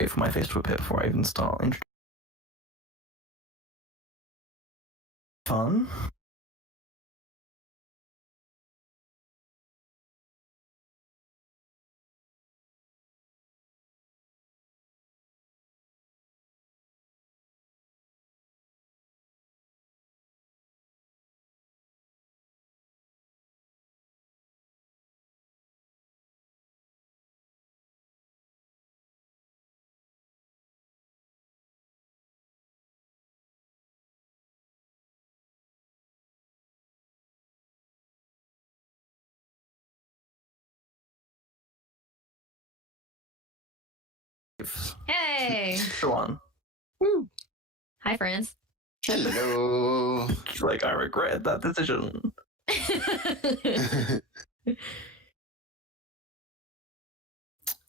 wait for my face to appear before I even start. Fun. Hey! Go on. Woo. Hi, friends. Hello. Like, I regret that decision.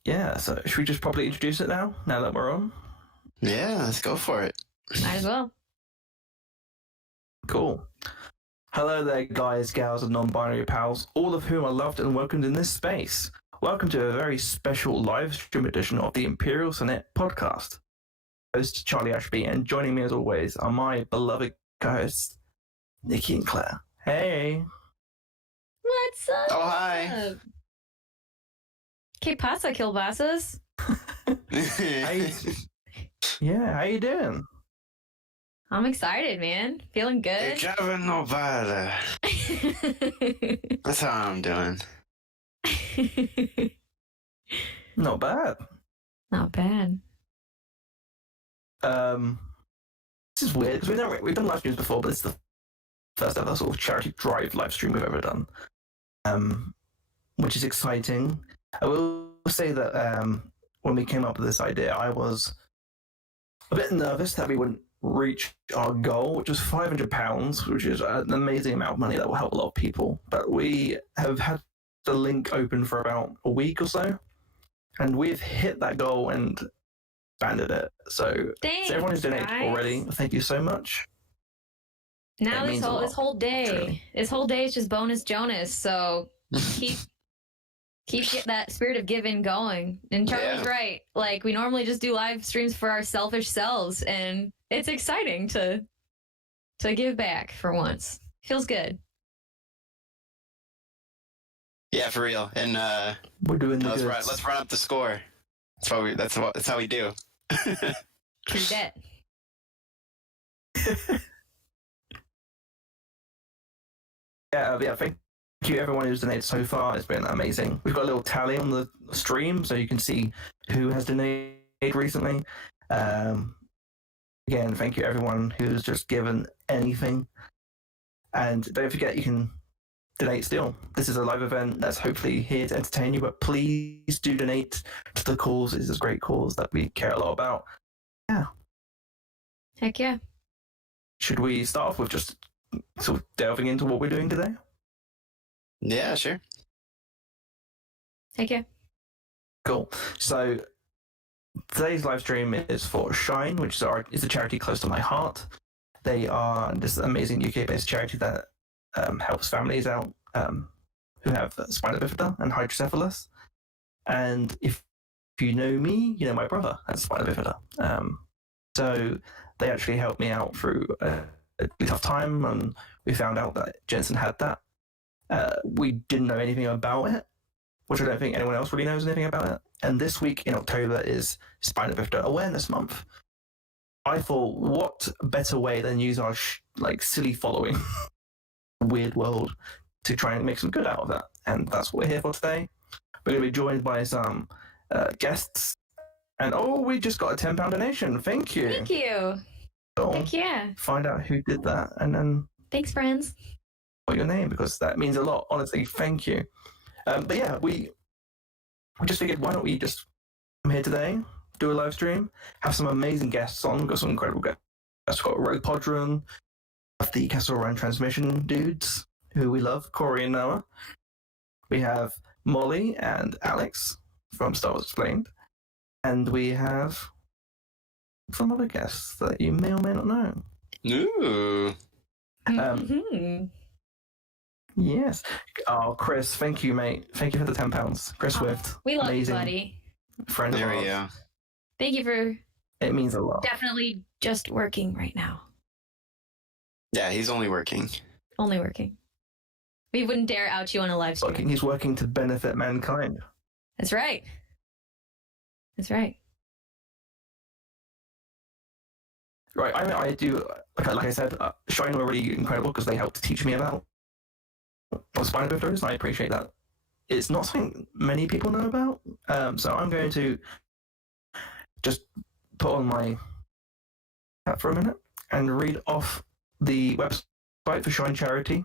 Yeah, so should we just properly introduce it now that we're on? Yeah, let's go for it. Might as well. Cool. Hello there, guys, gals, and non-binary pals, all of whom are loved and welcomed in this space. Welcome to a very special live stream edition of the Imperial Senate podcast. Host Charlie Ashby, and joining me as always are my beloved co-hosts, Nikki and Claire. Hey! What's up? Oh, hi. Que pasa, kielbasas? How you doing? I'm excited, man. Feeling good. Kevin Novara. That's how I'm doing. Not bad. Not bad. This is weird because we've done live streams before, but it's the first ever sort of charity drive live stream we've ever done, which is exciting. I will say that when we came up with this idea, I was a bit nervous that we wouldn't reach our goal, which was £500, which is an amazing amount of money that will help a lot of people. But we have had the link open for about a week or so, and we've hit that goal and expanded it. So, Thanks, to everyone who's donated guys. already, thank you so much. Now It means a lot, this whole day is just bonus Jonas. So keep that spirit of giving going. And Charlie's right. Like, we normally just do live streams for our selfish selves, and it's exciting to give back for once. Feels good. Yeah, for real. And We're doing the let's run up the score. That's how we do. True debt. Yeah, thank you everyone who's donated so far. It's been amazing. We've got a little tally on the stream so you can see who has donated recently. Again, thank you everyone who's just given anything. And don't forget you can donate still. This is a live event that's hopefully here to entertain you, but please do donate to the cause. It's a great cause that we care a lot about. Yeah. Heck yeah. Should we start off with just sort of delving into what we're doing today? Yeah, sure. Heck yeah. Cool. So today's live stream is for Shine, which is a charity close to my heart. They are this amazing UK-based charity that helps families out who have Spina Bifida and Hydrocephalus. And if you know me, you know my brother has Spina Bifida. So they actually helped me out through a tough time, and we found out that Jensen had that. We didn't know anything about it, which I don't think anyone else really knows anything about it. And this week in October is Spina Bifida Awareness Month. I thought, what better way than use our silly following, weird world, to try and make some good out of that. And that's what we're here for today. We're going to be joined by some guests. And we just got a £10 donation. Thank you. Thank you. So Heck yeah. find out who did that and then Thanks, friends. put your name, because that means a lot. Honestly, thank you. But yeah, we just figured, why don't we just come here today, do a live stream, have some amazing guests on. We've got some incredible guests. We've got Rogue Podron, the Castle Run Transmission dudes, who we love, Corey and Noah. We have Molly and Alex from Star Wars Explained. And we have some other guests that you may or may not know. Ooh. Yes. Oh, Chris, thank you, mate. Thank you for the £10. Chris Swift. We love amazing you, buddy. friend of There ours. we go. Thank you for It means a lot. definitely just working right now. Yeah, he's only working. Only working. We wouldn't dare out you on a live stream. He's working to benefit mankind. That's right. That's right. Right, I do, like I said, Shine were really incredible because they helped teach me about what spina bifida is, and I appreciate that. It's not something many people know about, so I'm going to just put on my hat for a minute and read off the website for Shine Charity.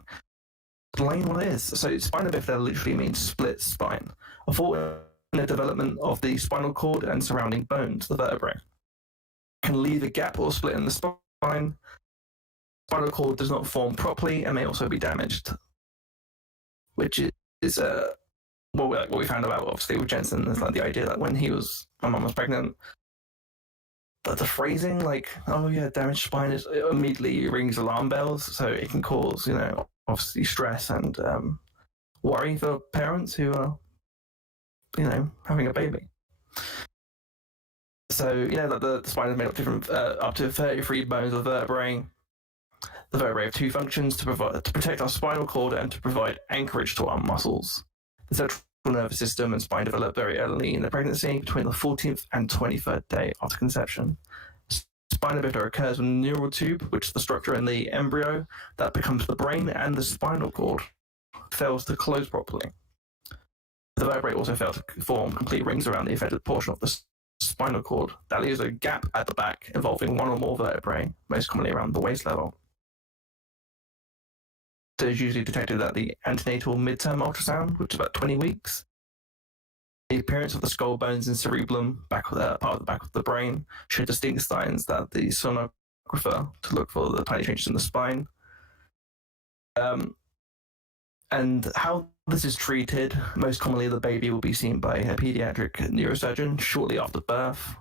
Explain what it is. So spina bifida literally means split spine, a fault in the development of the spinal cord and surrounding bones, the vertebrae. Can leave a gap or split in the spine. Spinal cord does not form properly and may also be damaged, which is what we found out obviously with Jensen is like the idea that when my mum was pregnant, but the phrasing like, oh yeah, damaged spine is, it immediately rings alarm bells, so it can cause, obviously stress and worry for parents who are, having a baby. So, that the spine is made up different, up to 33 bones of vertebrae. The vertebrae have two functions: to protect our spinal cord and to provide anchorage to our muscles. The central nervous system and spine develop very early in the pregnancy, between the 14th and 23rd day after conception. Spina bifida occurs when the neural tube, which is the structure in the embryo that becomes the brain and the spinal cord, fails to close properly. The vertebrae also fail to form complete rings around the affected portion of the spinal cord. That leaves a gap at the back involving one or more vertebrae, most commonly around the waist level. So it's usually detected at the antenatal midterm ultrasound, which is about 20 weeks. The appearance of the skull bones and cerebellum, part of the back of the brain, show distinct signs that the sonographer to look for the tiny changes in the spine. And how this is treated, most commonly the baby will be seen by a pediatric neurosurgeon shortly after birth,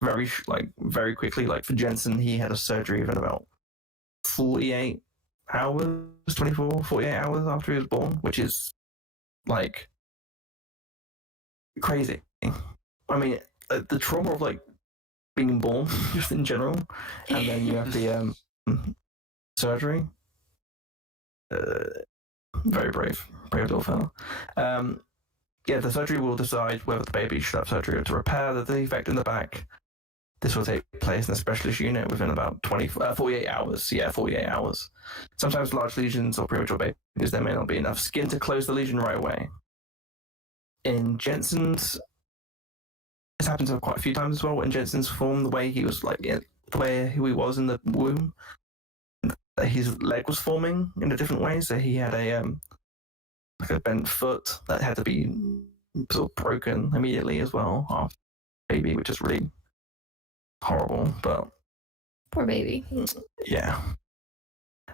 very quickly. Like for Jensen, he had a surgery within about 48 hours, 24, 48 hours after he was born, which is like crazy. I mean, the trauma of like being born just in general, and then you have the surgery. Very brave little fella. The surgery will decide whether the baby should have surgery or to repair the defect in the back. This will take place in a specialist unit within about 48 hours. Yeah, 48 hours. Sometimes large lesions or premature babies, there may not be enough skin to close the lesion right away. In Jensen's, this happens quite a few times as well. In Jensen's form, the way he was the way he was in the womb, his leg was forming in a different way. So he had a bent foot that had to be sort of broken immediately as well after baby, which is really horrible. But poor baby. Yeah.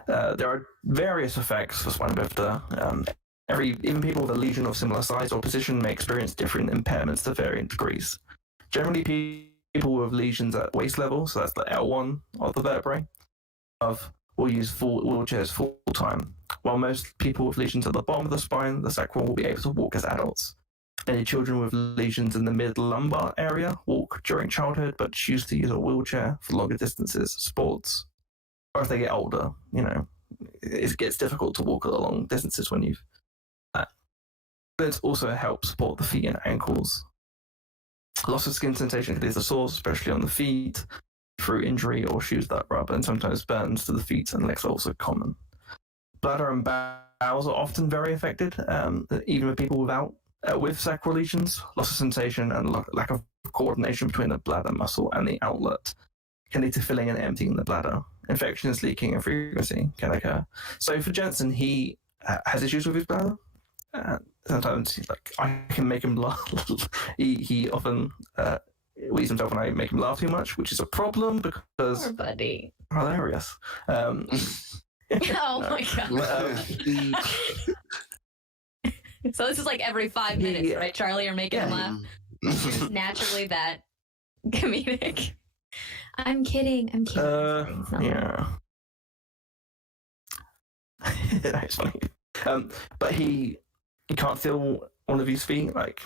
There are various effects for spina bifida. Even people with a lesion of similar size or position may experience different impairments to varying degrees. Generally, people with lesions at waist level, so that's the L1 of the vertebrae, will use wheelchairs full time, while most people with lesions at the bottom of the spine, the sacral, will be able to walk as adults. Many children with lesions in the mid-lumbar area walk during childhood, but choose to use a wheelchair for longer distances, sports, or if they get older, it gets difficult to walk long distances when you've... It also helps support the feet and ankles. Loss of skin sensation can lead to sores, especially on the feet, through injury or shoes that rub, and sometimes burns to the feet and legs are also common. Bladder and bowels are often very affected, even with people with sacral lesions. Loss of sensation and lack of coordination between the bladder muscle and the outlet can lead to filling and emptying the bladder. Infections, leaking, and frequency can occur. So for Jensen, he has issues with his bladder. Sometimes he's like, I can make him laugh. he often wheezes himself when I make him laugh too much, which is a problem because... Poor buddy. Hilarious. Oh my god. So this is like every 5 minutes, right, Charlie? You're making him laugh. Just naturally that comedic. I'm kidding. Yeah. That's funny. But he can't feel one of his feet. Like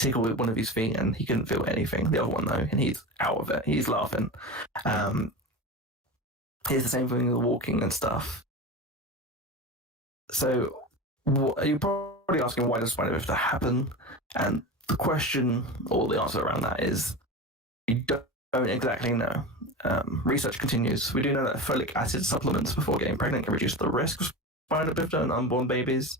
tickle with one of his feet and he couldn't feel anything. The other one though, and he's out of it. He's laughing. It's the same thing with walking and stuff. So you're probably asking, why does spina bifida happen? And the question or the answer around that is we don't exactly know. Research continues. We do know that folic acid supplements before getting pregnant can reduce the risk of spina bifida in unborn babies.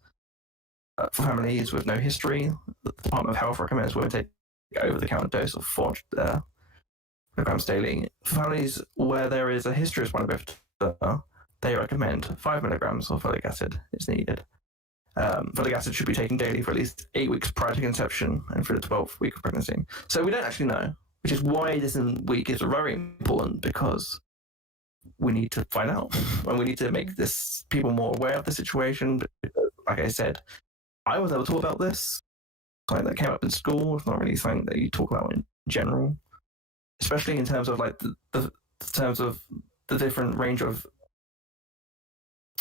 For families with no history, the Department of Health recommends women take over-the-counter dose of 400 milligrams daily. For families where there is a history of spina bifida, they recommend 5 milligrams of folic acid is needed. Folic acid should be taken daily for at least 8 weeks prior to conception and through the 12th week of pregnancy. So we don't actually know, which is why this week is very important, because we need to find out and we need to make this people more aware of the situation. Like I said, I was never taught about this. Something that came up in school. It's not really something that you talk about in general, especially in terms of like the terms of the different range of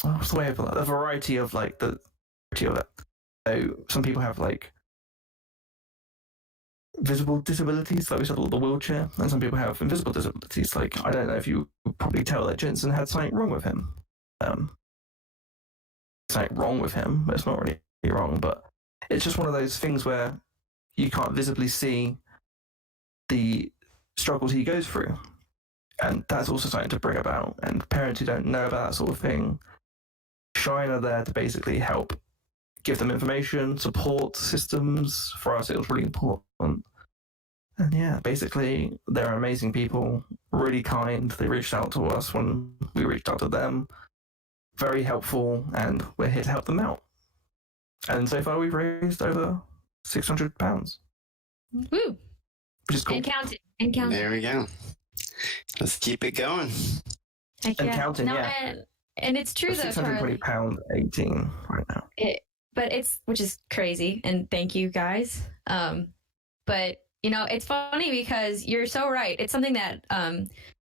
what's the way of the variety of like the variety of it. So some people have like visible disabilities, like we said, the wheelchair, and some people have invisible disabilities. Like, I don't know if you would probably tell that Jensen had something wrong with him. Something wrong with him, but it's not really wrong. But it's just one of those things where you can't visibly see the struggles he goes through, and that's also something to bring about. And parents who don't know about that sort of thing, Shine are there to basically help give them information, support systems. For us, it was really important. And yeah, basically, they're amazing people, really kind. They reached out to us when we reached out to them. Very helpful, and we're here to help them out. And so far, we've raised over £600. Woo! Which is cool. And counting. And counting. There we go. Let's keep it going. Heck And counting, no, yeah. And it's true though, Charlie. £620.18 right now. But it's, which is crazy, and thank you guys. But you know, it's funny because you're so right. It's something that,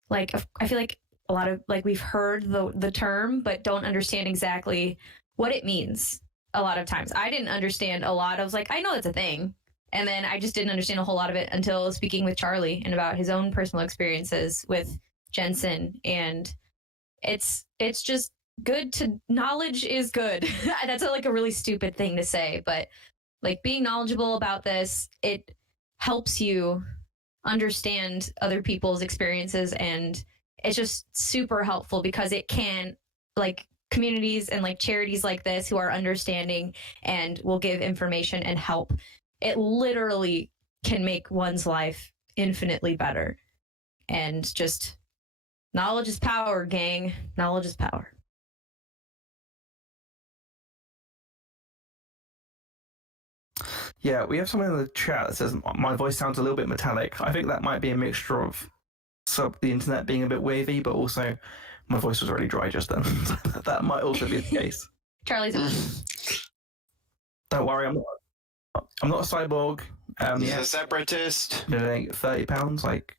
like, I feel like a lot of, like, we've heard the term, but don't understand exactly what it means. A lot of times, I didn't understand a lot. I was like, I know it's a thing, and then I just didn't understand a whole lot of it until speaking with Charlie and about his own personal experiences with Jensen. And it's just good to, knowledge is good. That's like a really stupid thing to say, but like, being knowledgeable about this, it helps you understand other people's experiences, and it's just super helpful because it can, like, communities and like charities like this who are understanding and will give information and help, it literally can make one's life infinitely better. And just, knowledge is power, gang. Knowledge is power. Yeah, we have someone in the chat that says my voice sounds a little bit metallic. I think that might be a mixture of the internet being a bit wavy, but also my voice was already dry just then. That might also be the case. Charlie's. Don't worry, I'm not a cyborg. He's a separatist. £30, like.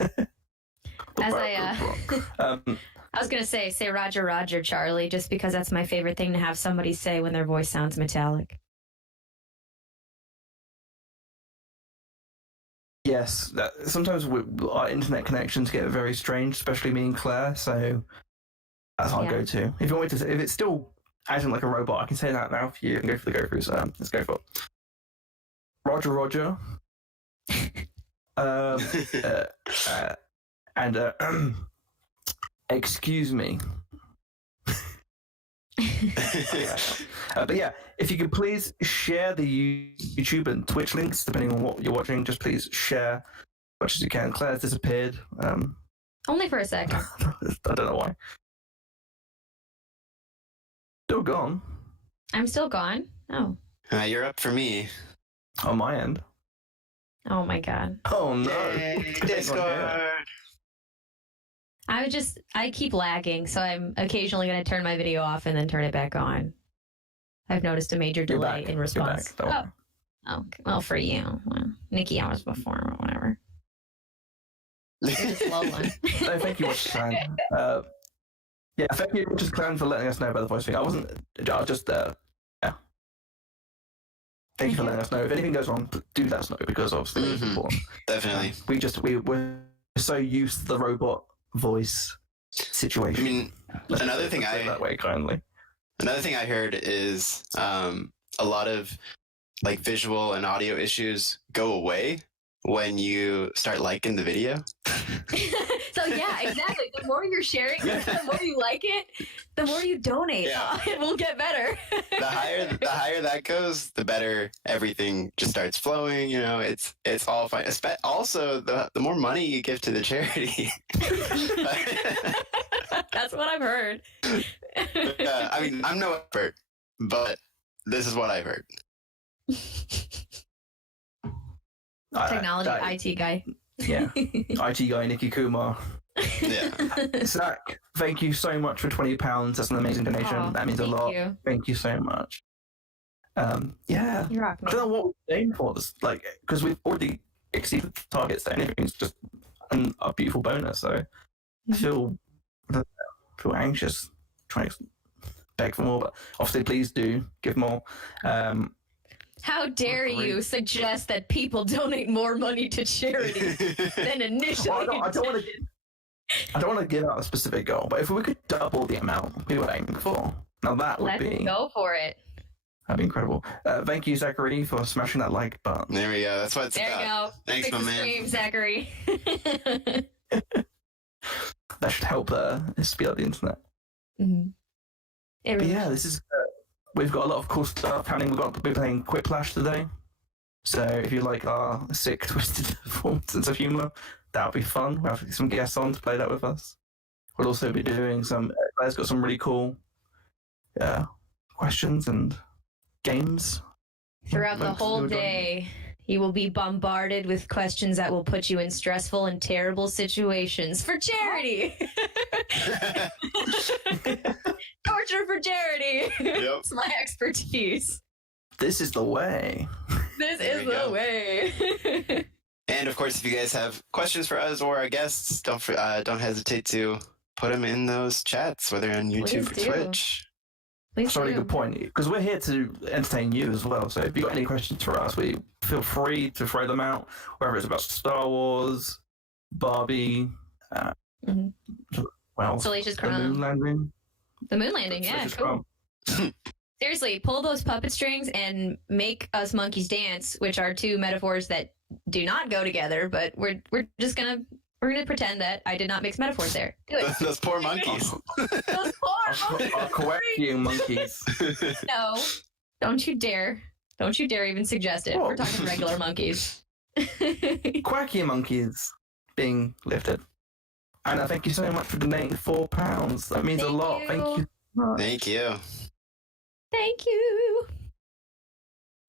As I was gonna say Roger, Roger, Charlie, just because that's my favorite thing to have somebody say when their voice sounds metallic. Yes, sometimes our internet connections get very strange, especially me and Claire. So that's our go-to. If you want me to, if it's still acting like a robot, I can say that now for you and go for the go-through. So let's go for it. Roger, Roger. And excuse me. But yeah, if you could please share the YouTube and Twitch links, depending on what you're watching, just please share as much as you can. Claire's disappeared. Only for a second. I don't know why. Still gone. I'm still gone. Oh. You're up for me. On my end. Oh my god. Oh no. Yay, Discord. I keep lagging, so I'm occasionally going to turn my video off and then turn it back on. I've noticed a major delay in response. Oh, well, for you. Well, Nikki, I was before, or whatever. You're the slow one. No, thank you, Watch Clan. Yeah, thank you, Watch Clan, for letting us know about the voice thing. I was just, yeah. Thank you for letting us know. If anything goes wrong, do let us know because obviously it's important. Definitely. We're so used to the robot voice situation. I mean, another thing Let's say it that way kindly. Another thing I heard is a lot of like visual and audio issues go away when you start liking the video. So yeah, exactly. The more you're sharing, the more you like it, the more you donate. Yeah. It will get better. The higher that goes, the better everything just starts flowing. You know, it's all fine. Also, the more money you give to the charity. That's what I've heard. I mean, I'm no expert, but this is what I've heard. Technology IT guy. Yeah, IT guy Nikki Kumar. Yeah. Zach, thank you so much for £20. That's an amazing donation. Oh, that means a lot. you. Thank you so much. Yeah, You rock, I man. don't know what we're aiming for this, like, because we've already exceeded the targets. So anything's just a beautiful bonus. So I feel anxious trying to beg for more, but obviously, please do give more. How dare you suggest that people donate more money to charity than initially? Well, I don't want to give out a specific goal, but if we could double the amount we were aiming for, now that would Let's be go for it. that'd be incredible. Thank you, Zachary, for smashing that like button. There we go. That's what it's There about. you go. Thanks, Fix my the man. stream, Zachary. That should help speed up the internet. Mhm. It But really yeah, this is we've got a lot of cool stuff happening. We're playing Quiplash today, so if you like our sick, twisted sense of humour, that'll be fun. We'll have some guests on to play that with us. We'll also be doing some. Claire's got some really cool questions and games. Throughout the Folks, whole who are day, you will be bombarded with questions that will put you in stressful and terrible situations for charity. Torture for charity. Yep. It's my expertise. This is the way. This There is we the go. way. And of course, if you guys have questions for us or our guests, don't hesitate to put them in those chats, whether on YouTube Please or do. Twitch. Please Sorry, do. good point. Because we're here to entertain you as well. So if you've got any questions for us, we feel free to throw them out, whether it's about Star Wars, Barbie, Mhm. well, Salacious the moon Crumb. landing. The moon landing, yeah, Salacious cool. Crumb. Seriously, pull those puppet strings and make us monkeys dance, which are two metaphors that do not go together, but we're just gonna pretend that I did not mix metaphors there. Do it. Those poor monkeys. Those poor I'll correct you, monkeys. No, don't you dare! Don't you dare even suggest it. Whoa. We're talking regular monkeys. Quacky monkeys being lifted. And thank you so much for donating £4. That means a Thank lot. you. Thank you. so much. Thank you. Thank you.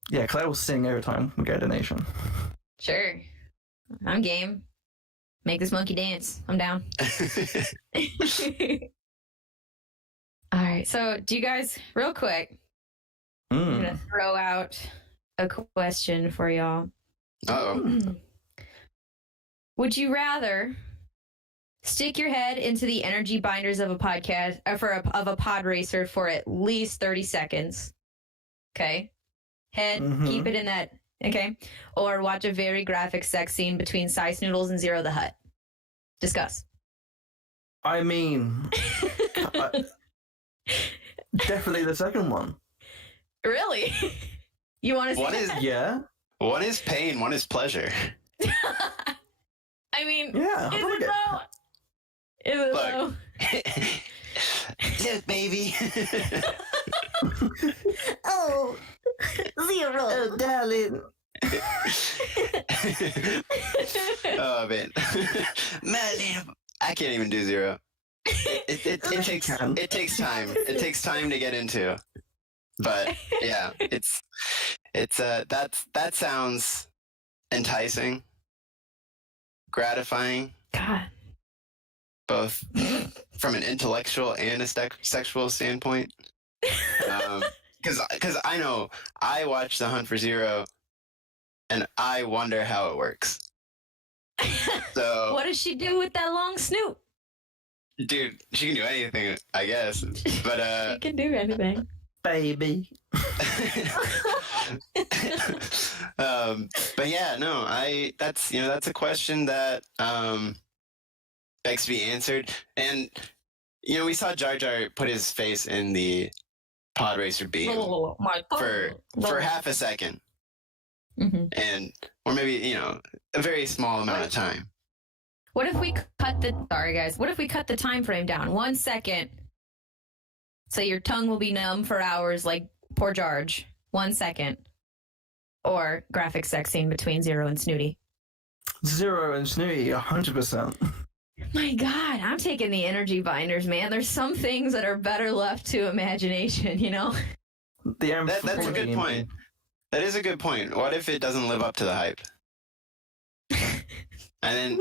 Yeah, Claire will sing every time we get a donation. Sure, I'm game. Make this monkey dance. I'm down. All right. So, do you guys, real quick, I'm Mm. gonna throw out a question for y'all. Uh-oh. Would you rather stick your head into the energy binders of a podcast of a pod racer for at least 30 seconds? Okay. Head, keep it in that. Okay. Or watch a very graphic sex scene between Sice Noodles and Zero the Hutt. Discuss. I mean, definitely the second one. Really? You want to see What is that? Yeah? one is pain, one is pleasure. I mean, Yeah. is I it like though? Is it Look. though? Look, baby. Oh, Zero. Oh, darling. Oh man, man, I can't even do Zero. It takes time. It takes time to get into. But yeah, that sounds enticing, gratifying, God. both from an intellectual and a sexual standpoint. Because I know I watch The Hunt for Zero, and I wonder how it works. So, What does she do with that long snoot? dude, she can do anything, I guess. But She can do anything. baby. But yeah, no, that's a question that begs to be answered. And we saw Jar Jar put his face in the pod racer beam for half a second, and or maybe a very small amount of time. What if we cut the time frame down 1 second? So your tongue will be numb for hours like poor Jarge. 1 second. Or graphic sex scene between Zero and Snooty. Zero and Snooty, 100%. My God, I'm taking the energy binders, man. There's some things that are better left to imagination, That's a good point. That is a good point. What if it doesn't live up to the hype? Then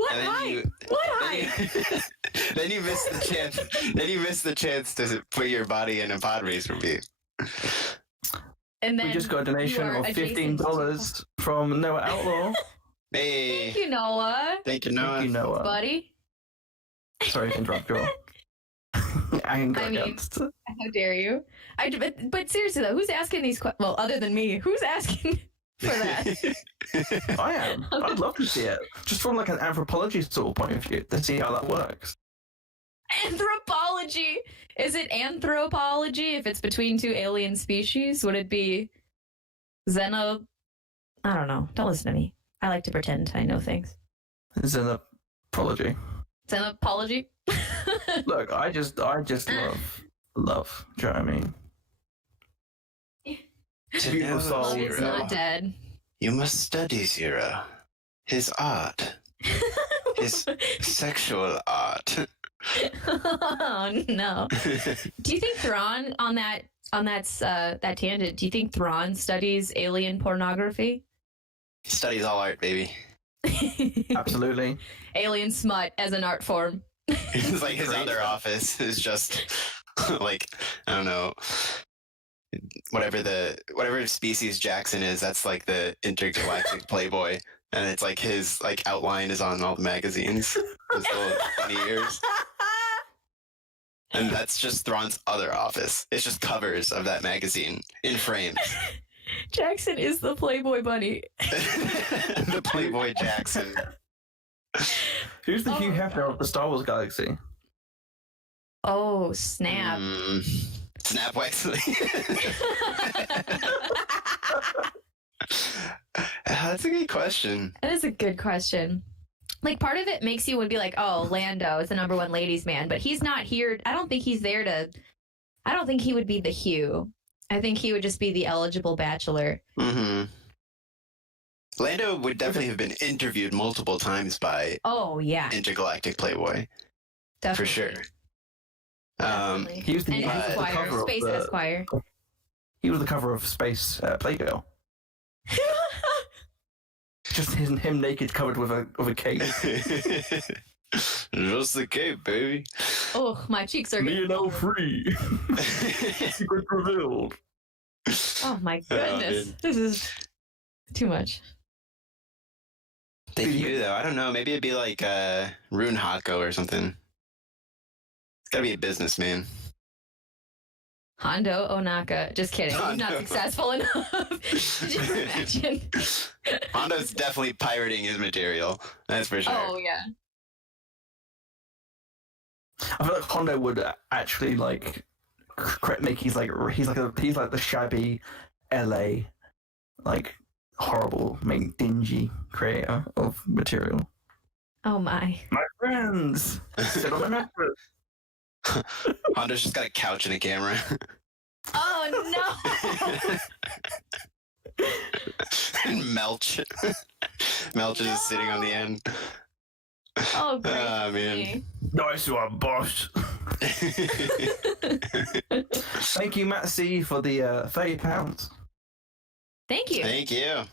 you miss the chance. Then you miss the chance to put your body in a pod racer beam. And then we just got a donation of $15 from Noah Outlaw. Hey, thank you, Noah. Thank you, Noah. Buddy. Sorry to interrupt your anger against. How dare you? But seriously though, who's asking these questions? Well, other than me, who's asking for that? I am. I'd love to see it, just from like an anthropology sort of point of view, to see how that works. Anthropology. Is it anthropology if it's between two alien species? Would it be I don't know. Don't listen to me. I like to pretend I know things. Xenopology. Xenopology? Look, I just love. Do you know what I mean? Beautiful soul. Love is not dead. You must study Zero. His art. His sexual art. Oh no. Do you think Thrawn on that tangent, do you think Thrawn studies alien pornography? He studies all art, baby. Absolutely. Alien smut as an art form. It's like his other office is just like, I don't know, whatever species Jackson is, that's like the intergalactic Playboy. And it's like his outline is on all the magazines. His little funny ears. And that's just Thrawn's other office. It's just covers of that magazine in frames. Jackson is the Playboy bunny. The Playboy Jackson. Who's the Hugh Hefner of the Star Wars galaxy? Oh, snap. Snap Wexley. That's a good question. That is a good question. Like, part of it makes you would be like, oh, Lando is the number one ladies' man, but he's not here. I don't think he's there to. I don't think he would be the Hugh. I think he would just be the eligible bachelor. Mm-hmm. Lando would definitely have been interviewed multiple times by intergalactic Playboy. Definitely. For sure. He was the Esquire, Space Esquire. He was the cover of Space Playgirl. Just him naked, covered with a cape. Just the cape, baby. Oh, my cheeks are getting now free. Secret revealed. Oh my goodness, this is too much. The Hugh, though, I don't know. Maybe it'd be like Rune Hako or something. It's gotta be a businessman. Hondo Onaka. Just kidding. He's not successful enough. Could you imagine? Hondo's definitely pirating his material. That's for sure. Oh yeah. I feel like Hondo would actually make he's like the shabby LA horrible dingy creator of material. Oh my. My friends. Sit on the mattress. Hondo's just got a couch and a camera. Oh no! And Melch. Melch is just sitting on the end. Oh, great. Man. Nice one, boss. Thank you, Matt C, for the £30. Thank you. Thank you.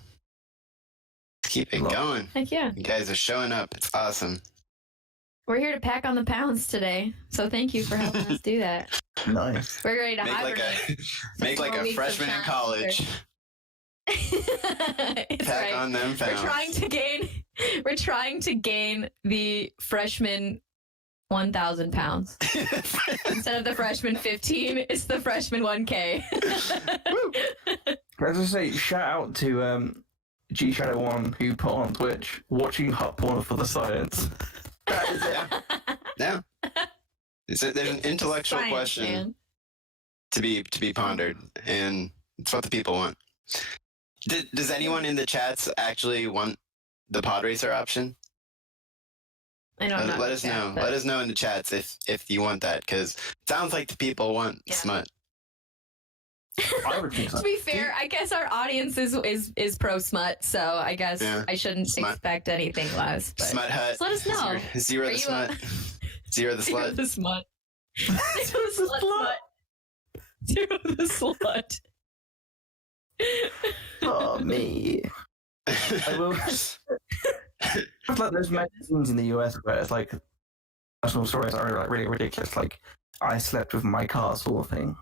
Keep it going. Heck yeah. You guys are showing up. It's awesome. We're here to pack on the pounds today, so thank you for helping us do that. Nice. We're ready to hibernate. Make like a freshman in college. It's Pack right. on them pounds. We're trying to gain the freshman 1,000 pounds. Instead of the freshman 15, it's the freshman 1K. Let's just say shout out to G Shadow One who put on Twitch watching hot porn for the science. That is it. Yeah. There's an intellectual Science, question man. to be pondered, and it's what the people want. Does anyone in the chats actually want the pod racer option? I know. Let us know. Let us know in the chats if you want that, because it sounds like the people want smut. I would think so. To be fair, I guess our audience is pro smut, so I guess I shouldn't expect anything less. But Smut hut. just let us know. Zero the smut. Zero the Zero slut. the smut. Zero the slut. Zero the slut. Oh, me. I will. It's like those magazines in the US where it's like personal stories are like really ridiculous. Like I slept with my car sort of thing.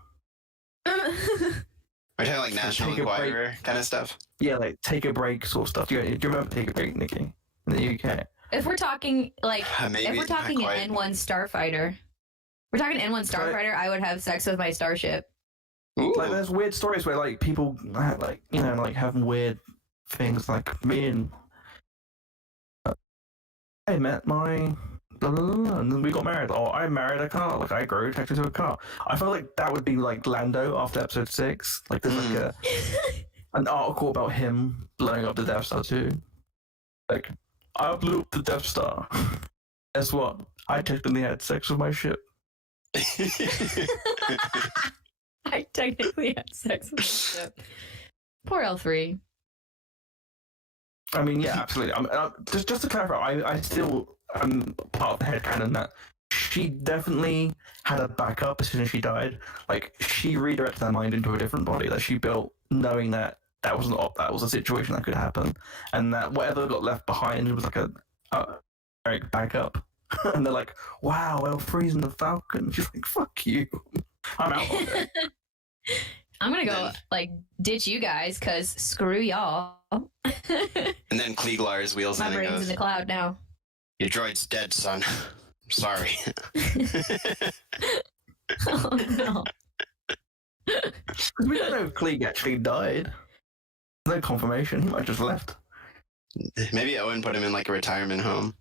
We're talking like National Enquirer kind of stuff. Yeah, like take a break sort of stuff. Do you remember Take a Break, Nikki, in the UK? If we're talking like, Maybe if we're talking an N1 Starfighter, I would have sex with my starship. Ooh. Like there's weird stories where like people like like having weird things like me and I met my blah, blah, blah, and then we got married. Or I married a car. Like I grew attracted to a car. I felt like that would be like Lando after episode 6. Like there's like an article about him blowing up the Death Star too. Like I blew up the Death Star. Guess what? I technically had sex with my ship. I technically had sex with my ship. Poor L3. I mean, yeah, absolutely. Just to clarify, I still am part of the headcanon that she definitely had a backup as soon as she died. Like, she redirected her mind into a different body that she built, knowing that that was a situation that could happen, and that whatever got left behind was like a backup. And they're like, "Wow, L3's in the Falcon." She's like, "Fuck you, I'm out of it." I'm gonna go like ditch you guys because screw y'all. And then Klieglar's wheels My in and brain's goes, in the cloud now. "Your droid's dead, son. I'm sorry." Oh no. Because we don't know if Klieg actually died. No confirmation. He might have just left. Maybe Owen put him in like a retirement home.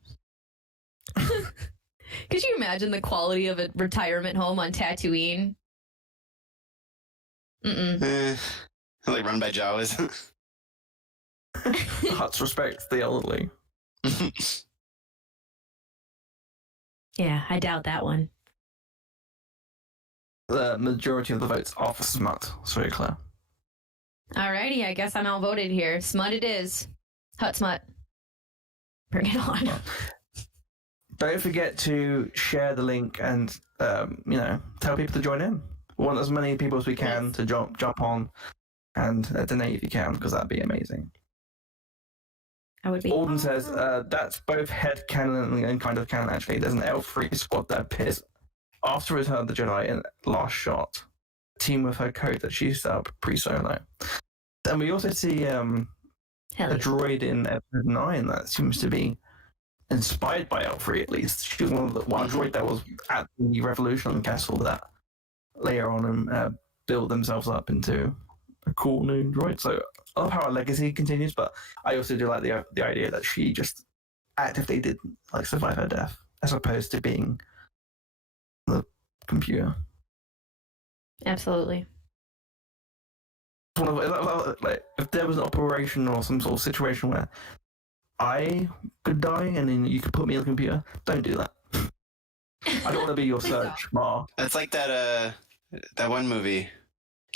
Could you imagine the quality of a retirement home on Tatooine? Like run by Jawas. Huts respect the elderly. Yeah, I doubt that one. The majority of the votes are for smut. It's very clear. Alrighty, I guess I'm outvoted here. Smut it is. Hut smut. Bring it on. Don't forget to share the link and tell people to join in. We want as many people as we can to jump on and donate if you can, because that'd be amazing. I would be. Alden says that's both head canon and kind of canon. Actually, there's an L3 squad that appears after Return of the Jedi in Last Shot, team with her code that she set up pre-solo. And we also see a droid in episode 9 that seems to be inspired by L3 at least. She's one droid that was at the Revolution Castle that later on build themselves up into a cool new droid. So I love how our legacy continues, but I also do like the idea that she just actively did like survive her death as opposed to being the computer. Absolutely. Like, if there was an operation or some sort of situation where I could die and then you could put me in the computer, don't do that. I don't want to be your search bar. That's like that one movie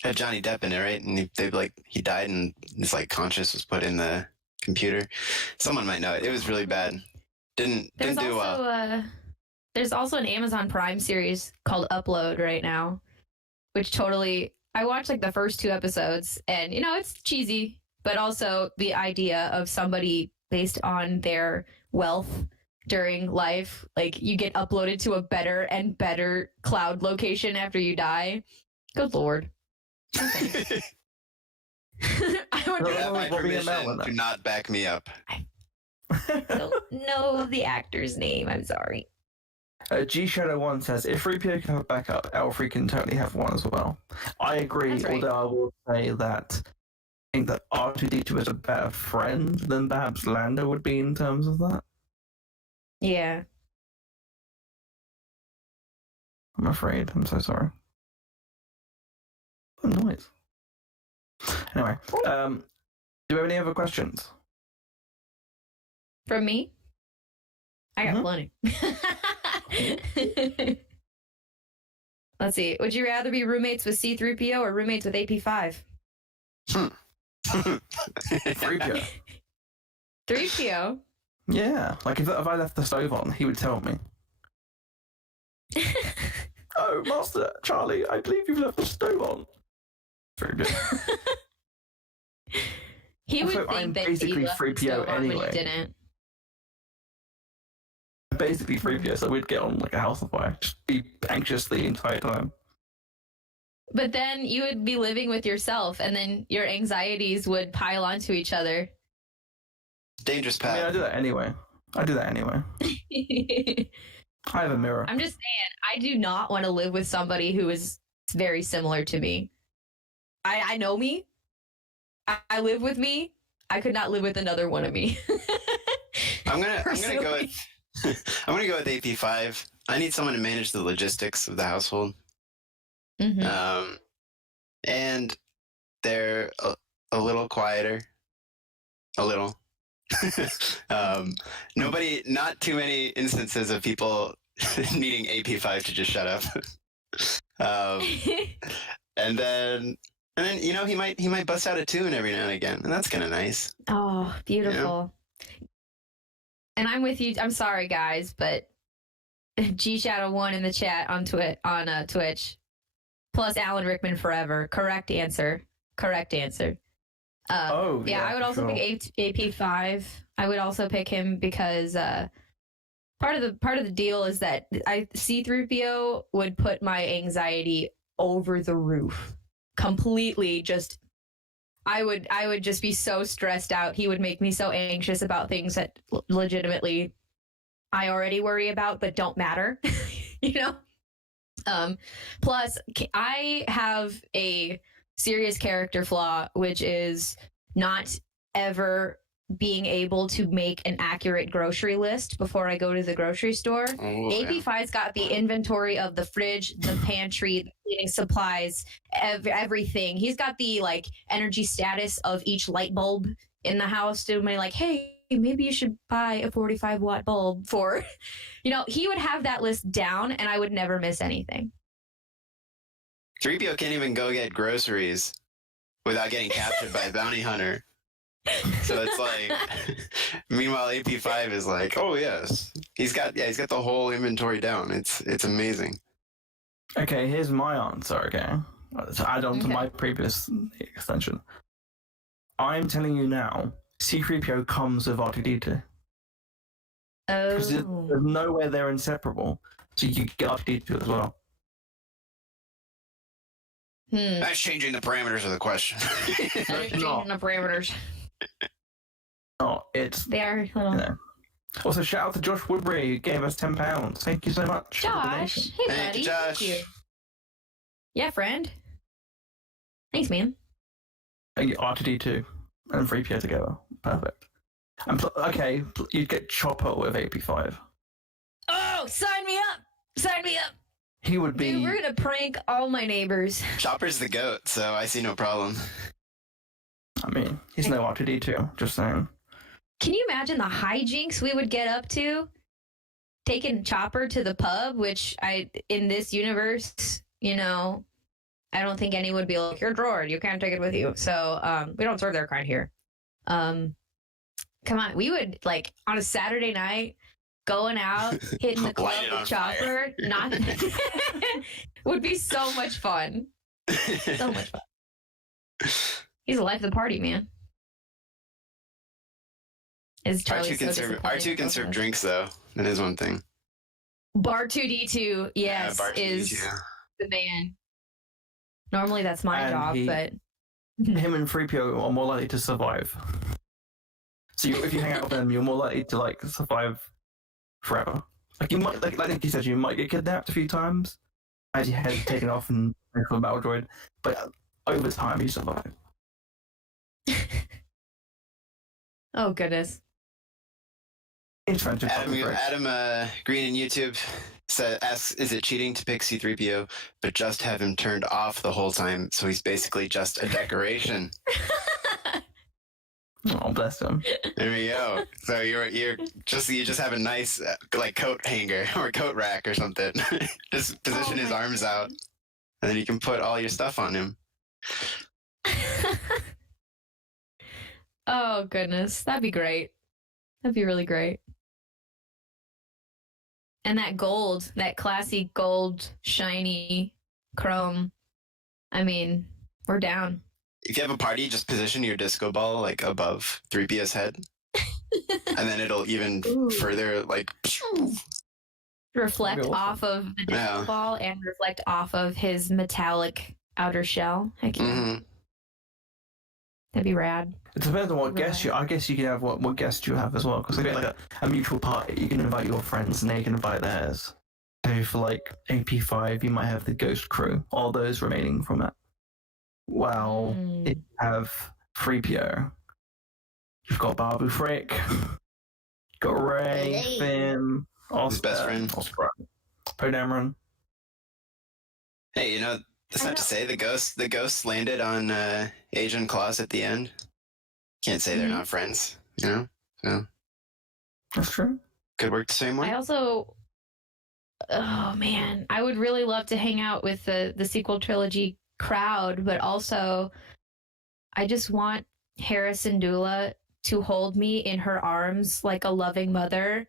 had Johnny Depp in it, right? And he died and his like conscious was put in the computer. Someone might know it. It was really bad. Didn't do well. There's also an Amazon Prime series called Upload right now, which totally. I watched like the first 2 episodes, and it's cheesy, but also the idea of somebody based on their wealth during life, like you get uploaded to a better and better cloud location after you die. Good Lord. Okay. I would have my permission. Do not back me up. I don't know the actor's name. I'm sorry. G Shadow 1 says, if 3PO can have a backup, L3 can totally have one as well. I agree, That's right. although I will say that I think that R2D2 is a better friend than perhaps Lando would be in terms of that. Yeah. I'm afraid. I'm so sorry. What noise? Anyway, do you have any other questions? From me? I got Mhm. plenty. Let's see. Would you rather be roommates with C-3PO or roommates with AP5? 3PO. 3PO? Yeah, like if I left the stove on, he would tell me. Oh, Master Charlie, I believe you've left the stove on. 3PO. He would Also, think I'm that basically he left 3PO the stove on when anyway. he didn't. Basically 3PO, so we'd get on like a house of fire. Just be anxious the entire time. But then you would be living with yourself, and then your anxieties would pile onto each other. Dangerous I mean, I path. do that anyway. I have a mirror. I'm just saying, I do not want to live with somebody who is very similar to me. I know me. I live with me. I could not live with another one of me. I'm gonna go Personally. with I'm gonna go with AP5. I need someone to manage the logistics of the household. Mhm. And they're a little quieter. A little. Not too many instances of people needing AP5 to just shut up. And then you know he might bust out a tune every now and again, and that's kind of nice. Oh, beautiful. And I'm with you. I'm sorry, guys, but G Shadow 1 in the chat on Twitch. Plus Alan Rickman forever. Correct answer. Yeah, I would also pick AP5. I would also pick him because part of the deal is that C-3PO would put my anxiety over the roof. Completely just I would just be so stressed out. He would make me so anxious about things that legitimately I already worry about but don't matter. You know? Plus I have a serious character flaw, which is not ever being able to make an accurate grocery list before I go to the grocery store. AP5's got the inventory of the fridge, the pantry, the cleaning supplies, everything. He's got the like energy status of each light bulb in the house to be like, hey, maybe you should buy a 45-watt bulb for, he would have that list down and I would never miss anything. 3PO can't even go get groceries without getting captured by a bounty hunter. So it's like, meanwhile, AP5 is like, oh yes, he's got the whole inventory down. It's amazing. Okay, here's my answer. Okay, to add on to my previous extension, I'm telling you now, C-3PO comes with R2D2. Because there's no way they're inseparable, so you get R2D2 as well. That's changing the parameters of the question. Changing the parameters. Oh, it's they are little. Also, shout out to Josh Woodbury who gave us £10. Thank you so much. Josh, hey Thank buddy, you, Josh. thank you. Yeah, friend. Thanks, man. R2D2 and 3PO together. Perfect. And okay, you'd get Chopper with AP5. Oh, sign me up. He would be. Dude, we're gonna prank all my neighbors. Chopper's the goat, so I see no problem. I mean, he's no R2D2. Just saying. Can you imagine the hijinks we would get up to? Taking Chopper to the pub, which in this universe, I don't think anyone would be like, you're a droid, you can't take it with you. So we don't serve their kind here. Come on, we would like on a Saturday night going out, hitting the club with Chopper, would be so much fun. So much fun. He's the life of the party, man. R2 can serve drinks though. That is one thing. Bar 2D2, yes, Bar 2D2. is the man. Normally that's my job, but him and 3PO are more likely to survive. So if you hang out with them, you're more likely to like survive forever. Like you might, like you said, you might get kidnapped a few times as your head's taken off and from a battle droid, but over time you survive. Oh goodness. It's friendship. Adam Green in YouTube asks, is it cheating to pick C-3PO, but just have him turned off the whole time, so he's basically just a decoration? Oh, bless him. There we go. So you just have a nice like coat hanger or coat rack or something. Just position his arms out, and then you can put all your stuff on him. Oh goodness, that'd be great. That'd be really great. And that gold, that classy gold, shiny chrome. I mean, we're down. If you have a party, just position your disco ball like above 3PO's head, and then it'll even further like reflect Awesome. off of the disco Yeah. ball and reflect off of his metallic outer shell. Heck yeah. Mhm. That'd be rad. It depends on what Right. guest you. I guess you can have what guest you have as well. Because if you get like a mutual party, you can invite your friends and they can invite theirs. So for like AP5, you might have the ghost crew, all those remaining from it. Well, Mm. if you have 3PO, you've got Babu Frick, you've got Ray, Hey. Finn, His best friend. Oscar, Poe Dameron. Hey, you know, that's not to say the ghosts landed on Agent Claus at the end. Can't say they're Mhm. not friends, you know? So That's true. could work the same way. I also, oh man, I would really love to hang out with the sequel trilogy crowd, but also I just want Harrison Dula to hold me in her arms like a loving mother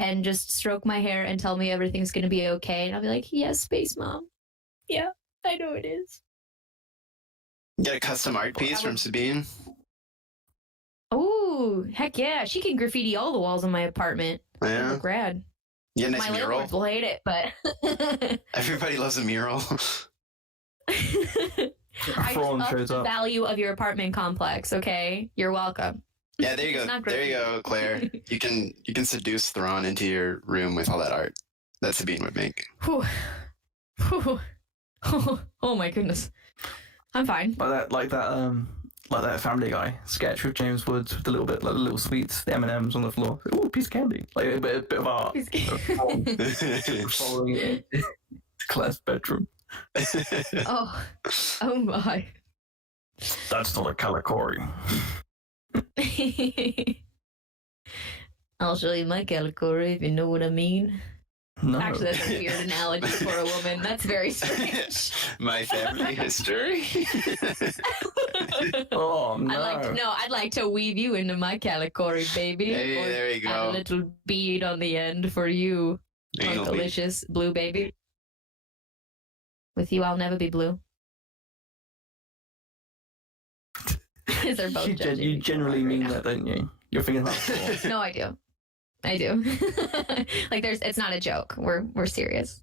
and just stroke my hair and tell me everything's going to be okay. And I'll be like, yes, Space Mom. Yeah, I know it is. Get a custom art piece from Sabine. Oh, heck yeah. She can graffiti all the walls in my apartment. Yeah. Look rad. Get a nice My mural. landlords will hate it, but Everybody loves a mural. I just Thrawn up shows the up. value of your apartment complex, okay? You're welcome. Yeah, there you It's go. not There you great. go, Claire. You can seduce Thrawn into your room with all that art that Sabine would make. Whew. Whew. Oh my goodness. I'm fine. Like that Family Guy sketch with James Woods with the little sweets, the M&Ms on the floor. Ooh, piece of candy. Like a bit of art. Following it in Claire's bedroom. Oh my. That's not a category. I'll show you my category if you know what I mean. No. Actually, that's a weird analogy for a woman. That's very strange. My family history. Oh no. I'd like to weave you into my category, baby. Hey, Or there you add a go. little bead on the end for you, Anal bead. delicious blue baby. With you, I'll never be blue. They're both judging You me generally right mean now. that, don't you? You're thinking about No, I do. Like, it's not a joke. We're serious.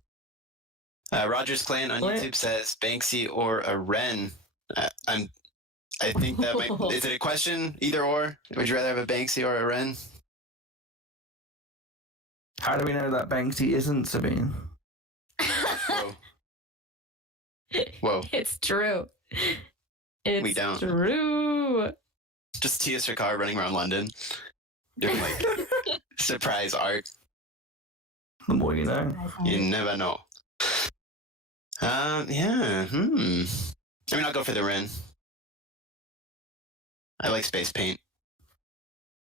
Rogers Clan on What? YouTube says Banksy or a Wren. I think that might, is it a question? Either or? Would you rather have a Banksy or a Wren? How do we know that Banksy isn't Sabine? Whoa. Whoa. It's true. It's We don't. true. Just Tia Sircar running around London doing like surprise art. The more you know. You never know. Yeah. I mean, I'll go for the Wren. I like space paint.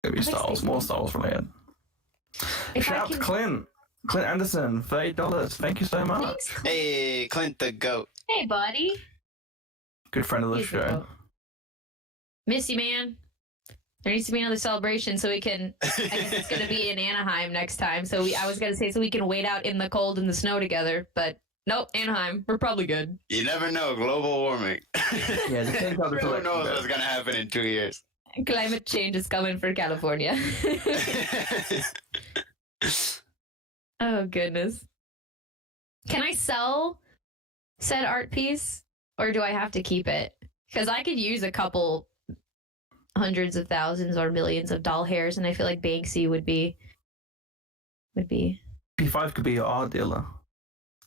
Maybe like Star Wars, Space more Marine. Star Wars related. If I Shout out to can- Clint. Clint Anderson, $30. Thank you so much. Thanks. Hey, Clint the goat. Hey, buddy. Good friend of the He's a show. goat. Miss you, man. There needs to be another celebration so we can. I guess it's going to be in Anaheim next time. So I was going to say so we can wait out in the cold and the snow together, but nope, Anaheim. We're probably good. You never know, global warming. Yeah, the thing about the Who collection knows bit. what's gonna happen in 2 years? Climate change is coming for California. Oh goodness. Can I sell said art piece or do I have to keep it? Because I could use a couple hundreds of thousands or millions of doll hairs, and I feel like Banksy would be Be P5 could be your art dealer.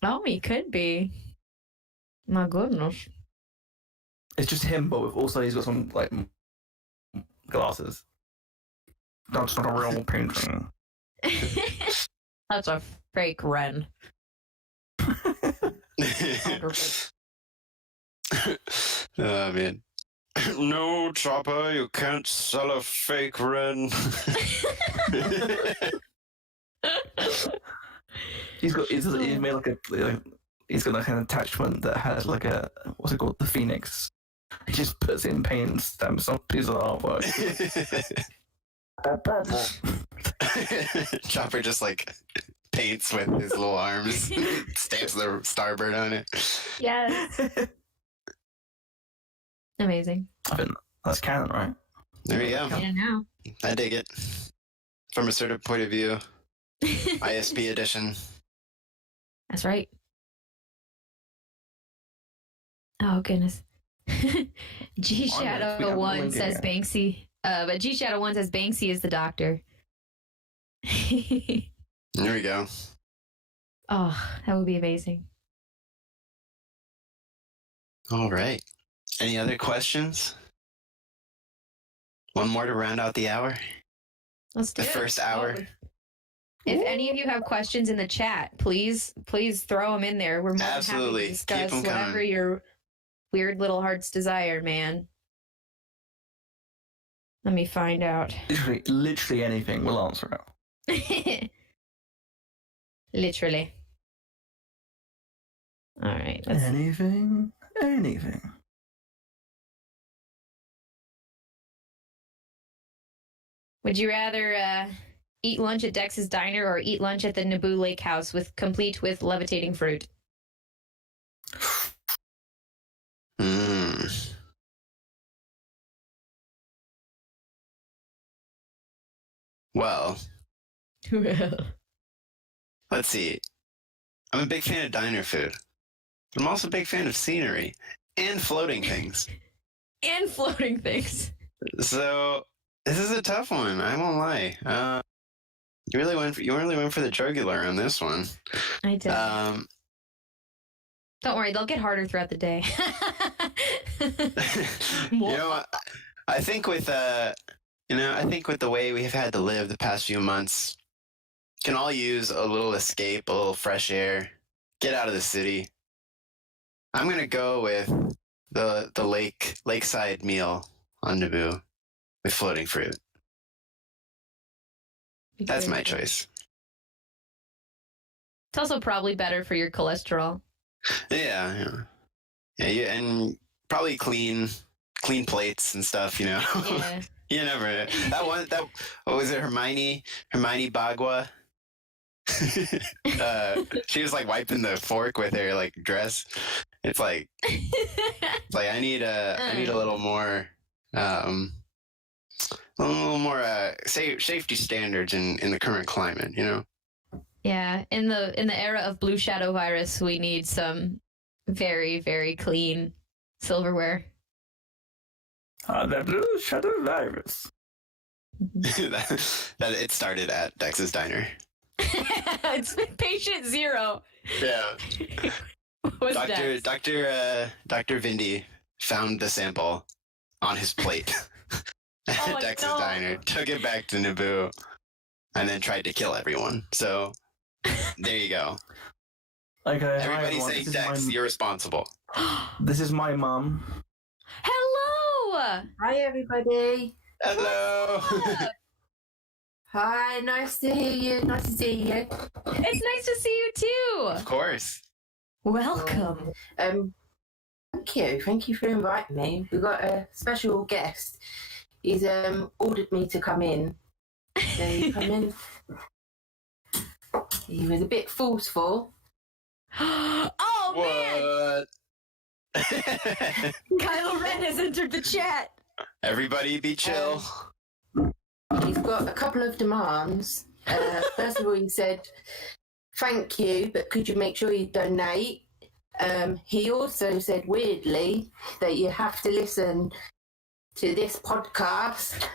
Oh, he could be. My goodness. It's just him, but also he's got some like glasses. That's not a real painting. That's a fake Ren. Oh man. No, Chopper, you can't sell a fake Ren. He's made like he's got like an attachment that has like a, what's it called, the Phoenix. He just puts in paint and stamps on a piece of artwork. Chopper just like paints with his little arms, stamps the starboard on it. Yes. Amazing. I think that's canon, right? There you go. I don't know. I dig it. From a certain point of view, ISB edition. That's right. Oh goodness. G Shadow 1 says Banksy. But G Shadow 1 says Banksy is the doctor. There we go. Oh, that would be amazing. All right. Any other questions? One more to round out the hour. Let's do The it. first hour. If any of you have questions in the chat, please throw them in there. We're more than Absolutely. happy to Keep discuss 'em whatever coming. your weird little hearts desire, man. Let me find out. Literally anything, we'll answer it. Literally. All right. Let's see. Anything. Would you rather eat lunch at Dex's Diner or eat lunch at the Naboo Lake House complete with levitating fruit? Well, let's see. I'm a big fan of diner food. But I'm also a big fan of scenery and floating things. And floating things. So this is a tough one. I won't lie. You really went for the jugular on this one. I did. Don't worry, they'll get harder throughout the day. You know, I think with the way we have had to live the past few months, can all use a little escape, a little fresh air, get out of the city. I'm gonna go with the lakeside meal on Naboo with floating fruit. That's my choice. It's also probably better for your cholesterol. Yeah, and probably clean plates and stuff. You know, Yeah. you never. What was it? Hermione Bagua. She was like wiping the fork with her like dress. It's like I need a little more safety standards in the current climate, you know. Yeah, in the era of blue shadow virus, we need some very, very clean silverware. The blue shadow virus. that it started at Dex's Diner. It's patient 0. Yeah. What's Dex? Dr. Vindy found the sample on his plate at Dex's Diner, took it back to Naboo, and then tried to kill everyone. So there you go. Okay. Everybody say, Dex, you're responsible. This is my mum. Hello! Hi, everybody. Hello. Hi, nice to hear you. Nice to see you. It's nice to see you too. Of course. Welcome. Thank you. Thank you for inviting me. We've got a special guest. He's ordered me to come in. So you come in. He was a bit forceful. Oh man! What? Kylo Ren has entered the chat. Everybody be chill. He's got a couple of demands. First of all, he said, "Thank you, but could you make sure you donate?" He also said, weirdly, that you have to listen to this podcast.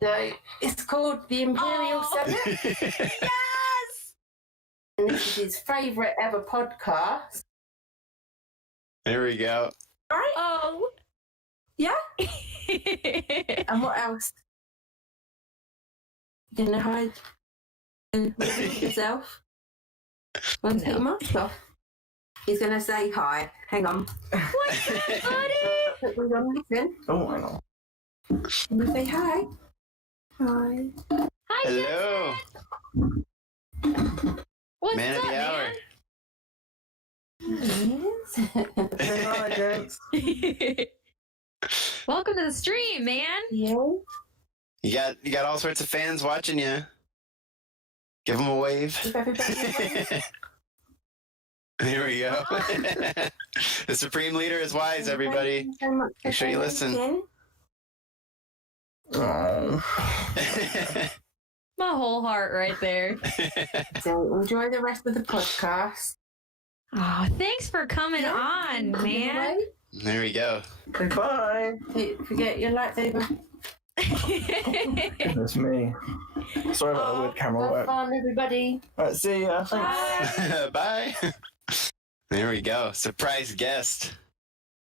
So it's called the Imperial Senate. Yes! And this is his favourite ever podcast. There we go. Right? Oh. Yeah? And what else? You gonna hide and yourself? Want to take your mask off? He's gonna say hi. Hang on. What's up, buddy? Put these on, listen. Oh, hang on. Can you say hi? Hi. Hi, Hello. Jensen. What's Man up, of the hour. Yes. Say hi, gents. man? Welcome to the stream, man. Yeah. You got all sorts of fans watching you. Give them a wave. Give everybody a wave. There we go. The Supreme Leader is wise, everybody. Thank you so much for Make sure you listen. listening. Oh. My whole heart right there. So enjoy the rest of the podcast. Oh, thanks for coming on, man. There we go. Goodbye. Forget your lightsaber. Goodness me. Sorry about the weird camera Have work. fun, everybody. Alright, see ya. Thanks. Bye. There we go. Surprise guest.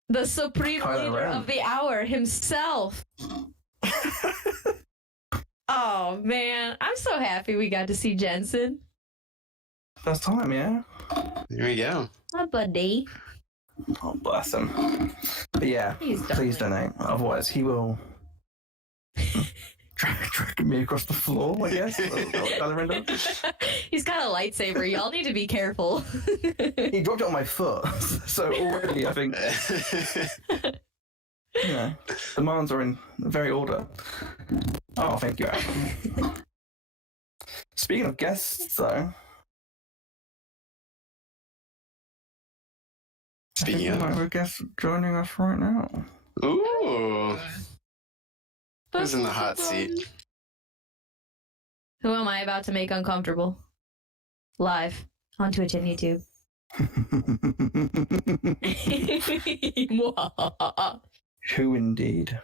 The supreme Kylo leader Ren. of the hour himself. Oh, man. I'm so happy we got to see Jensen. First time, yeah? There we go. My buddy. Oh, bless him. But yeah, Please please donate. Otherwise, he will drag me across the floor, I guess. He's got a lightsaber. Y'all need to be careful. He dropped it on my foot. So already, I think, you know, demands are in very order. Oh, thank you, Adam. Speaking of guests, though, Speaking I think we of. might have a guest joining us right now. Ooh. Who's in the hot seat? Who am I about to make uncomfortable? Live on Twitch and YouTube. Who indeed?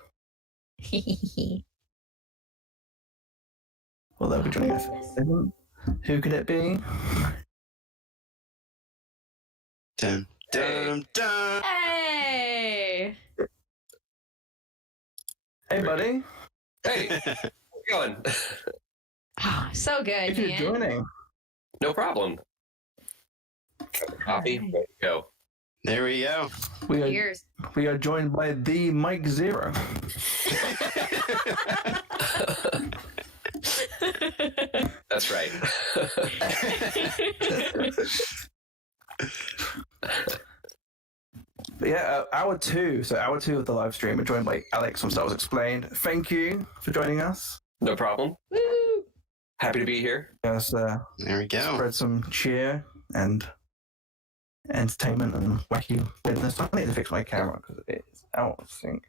Well, they'll be joining us. Who could it be? Dun, dun, dun. Hey! Hey, buddy. Hey, how's it going? Oh, so good, Thank you for man. joining. No problem. Copy. There you go. There we go. Cheers. We are joined by the Mike Zero. That's right. But yeah, hour two. So hour two of the live stream. We're joined by Alex from Star Wars Explained. Thank you for joining us. No problem. Woo! Happy to be here. Yes, There we go. spread some cheer and entertainment and wacky weirdness. I need to fix my camera because it's out of sync.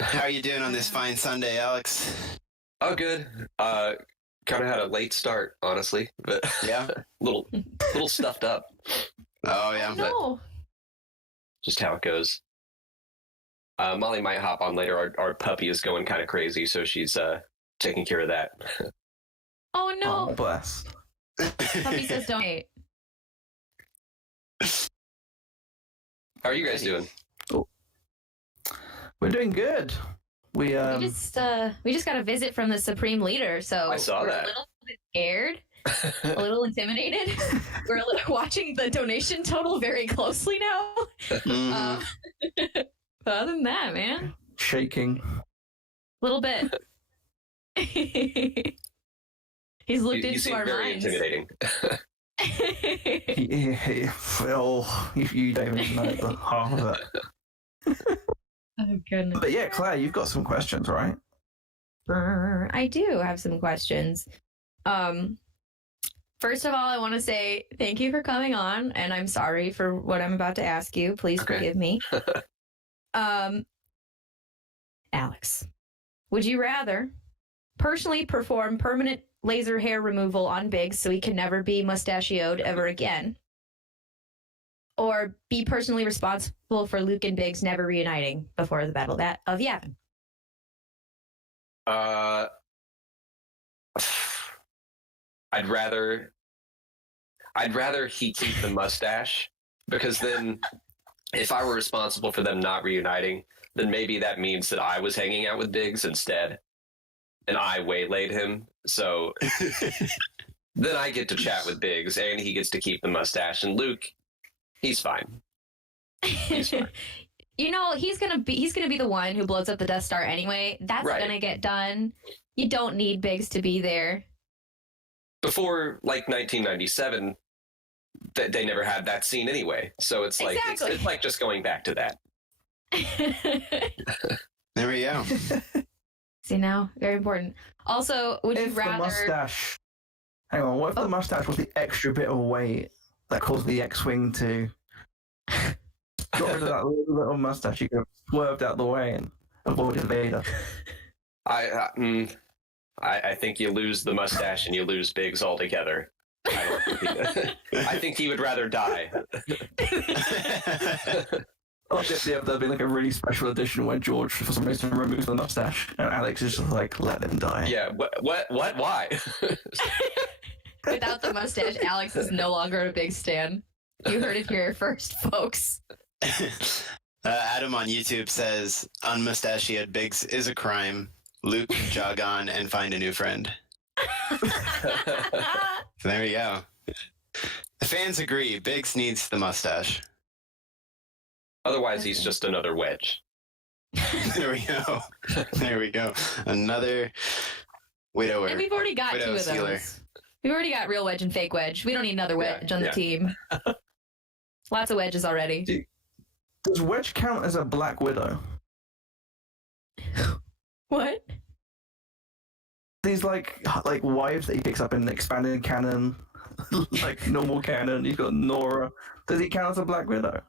How are you doing on this fine Sunday, Alex? Oh, good. Kind of had a late start, honestly, but Yeah. little stuffed up. Oh, yeah. No. Just how it goes. Molly might hop on later. Our puppy is going kind of crazy, so she's taking care of that. Oh, Oh, no. bless. Puppy says donate. How are you guys doing? We're doing good. We We just got a visit from the Supreme Leader, so I saw we're that. a little bit scared, a little intimidated. We're watching the donation total very closely now. Mhm. But other than that, man, shaking. a little bit. He's looked You into seem our very minds. intimidating. Well, you don't even know the half of it. Oh goodness. But yeah, Claire, you've got some questions, right? I do have some questions. First of all, I want to say thank you for coming on, and I'm sorry for what I'm about to ask you. Please Okay. forgive me. Alex, would you rather personally perform permanent laser hair removal on Biggs so he can never be mustachioed ever again, or be personally responsible for Luke and Biggs never reuniting before the Battle of Yavin? I'd rather. I'd rather he keep the mustache, because then if I were responsible for them not reuniting, then maybe that means that I was hanging out with Biggs instead, and I waylaid him. So then I get to chat with Biggs, and he gets to keep the mustache. And Luke, he's fine. He's fine. You know, he's gonna be the one who blows up the Death Star anyway. That's Right. gonna get done. You don't need Biggs to be there. Before, like, 1997, they never had that scene anyway. So it's like Exactly. it's like just going back to that. There we go. See now, very important. Also, would you If the rather? mustache, hang on, what if the mustache was the extra bit of weight that caused the X-wing to got rid of that little mustache? You could have swerved out the way and avoided Vader. I think you lose the mustache and you lose Biggs altogether. I think he would rather die. I'll get there'll be like a really special edition where George, for some reason, removes the mustache, and Alex is just like, let him die. Yeah. What? Why? Without the mustache, Alex is no longer a big stan. You heard it here first, folks. Adam on YouTube says, unmustachiated Biggs is a crime. Luke, jog on and find a new friend. So there you go. The fans agree. Biggs needs the mustache. Otherwise, he's just another wedge. There we go. There we go. Another widower. And we've already got Widow two of sealer. those. We've already got real wedge and fake wedge. We don't need another wedge on the yeah. team. Lots of wedges already. Does Wedge count as a Black Widow? What? These like wives that he picks up in the expanded canon, like normal canon. You've got Nora. Does he count as a Black Widow?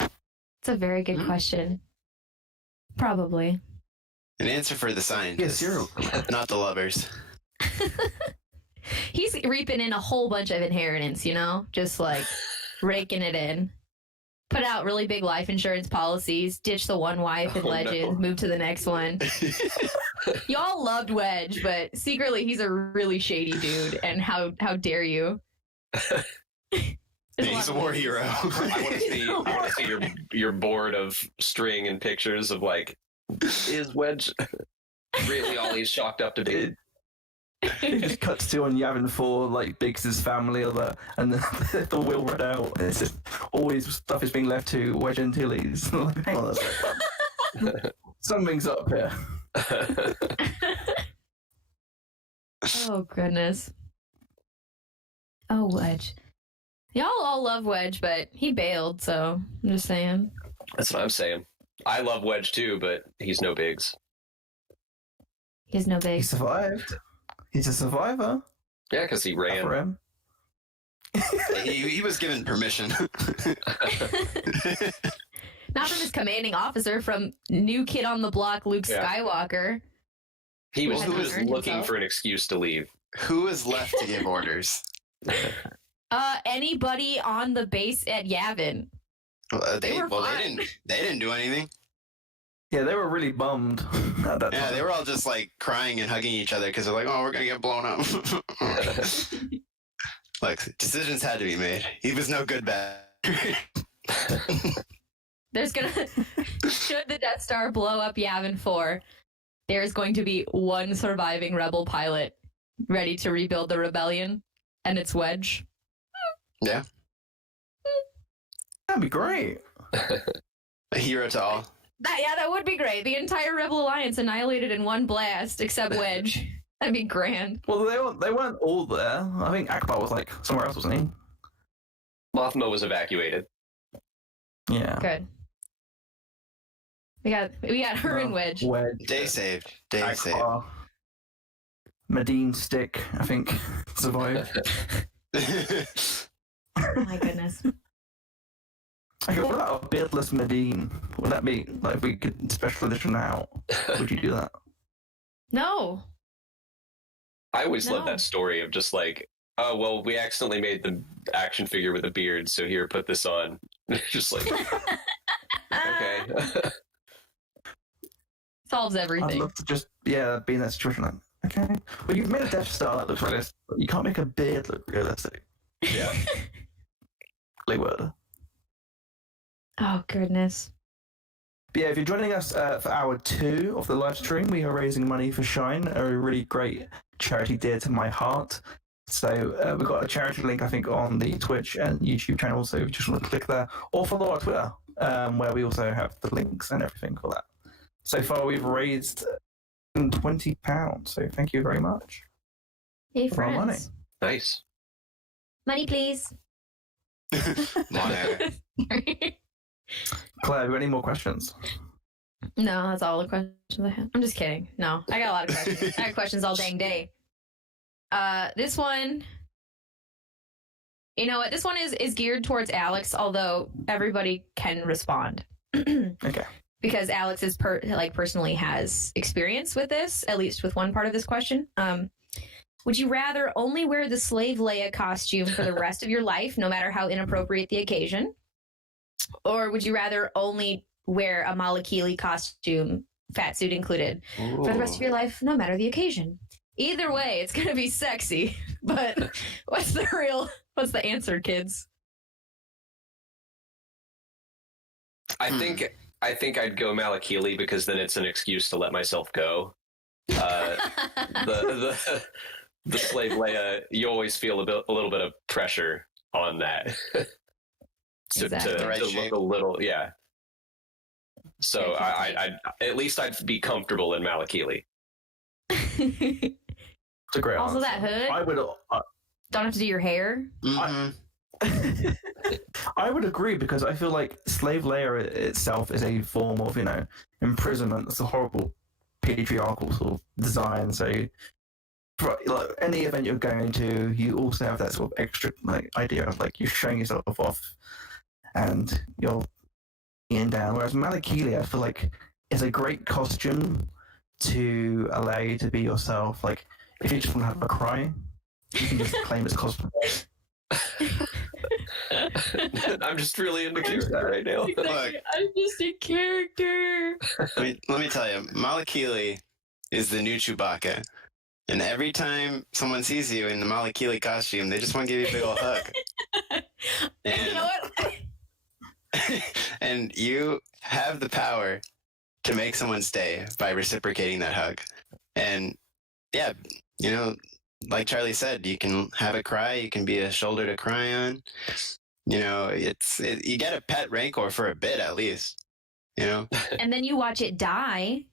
It's a very good question. Probably. An answer for the Yeah, scientists, serial. not the lovers. He's reaping in a whole bunch of inheritance, you know? Just like raking it in. Put out really big life insurance policies, ditch the one wife and Oh, Legend, no. move to the next one. Y'all loved Wedge, but secretly he's a really shady dude, and how dare you? There's He's a lot of war ways. hero. I want to see your board of string and pictures of like, is Wedge really all he's chalked up to be? It just cuts to on Yavin 4, like Biggs's family, or that, and the will read out. It's just always stuff is being left to Wedge and Tilly's. Like, hang on a second. Something's up here. Oh, goodness. Oh, Wedge. Y'all all love Wedge, but he bailed, so I'm just saying. That's what I'm saying. I love Wedge too, but he's no Biggs. He's no He big. survived. He's a survivor. Yeah, because he For ran. him. he was given permission. Not from his commanding officer, from new kid on the block, Luke Yeah. Skywalker. He was Well, just earned looking himself. for an excuse to leave. Who is left to give orders? Anybody on the base at Yavin. They were fine. didn't do anything. Yeah, they were really bummed at that Yeah, time. they were all just like crying and hugging each other because they're like, "Oh, we're gonna get blown up." Like decisions had to be made. He was no good bad. There's gonna should the Death Star blow up Yavin 4, there's going to be one surviving rebel pilot ready to rebuild the rebellion, and it's Wedge. Yeah, That'd be great. a hero to all. That would be great. The entire Rebel Alliance annihilated in one blast, except Wedge. That'd be grand. Well, they weren't all there. I think Akbar was like somewhere else, wasn't Mothma was evacuated. he? Yeah. Good. We got her and Wedge. Wedge. Day saved. Day saved. Akbar. Medine Stick, I think, survived. Oh my goodness. Okay, what about a beardless Medine? Would that be like if we could special edition out? Would you do that? No. I always love No. that story of just like, oh, well, we accidentally made the action figure with a beard, so here, put this on. Just like, okay. Solves I'd everything. love to just be in that situation. Like, Okay. Well, you've made a Death Star that looks realistic, but you can't make a beard look realistic. Yeah. Really would. Oh goodness. But yeah, if you're joining us for hour 2 of the live stream, we are raising money for Shine, a really great charity dear to my heart. So we've got a charity link, I think, on the Twitch and YouTube channel. So if you just want to click there or follow our Twitter, where we also have the links and everything for that. So far, we've raised £20. So thank you very much. Hey, for our money. friends. Nice. Money, please. Money. Claire, have you got any more questions? No, that's all the questions I have. I'm just kidding. No, I got a lot of questions. I got questions all dang day. This one, you know what? This one is geared towards Alex, although everybody can respond. Okay. Because Alex is personally has experience with this, at least with one part of this question. Would you rather only wear the slave Leia costume for the rest of your life, no matter how inappropriate the occasion? Or would you rather only wear a Malakili costume, fat suit included, for the rest of your life, no matter the occasion? Either way, it's going to be sexy. But what's the answer, kids? I think I'd go Malakili because then it's an excuse to let myself go. The slave Leia, you always feel a little bit of pressure on that. Exactly. to look a little, yeah. So I at least I'd be comfortable in Malakili. It's a great Also, answer. that hood. I would. Don't have to do your hair. Mm-hmm. I would agree because I feel like slave Leia itself is a form of, imprisonment. It's a horrible patriarchal sort of design. So, for any event you're going to, you also have that sort of extra idea of you're showing yourself off, and you're being down. Whereas Malakili, I feel like, is a great costume to allow you to be yourself. Like, if you just want to have a cry, you can just claim it's cosplay. I'm just really into character right now. Look, I'm just a character. let me tell you, Malakili is the new Chewbacca. And every time someone sees you in the Malakili costume, they just want to give you a big old hug. And, You know what? and you have the power to make someone stay by reciprocating that hug. And yeah, like Charlie said, you can have a cry, you can be a shoulder to cry on. You get a pet Rancor for a bit at least. And then you watch it die.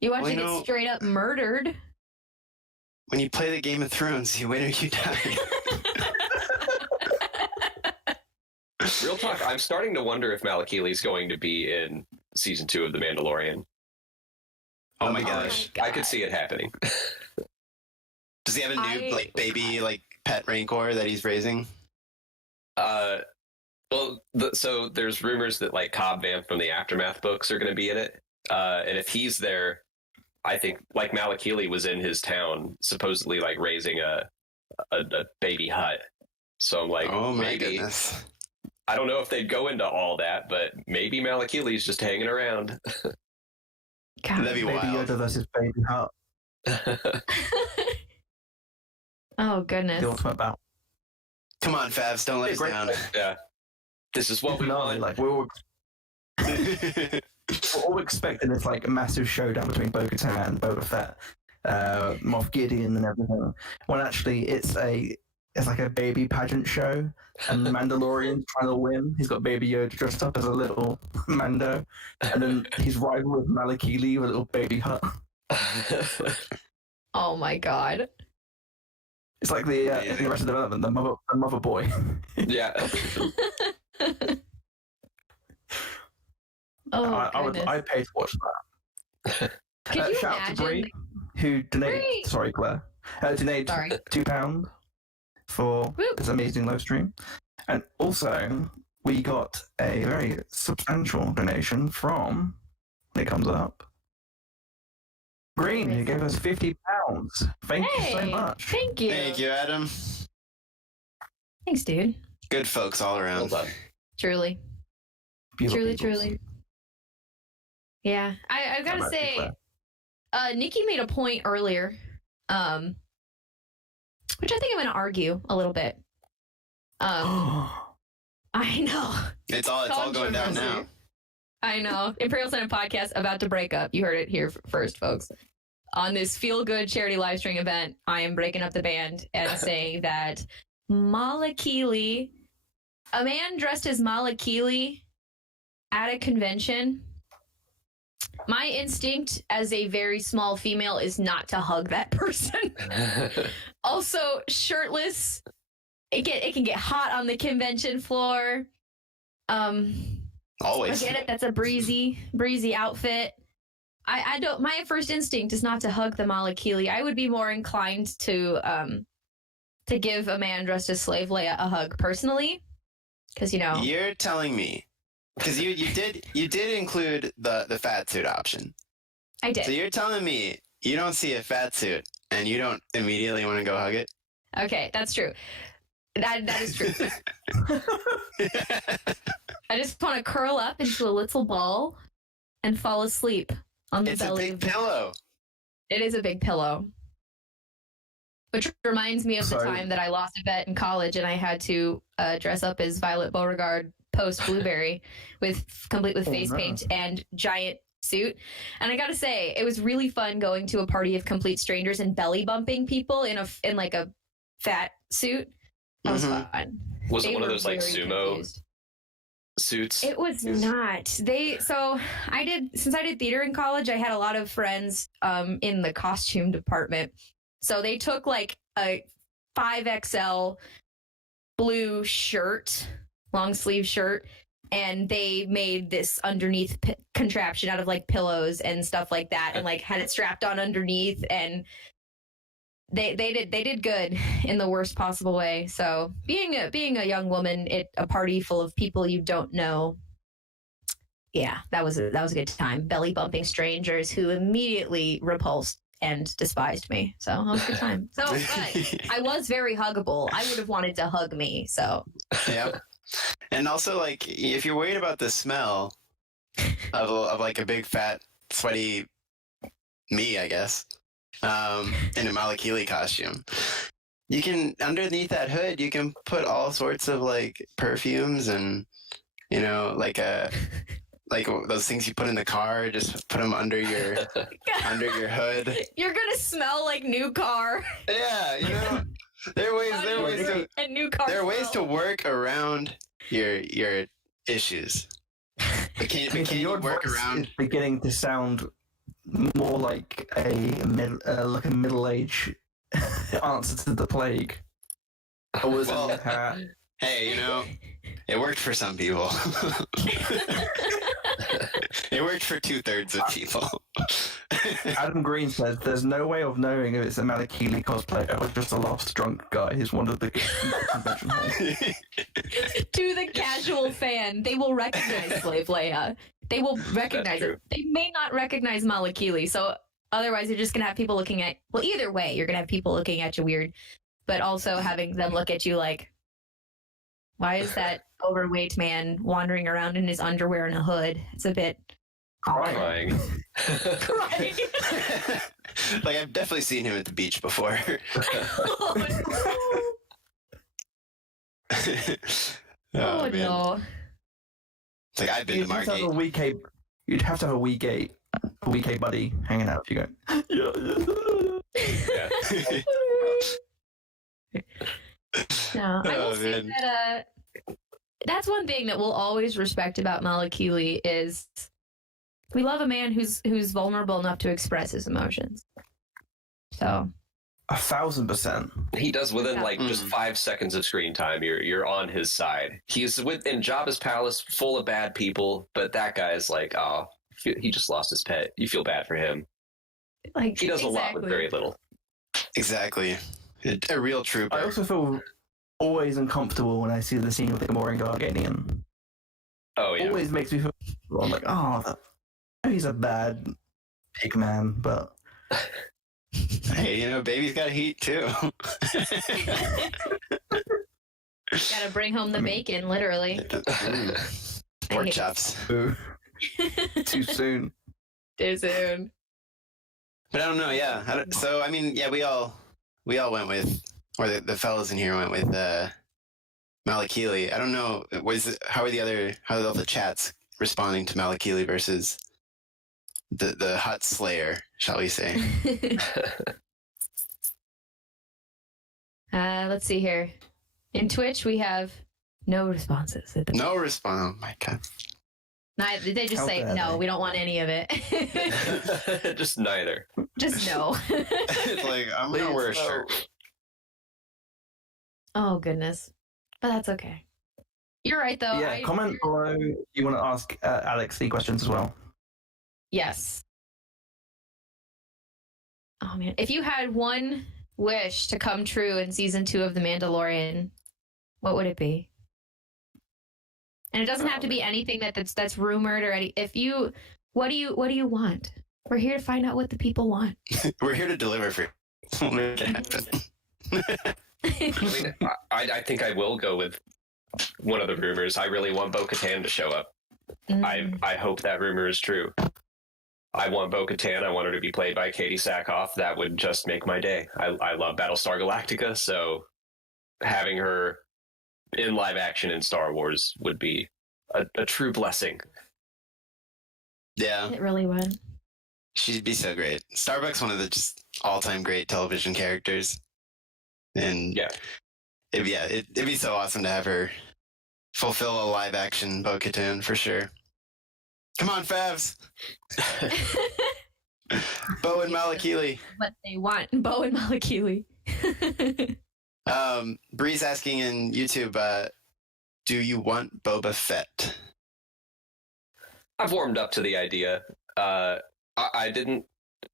You watch it get straight up murdered. When you play the Game of Thrones, you win or you die. Real talk, I'm starting to wonder if Malakili's going to be in season 2 of The Mandalorian. Oh my gosh. I could see it happening. Does he have a new baby pet Rancor that he's raising? So there's rumors that Cobb Vanth from the Aftermath books are going to be in it. And if he's there, I think Malakili was in his town, supposedly raising a baby hut. So I'm like, oh my maybe, goodness. I don't know if they'd go into all that, but maybe Malakili's just hanging around. God. That'd be Baby wild. Yoda versus Baby Hut. Oh goodness. The ultimate battle. Come on, Favs, don't let us Great. down. Yeah. This is what we want. We're all expecting this massive showdown between Bo-Katan and Boba Fett, Moff Gideon and everything. When actually it's like a baby pageant show, and the Mandalorian's trying to win. He's got Baby Yoda dressed up as a little Mando, and then he's riding with Malakili with a little baby hut. Oh my god. It's like the Arrested Development, the mother boy. Yeah. Oh I pay to watch that. Could you shout out to imagine? Bree, who donated. Bree! Sorry, Claire. Donated Sorry. £2 for Woo. this amazing live stream, and also we got a very substantial donation from. It comes up. Green, who gave us £50. Thank you so much. Thank you. Thank you, Adam. Thanks, dude. Good folks all around. Well done. Truly. Beautiful Truly, people. truly. Yeah. I've got to How about you, say, Claire? Nikki made a point earlier, which I think I'm going to argue a little bit. I know. It's all going down now. I know. Imperial Senate podcast about to break up. You heard it here first, folks. On this feel-good charity live stream event, I am breaking up the band and saying that Malakili, a man dressed as Malakili at a convention, my instinct as a very small female is not to hug that person. Also, shirtless, it can get hot on the convention floor. Always. I get it. That's a breezy outfit. I don't. My first instinct is not to hug the Malakili. I would be more inclined to give a man dressed as Slave Leia a hug personally, because You're telling me, because you did include the fat suit option. I did. So you're telling me you don't see a fat suit and you don't immediately want to go hug it? Okay, that's true. That is true. I just want to curl up into a little ball and fall asleep on the belly. It's a big pillow. It is a big pillow. Which reminds me of the time that I lost a bet in college and I had to dress up as Violet Beauregard post Blueberry complete with face paint and giant suit. And I gotta say, it was really fun going to a party of complete strangers and belly bumping people in like a fat suit. That was fun. Was it one of those like sumo suits? It was not. Since I did theater in college, I had a lot of friends in the costume department. So they took like a 5XL blue shirt, long sleeve shirt, and they made this underneath contraption out of like pillows and stuff like that, and like had it strapped on underneath, and they did good in the worst possible way. So being a young woman at a party full of people you don't know, yeah, that was a good time. Belly bumping strangers who immediately repulsed and despised me. So that was a good time. So I was very huggable. I would have wanted to hug me. So Yep. And also, like, if you're worried about the smell of like a big fat sweaty me, I guess, in a Malakili costume, you can, underneath that hood, you can put all sorts of like perfumes and like those things you put in the car. Just put them under your hood. You're gonna smell like new car. Yeah, there are ways to work around your issues. But can you work around? It's beginning to sound more like a middle-aged answer to the plague. Hey, it worked for some people. It worked for 2/3 of people. Adam Green says, "There's no way of knowing if it's a Malakili cosplayer or just a lost drunk guy who's wandered the convention hall." To the casual fan, they will recognize Slave Leia. They will recognize it. They may not recognize Malakili. So otherwise, you're just gonna have people looking at. Well, either way, you're gonna have people looking at you weird, but also having them look at you like, why is that overweight man wandering around in his underwear and a hood? It's a bit Crying. crying. Like, I've definitely seen him at the beach before. Oh, man. no. It's like, I've been to Margate. You'd have to have a weekay buddy hanging out if you go. No, I will say that that's one thing that we'll always respect about Malakili is we love a man who's vulnerable enough to express his emotions. So 1,000%. He does within like just 5 seconds of screen time. You're on his side. He's in Jabba's palace, full of bad people, but that guy's like, oh, he just lost his pet. You feel bad for him. Like, he does a lot with very little. Exactly. A real trooper. I also feel always uncomfortable when I see the scene with the Gamorrean Garganian. Oh yeah. Always makes me feel. I'm like, he's a bad pig man, but hey, baby's got heat too. gotta bring home the bacon, literally. Pork chops. too soon. Too soon. But I don't know. Yeah. So I mean, yeah, we all went with, or the fellas in here went with Malakili. I don't know. How are all the chats responding to Malakili versus the Hut Slayer, shall we say? Let's see here. In Twitch, we have no responses. No response. Oh my god. They just How say, dare no, they? we don't want any of it. Just neither. Just no. It's like, I'm gonna wear a shirt. Oh, goodness. But that's okay. You're right, though. Yeah, comment below. You want to ask Alex the questions as well. Yes. Oh, man. If you had one wish to come true in season 2 of The Mandalorian, what would it be? And it doesn't have to be anything that's rumored or any. What do you want? We're here to find out what the people want. We're here to deliver for you. Make it happen. I mean, I think I will go with one of the rumors. I really want Bo-Katan to show up. I hope that rumor is true. I want Bo-Katan. I want her to be played by Katie Sackhoff. That would just make my day. I love Battlestar Galactica, so having her in live action in Star Wars would be a true blessing. Yeah, It really would. she'd be so great. Starbucks, one of the just all-time great television characters, and Yeah. it'd be so awesome to have her fulfill a live-action Bo-Katan for sure. Come on, Favs. Bo and Malakili. What they want. Bo and Malakili. Bree's asking in YouTube, do you want Boba Fett? I've warmed up to the idea. I didn't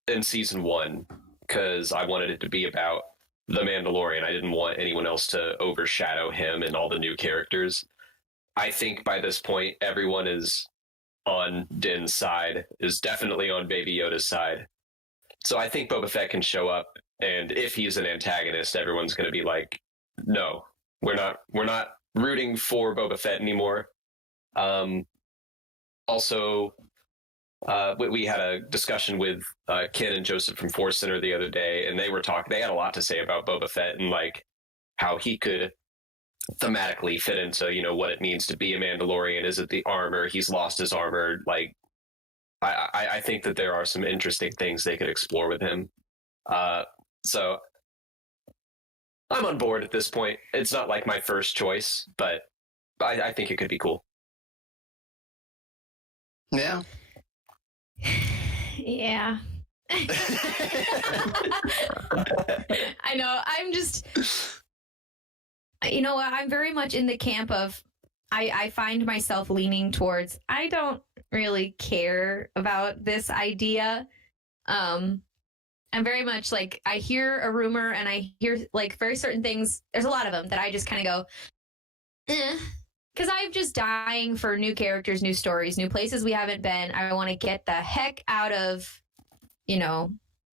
in season 1 because I wanted it to be about the Mandalorian. I didn't want anyone else to overshadow him and all the new characters. I think by this point, everyone is on Din's side, is definitely on Baby Yoda's side. So I think Boba Fett can show up, and if he's an antagonist, everyone's going to be like, no, we're not rooting for Boba Fett anymore. Also, we had a discussion with Ken and Joseph from Force Center the other day, and they had a lot to say about Boba Fett and like how he could thematically fit into, what it means to be a Mandalorian. Is it the armor? He's lost his armor. Like, I think that there are some interesting things they could explore with him. So I'm on board at this point. It's not like my first choice, but I think it could be cool. Yeah. Yeah. I know. I'm just, I'm very much in the camp of, I find myself leaning towards, I don't really care about this idea. I'm very much like, I hear a rumor and I hear like very certain things. There's a lot of them that I just kind of go, because I'm just dying for new characters, new stories, new places we haven't been. I want to get the heck out of,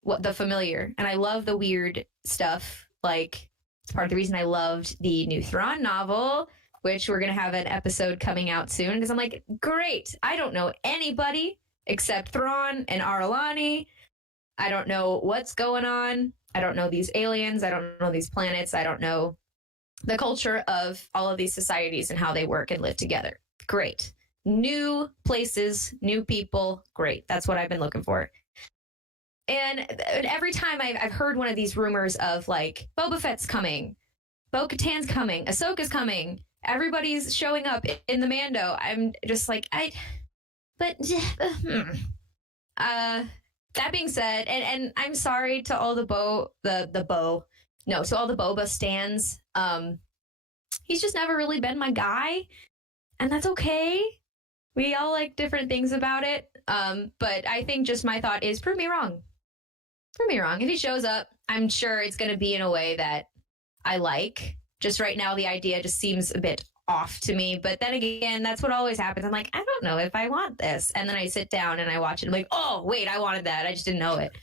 what the familiar. And I love the weird stuff. Like, it's part of the reason I loved the new Thrawn novel, which we're going to have an episode coming out soon. Because I'm like, great. I don't know anybody except Thrawn and Aralani. I don't know what's going on. I don't know these aliens. I don't know these planets. I don't know the culture of all of these societies and how they work and live together. Great. New places, new people. Great. That's what I've been looking for. And every time I've heard one of these rumors of like, Boba Fett's coming, Bo-Katan's coming, Ahsoka's coming, everybody's showing up in the Mando, I'm just like, that being said, and I'm sorry to all to all the Boba stans. He's just never really been my guy, and that's okay. We all like different things about it. But I think just my thought is prove me wrong. Prove me wrong. If he shows up, I'm sure it's going to be in a way that I like. Just right now, the idea just seems a bit off to me. But then again, that's what always happens. I'm like, I don't know if I want this. And then I sit down and I watch it. I'm like, oh, wait, I wanted that. I just didn't know it.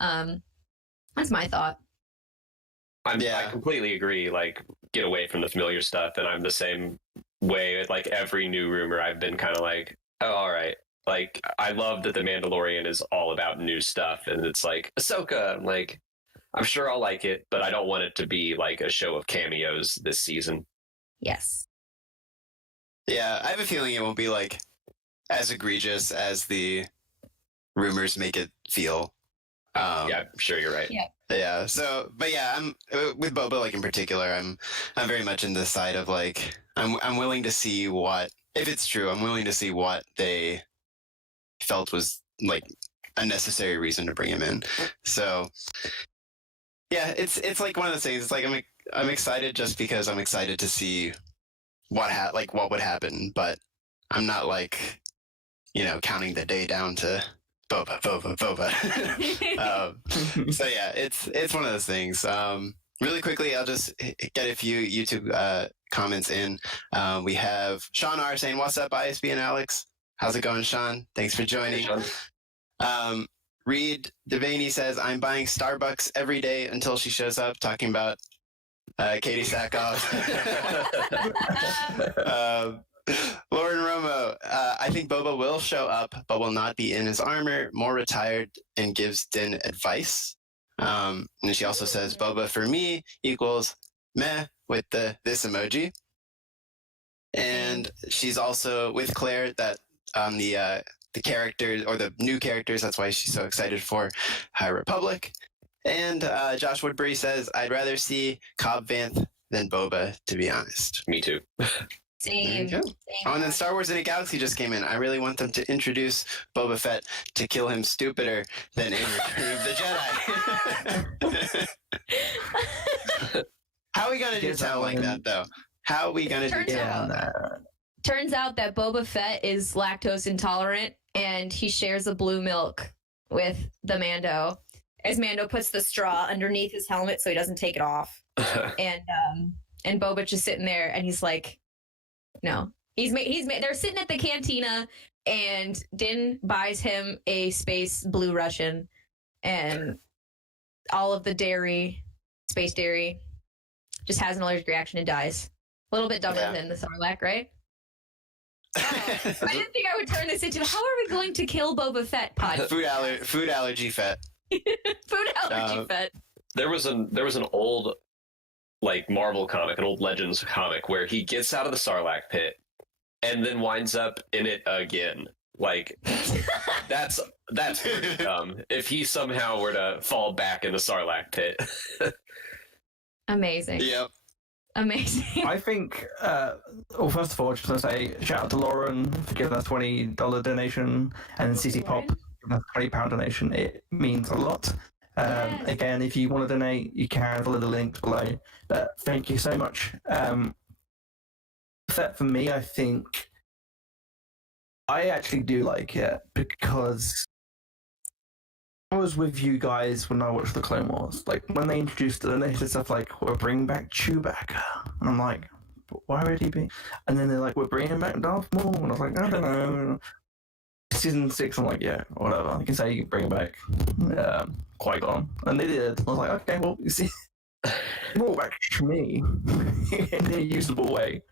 That's my thought. I completely agree. Like, get away from the familiar stuff. And I'm the same way with like every new rumor. I've been kind of like, oh, all right. Like, I love that The Mandalorian is all about new stuff, and it's like Ahsoka. I'm like, I'm sure I'll like it, but I don't want it to be like a show of cameos this season. Yes. Yeah, I have a feeling it won't be like as egregious as the rumors make it feel. Yeah, I'm sure you're right. Yeah. Yeah. So, but yeah, I'm with Boba like in particular. I'm very much in the side of like I'm willing to see what, if it's true. I'm willing to see what they felt was like a necessary reason to bring him in. So, yeah, it's like one of those things. It's like I'm excited just because I'm excited to see what would happen, but I'm not like, counting the day down to Boba. So yeah, it's one of those things. Really quickly, I'll just get a few YouTube comments in. We have Sean R saying, "What's up, ISB and Alex? How's it going, Sean? Thanks for joining." Reed Devaney says, "I'm buying Starbucks every day until she shows up," talking about Katie Sackhoff. Lauren Romo, "I think Boba will show up, but will not be in his armor, more retired, and gives Din advice." And she also says, "Boba for me equals meh with this emoji." And she's also with Claire that on the characters, or the new characters, that's why she's so excited for High Republic. And Josh Woodbury says, "I'd rather see Cobb Vanth than Boba, to be honest." Me too. Same. There you go. Oh, and then Star Wars in a Galaxy just came in. "I really want them to introduce Boba Fett to kill him stupider than in Return of the Jedi." How are we going to do tell like that, though? How are we going to do that? Turns out that Boba Fett is lactose intolerant, and he shares a blue milk with the Mando, as Mando puts the straw underneath his helmet so he doesn't take it off. And Boba just sitting there, and he's like, no. They're sitting at the cantina, and Din buys him a space blue Russian, and all of the dairy, space dairy, just has an allergic reaction and dies. A little bit dumber than the Sarlacc, right? Oh, I didn't think I would turn this into, how are we going to kill Boba Fett pod? Food allergy Fett. Food allergy Fett. There was an old like Marvel comic, an old Legends comic, where he gets out of the Sarlacc pit and then winds up in it again. Like that's pretty dumb. If he somehow were to fall back in the Sarlacc pit. Amazing. Yep. Amazing. I think, first of all, just want to say shout out to Lauren for giving us $20 donation, and CC Pop giving us £20 donation. It means a lot. Yes. Again, if you want to donate, you can follow the link below. But thank you so much. For me, I think I actually do like it because I was with you guys when I watched the Clone Wars. Like, when they introduced it, and they said stuff like, "We're bringing back Chewbacca." And I'm like, "But why would he be?" And then they're like, "We're bringing back Darth Maul." And I was like, "I don't know." Season 6, I'm like, yeah, whatever. You can say you bring it back. Qui-Gon. And they did. I was like, okay, well, you see, brought back to me in a usable way.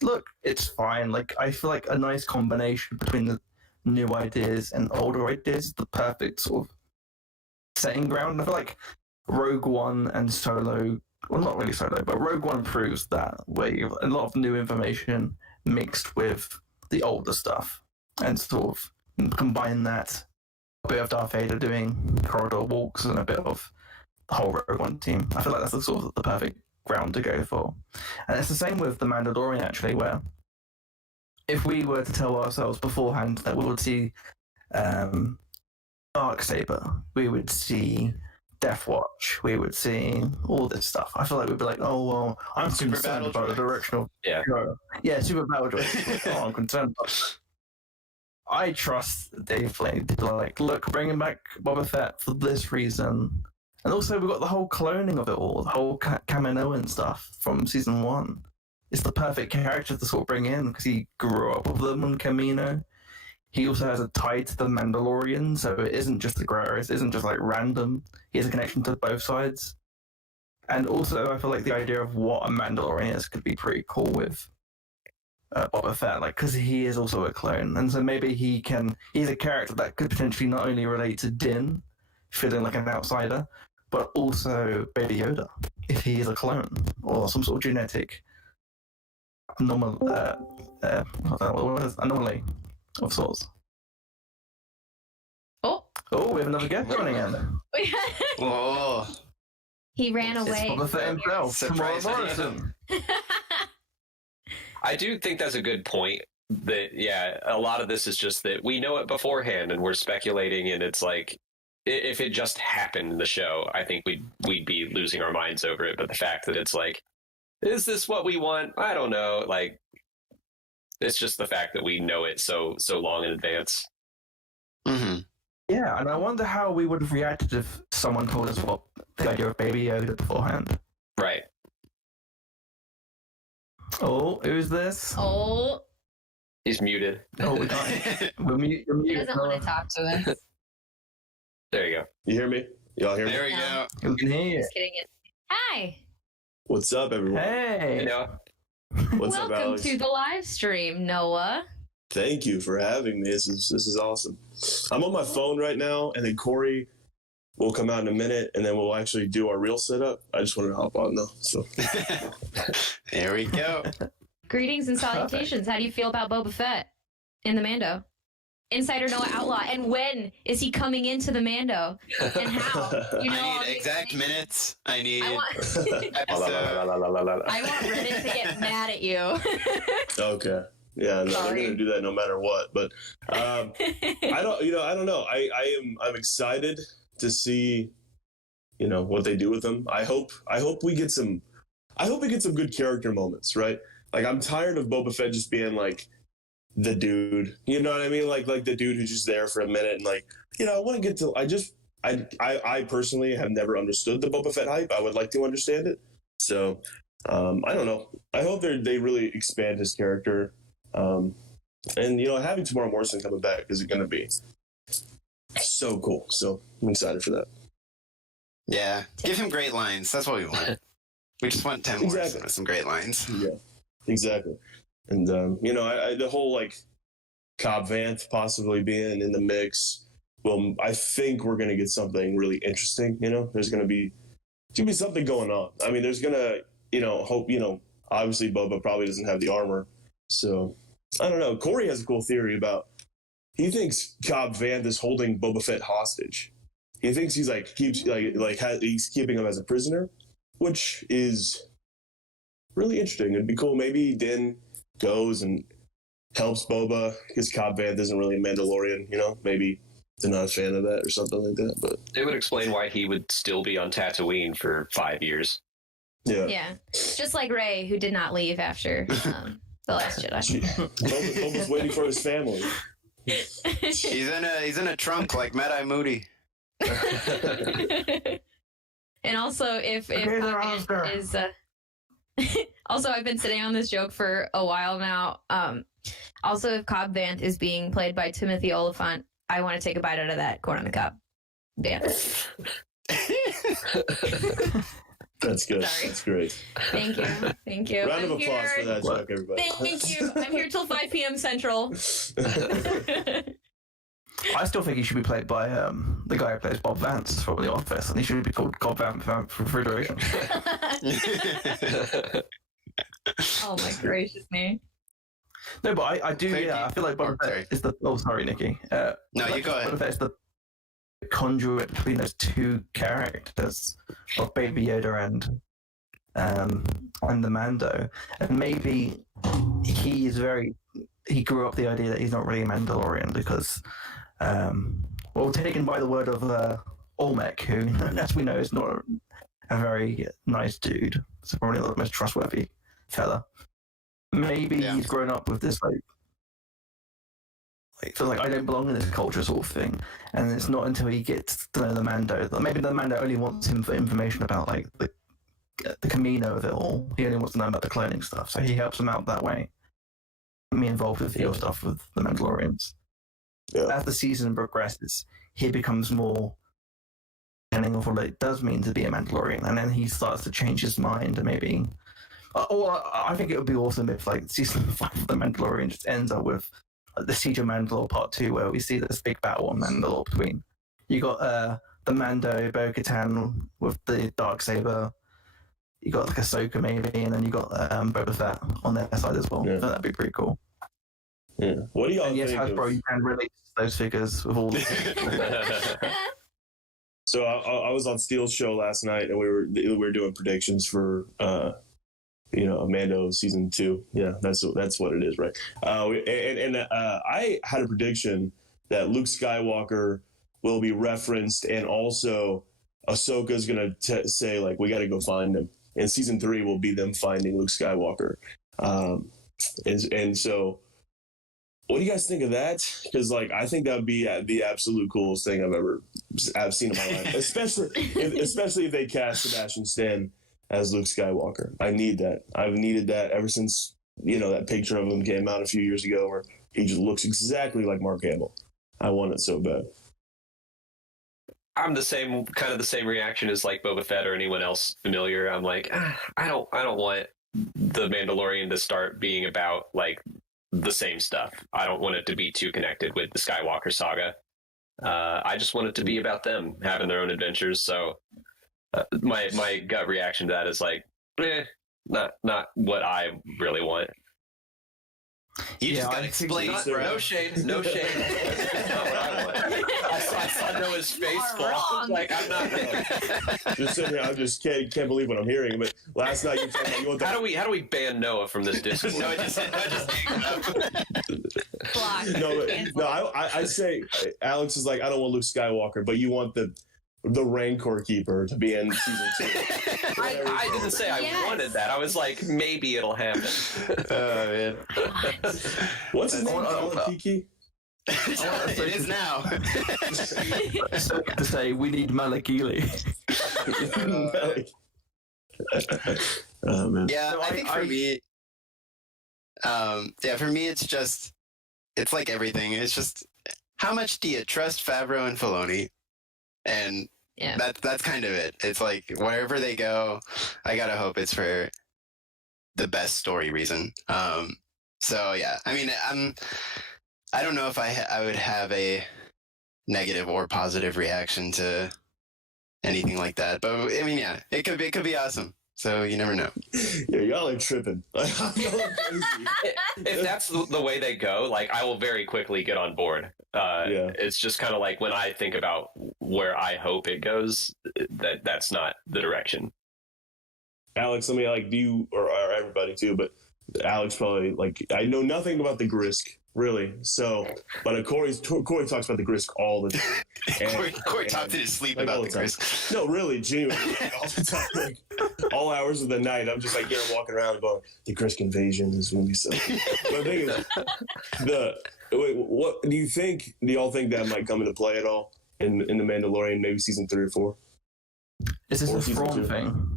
Look, it's fine. Like, I feel like a nice combination between the new ideas and older ideas is the perfect sort of setting ground. I feel like Rogue One and Solo, well, not really Solo, but Rogue One proves that, where you have a lot of new information mixed with the older stuff, and sort of combine that, a bit of Darth Vader doing corridor walks and a bit of the whole Rogue One team. I feel like that's the sort of the perfect ground to go for. And it's the same with The Mandalorian, actually, where if we were to tell ourselves beforehand that we would see Darksaber, we would see Death Watch, we would see all this stuff, I feel like we'd be like, oh, well, I'm Super concerned Battle about the Droid. direction of... Yeah. Super Battle Droid. Oh, I'm concerned about that. I trust Dave Filoni to be like, look, bringing back Boba Fett for this reason. And also, we've got the whole cloning of it all, the whole Kaminoan stuff from season 1. It's the perfect character to sort of bring in because he grew up with them on Kamino. He also has a tie to the Mandalorian, so it isn't just the grower, it isn't just like random. He has a connection to both sides. And also, I feel like the idea of what a Mandalorian is could be pretty cool with Boba Fett, like because he is also a clone, and so maybe he's a character that could potentially not only relate to Din, feeling like an outsider, but also Baby Yoda, if he is a clone or some sort of genetic anomaly of sorts. Oh, we have another guest joining in. Whoa. He ran It's away. Boba Fett himself, Surprise Tamara video. Morrison. I do think that's a good point. That a lot of this is just that we know it beforehand and we're speculating, and it's like if it just happened in the show, I think we'd be losing our minds over it. But the fact that it's like, is this what we want? I don't know. Like, it's just the fact that we know it so long in advance. Mm-hmm. Yeah, and I wonder how we would have reacted if someone told us what the idea of Baby Yoda beforehand. Right. Oh, who's this? Oh, He's muted. Oh, we can't. We're he muted. doesn't want to talk to us. There you go. You hear me? Y'all hear me? There we go. We can hear you. Just kidding. Hi. What's up, everyone? Hey. You know, What's up, Welcome Alex? to the live stream, Noah. Thank you for having me. This is awesome. I'm on my phone right now, and then Corey will come out in a minute, and then we'll actually do our real setup. I just wanted to hop on though. So There we go. Greetings and salutations. How do you feel about Boba Fett in the Mando? Insider Noah Outlaw. And when is he coming into the Mando? And how? You know, all I the need exact information. minutes. I need I want, episode. I want Reddit to get mad at you. Okay. Yeah, no, they're Sorry. gonna do that no matter what. But I don't know. I'm excited to see, what they do with them. I hope we get some good character moments, right? Like, I'm tired of Boba Fett just being like the dude, you know what I mean? Like the dude who's just there for a minute and like, I want to get to. I personally have never understood the Boba Fett hype. I would like to understand it. So I don't know. I hope they really expand his character. And having Tamara Morrison coming back is going to be so cool. So I'm excited for that. Yeah. Give him great lines. That's what we want. We just want Tim Morrison Exactly. with some great lines. Yeah, exactly. And the whole like Cobb Vanth possibly being in the mix. Well, I think we're going to get something really interesting. There's going to be something going on. I mean, there's going to, hope, obviously Boba probably doesn't have the armor. So I don't know. Corey has a cool theory about, he thinks Cobb Vanth is holding Boba Fett hostage. He thinks he's he's keeping him as a prisoner, which is really interesting. It'd be cool. Maybe Din goes and helps Boba because Cobb Vanth isn't really a Mandalorian. Maybe they're not a fan of that or something like that. But it would explain why he would still be on Tatooine for 5 years. yeah, Yeah. Just like Rey, who did not leave after The Last Jedi. Boba's waiting for his family. He's in a trunk like Mad-Eye Moody. And also, if Okay, they're Cobb Oscar. Vanth is also, I've been sitting on this joke for a while now. Also, if Cobb Vanth is being played by Timothy Oliphant, I want to take a bite out of that corn on the cob. Vanth. That's good. Sorry. That's great. Thank you. Thank you. Round of I'm applause here. for that joke, everybody. Thank you. I'm here till 5 p.m. Central. I still think he should be played by the guy who plays Bob Vance from The Office, and he should be called God Vance Refrigeration. Oh my gracious me. No, but I do. Very Yeah, I deep. feel like Boba Sorry. Fett is the. Oh, sorry, Nikki. No, like you go ahead. Boba Fett is the conduit between those two characters of Baby Yoda and the Mando, and maybe he grew up the idea that he's not really a Mandalorian because, taken by the word of Olmec, who, as we know, is not a very nice dude. It's probably not the most trustworthy fella. Maybe Yeah. he's grown up with this feel like I don't belong in this culture sort of thing, and it's not until he gets to know the Mando that maybe the Mando only wants him for information about like the Camino of it all. He only wants to know about the cloning stuff, so he helps him out that way. Me involved with the stuff with the Mandalorians. Yeah. As the season progresses, he becomes more understanding of what it does mean to be a Mandalorian, and then he starts to change his mind and maybe I think it would be awesome if like season 5 of The Mandalorian just ends up with the Siege of Mandalore Part 2, where we see this big battle on Mandalore between you got the Mando, Bo-Katan with the Darksaber. You got like Ahsoka maybe, and then you got Boba Fett on their side as well. Yeah. So that'd be pretty cool. Yeah. What do y'all And yes, think? Hasbro, you can release those figures with all. So I was on Steele's show last night, and we were doing predictions for Mando season 2. Yeah, that's what it is, right? I had a prediction that Luke Skywalker will be referenced, and also Ahsoka's gonna say like, we got to go find him. And season 3 will be them finding Luke Skywalker. And so, what do you guys think of that? Because like, I think that would be the absolute coolest thing I've seen in my life, especially if they cast Sebastian Stan as Luke Skywalker. I need that. I've needed that ever since that picture of him came out a few years ago, where he just looks exactly like Mark Hamill. I want it so bad. I'm the same reaction as like Boba Fett or anyone else familiar. I'm like, I don't want the Mandalorian to start being about like the same stuff. I don't want it to be too connected with the Skywalker saga. I just want it to be about them having their own adventures. So my gut reaction to that is like, not what I really want. You just gotta explain, bro. No shade. That's not what I want. I saw Noah's face fall. Like, I'm not. Just sitting here, I just can't believe what I'm hearing. But last night you told me you want How do we ban Noah from this Discord? No, just I say Alex is like, I don't want Luke Skywalker, but you want the Rancor Keeper to be in season 2. I didn't say I wanted that. I was like, maybe it'll happen. Oh man. What's his name? Kiki? It is now. To say we need Malakili. Oh man. Yeah, so I think for me, it's like everything. It's just, how much do you trust Favreau and Filoni? And that's kind of it. It's like, wherever they go, I gotta hope it's for the best story reason. So yeah, I mean, I don't know if I would have a negative or positive reaction to anything like that, but I mean, yeah, it could be awesome. So you never know. Yeah, y'all are tripping. If that's the way they go, like, I will very quickly get on board. It's just kind of like when I think about where I hope it goes, that's not the direction. Alex, let me do you or everybody too, but Alex probably I know nothing about the Grisk. Really? So, but Corey talks about the Grisk all the time. Corey talks in his sleep about the Grisk. No, really, genuinely, all the time. All hours of the night, I'm just walking around going, the Grisk invasion is going to be so. But the thing is, what do you think? Do y'all think that might come into play at all in the Mandalorian, maybe season 3 or 4? Is this a Thrawn thing?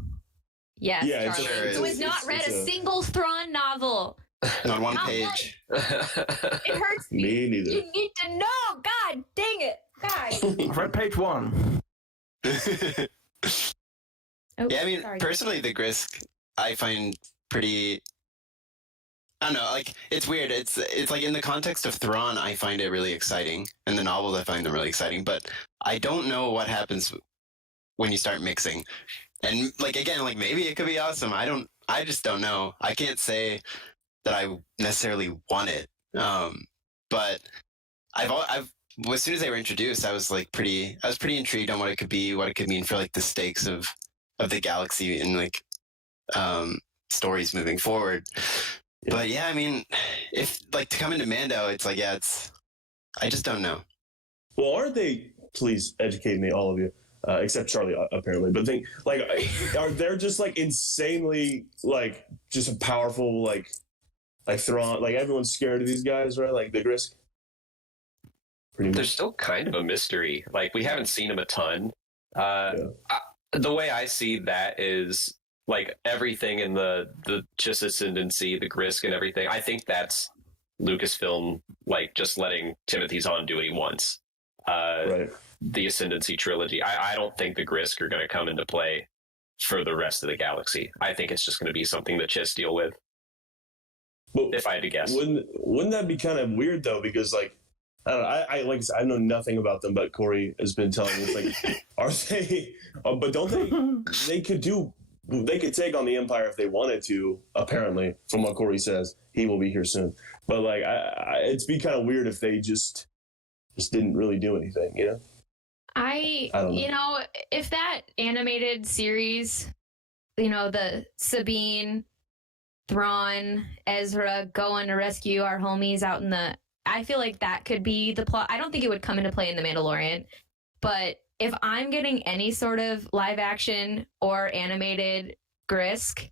Yes, yeah, Charlie. Who has not read a single Thrawn novel? On one page. It hurts me. Me neither. You need to know. God dang it. God. I've read page 1. Yeah, I mean, personally, the Grisk, I find pretty... I don't know, like, it's weird. It's like, in the context of Thrawn, I find it really exciting. And the novels, I find them really exciting. But I don't know what happens when you start mixing. And, again, maybe it could be awesome. I just don't know. I can't say that I necessarily want it. But as soon as they were introduced, I was pretty intrigued on what it could be, what it could mean for the stakes of the galaxy and stories moving forward. Yeah. But yeah, I mean, if to come into Mando, it's I just don't know. Well, aren't they? Please educate me, all of you, except Charlie apparently. But are they just insanely just a powerful Thrawn? Everyone's scared of these guys, right? The Grisk. They're still kind of a mystery. We haven't seen them a ton. The way I see that is everything in the just ascendancy, the Grisk and everything. I think that's Lucasfilm just letting Timothy Zahn do what he wants. Right. The Ascendancy trilogy. I don't think the Grisk are going to come into play for the rest of the galaxy. I think it's just going to be something that Chiss deal with. But if I had to guess, wouldn't that be kind of weird though? Because like, I don't know, I like I said, I know nothing about them, but Corey has been telling me it's like, are they? But don't they? They could take on the Empire if they wanted to. Apparently, from what Corey says, he will be here soon. But like, it'd be kind of weird if they just didn't really do anything, you know? I don't know. You know, if that animated series, you know, the Sabine, Thrawn, Ezra going to rescue our homies out in the... I feel like that could be the plot. I don't think it would come into play in The Mandalorian, but if I'm getting any sort of live action or animated Grisk,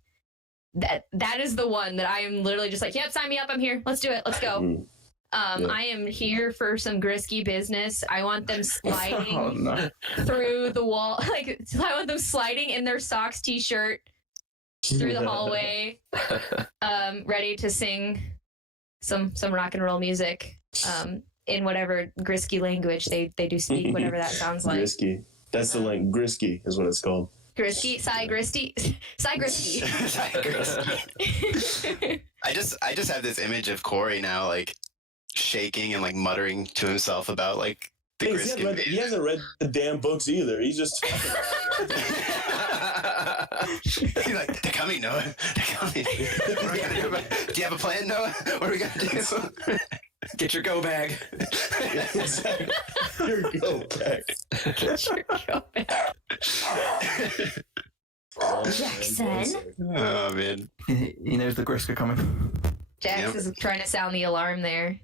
that is the one that I am literally just like, yep, sign me up. I'm here. Let's do it. Let's go. I am here for some Grisky business. I want them sliding through the wall. Like, I want them sliding in their socks t-shirt through the hallway, ready to sing some rock and roll music in whatever Grisky language they do speak, whatever that sounds like. Grisky. That's the language. Grisky is what it's called. Grisky, Cy Gristy, Cy Grisky. Cy Grisky. I just have this image of Corey now, like shaking and like muttering to himself about like the Grisky. He hasn't read the damn books either. He's just. He's like, they're coming, Noah. They're coming. What are we gonna do? Do you have a plan, Noah? What are we gonna do? Get your go bag. Your go bag. Get your go bag. Jackson. Oh man. He knows the Grisk are coming. Jax is trying to sound the alarm there.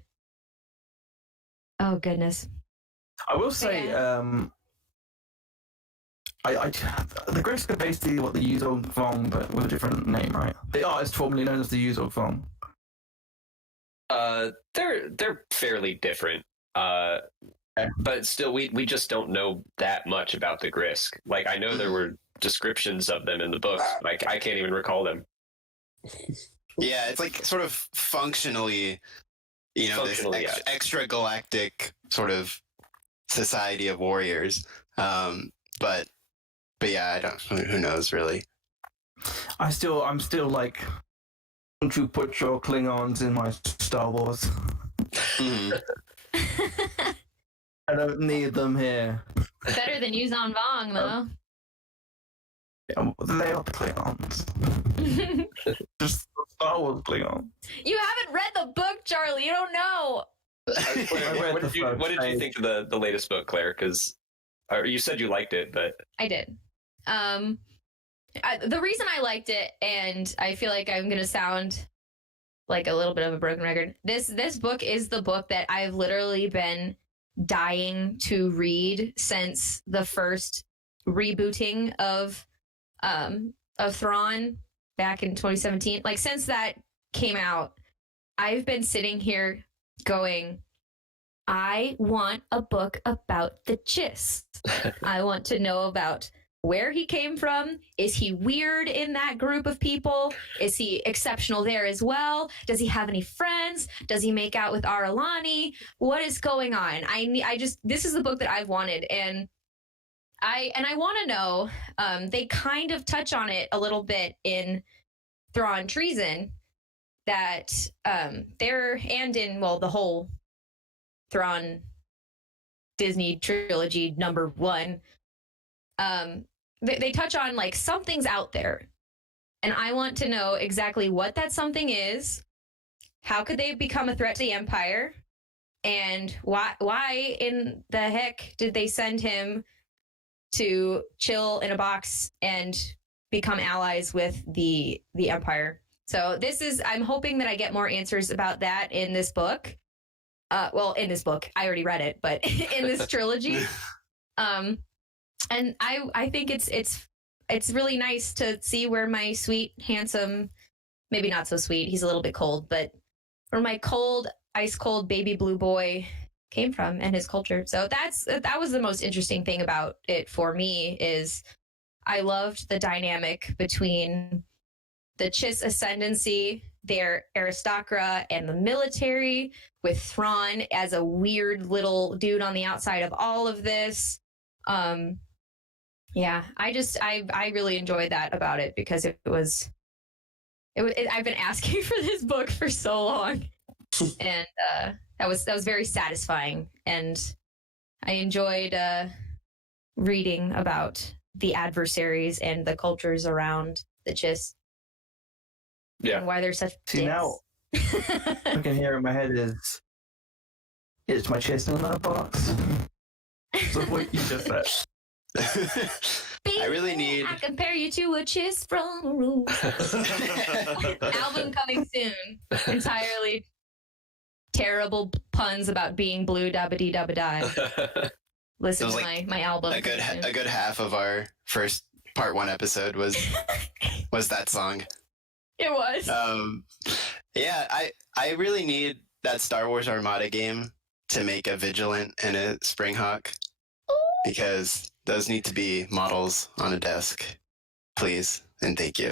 Oh goodness. I will say, the Grisk are basically what the Yuzong Vong, but with a different name, right? The artist formerly known as the Yuzong Vong. They're fairly different. But still, we just don't know that much about the Grisk. Like, I know there were descriptions of them in the books. Like, I can't even recall them. Yeah, it's like sort of functionally, you know, this extra galactic sort of society of warriors. But yeah, I don't. Who knows, really? I'm still like, don't you put your Klingons in my Star Wars? I don't need them here. Better than Yuzon Vong, though. Yeah, they are Klingons. Just Star Wars Klingons. You haven't read the book, Charlie. You don't know. What did you think of the latest book, Claire? Because you said you liked it, but I did. The reason I liked it, and I feel like I'm gonna sound like a little bit of a broken record. This book is the book that I've literally been dying to read since the first rebooting of Thrawn back in 2017. Like, since that came out, I've been sitting here going, I want a book about the Chiss. I want to know about where he came from. Is he weird in that group of people? Is he exceptional there as well? Does he have any friends? Does he make out with Aralani? What is going on? This is the book that I've wanted, and I want to know. They kind of touch on it a little bit in Thrawn Treason, that the whole Thrawn Disney trilogy #1. They touch on like something's out there, and I want to know exactly what that something is. How could they become a threat to the Empire, and why in the heck did they send him to chill in a box and become allies with the Empire? So I'm hoping that I get more answers about that in this book. In this book, I already read it, but in this trilogy. And I think it's really nice to see where my sweet, handsome, maybe not so sweet, he's a little bit cold, but where my ice cold baby blue boy came from and his culture. So that was the most interesting thing about it for me, is I loved the dynamic between the Chiss ascendancy, their aristocra, and the military, with Thrawn as a weird little dude on the outside of all of this. Yeah, I really enjoyed that about it because I've been asking for this book for so long, and that was very satisfying, and I enjoyed reading about the adversaries and the cultures around the Chiss. Yeah. And why they're such See, now I can hear in my head is my chest in that box? So what you just said. I really need. I compare you to a Chiss from a room. Album coming soon. Entirely terrible puns about being blue dabba dee dabba die. Listen to like my album. A good half of our first part 1 episode was that song. It was. Yeah, I really need that Star Wars Armada game to make a Vigilant and a Springhawk, because those need to be models on a desk, please and thank you.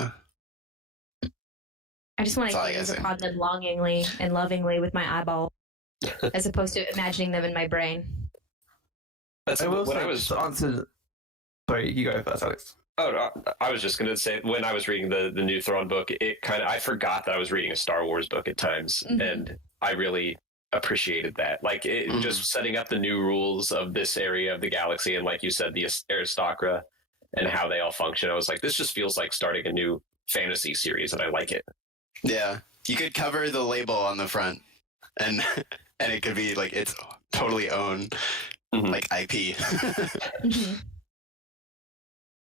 I just want to gaze upon them longingly and lovingly with my eyeball, as opposed to imagining them in my brain. That's I will what say I was. to answer. Sorry, you go first, Alex. Oh, no, I was just going to say, when I was reading the new Thrawn book, I forgot that I was reading a Star Wars book at times, and I really appreciated that. Like, just setting up the new rules of this area of the galaxy, and like you said, the aristocra and how they all function. I was like, this just feels like starting a new fantasy series, and I like it. Yeah, you could cover the label on the front, and it could be like its totally own like IP.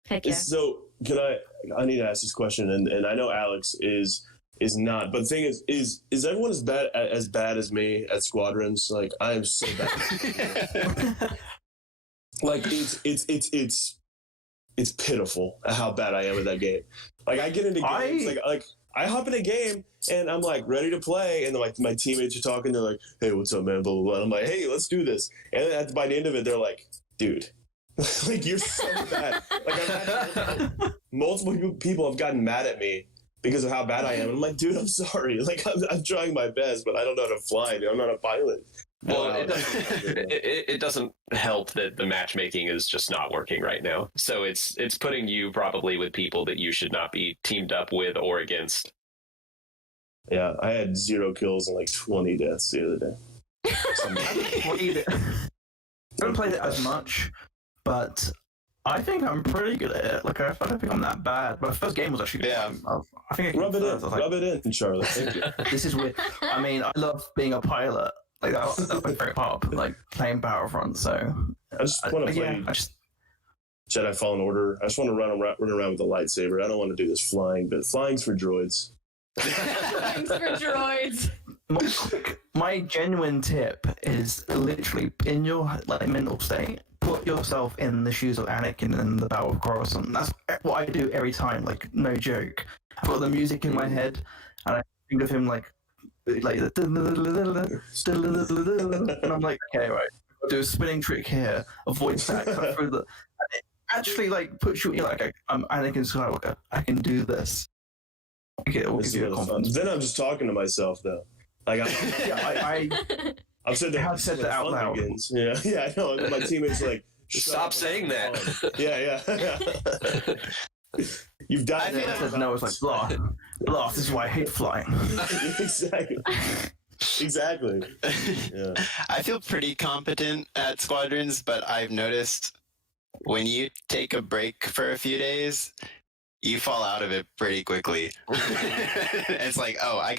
Heck yeah. So can I need to ask this question, and I know Alex is not, but the thing is everyone as bad as me at Squadrons? Like, I am so bad. Like, it's pitiful at how bad I am at that game. Like, I get into games, like I hop in a game and I'm like ready to play, and then like my teammates are talking, they're like, "Hey, what's up, man?" Blah blah blah. And I'm like, "Hey, let's do this." And by the end of it, they're like, "Dude, like, you're so bad." Like, I've had multiple people have gotten mad at me because of how bad I am. And I'm like, "Dude, I'm sorry. Like, I'm trying my best, but I don't know how to fly. Dude. I'm not a pilot." Well, it doesn't help that the matchmaking is just not working right now. So it's putting you probably with people that you should not be teamed up with or against. Yeah, I had 0 kills and like 20 deaths the other day. I haven't played it as much, but I think I'm pretty good at it. Like, I don't think I'm that bad. My first game was actually fun. I think rub it in, Charlotte. Thank you. This is weird. I mean, I love being a pilot. Like, that's my favorite part of, like, playing Battlefront. So I just want to play Jedi Fallen Order. I just want to run around with a lightsaber. I don't want to do this flying, but flying's for droids. Thanks for droids. My genuine tip is literally, in your mental state, put yourself in the shoes of Anakin in the Battle of Coruscant. That's what I do every time. Like, no joke. I've got the music in my head, and I think of him like and I'm like, okay, right, I'll do a spinning trick here, avoid that, cut through the. And it actually, like, puts you, like, I'm Anakin Skywalker. I can do this. Okay, it will give you a confidence. Then I'm just talking to myself, though. Like, I've said that. Have said that out loud. Begins. Yeah, I know. My teammates are like, stop saying that. Yeah. You've died. No, it's like, blah. This is why I hate flying. Exactly. Yeah. I feel pretty competent at Squadrons, but I've noticed when you take a break for a few days, you fall out of it pretty quickly. It's like, oh, I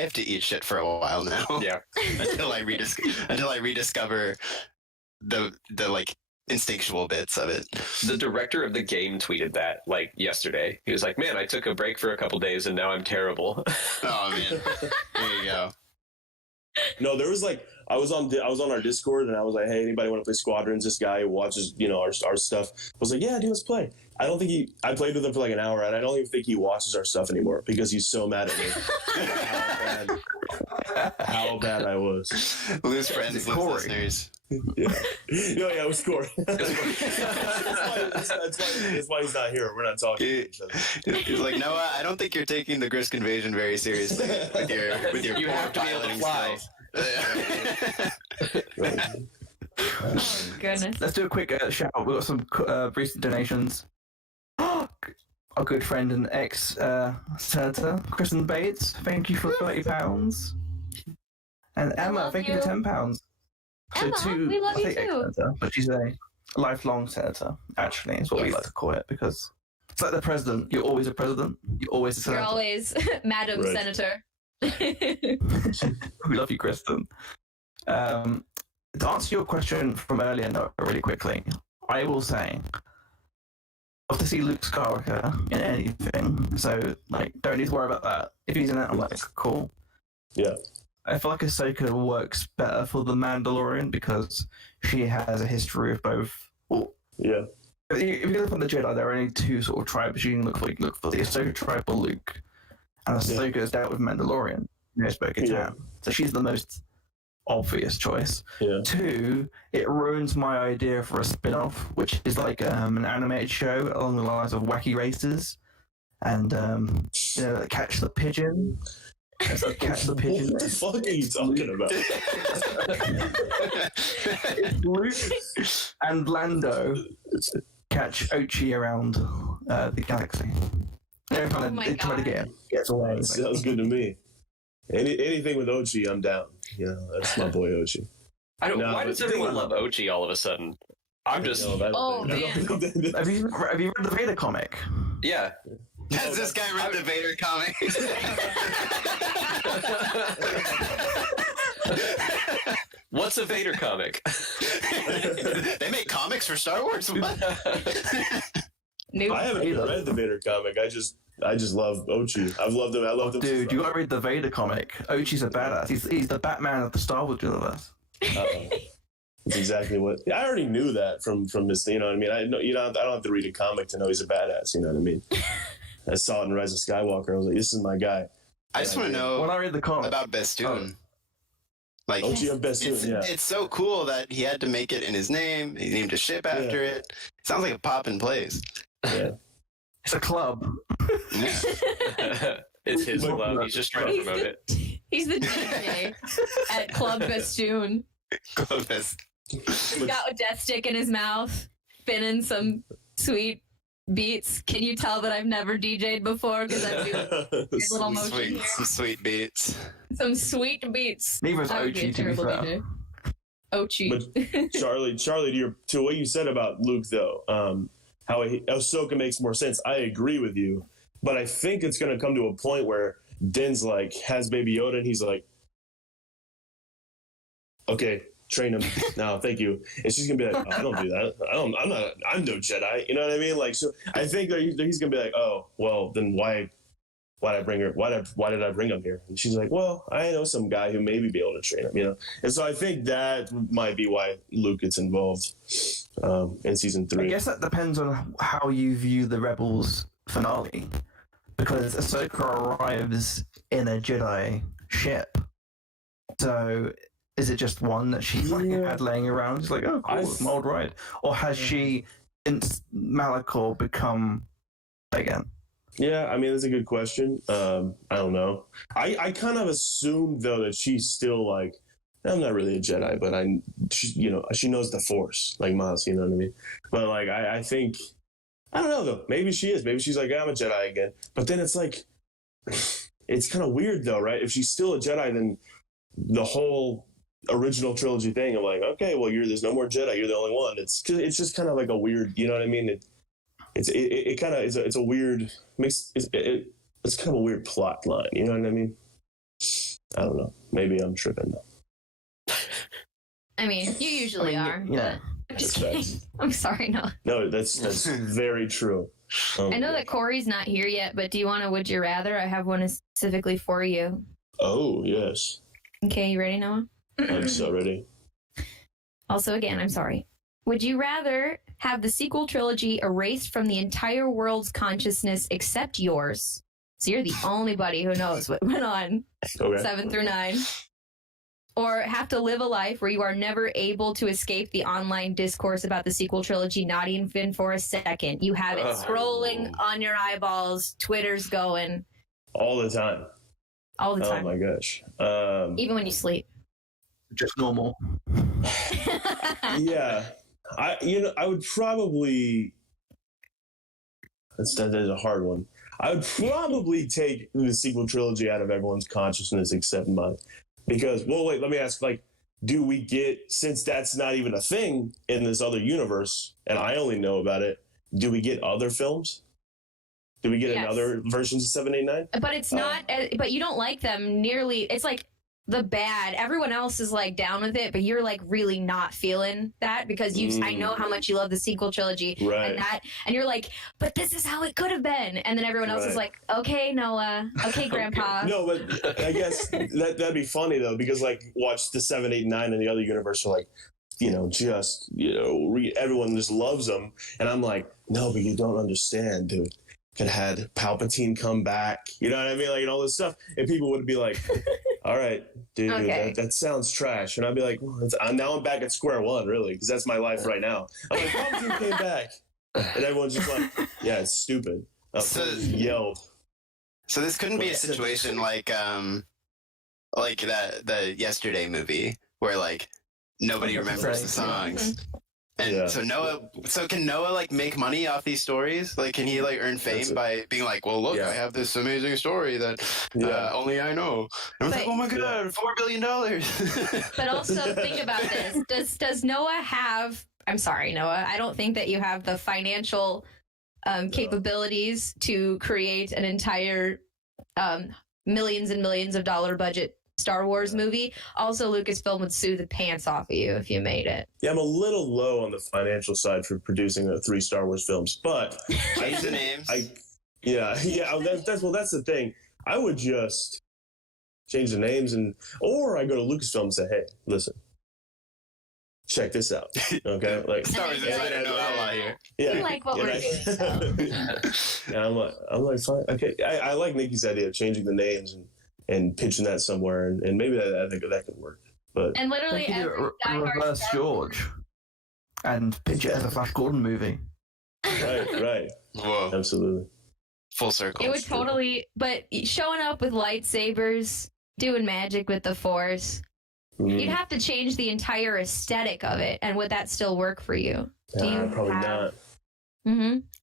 have to eat shit for a while now. Yeah. until I rediscover the like instinctual bits of it. The director of the game tweeted that like yesterday. He was like, "Man, I took a break for a couple days and now I'm terrible." Oh man, there you go. No, there was like I was on our Discord and I was like, "Hey, anybody want to play Squadrons?" This guy who watches our stuff was like, "Yeah, dude, let's play." I don't think I played with him for like an hour, and I don't even think he watches our stuff anymore because he's so mad at me. How bad I was. Lose friends, lose listeners. Yeah, it was Corey. That's why he's not here. We're not talking to each other. He's like, Noah, I don't think you're taking the Grisk invasion very seriously with your you have to be able to fly. Oh goodness. Let's do a quick shout out. We've got some recent donations. Our good friend and ex senator, Kristen Bates, thank you for £30. And Emma, love thank you for you. £10. Emma, we love you too. Ex-senator, but she's a lifelong senator, actually, is what we Yes. like to call it, because it's like the president. You're always a president. You're always a You're senator. always Madam Right. Senator. We love you, Kristen. To answer your question from earlier, no, really quickly, I will say, love to see Luke Skywalker in anything. So, like, don't need to worry about that. If he's in it, I'm like, cool. Yeah. I feel like Ahsoka works better for the Mandalorian because she has a history of both. Well, Yeah. if you look at the Jedi, there are only two sort of tribes you can look for. You can look for the Ahsoka tribe or Luke. And Ahsoka has dealt with Mandalorian. Yeah. So she's the most obvious choice. Yeah. 2, it ruins my idea for a spin-off, which is like an animated show along the lines of Wacky Races and Catch the Pigeon. It's like Catch the Pigeon. What the fuck are you talking about? It's Luke and Lando catch Ochi around the galaxy. They're Oh my trying to God. get away. Sounds good to me. Anything with Ochi, I'm down. You know, that's my boy Ochi. I don't. No, why but does the everyone thing- love Ochi all of a sudden? I'm just. Oh, man. Have you read the Vader comic? Yeah. Has this guy read the Vader comic? What's a Vader comic? They make comics for Star Wars? What? Nope. I haven't even read the Vader comic. I just love Ochi. I've loved him. I love him. Dude, you gotta read the Vader comic. Ochi's a badass. He's the Batman of the Star Wars universe. That's exactly what I already knew that from this. You know what I mean? I know I don't have to read a comic to know he's a badass. You know what I mean? I saw it in Rise of Skywalker. I was like, this is my guy. I just want to know When I read the comic, about Bestoon. Like, Ochi of Bestoon. Yeah. it's so cool that he had to make it in his name. He named a ship after it. Sounds like a pop in place. Yeah. it's a club. Yeah. It's his But- club. He's just trying to He's promote the- it. He's the DJ at Club Bestoon. Clovis. He's got a death stick in his mouth, spinning some sweet beats. Can you tell that I've never DJ'd before? Because I'm doing little motion Sweet, here. some sweet beats. Some sweet beats. Neither is I would be a Ochi, to be terrible fair. DJ. Ochi. Charlie, to what you said about Luke, though, how Ahsoka makes more sense. I agree with you, but I think it's going to come to a point where Din's like has Baby Yoda, and he's like, "Okay, train him now, thank you." And she's gonna be like, "Oh, I don't do that. I'm no Jedi." You know what I mean? Like, so I think that he's gonna be like, "Oh, well, then why did I bring her? Why did I bring him here?" And she's like, "Well, I know some guy who maybe be able to train him." You know, and so I think that might be why Luke gets involved in season 3. I guess that depends on how you view the Rebels finale, because Ahsoka arrives in a Jedi ship. So is it just one that she had laying around? It's like, oh, cool, it's my old ride. Or has she, since Malachor, become again? Yeah, I mean, that's a good question. I don't know. I kind of assumed, though, that she's still like, I'm not really a Jedi, but she knows the Force, like Maz, you know what I mean? But like, I think, I don't know, though. Maybe she is. Maybe she's like, I'm a Jedi again. But then it's like, it's kind of weird, though, right? If she's still a Jedi, then the whole original trilogy thing, I'm like, okay, well, there's no more Jedi. You're the only one. It's just kind of like a weird, you know what I mean? It kind of it's a weird mix. It's kind of a weird plot line. You know what I mean? I don't know. Maybe I'm tripping. I mean, you usually are. Yeah. I'm just That's kidding. facts. I'm sorry, no. No, that's very true. I know that Corey's not here yet, but do you want to would you rather? I have one specifically for you. Oh yes, Okay, you ready, Noah? I'm so ready. Also, again, I'm sorry. Would you rather have the sequel trilogy erased from the entire world's consciousness except yours? So you're the only buddy who knows what went on Okay. 7 through 9. Or have to live a life where you are never able to escape the online discourse about the sequel trilogy, not even for a second. You have it scrolling on your eyeballs, Twitter's going All the time. all the Oh time, my gosh. even when you sleep. Just normal. Yeah, I would probably. That is a hard one. I would probably take the sequel trilogy out of everyone's consciousness except mine, because wait, let me ask, like, do we get, since that's not even a thing in this other universe, and I only know about it, do we get other films? Do we get another versions of 7, 8, 9? But it's not. But you don't like them nearly. It's like the bad. Everyone else is like down with it, but you're like really not feeling that because I know how much you love the sequel trilogy, right? And you're like, but this is how it could have been. And then everyone else is like, okay, Noah, okay, Grandpa. No, but I guess that'd be funny though, because like watch the 7, 8, 9 in the other universe are like, everyone just loves them, and I'm like, no, but you don't understand, dude. Could have had Palpatine come back, you know what I mean, like, and all this stuff, and people would be like, all right, dude, okay. that sounds trash, and I'd be like, well, I'm back at square one, really, because that's my life right now. I'm like, Palpatine came back, and everyone's just like, yeah, it's stupid. Yelled. So this couldn't be a situation like that the Yesterday movie where like nobody remembers the songs. And so can Noah like make money off these stories? Like, can he like earn fame by being like, well, look, I have this amazing story that only I know. And I was like, oh my God, $4 billion. But also think about this. Does Noah have, I'm sorry, Noah, I don't think that you have the financial capabilities to create an entire millions and millions of dollar budget Star Wars movie. Also, Lucasfilm would sue the pants off of you if you made it. Yeah, I'm a little low on the financial side for producing 3 Star Wars films, but change the names. That's the thing. I would just change the names, or I go to Lucasfilm and say, hey, listen, check this out. Okay, like Star Wars Insider know a lot here. Yeah, we like what we're doing. And I'm like, fine, okay. I like Nikki's idea of changing the names and pitching that somewhere, and maybe I think that could work. But and literally reverse George and pitch it as a Flash Gordon movie. Right. Whoa, absolutely. Full circle. It would totally, but showing up with lightsabers, doing magic with the Force, you'd have to change the entire aesthetic of it, and would that still work for you? Probably not.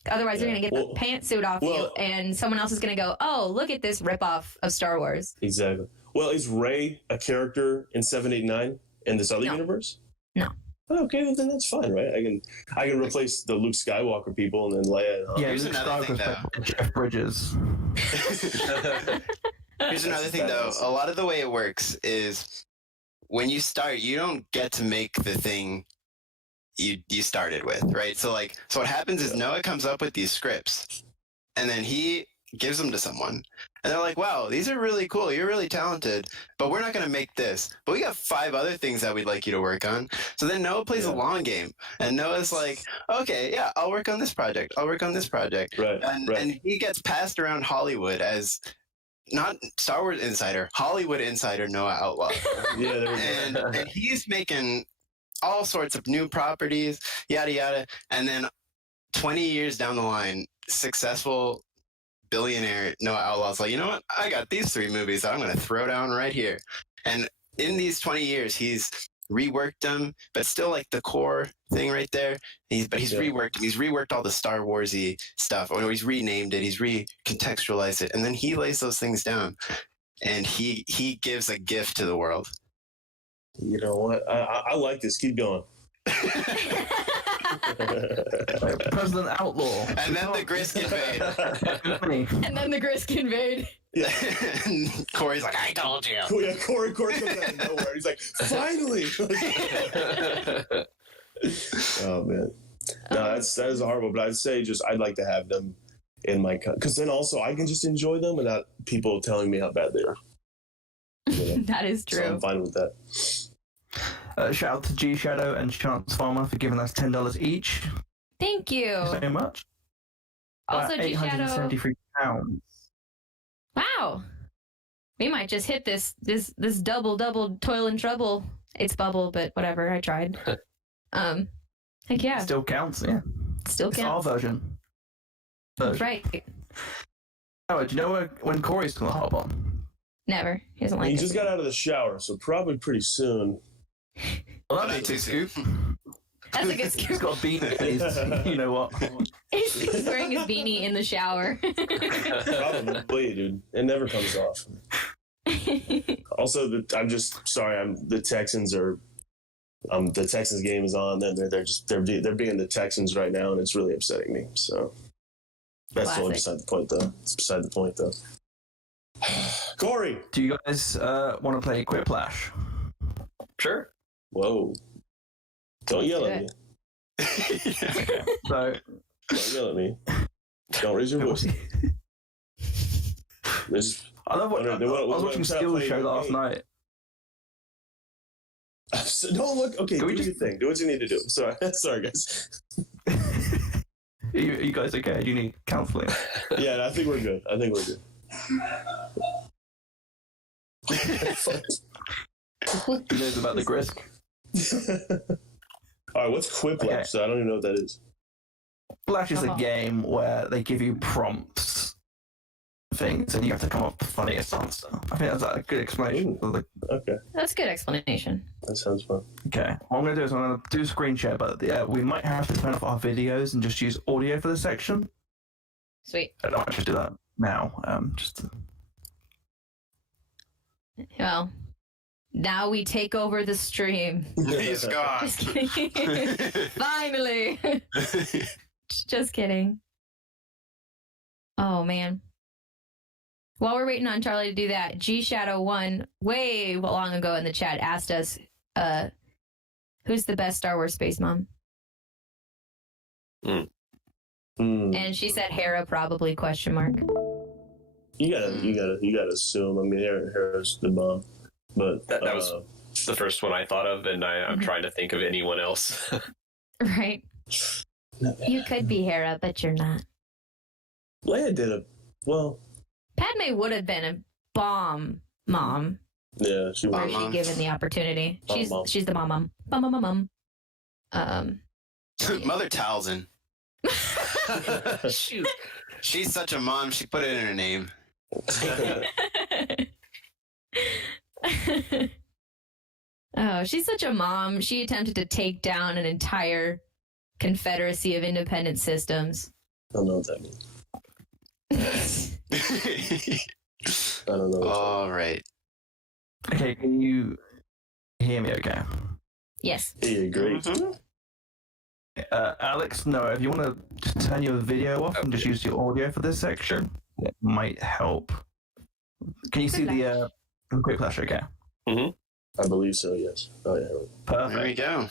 Otherwise, they're going to get the pantsuit off you, and someone else is going to go, oh, look at this ripoff of Star Wars. Exactly. Well, is Rey a character in 7, 8, 9 in this other universe? No. Oh, okay, well, then that's fine, right? I can replace the Luke Skywalker people and then Leia. Yeah, here's another thing, though. Jeff Bridges. Here's another thing, though. A lot of the way it works is when you start, you don't get to make the thing you started with, right? So what happens is Noah comes up with these scripts, and then he gives them to someone, and they're like, wow, these are really cool, you're really talented, but we're not going to make this, but we got 5 other things that we'd like you to work on. So then Noah plays a long game, and Noah's like, okay, yeah, I'll work on this project, right. And he gets passed around Hollywood as not Star Wars insider, Hollywood insider Noah Outlaw. And he's making all sorts of new properties, yada yada, and then 20 years down the line, successful billionaire Noah Outlaw's like, you know what? I got these 3 movies that I'm going to throw down right here. And in these 20 years, he's reworked them, but still like the core thing right there. He's reworked them. He's reworked all the Star Warsy stuff, or he's renamed it. He's recontextualized it, and then he lays those things down, and he gives a gift to the world. You know what? I like this. Keep going. President Outlaw. And then the Gris invade. Yeah. And Corey's like, I told you. Yeah, Corey comes out of nowhere. He's like, finally. Oh man. No, that is horrible. But I'd say I'd like to have them in my because then also I can just enjoy them without people telling me how bad they are. You know? That is true. So I'm fine with that. Shout out to G Shadow and Chance Farmer for giving us $10 each. Thank you. Thank you so much. Also, G Shadow. £873. Wow. We might just hit this double toil and trouble. It's bubble, but whatever. I tried. Heck yeah. Still counts, yeah. Still It's counts. our version. That's right. Oh, do you know when Corey's gonna hop on? Never. He doesn't like He it. just got out of the shower, so probably pretty soon. Well, that'd be too soon. That's a good He's scoop. got a beanie. And he's, you know what? He's wearing his beanie in the shower. Probably, dude. It never comes off. Also, I'm just sorry. The Texans are. The Texans game is on. They're being the Texans right now, and it's really upsetting me. So that's totally beside the point, though. It's beside the point, though. Corey, Do you guys want to play Quiplash? Sure. whoa! Don't yell do at me. So, Don't yell at me. Don't raise your voice. I love what I was watching Skills Show last night. Don't look. Okay, Can do we your thing. Do what you need to do. Sorry, sorry, guys. Are you guys okay? Do you need counselling? Yeah, I think we're good. Who knows about the Grisk? All right, what's Quiplash? Okay. So I don't even know what that is. Flash is a Come on. game where they give you prompts, things, and you have to come up with the funniest answer. I think that's a good explanation. Ooh. Okay, That's a good explanation. that sounds fun. Okay, what I'm going to do is I'm going to do a screen share, but we might have to turn off our videos and just use audio for this section. Sweet. I don't want to just do that now. Well, now we take over the stream. He's gone. Just kidding. Finally. Just kidding. Oh, man. While we're waiting on Charlie to do that, G Shadow 1 way long ago in the chat asked us, who's the best Star Wars space mom? And she said Hera probably, question mark. You gotta assume. I mean, Hera's the bomb, but That was the first one I thought of, and I'm trying to think of anyone else. Right. You could be Hera, but you're not. Leia did well. Padme would have been a bomb mom Yeah, she were was. she given the opportunity. Bomb mom. She's the mom. Mom. Mother Talzin. Shoot. She's such a mom. She put it in her name. Oh, she's such a mom. She attempted to take down an entire confederacy of independent systems. I don't know what that means. I don't know. All right. Okay, can you hear me okay? Yes. Hey, great. Alex, no, if you want to just turn your video off and just use your audio for this section, it might help. Can you see the quick flash okay? I believe so. Yes. Oh yeah. Perfect. There we go.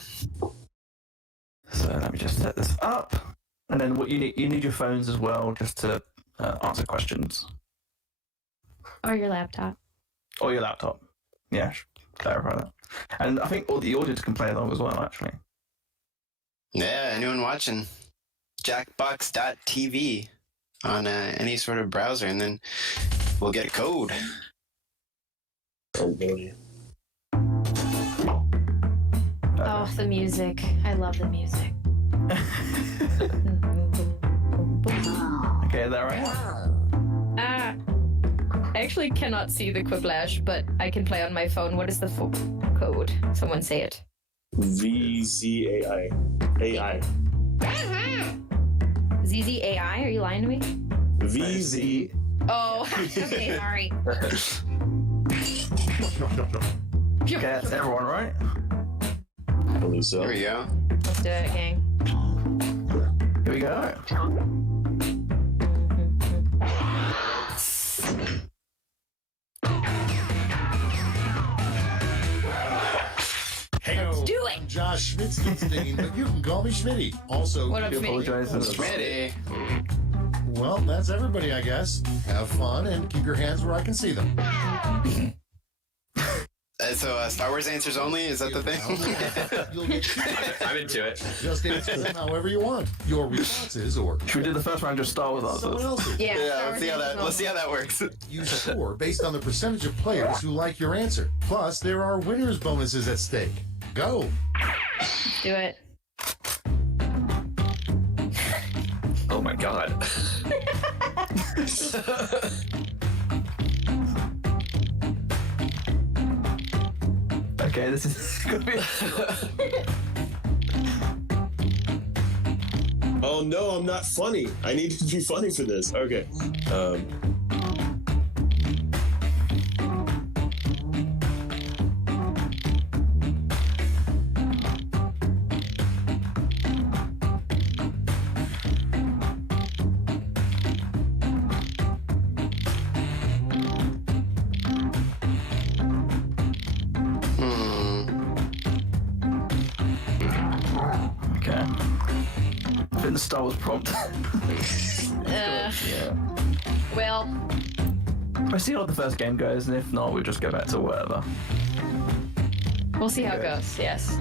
So let me just set this up, and then what you need your phones as well, just to answer questions, Or your laptop. or your laptop. Yeah, clarify that. And I think all the audience can play along as well. Actually, Yeah, anyone watching? Jackbox.tv on any sort of browser, and then we'll get a code. Oh boy. Oh, the music. I love the music. Okay, is that right? I actually cannot see the Quiplash, but I can play on my phone. What is the code? Someone say it. VZAI. AI. ZZAI? Are you lying to me? VZ. Oh, okay, sorry. Okay, that's everyone, right? I believe so. There we go. Let's do it, gang. Here we go. Hey, Let's do it. I'm Josh Schmitz-Kinstein, but you can call me Schmitty. Also, What up, I Schmitty? apologize. Ready? well, that's everybody, I guess. Have fun and keep your hands where I can see them. So Star Wars answers only? Is that the thing? You'll get I'm into it. just answer them however you want. Your responses or Should we do the first round just Star Wars someone answers? else's. Yeah. Yeah, Star let's see how that works. You score based on the percentage of players who like your answer. Plus, there are winners bonuses at stake. Go. Let's do it. Oh my god. Okay, this is gonna be. Oh no, I'm not funny. I need to be funny for this. Okay. Okay. I think the Star Wars prompt. Yeah. Well, I see how the first game goes, and if not, we'll just go back to whatever. we'll see how it goes. Yes.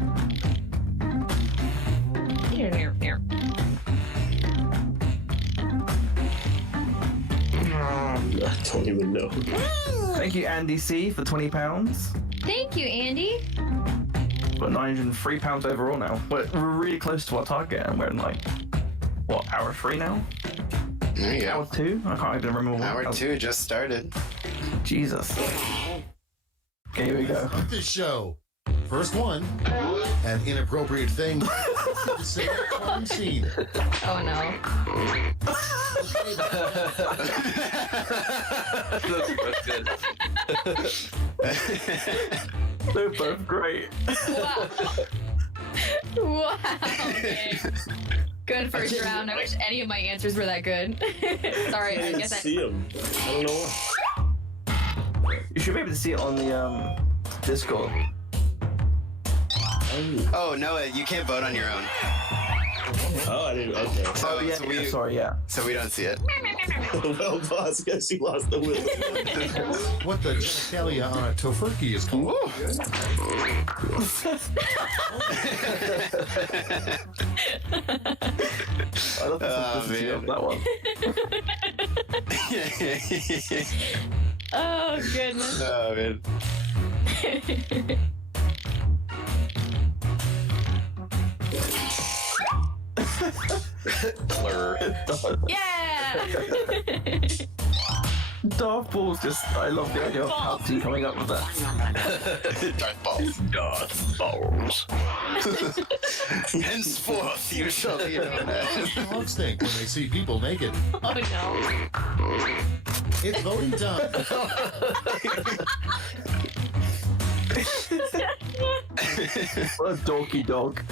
Here. I don't even know. Thank you, Andy C, for £20. Thank you, Andy. Got £903 overall now. We're really close to our target, and we're in like, what, hour 3 now? There you Hour go. 2? I can't even remember what. Hour 2 just started. Jesus. Okay, here we go. Start this show. First one, an inappropriate thing to say at crime scene. Oh no. That's good. They're both great. Wow. Wow. Okay. Good first round. I wish any of my answers were that good. Sorry, I I didn't guess see him. I don't know why. You should be able to see it on the Discord. Oh, Noah, you can't vote on your own. Oh, I didn't. Okay. So, Oh, yeah, so we, sorry, yeah. so we don't see it. Well, boss, guess you lost the will. What the genitalia on a tofurkey is called. Woo. I love the Oh, simplicity of man. that one. Oh goodness. Oh, man. Blur. Yeah. Darth Ball's just, I love the idea of Palpatine coming up with that. Darth balls. Darth balls. Henceforth, you shall be known as. Dogs think when they see people naked. Oh no. It's voting time. What a dorky dog.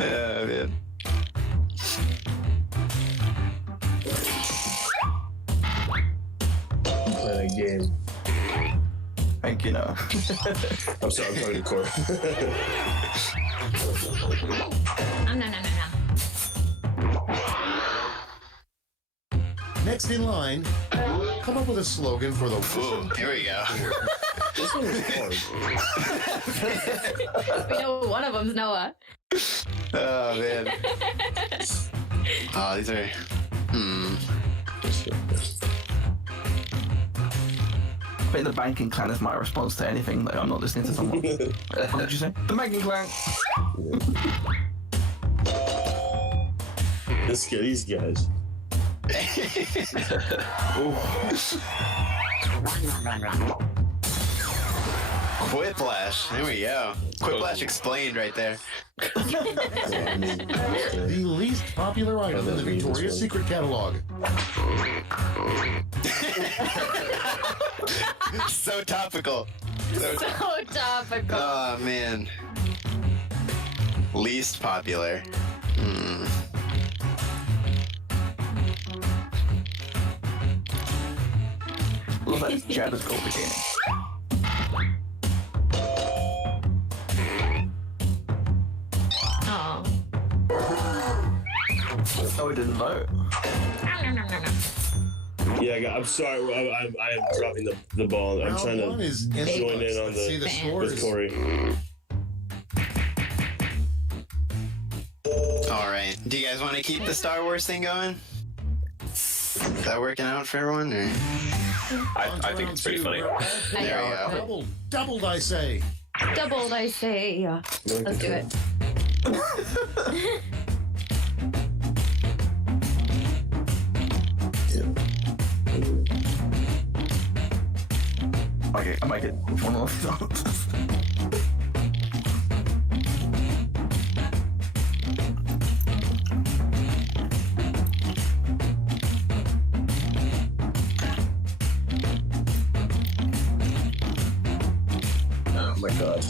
Oh, man. Playing a game. Thank you, Noah. I'm sorry, I'm talking to Corey. No. Next in line, come up with a slogan for the Ooh, here we go. This one was hard. We know one of them's Noah. Oh, man. Oh, these are... I think the banking clan is my response to anything that I'm not listening to someone. What did you say? The banking clan. These guys. Quiplash. There we go. Quiplash explained right there. the least popular item in the Victoria's Secret catalog. So topical. So topical. Oh, man. Least popular. Love that Jabba's goal beginning. Oh. Oh, we didn't vote. Yeah, I'm sorry. I am dropping the ball. I'm Round trying one to is join endless. in on Let's see the with scores. Corey. All right. Do you guys want to keep the Star Wars thing going? Is that working out for everyone? Or? I think it's pretty funny. There we go. Doubled, I say. Doubled, I say. Let's do it. I might get one of those answers. Oh my god.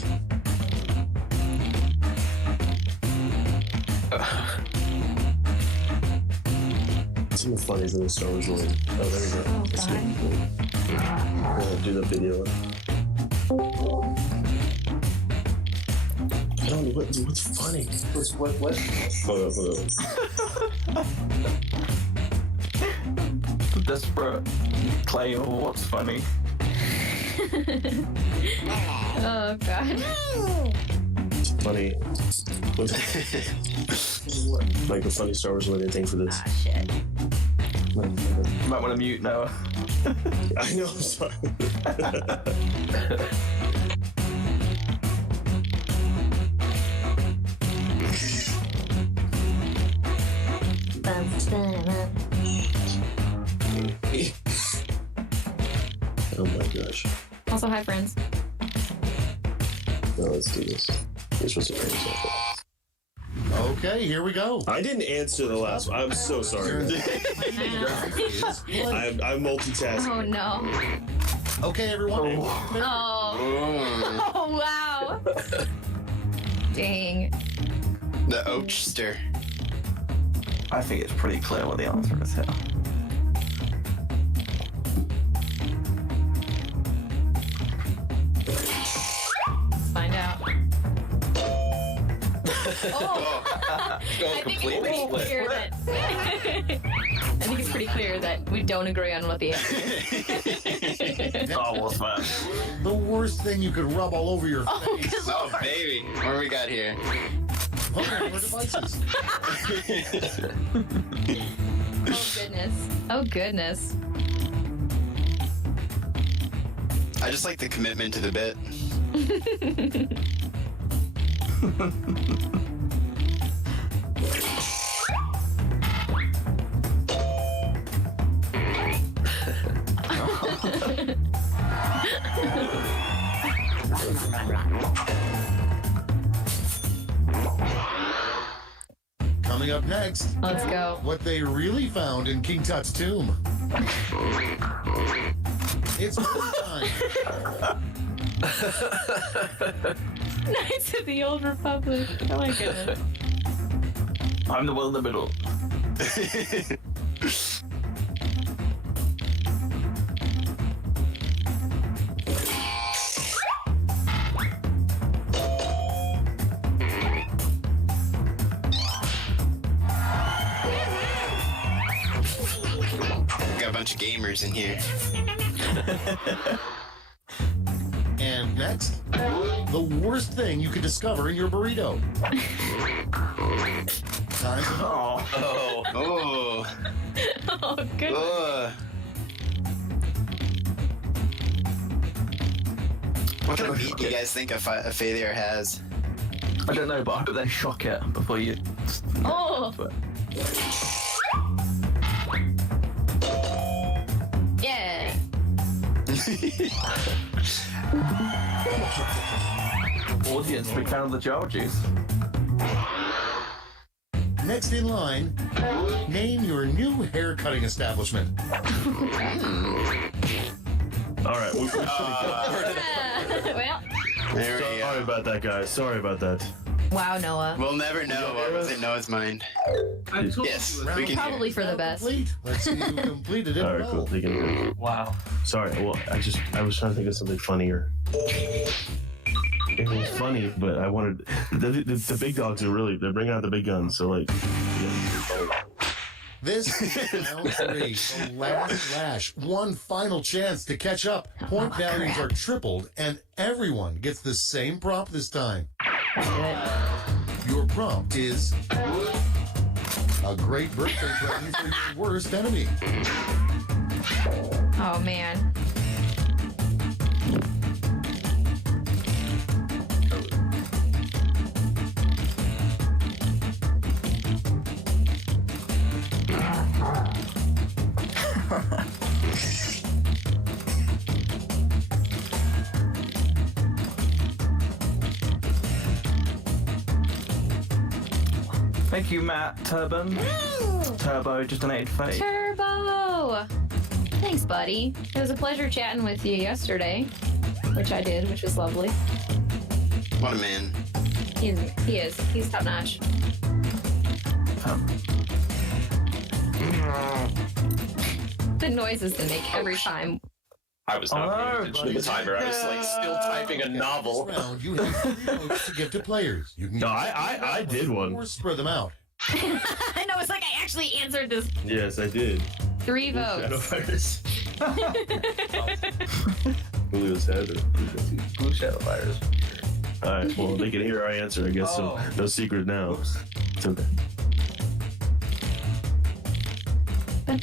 Some of the funnies in the Star Wars world. Oh, there we go. Oh, Let's God. do the video. I don't know what's funny. What? Hold on. Desperate claim of what's funny. Oh God. It's funny. Like a funny Star Wars related thing for this. Ah, shit. You might want to mute Noah. I know, I'm sorry. Oh my gosh. Also, hi, friends. No, let's do this. You're supposed to answer that. Okay, here we go. I didn't answer the last one. I'm so sorry. I'm multitasking. Oh no. Okay, everyone. Oh. Oh wow. Dang. The Oachster. I think it's pretty clear what the answer is here. Let's find out. Oh. Going I think it's completely pretty split. clear that. I think it's pretty clear that we don't agree on what the answer is. Star Wars fan. The worst thing you could rub all over your face. Oh, baby. What do we got here? Okay, more devices. Oh goodness. Oh goodness. I just like the commitment to the bit. Coming up next, Let's go. what they really found in King Tut's tomb. It's time. Knights of the Old Republic. Oh my goodness. I'm the one in the middle. Got a bunch of gamers in here. And next, the worst thing you could discover in your burrito. Time to Oh, Oh, Oh. Oh goodness. Ugh. What kind of meat do you guys think a failure has? I don't know, but I hope they shock it before you. Oh. But Yeah. audience, big fan of the Jar juice. Next in line, name your new hair cutting establishment. All right. We Well. There we sorry go. about that, guys. Sorry about that. Wow, Noah. We'll never know what was in Noah's mind. Yes, we can Probably hear. for the Now best. complete. Let's see who completed it All right, well. cool. They can- Wow. Sorry. Well, I was trying to think of something funnier. It was funny, but I wanted the big dogs are really they're bringing out the big guns. So like, yeah. This is round 3, the last lash. One final chance to catch up. Point values are tripled, and everyone gets the same prompt this time. Your prompt is a great birthday present for your worst enemy. Oh man. Thank you, Matt Turban. Turbo just donated 30. Turbo! Thanks, buddy. It was a pleasure chatting with you yesterday, which I did, which was lovely. What a man. He is. He's top notch. The noises they make every time. I was not paying attention to the timer. I was like still typing a novel. This round, you have 3 votes to give to players. You can No, I did one. or spread them out. I know, it's like I actually answered this. Yes, I did. 3 votes. Shadowfires. Julio's head. Blue shadow virus. All right. Well, they can hear our answer. I guess so. No secret now. It's okay.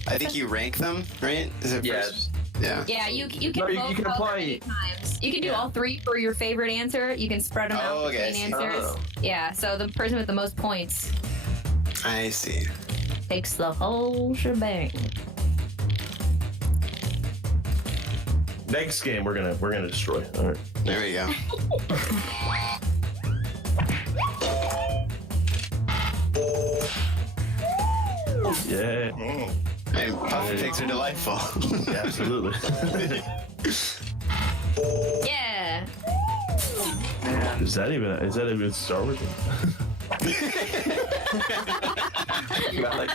I think you rank them, right? Is it Yeah. first? Yeah. Yeah, you can No, vote you can however apply- many times. You can do Yeah. all 3 for your favorite answer. You can spread them out Oh, okay, I between see. answers. Oh. Yeah, so the person with the most points I see. takes the whole shebang. Next game, we're gonna destroy. All right. There we go. Yeah. And puffin pigs are delightful. Yeah, absolutely. Yeah. Is that even Star Wars? Yeah,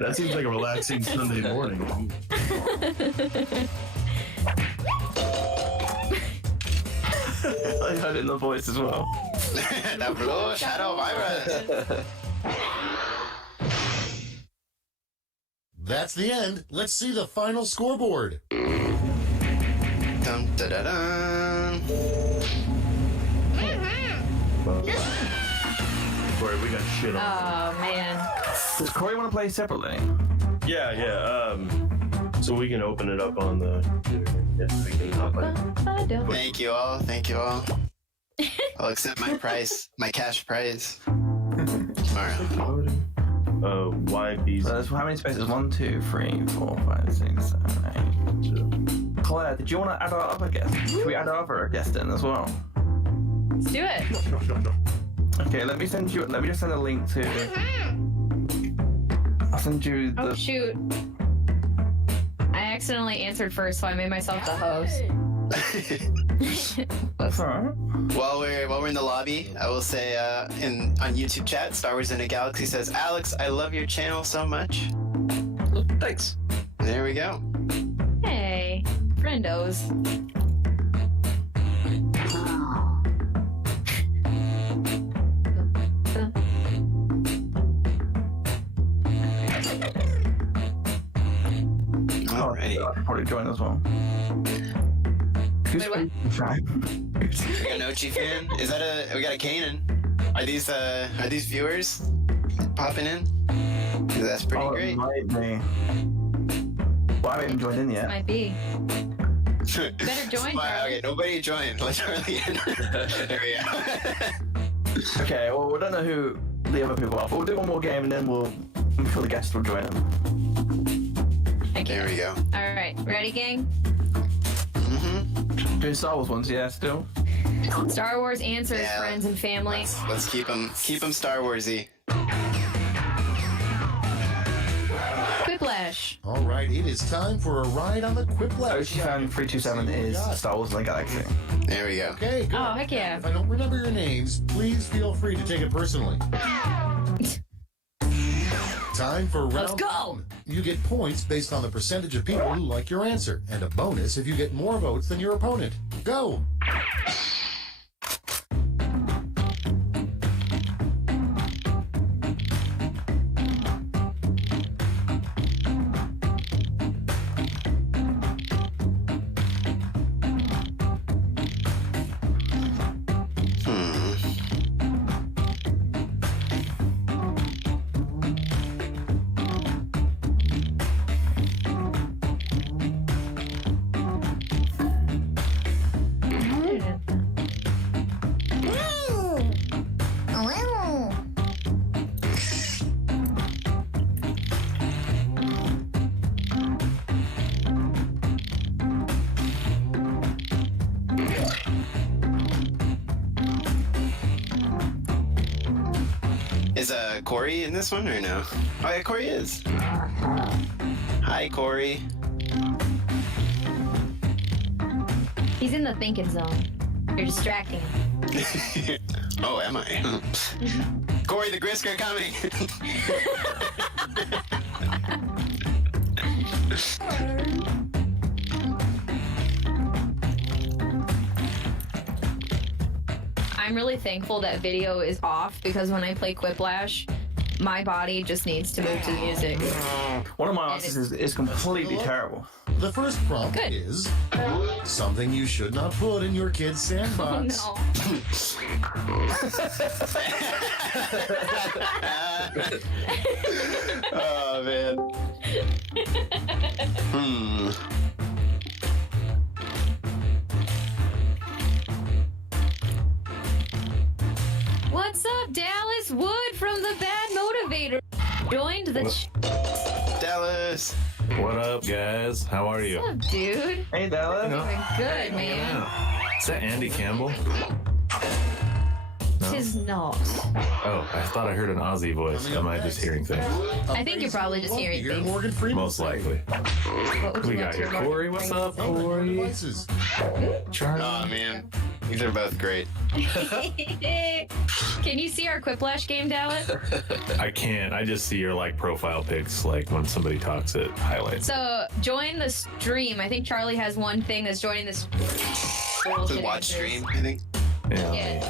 that seems like a relaxing Sunday morning. I heard it in the voice as well. The blue shadow virus. That's the end. Let's see the final scoreboard. Dun, da, da, dun. Corey, we got shit on. Oh, man. Does Corey want to play separately? Yeah. So we can open it up on the. Yeah, we can hop on. Thank you all. Thank you all. I'll accept my price, my cash prize. Tomorrow. YB's. So there's how many spaces? 1, 2, 3, 4, 5, 6, 7, 8. Claire, did you want to add our other guest? Should we add our other guest in as well? Let's do it. Okay, let me just send a link to. I'll send you the. Oh, shoot. I accidentally answered first, so I made myself the host. That's alright. While we're in the lobby, I will say on YouTube chat, Star Wars in a Galaxy says, Alex, I love your channel so much. Thanks. There we go. Hey, friendos. Alrighty. I'll probably join as well. Who's Wait, We got an Ochi fan. Is that we got a Kanan. Are these viewers popping in? 'Cause that's pretty great. It might be. Well, I haven't joined in yet. Might be. Better join, Smart. Charlie. Okay, nobody joined. Let Charlie in. There we go. Okay, well, we don't know who the other people are, but we'll do one more game and then I'm sure the guests will join them. Thank you. There we go. All right, ready, gang? Mm-hmm. Doing Star Wars ones, yeah, still. Star Wars answers, Yeah. friends and family. Let's keep them Star Warsy. Quiplash. All right, it is time for a ride on the Quiplash. Ocean 327 is Star Wars in the Galaxy. There we go. Okay, good. Oh, heck yeah. If I don't remember your names, please feel free to take it personally. Time for round Let's go. one. You get points based on the percentage of people who like your answer, and a bonus if you get more votes than your opponent. Go! Is Corey in this one or no? Oh yeah, Corey is. Hi, Corey. He's in the thinking zone. You're distracting him. Oh, am I? Corey the Grisker coming. I'm really thankful that video is off because when I play Quiplash, my body just needs to move to the music. One of my answers is completely terrible. The first prompt Good. is something you should not put in your kid's sandbox. Oh Oh man. What's up, Dallas Wood from the Bad Motivator? Joined the Dallas. What up, guys? How are you? What's up, dude? Hey, Della. Doing good, man. Is that Andy Campbell? Tis not. Oh, I thought I heard an Aussie voice. Am I just hearing things? I think you're probably just hearing Hear things. Morgan Freeman Most say. likely. What would We you got like here. to learn? Corey, what's up, Oh, Corey? devices. Charlie. Oh man. These are both great. Can you see our Quiplash game, Dallas? I can't. I just see your like profile pics, like when somebody talks, it highlights. So join the stream. I think Charlie has one thing that's joining this. The watch stream, I think. Yeah.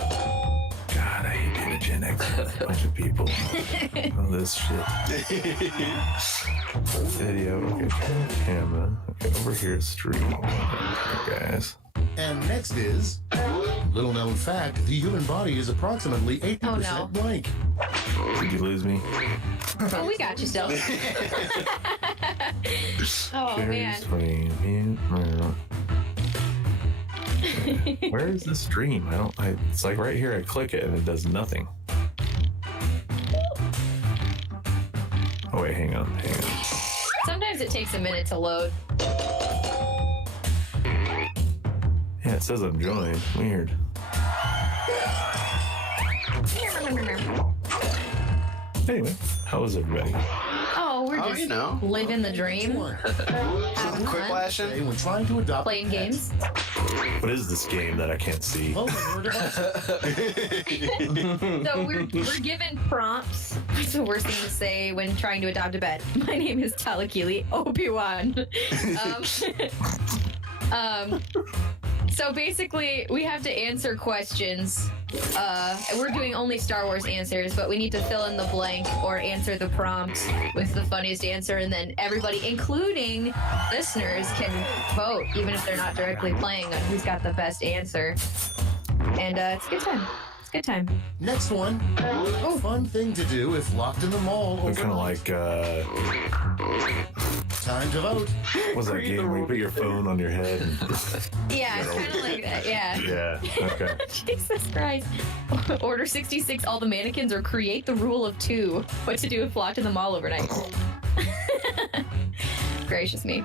God, I hate being a Gen X. A bunch of people. All this shit. Video. Okay. Camera. Okay. Over here, stream. Okay, guys. And next is little known fact: the human body is approximately 80% Oh, no. blank. Did you lose me? Oh, we got you still. Oh man. Where is the stream? It's like right here. I click it and it does nothing. Oh wait, hang on. Sometimes it takes a minute to load. Yeah, it says I'm joined. Weird. Anyway, how is everybody? Oh, we're Oh, just you know. living the dream. One. Having Quick fun. flashing. Hey, when trying to adopt Playing a pet, games. What is this game that I can't see? load your devices. So we're given prompts. What's the worst thing to say when trying to adopt a pet? My name is Talakili Obi-Wan. So basically, we have to answer questions. We're doing only Star Wars answers, but we need to fill in the blank or answer the prompt with the funniest answer, and then everybody, including listeners, can vote, even if they're not directly playing, on who's got the best answer. And it's a good time. It's a good time. Next one. Oh, fun thing to do if locked in the mall. They're kind of like, Time to vote. what's that game where you put your phone on your head? And, Yeah, it's kind of like that. Yeah. yeah, okay. Jesus Christ. Order 66, all the mannequins, or create the rule of 2. What to do if locked in the mall overnight. Gracious me.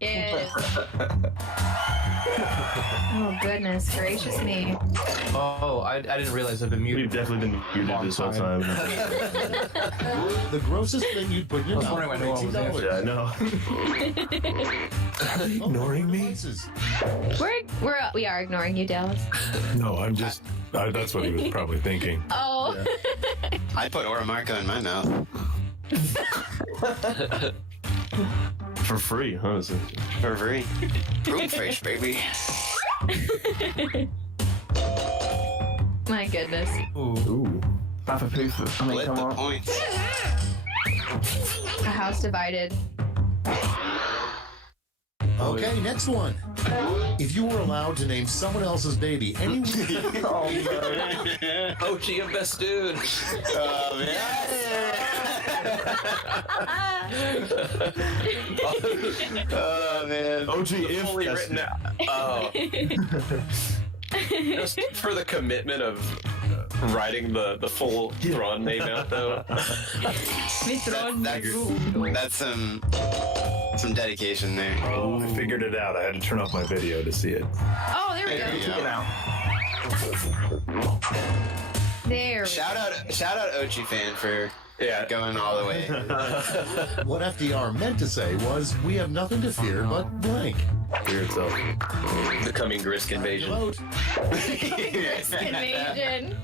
Yes. Oh, goodness. Gracious me. Oh, I didn't realize I've been We've muted. definitely been muted this whole time. The grossest thing you'd put in your I was mouth. wondering when no one was Yeah, I know. Ignoring me? Devices. We are ignoring you, Dallas. No, I'm just. That's what he was probably thinking. Oh. I put Oromarco in my mouth. For free, honestly. For free. Room fish, baby. My goodness. Ooh. Papa Poof. I mean, Split come the on. points. A house divided. Okay, next one. If you were allowed to name someone else's baby any Oh, Ochi and best dude. Oh, man. Oh, man. OG if Fully that's- written out. Oh. Just for the commitment of writing the full Thrawn name out, though. That's some dedication there. Oh, I figured it out. I had to turn off my video to see it. Oh, there we There go. you Check it go. out. There. Shout out Ochi fan for going all the way. What FDR meant to say was, we have nothing to fear but blank. Fear itself. The coming Grisk invasion. Vote. Invasion.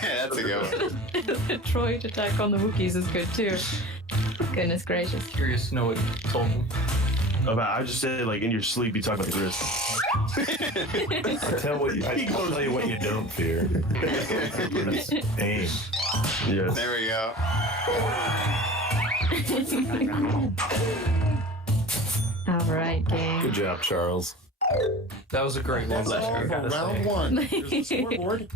That's a good one. The Troid attack on the Wookiees is good too. Goodness gracious. Curious to know what you told him. I just said, like, in your sleep, you talk about the wrist. I tell you what you don't fear. Aim. Yes. There we go. All right, gang. Good job, Charles. That was a great one. That's all for round one. Here's the scoreboard.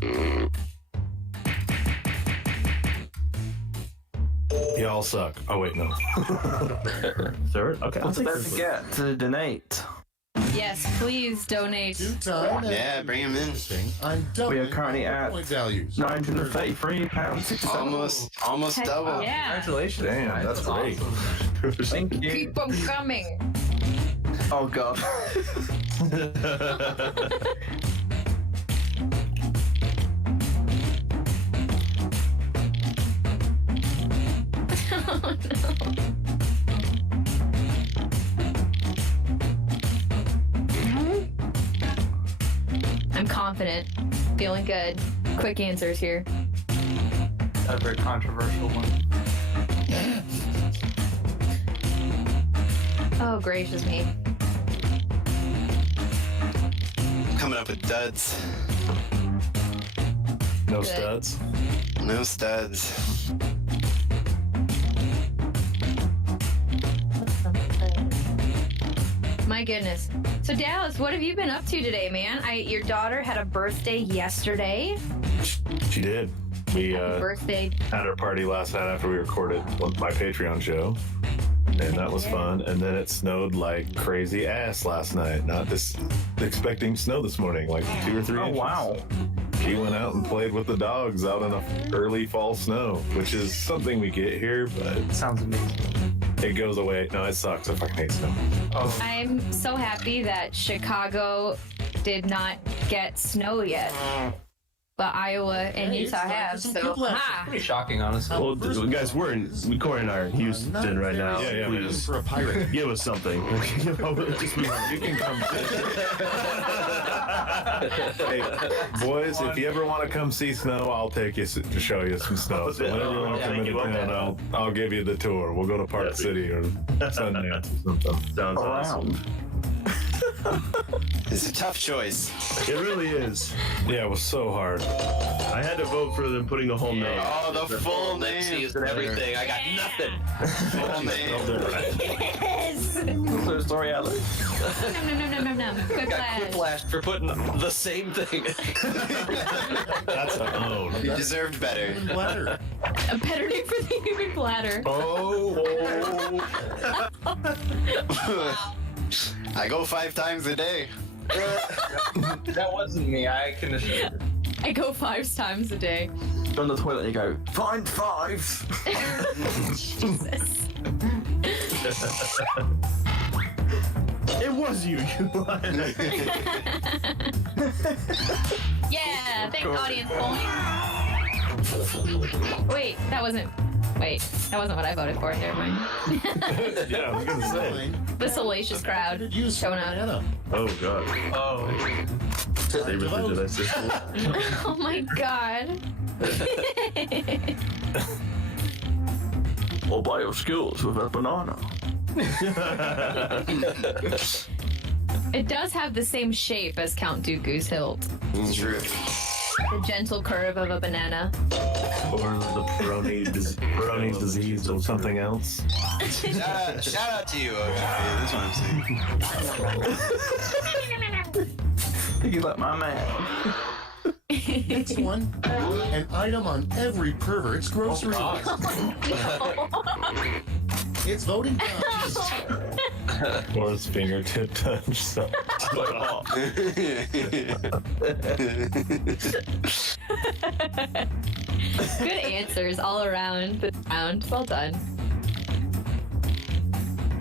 Y'all suck. Oh, wait, no. Third? Okay. Don't forget to donate. Yes, please donate. Two-time. Yeah, bring him in. Interesting. I'm We are doubling currently at point values. £933.67. Almost Heck double. yeah. Congratulations. Damn, that's great. Thank you. Keep them coming. Oh god. Oh no. I'm confident. Feeling good. Quick answers here. A very controversial one. Oh, gracious me. Coming up with duds. No Good. studs. No studs. My goodness. So Dallas, what have you been up to today, man? Your daughter had a birthday yesterday. She did. We Happy birthday. had our party last night after we recorded my Patreon show, and that was fun. And then it snowed like crazy ass last night. Not this expecting snow this morning, like 2 or 3 Oh inches. wow. She went out and played with the dogs out in a early fall snow, which is something we get here, but Sounds amazing. it goes away. No, it sucks. I fucking hate snow. Oh, I'm so happy that Chicago did not get snow yet. But Iowa and Hey, Utah it's have, some so people out ha! pretty shocking, honestly. Well, guys, Corey and I are in Houston right now. Yeah, Please For a pirate. give us something. You can come. Hey, boys, if you ever want to come see snow, I'll take you to show you some snow. So whenever you want to come into town, I'll give you the tour. We'll go to Park City or Sundance or something. Sounds awesome. It's a tough choice. It really is. Yeah, it was so hard. I had to vote for them putting the whole name. Oh, the full name. Ellipses and everything. I got nothing. Full name. Yes! So sorry, Alex. No. Quick Got flash. quipplashed for putting the same thing. That's a own. You deserved better. Bladder. A better name for the human bladder. I go 5 times a day. That wasn't me, I can assure you. I go 5 times a day. On the toilet, you go, find 5. Jesus. It was you. Yeah, thanks, audience point. Wait, that wasn't what I voted for. Never mind. Yeah, I was gonna say. The salacious crowd showing up. Banana. Oh god. Oh, They really did that. Oh my god. Or buy your skills with a banana. It does have the same shape as Count Dooku's hilt. It's true. The gentle curve of a banana. Or the Peyronie's disease or something else. Shout out to you, OG. That's what I'm saying. You like my man. Next one. An item on every pervert's grocery list. It's voting time. Or his fingertip touch. So. Good answers all around this round. Well done.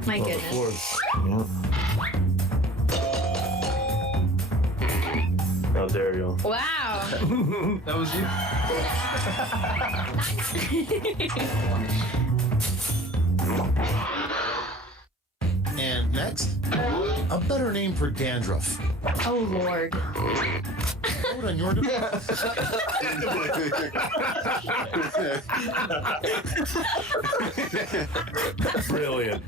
My Well, the goodness. fourth. Yeah. How dare you? Wow. That was you. And next, a better name for dandruff. Oh Lord. Vote on your device. Brilliant.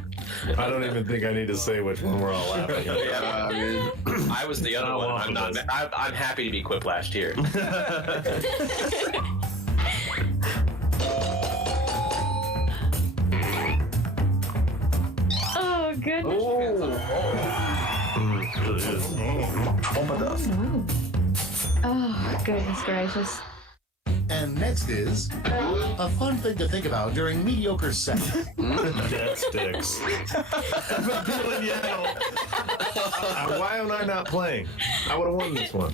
I don't even think I need to say which one we're all laughing at. Yeah, I was the other one. I'm happy to be Quiplash here. Oh goodness. Oh goodness gracious. And next is a fun thing to think about during mediocre sex. Death sticks. Why am I not playing? I would have won this one.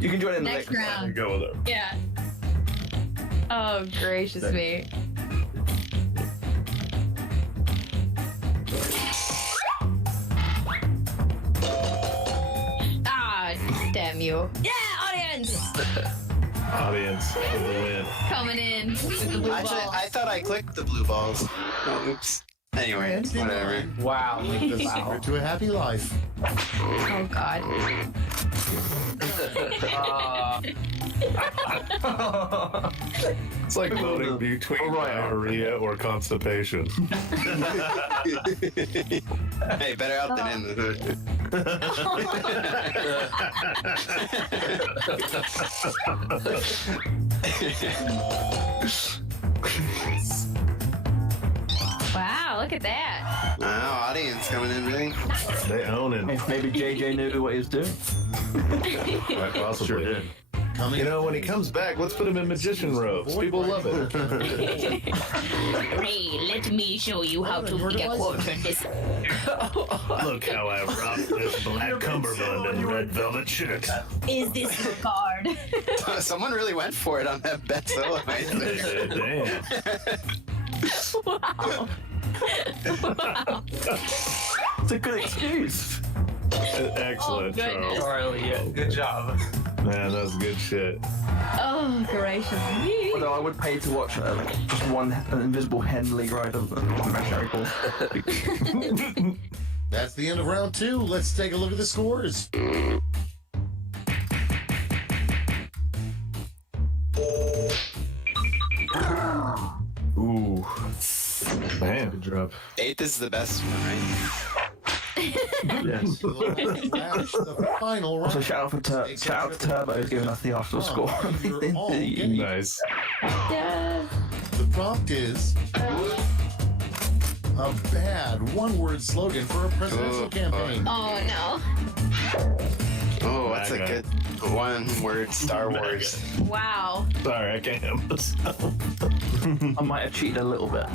You can join in the Next next round. Go with it. Yeah. Oh gracious me. Ah, damn you. Yeah, audience! Audience for the win. Coming in. The blue Actually, ball. I thought I clicked the blue balls. Oh, oops. Anyway, whatever. Wow. The secret to a happy life. Oh god. It's like voting between diarrhea or constipation. Hey, better out than in the hood. Wow, look at that. Wow, audience coming in really. They own it. If maybe JJ knew what he was doing. Quite possibly. Sure did. Coming You know, when he comes back, let's put him in magician robes. People love it. Ray, let me show you how to make a quarter this. Look how I rock this black cummerbund and red velvet shirt. Is this your card? Someone really went for it on that bet solo right there. Damn. Wow. Wow. It's a good excuse. Excellent, Oh, goodness. Charles. Charlie, yeah, good job. Man, that's good shit. Oh, gracious me. Although I would pay to watch just one invisible Henley ride of the imaginary ball. That's the end of round 2. Let's take a look at the scores. Ooh. Man. Good job. 8th is the best one, right? Yes. That's the final Also, round. shout out to Turbo who's giving us the after score. You're all getting- Nice. Yeah. The prompt is a bad one-word slogan for a presidential campaign. Oh no. Oh, that's a MAGA. good one-word Star Wars. Wow. Sorry, I can't help myself. I might have cheated a little bit.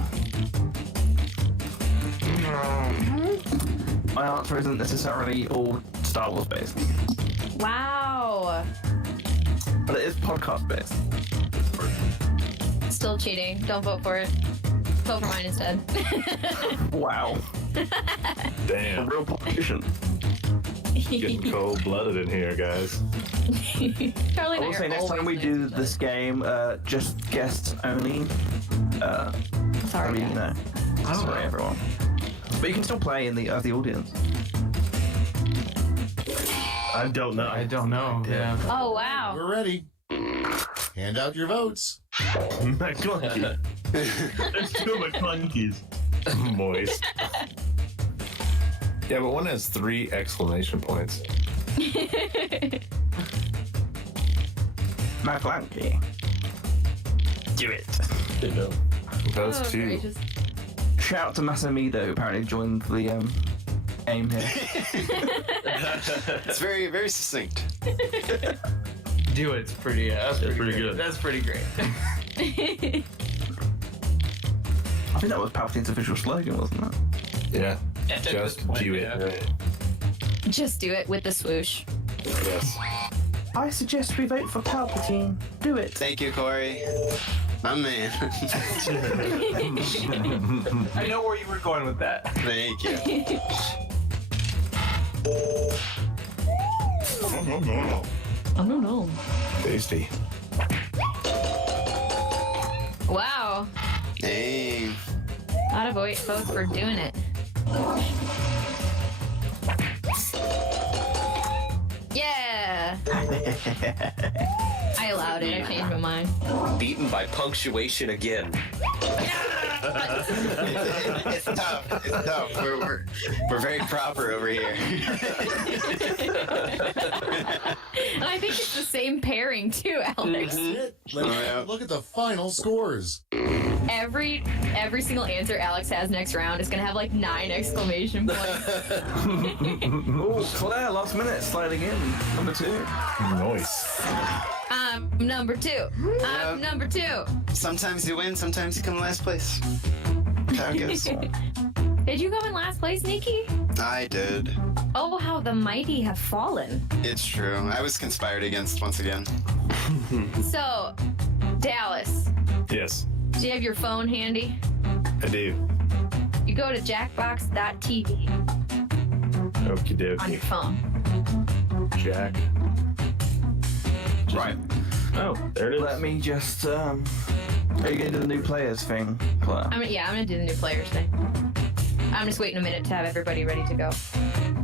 My answer isn't necessarily all Star Wars based, Wow. but it is podcast based. Still cheating. Don't vote for it. Vote for mine instead. Wow, a Damn. real politician. Getting cold-blooded in here, guys. Charlie I and will I say are next time we always do nice to this game, just guests only. each other. Sorry. I mean, you know, sorry everyone. But you can still play in the audience. I don't know. I don't know. Yeah. Oh wow. We're ready. Hand out your votes. McClunky. There's two McClunkies. Moist. Yeah, but one has 3 exclamation points. McClanky. Do it. Those Oh, 2. gracious. Shout out to Masamido, who apparently joined the game here. It's very, very succinct. Do it. It's pretty. That's pretty pretty great. good. That's pretty great. I think that was Palpatine's official slogan, wasn't it? Yeah. At this Just point, do yeah. it. Just do it with the swoosh. Yes. I suggest we vote for Palpatine. Do it. Thank you, Corey. My man. I know where you were going with that. Thank you. I don't know. Tasty. Wow. Dang. A lot of votes for doing it. Yeah. I allowed it. I changed my mind. Beaten by punctuation again. It's tough. It's tough. We're very proper over here. And I think it's the same pairing too, Alex. Let's look at the final scores. Every single answer Alex has next round is gonna have like 9 exclamation points. Oh, Claire, last minute sliding in. Number 2. Nice. Number 2. Number 2. Sometimes you win, sometimes you come last place. That's how it goes. Did you come in last place, Nikki? I did. Oh, how the mighty have fallen. It's true. I was conspired against once again. So, Dallas, Yes, do you have your phone handy? I do. You go to jackbox.tv Okie on your dokie. phone. Jack. Right. Oh, there it is. Let me just, are you going to do the new players thing, Claire? I'm gonna do the new players thing. I'm just waiting a minute to have everybody ready to go.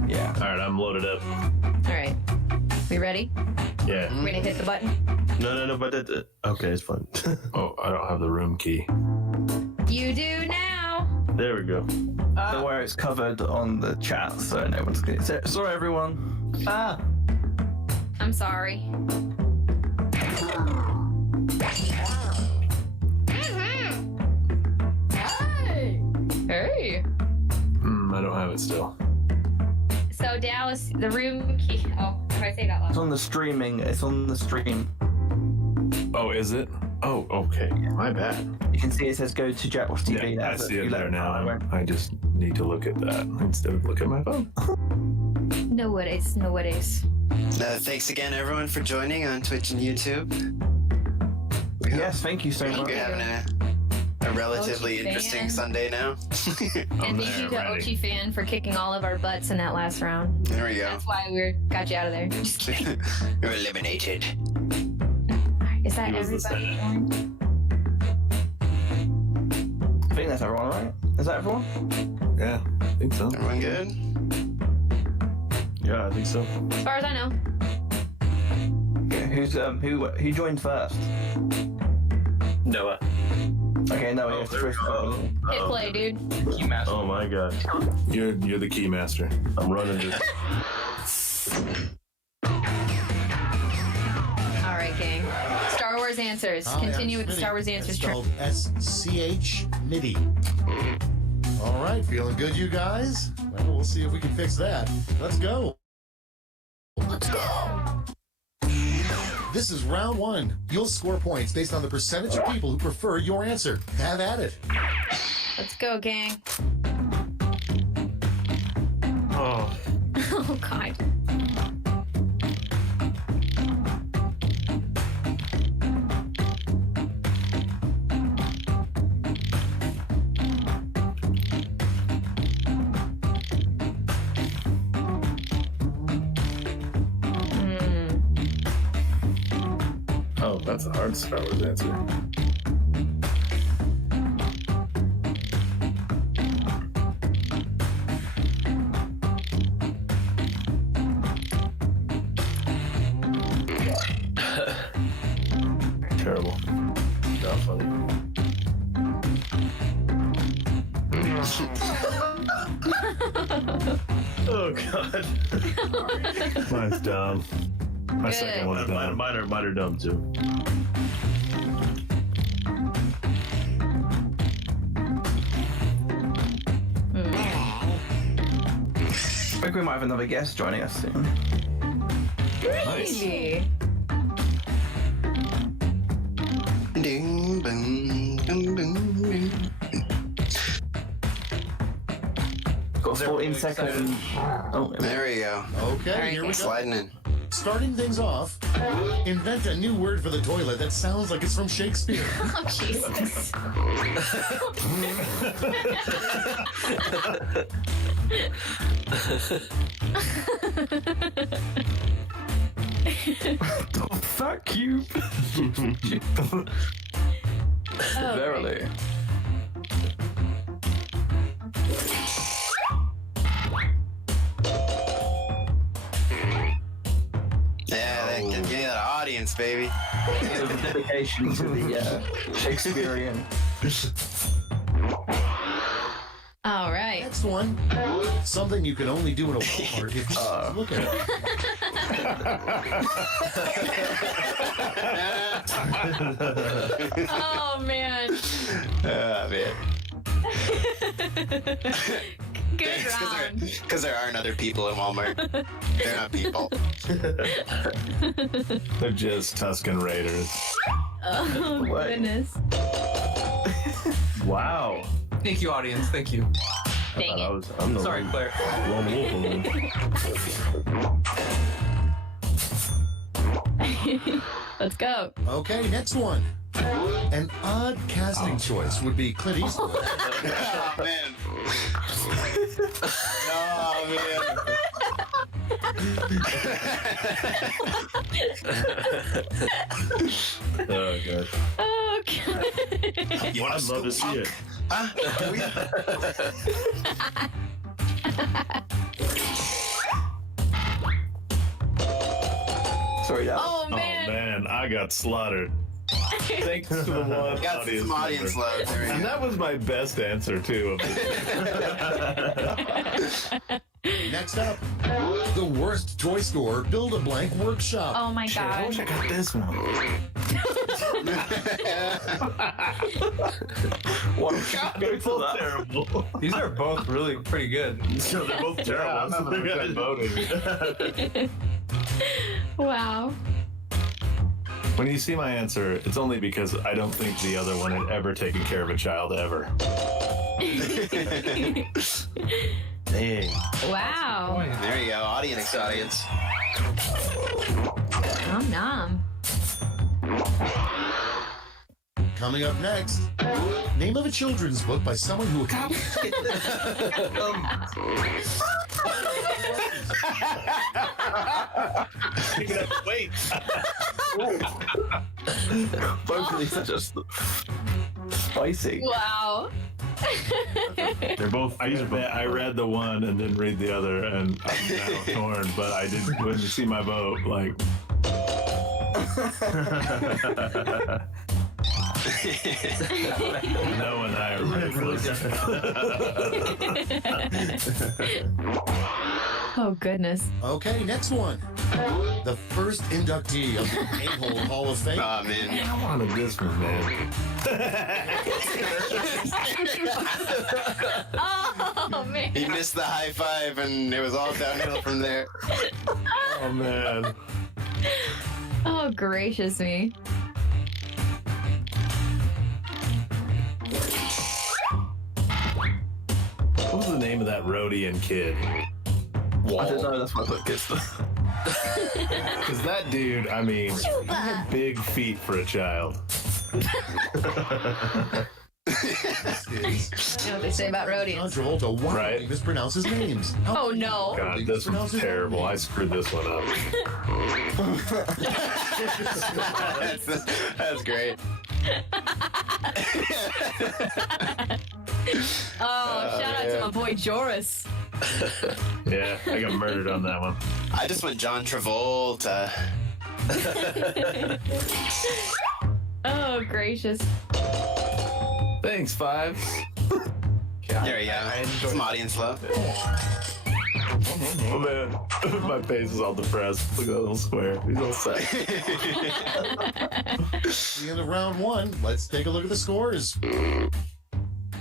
Yeah. All right, I'm loaded up. All right. We ready? Yeah. We're gonna hit the button. No, but okay, it's fine. Oh, I don't have the room key. You do now. There we go. Don't worry, it's covered on the chat, so no one's going to... Sorry, everyone. I'm sorry. Hey. I don't have it still. So Dallas, the room key. Oh, if I say that It's loud. on the streaming. It's on the stream. Oh, is it? Oh, okay. My bad. You can see it says go to Jackbox TV. Yeah, I That's see You it let there them know, I now. won't. I just need to look at that instead of look at my phone. No worries, no worries. Thanks again, everyone, for joining on Twitch and YouTube. We hope Yes, thank you so much. you're having a relatively Ochi interesting fan. Sunday now. And thank you to ready. Ochi Fan for kicking all of our butts in that last round. There we go. That's why we got you out of there. Just kidding. You're eliminated. Is that He was the everybody? Senate. joined? I think that's everyone, right? Is that everyone? Yeah, I think so. Everyone good? Yeah, I think so. As far as I know. Okay, who joined first? Noah. Okay, no, it's there we Chris. go. Hit play, dude. Key master. Oh my god. You're the key master. I'm running this. All right, gang. Star Wars answers. Hi, Continue I'm with the Smitty. Star Wars answers. It's spelled SCH MIDI. All right, feeling good, you guys? Well, we'll see if we can fix that. Let's go. Let's go. This is round 1. You'll score points based on the percentage of people who prefer your answer. Have at it. Let's go, gang. Oh, Oh, God. oh, that's a hard Star Wars answer. Terrible. Not funny. Oh god. Mine's dumb. My second one's dumb. Mine are dumb too. I think we might have another guest joining us soon. Nice. Really? Ding, boom, boom, boom, boom. Got 14 seconds. Oh, There we go. Okay, All right, here we go. Sliding in. Starting things off, invent a new word for the toilet that sounds like it's from Shakespeare. Oh, Jesus. Fuck you. Verily. Yeah, give me that audience, baby. It's a dedication to the Shakespearean. All right. Next one. Something you can only do in a Walmart if you look at it. Oh man. Man. Good round. Because there aren't other people in Walmart. They're not people. They're just Tuscan Raiders. Oh goodness. Wow. Thank you, audience. Thank you. Dang it. I'm the Sorry, Claire. lone wolf of them. Let's go. Okay, next one. An odd casting choice would be Clint Eastwood. Oh, man. Oh, man. Oh, God. Oh god. You want I'd love to see it. Huh? Sorry, Dad. Oh Oh, man. man, I got slaughtered. Thanks to the one Got some audience member. love. There we And go. that was my best answer, too. Of Next up, the worst toy store Build-A-Blank Workshop. Oh my Shit, I god. wish I got this one. What? They're both terrible. These are both really pretty good. So they're both terrible. I'm That's the voting. Wow. When you see my answer, it's only because I don't think the other one had ever taken care of a child ever. Dang. Wow. There you go, audience. Nom nom. Coming up next, name of a children's book by someone who... Wait. Both of these are just spicy. Wow. They're both. I read the one and didn't read the other, and I'm now torn. But I didn't. When you see my vote, like. No, and I are very close. Oh goodness. Okay, next one. The first inductee of the A-Hole Hall of Fame. Oh, man. I wanted this one, man. Oh man. He missed the high five, and it was all downhill from there. Oh man. Oh gracious me. What was the name of that Rhodian kid? I don't know. That's my book is. Because that dude, I mean, he had big feet for a child. You know what they say about John Rhodians. Travolta wildly Right. mispronounces names. Oh no. God, this one's terrible. I screwed this one up. That's great. Oh, shout out to my boy Joris. Yeah, I got murdered on that one. I just went John Travolta. Oh gracious. Thanks, Five. There you go. Some audience love. Oh man, my face is all depressed. Look at that little square. He's all sad. The end of round one. Let's take a look at the scores.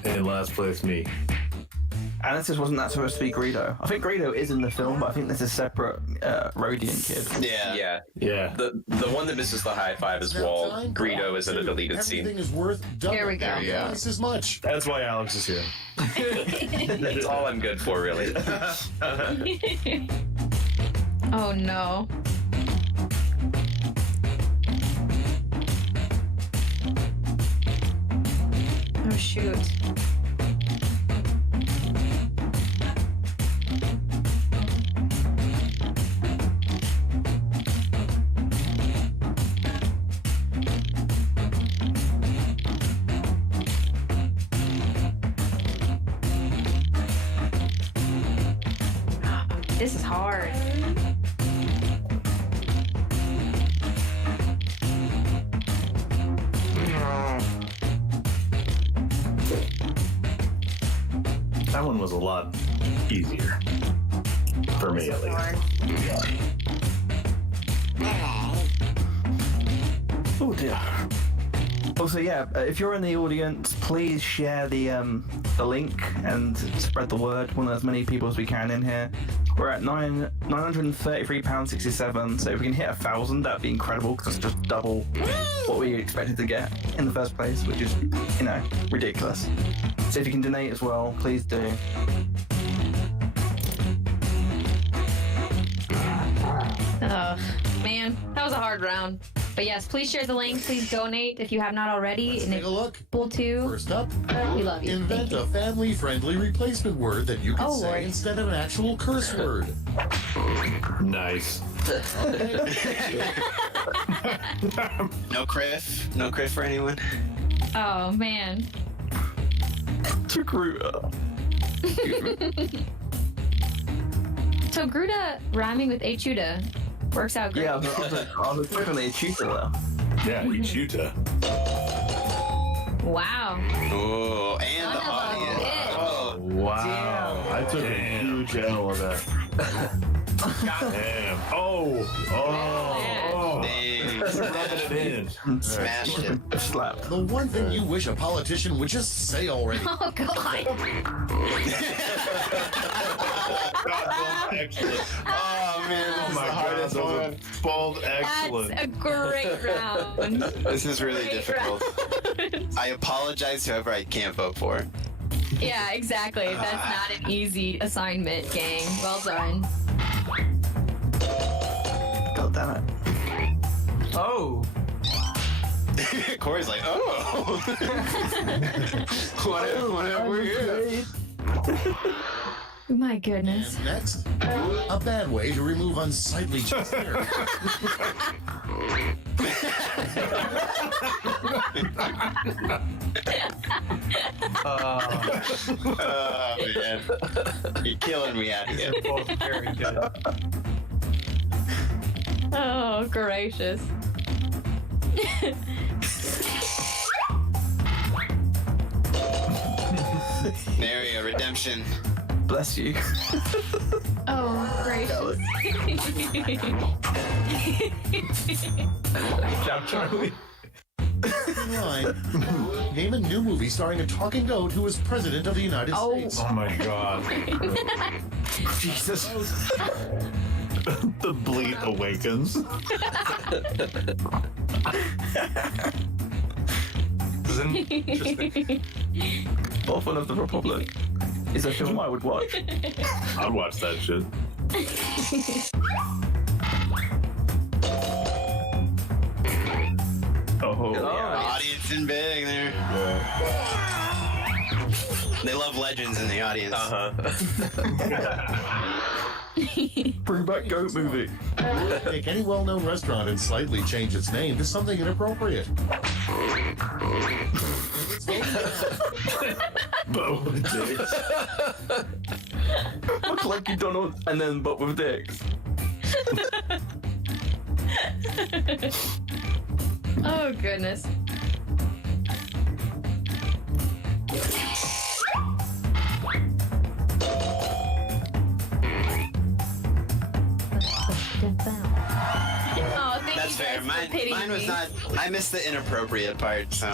In last place, me. And this just wasn't that supposed to be Greedo. I think Greedo is in the film, but I think there's a separate Rhodian kid. Yeah. Yeah. Yeah. The one that misses the high five is Now Walt. time for Greedo is in a two. deleted Everything scene. is worth double. Here we go. down twice as much. That's why Alex is here. That's all I'm good for, really. Oh no. Oh shoot. This is hard. That one was a lot easier. For me, at least. Oh dear. Also, yeah, if you're in the audience, please share the link and spread the word. We want as many people as we can in here. We're at £933.67, so if we can hit 1,000, that'd be incredible because it's just double what we expected to get in the first place, which is, ridiculous. So if you can donate as well, please do. Oh, man, that was a hard round. But yes, please share the link. Please donate if you have not already. Let's And take a look. Pull to. First up, We love you. invent Thank a family-friendly replacement word that you can Oh, say Lord. instead of an actual curse word. Nice. No criff for anyone. Oh, man. Togruta. So Gruta rhyming with Achuda works out great. Yeah, I was definitely a tutor though. Yeah, you shoot her. Wow. Oh, and the Son of a audience. bitch. Oh, Wow. I took a huge L of that. Damn. Oh. dang. Rubbing it in. Smashed it. Slap. The one thing you wish a politician would just say already. Oh, God. Excellent. Oh, man, this is the hardest that was one. a bold excellent. That's a great round. This is really Great difficult. round. I apologize to whoever I can't vote for. Yeah, exactly. That's not an easy assignment, gang. Well done. God damn it. Oh. Corey's like, oh. Whatever we're here. My goodness. And next, a bad way to remove unsightly chest hair. Oh, man. You're killing me out here. They're both very good. Oh, gracious. There we go, redemption. Bless you. Oh, gracious. Good job, Charlie. Line. Name a new movie starring a talking goat who was president of the United States. Oh my god. Jesus. The bleat awakens. Interesting. Orphan of the Republic is a film I would watch. I'd watch that shit. Oh. Audience in big there. They love legends in the audience. Bring back Goat movie. Take any well-known restaurant and slightly change its name to something inappropriate. But with dicks. Look like you Donald and then but with dicks. Oh, goodness. Oh, thank That's you fair. guys Mine, for pitying mine was me. not. I missed the inappropriate part, so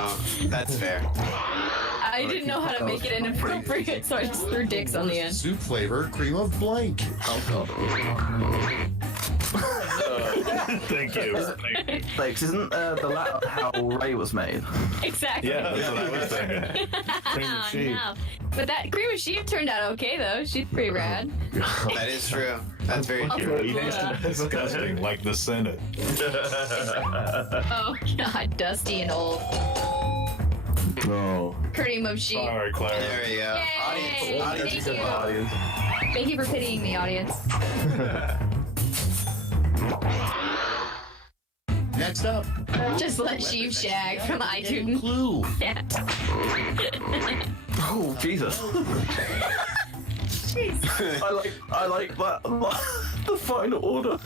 that's fair. I didn't know how to make it inappropriate, so I just threw dicks on the end. Soup flavor, cream of blank. Thank you. Thank you. Like, isn't the latter how Ray was made? Exactly. Yeah, that's what I was thinking. Cream of Oh, sheep. no. But that cream of sheep turned out okay, though. She's pretty rad. That is true. That's very true. Disgusting, like the Senate. Oh, God. Dusty and old. No. Cream of sheep. Sorry, Claire. There we go. Yay! Audience. Thank you. Thank you for pitying me, audience. Next up, Just let sheep shag from iTunes. clue. Yeah. Oh, Jesus. I like that. The final order.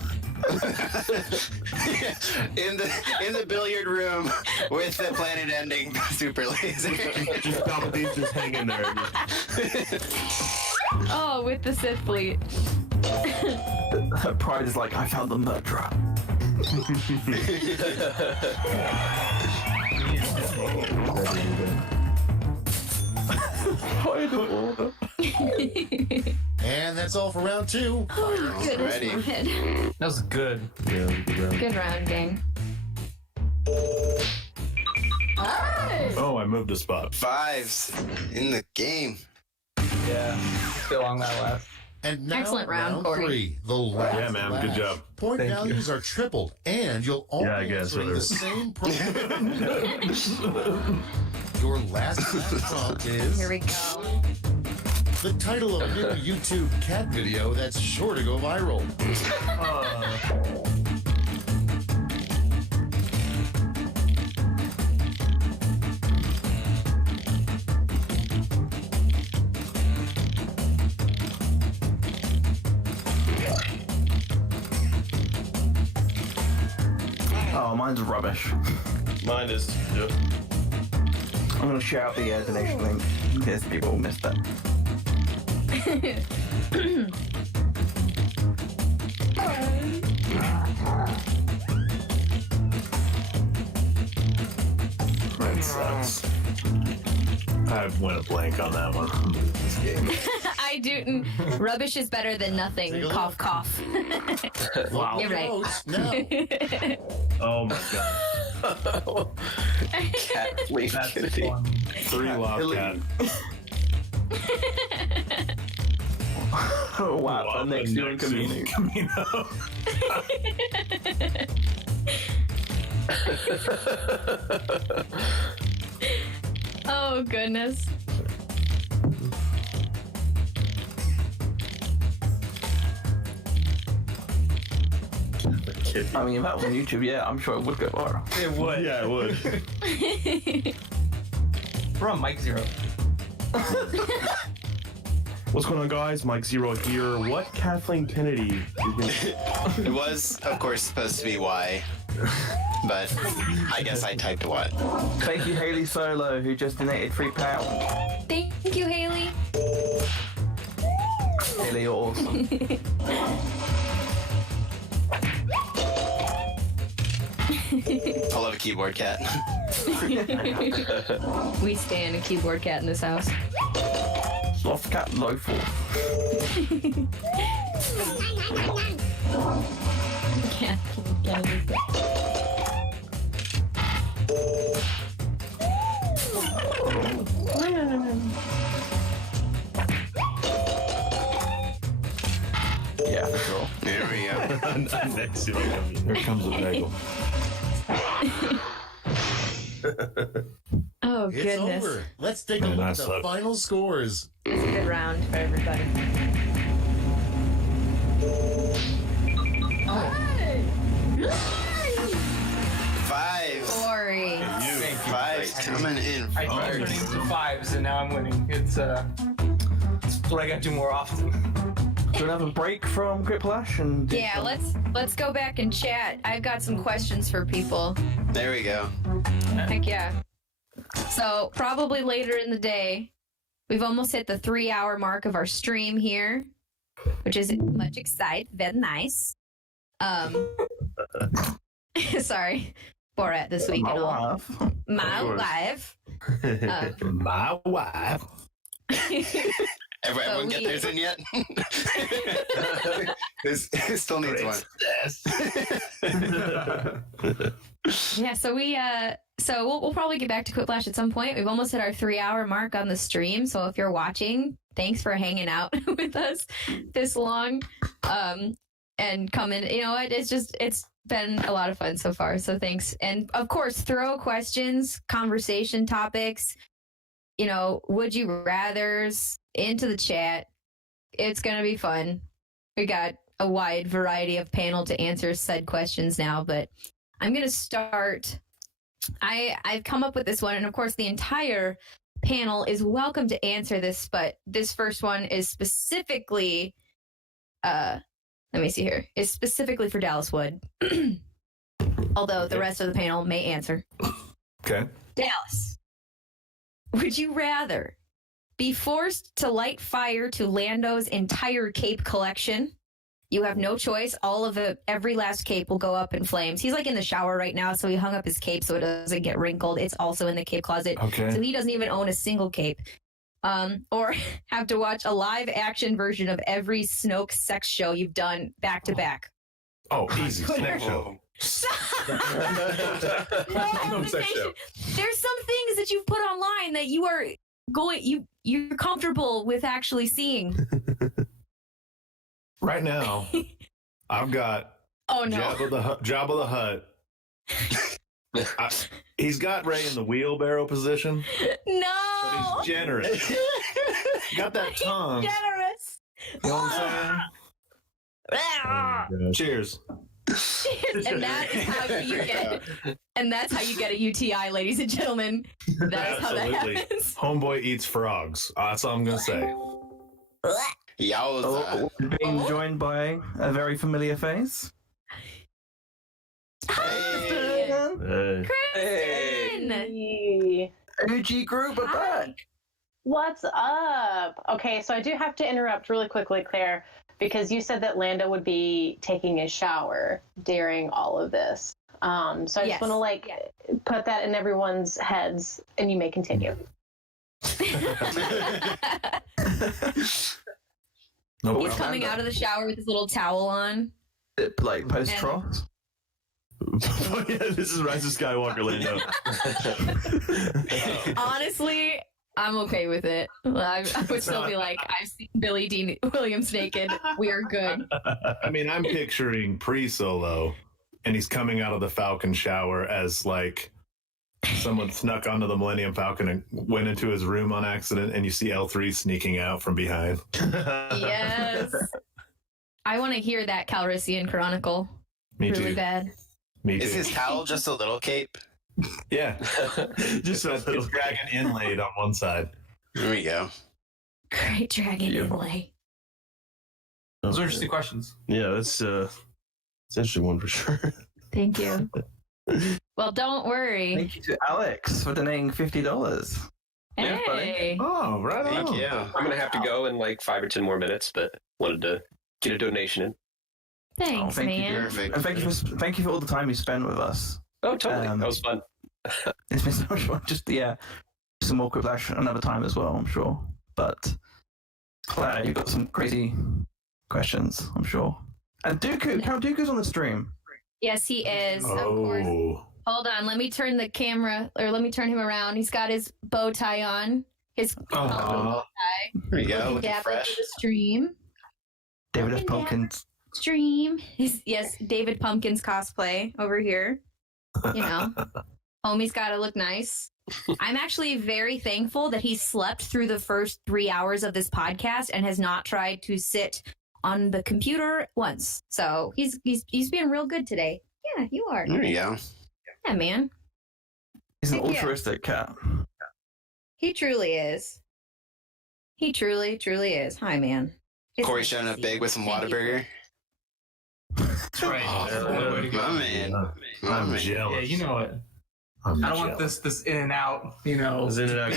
in the billiard room with the planet ending super laser. Just Palpatine's just hanging there. Oh, with the Sith fleet. Her pride is like, I found the murderer. Final order. And that's all for round 2. Oh, goodness. Ready. my head. That was good. Yeah, Good round, gang. Oh, I moved a spot. 5s in the game. Yeah. Still on that last. And now Excellent round, Corey. 3, the last. Yeah, man, good lash. job. Point Thank values are tripled, and you'll all Yeah, I be guess, answering the whatever. same problem. Your last prompt is Here we go. the title of a new YouTube cat video that's sure to go viral. Oh, mine's rubbish. Mine is. Yep. I'm gonna share out the donation link in case people missed that. That sucks. I went a blank on that one. This game. I do. Rubbish is better than nothing. Take a look. Cough, cough. Wow. You're right. Votes now. Oh my god. Kathleen That's Kennedy. fun. 3 lost cat. Oh wow, the next year in community. Camino. Oh, goodness. I mean, if that was on YouTube, yeah, I'm sure it would go viral. It would. Yeah, it would. We're on Mike Zero. What's going on, guys? Mike Zero here. What Kathleen Kennedy? It was, of course, supposed to be Y, but I guess I typed what. Thank you, Haley Solo, who just donated £3. Thank you, Haley. Haley, you're awesome. I love a keyboard cat. We stand a keyboard cat in this house. Soft cat, low force. Yeah. Yeah, for sure. There we go. Next to me. Here comes a bagel. Oh, It's goodness. over. Let's take a Man, look I at the suck. final scores. It's a good round for everybody. Fives. Corey. Fives coming in. I turned into 5s and now I'm winning. It's what I gotta do more often. Do you want to have a break from Criplash and Yeah, let's go back and chat. I've got some questions for people. There we go. Heck yeah. So probably later in the day, we've almost hit the 3-hour mark of our stream here, which is much exciting. Very nice. Sorry, Borat this week. my and all. wife? My course. wife. My wife. Everyone we- get theirs in yet? This still needs one. Yeah, so we'll probably get back to Quiplash at some point. We've almost hit our 3-hour mark on the stream. So if you're watching, thanks for hanging out with us this long. And coming, you know what? It's been a lot of fun so far. So thanks. And of course, throw questions, conversation topics, you know, would you rathers into the chat. It's gonna be fun. We got a wide variety of panel to answer said questions now, but I'm gonna start. I've come up with this one, and of course, the entire panel is welcome to answer this, but this first one is specifically, let me see here, is specifically for Dallas Wood. Although the rest of the panel may answer. Okay. Dallas, would you rather be forced to light fire to Lando's entire cape collection? You have no choice. All of it, every last cape will go up in flames. He's like in the shower right now, so he hung up his cape so it doesn't get wrinkled. It's also in the cape closet. Okay. So he doesn't even own a single cape. Or have to watch a live action version of every Snoke sex show you've done back to back. Oh, easy. Snack show. No hesitation. There's some things that you've put online that you are you're comfortable with actually seeing. Right now, I've got Oh no. Jabba the Hutt. He's got Ray in the wheelbarrow position. No. But he's generous. Got that tongue. Generous. You know what I'm saying? Cheers. And that is how you get. And that's how you get a UTI, ladies and gentlemen. That is how that Absolutely. happens. Homeboy eats frogs. That's all I'm gonna say. Yowza. Being joined by a very familiar face. Hey. Kristen. Hey. OG group are back. What's up? Okay, so I do have to interrupt really quickly, Claire, because you said that Lando would be taking a shower during all of this. So I just want to put that in everyone's heads, and you may continue. No He's problem. coming out of the shower with his little towel on. Like post trough. Yeah, this is Rise of Skywalker Lando. Honestly, I'm okay with it. I would still be like, I've seen Billy Dean Williams naked. We are good. I mean, I'm picturing pre-Solo, and he's coming out of the Falcon shower as like someone snuck onto the Millennium Falcon and went into his room on accident, and you see L3 sneaking out from behind. Yes. I want to hear that Calrissian Chronicle. Me Really too. bad. Me too. Is his towel just a little cape? Yeah. Just a little dragon inlaid on one side. There we go. Great dragon inlay. Those are interesting questions. Yeah, it's an interesting one for sure. Thank you. Well, don't worry. Thank you to Alex for donating $50. Yeah, Hey. Oh, right Thank on. you. I'm gonna have to go in like 5 or 10 more minutes, but wanted to get a donation in. Thanks, thank you, man. Perfect. And thank you for all the time you spent with us. Oh, totally. That was fun. It's been so much fun. Just some more Quiplash another time as well, I'm sure. But Claire, you've got some crazy questions, I'm sure. And Dooku, Count Dooku's on the stream. Yes, he is. Of course. Oh. Hold on. Let me turn the camera, or let me turn him around. He's got his bow tie on. His Aw. There you go. looking Looking dapper fresh. to the stream. David F. Looking Pumpkins. Stream. Yes, David Pumpkins cosplay over here. You know, homie's got to look nice. I'm actually very thankful that he slept through the first 3 hours of this podcast and has not tried to sit on the computer once. So he's being real good today. Yeah, you are. There you go. Yeah, man. He's an Heck yeah. altruistic cat. He truly is. He truly, truly is. Hi, man. It's Corey nice showing to up see big you. with some Thank you. Whataburger. That's right. Way to go. My man. My I'm man. jealous. Yeah, you know it. I'm I don't want jealous. this in and out, you know. Was in and out.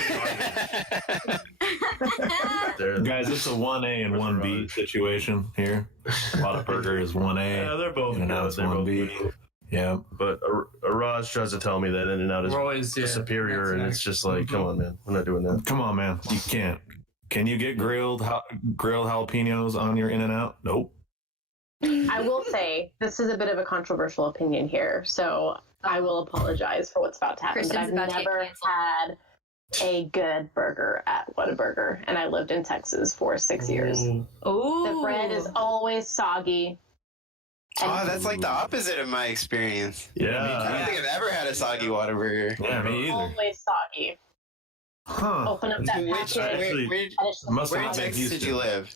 There. Guys, it's a 1A and 1B situation here. Whataburger is 1A. Yeah, they're both and now good. it's They're both 1B. good. Yeah. But Raj tries to tell me that In and Out is We're always superior, and it's just like, come on, man, we're not doing that. Come on, man. You can't. Can you get grilled jalapenos on your In-N-Out? Nope. I will say this is a bit of a controversial opinion here, so I will apologize for what's about to happen. Kristen's but about I've to get never canceled. had a good burger at Whataburger, and I lived in Texas for 6 years. Oh, The bread is always soggy. Oh, that's like the opposite of my experience. I Yeah. don't think I've ever had a soggy Whataburger. Yeah, me either. Always soggy. Huh. Open up that Which, packet. Actually, where and it's just Must where in not been Texas did Houston. you live?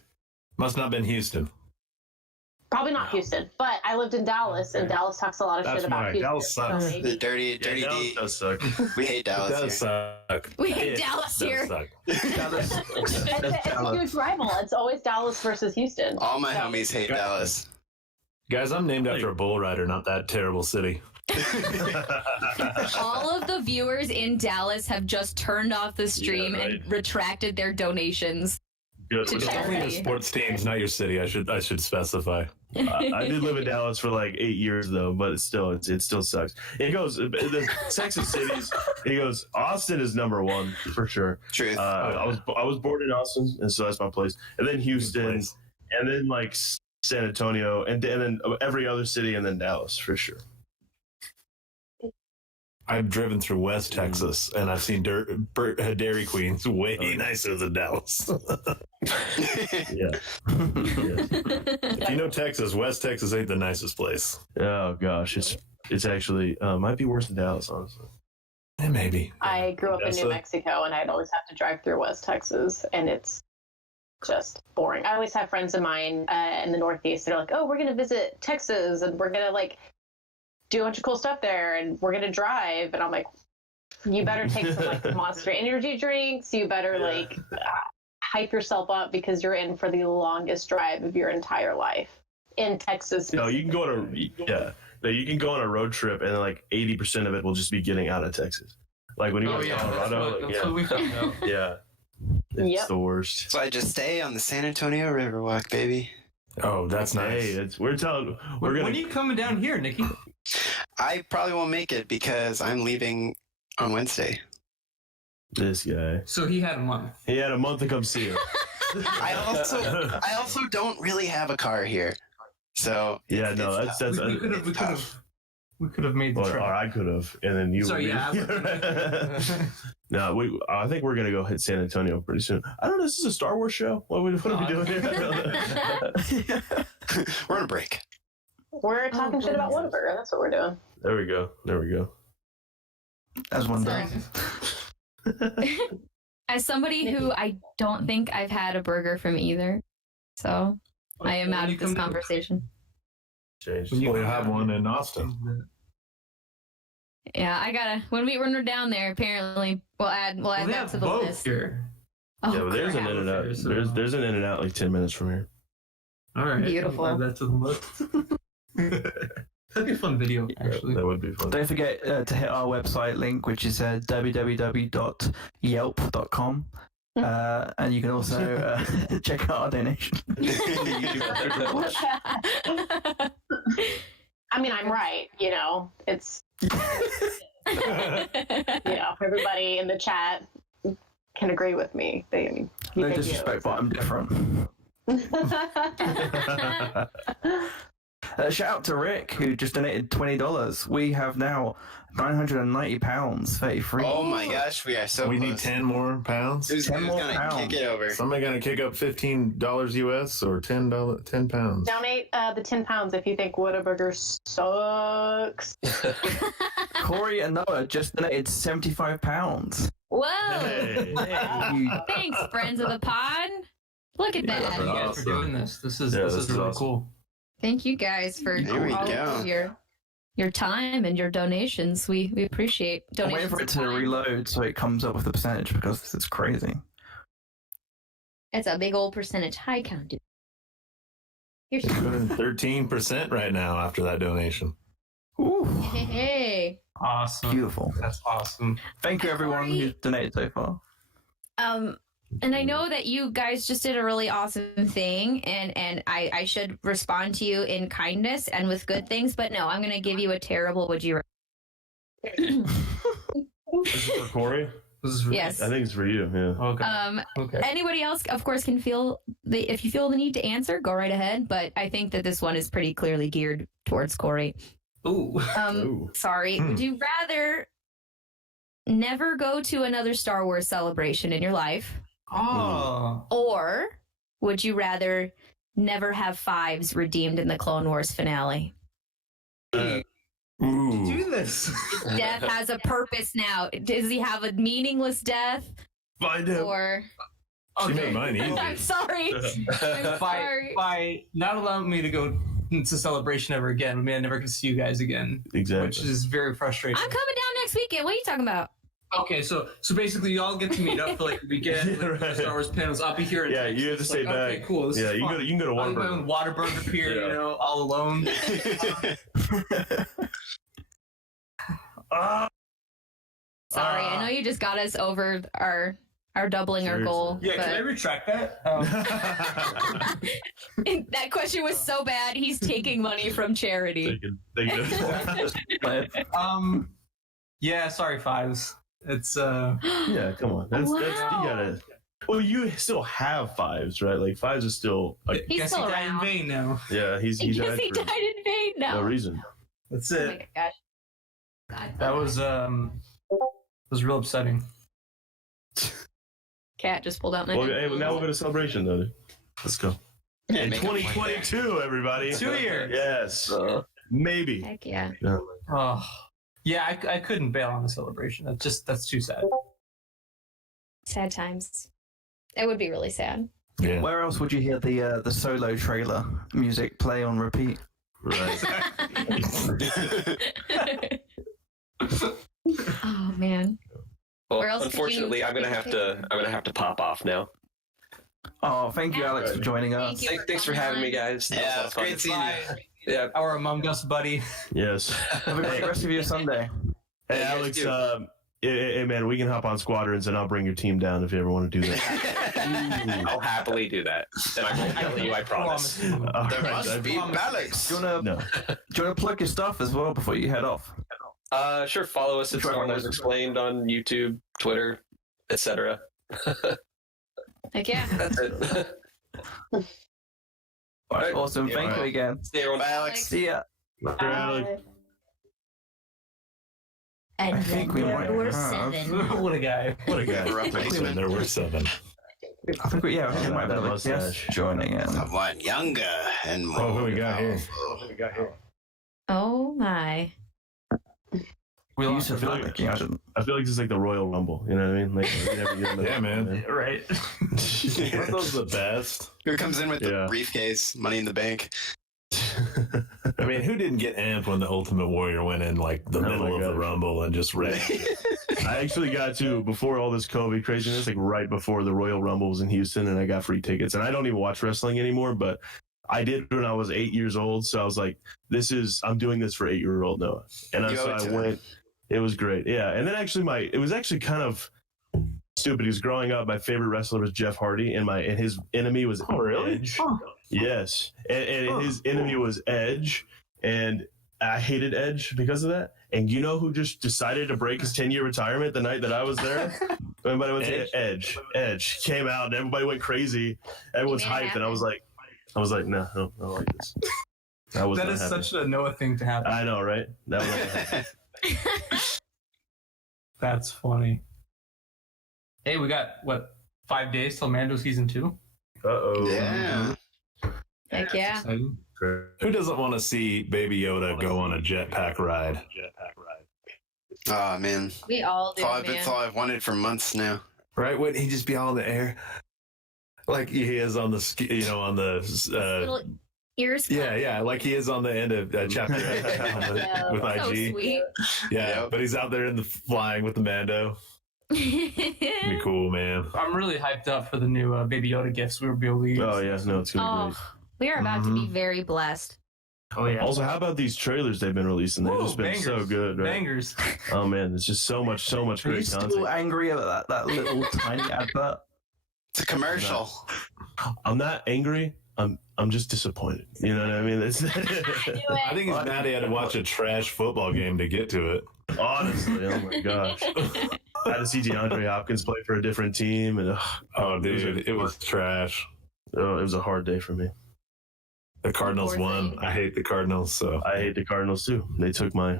Must not been Houston. Probably not Houston, but I lived in Dallas, and Dallas talks a lot of That's shit about fine. Houston. Dallas sucks. So The dirty Dallas D. does suck. We hate It Dallas does here. suck. We hate It Dallas does here. suck. Dallas. It's a huge rival. It's always Dallas versus Houston. All my So- homies hate Dallas. Guys, I'm named after a bull rider, not that terrible city. All of the viewers in Dallas have just turned off the stream Yeah, right. and retracted their donations. Good. To It's only the charity. sports teams, not your city. I should specify. I did live in Dallas for like 8 years though, but it still sucks. It goes the Texas cities. It goes Austin is number one for sure. Truth. I was born in Austin, and so that's my place. And then Houston, place. and then like San Antonio, and then every other city, and then Dallas for sure. I've driven through West Texas, and I've seen Dairy Queens way nicer than Dallas. Yeah. If you know Texas, West Texas ain't the nicest place. Oh gosh, it's actually might be worse than Dallas, honestly. Yeah, maybe. I grew up in That's New a- Mexico, and I'd always have to drive through West Texas, and it's just boring. I always have friends of mine in the Northeast that are like, "Oh, we're gonna visit Texas, and we're gonna like do a bunch of cool stuff there, and we're gonna drive." And I'm like, "You better take some like Monster Energy drinks. You better like hype yourself up because you're in for the longest drive of your entire life in Texas." No, you can go on you can go on a road trip, and like 80% of it will just be getting out of Texas. Like when you go to Colorado, that's what we found out. yeah, it's Yep. the worst. So I just stay on the San Antonio Riverwalk, baby. Oh, that's nice. Hey, we're When gonna. are you coming down here, Nikki? I probably won't make it because I'm leaving on Wednesday. This guy. So he had a month. He had a month to come see her. I also don't really have a car here. So Yeah, no, it's that's we could have made the or trip. I could have, and then you. So would be- yeah, No, I think we're gonna go hit San Antonio pretty soon. I don't know. Is this a Star Wars show? What are we doing here? we're on a break. We're talking shit about Whataburger. That's what we're doing. There we go. As one Sorry. does. As somebody who I don't think I've had a burger from either, so I am out of this conversation. Changed. Well, you have one in Austin. Yeah, I gotta when we're down there. Apparently, we'll add Well, they that have to the both list. here. Oh, Yeah, but there's an crap. in and out. There's an in and out like 10 minutes from here. All right. Beautiful. I'll add that to the list. That'd be a fun video, actually. That would be fun. Don't forget to hit our website link, which is www.yelp.com. And you can also check out our donation. I mean, I'm right. You know, it's everybody in the chat can agree with me. No disrespect, but I'm different. Shout out to Rick, who just donated $20. We have now £990, 33. Oh my gosh, we are so We close. need 10 more pounds. Who's 10 more gonna pounds. kick it over? Somebody gonna kick up $15 US or $10 pounds. Donate the 10 pounds if you think Whataburger sucks. Corey and Noah just donated £75. Whoa! Hey. Thanks, friends of the pod. Look at Thank that. you guys for doing this. This is this is really awesome. cool. Thank you guys for There we all go. of your time and your donations. We appreciate I'm donations. waiting for it to of time. reload so it comes up with the percentage because this is crazy. It's a big old percentage. Hi, count. Here's 13% right now after that donation. Ooh, hey. Awesome. beautiful. That's awesome. Thank you, everyone Corey. who's donated so far. And I know that you guys just did a really awesome thing, and I should respond to you in kindness and with good things, but no, I'm going to give you a terrible would you This is for Corey? This is really, Yes. I think it's for you, yeah. Okay. Okay. Anybody else, of course, can if you feel the need to answer, go right ahead, but I think that this one is pretty clearly geared towards Corey. Ooh. Ooh. Sorry. Would you rather never go to another Star Wars celebration in your life? Oh. Or would you rather never have fives redeemed in the Clone Wars finale? Ooh. Do this. Death has a purpose now. Does he have a meaningless death? Find him. Or She made mine I'm easy. sorry. I'm sorry. By not allowing me to go to Celebration ever again. We may never get to see you guys again. Exactly. Which is very frustrating. I'm coming down next weekend. What are you talking about? Okay, so basically you all get to meet up for like a weekend, like, Right. Star Wars panels. I'll be here. Yeah, you have to stay back. Okay, cool. This Yeah, is you fun. can go to I'll be my own Whataburger pier, Yeah. you know, all alone. Sorry, I know you just got us over our doubling our goal. Yeah, can I but retract that? that question was so bad. He's taking money from charity. Yeah, sorry, Fives. It's Yeah, come on. That's you Wow. gotta. Well, you still have fives, right? Like fives is still. Like, He's guess still he died in around. vain now. yeah, he Yes, died he for died in vain now. no reason. That's Oh it. my gosh. God. That was real upsetting. Cat just pulled out my Well, head. hey, now we'll go to celebration, though. Let's go. In make 2022, everybody. 2 years. Yes. Maybe. Heck yeah. Oh, yeah, I couldn't bail on the Celebration. That's too sad. Sad times. It would be really sad. Yeah. Where else would you hear the solo trailer music play on repeat? Right. Oh man. Well, Where else could unfortunately, you- I'm gonna have to pop off now. Oh, thank you, Alex, for joining us. Thank you. Thanks for having me, guys. That was a Yeah, lot of it's fun. great seeing you. Yeah, Our Among Us buddy. Yes. Have a great rest of your Sunday. Hey, Yeah, you Alex. guys Hey, man, we can hop on squadrons and I'll bring your team down if you ever want to do that. I'll happily do that, and I won't kill you. I promise. All There right, must be Alex. Do you want No. to plug your stuff as well before you head off? Sure. Follow us at Try Star one of Wars those. Explained on YouTube, Twitter, etc. Heck yeah. That's it. All right, awesome. Yeah, Thank you well. again. See everyone. Bye, Alex. See ya. Alex. And I think we might number have. 7. What a guy. What a guy. Replacement. There were 7. I think we might have That another mustache. guest joining in. Someone younger and more. Oh, who we got here? powerful. Oh my. We You lost should our feel buddy. like I shouldn't. I feel like this is like the Royal Rumble. You know what I mean? Like, you never get Yeah, man. Right. Aren't those the best? Who comes in with the Yeah. briefcase, money in the bank? I mean, who didn't get amped when the Ultimate Warrior went in like the Oh my middle of the God. Rumble and just ran? I actually got to, before all this COVID craziness, like right before the Royal Rumble was in Houston, and I got free tickets. And I don't even watch wrestling anymore, but I did when I was 8 years old. So I was like, I'm doing this for 8-year-old Noah. And You so owe it I to went. It was great. Yeah. And then actually it was actually kind of stupid. He was growing up. My favorite wrestler was Jeff Hardy, and his enemy was Edge. Yes. And his enemy was Edge. And I hated Edge because of that. And you know who just decided to break his 10-year retirement the night that I was there? Everybody went to Edge. Edge came out and everybody went crazy. Everyone's You made it hyped. And I was like, no, I don't like this. I was That not is happy. such a Noah thing to happen. I know, right? That was not happy. That's funny. Hey, we got 5 days till Mando season 2? Uh-oh. Yeah. Heck yeah. Exciting. Who doesn't want to see Baby Yoda go on a jetpack ride? Oh man, We all do, that's all man. I've wanted for months now. Right? Wouldn't he just be all in the air? Like he is on the, on the, Little ears. yeah, like he is on the end of chapter 8 with So IG. sweet. Yeah, Yep. but he's out there in the flying with the Mando. Be cool, man. I'm really hyped up for the new Baby Yoda gifts we'll be able to use. Oh, yeah. No, it's going to be Oh, we are about to be very blessed. Oh, yeah. great. Also, how about these trailers they've been releasing? They've Woo, just been so bangers. good, right? Bangers. Oh, man. It's just so much Are you great still content. angry about that little tiny advert? It's a commercial. I'm not angry. I'm just disappointed. You know what I mean? It's I think he's mad he had to watch a trash football game to get to it. honestly, oh my gosh. I had to see DeAndre Hopkins play for a different team, and Oh, dude, it was trash. it was a hard day for me. The Cardinals Poor won. thing. I hate the Cardinals, so. I hate the Cardinals too. They took my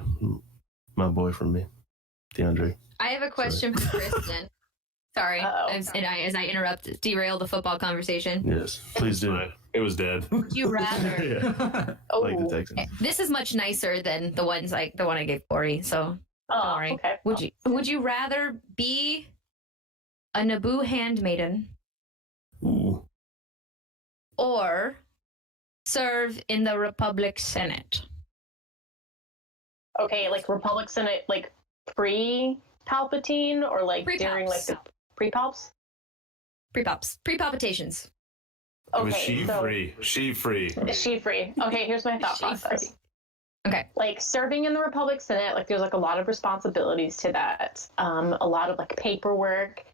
boy from me, DeAndre. I have a question for Kristen. Sorry, Uh-oh. as I interrupt, derail the football conversation. Yes, please do. It was dead. Would you rather? Yeah, Oh, like the Texans. This is much nicer than the one I gave Corey. So oh, worry. okay. would you rather be a Naboo handmaiden Ooh. or serve in the Republic Senate? Okay, like Republic Senate, like pre-Palpatine, or like during like the pre-palps? Pre-palpitations. It was Okay, she-free. She-free. Is she free? Okay, here's my thought process. Okay. Like serving in the Republic Senate, like there's like a lot of responsibilities to that. A lot of like paperwork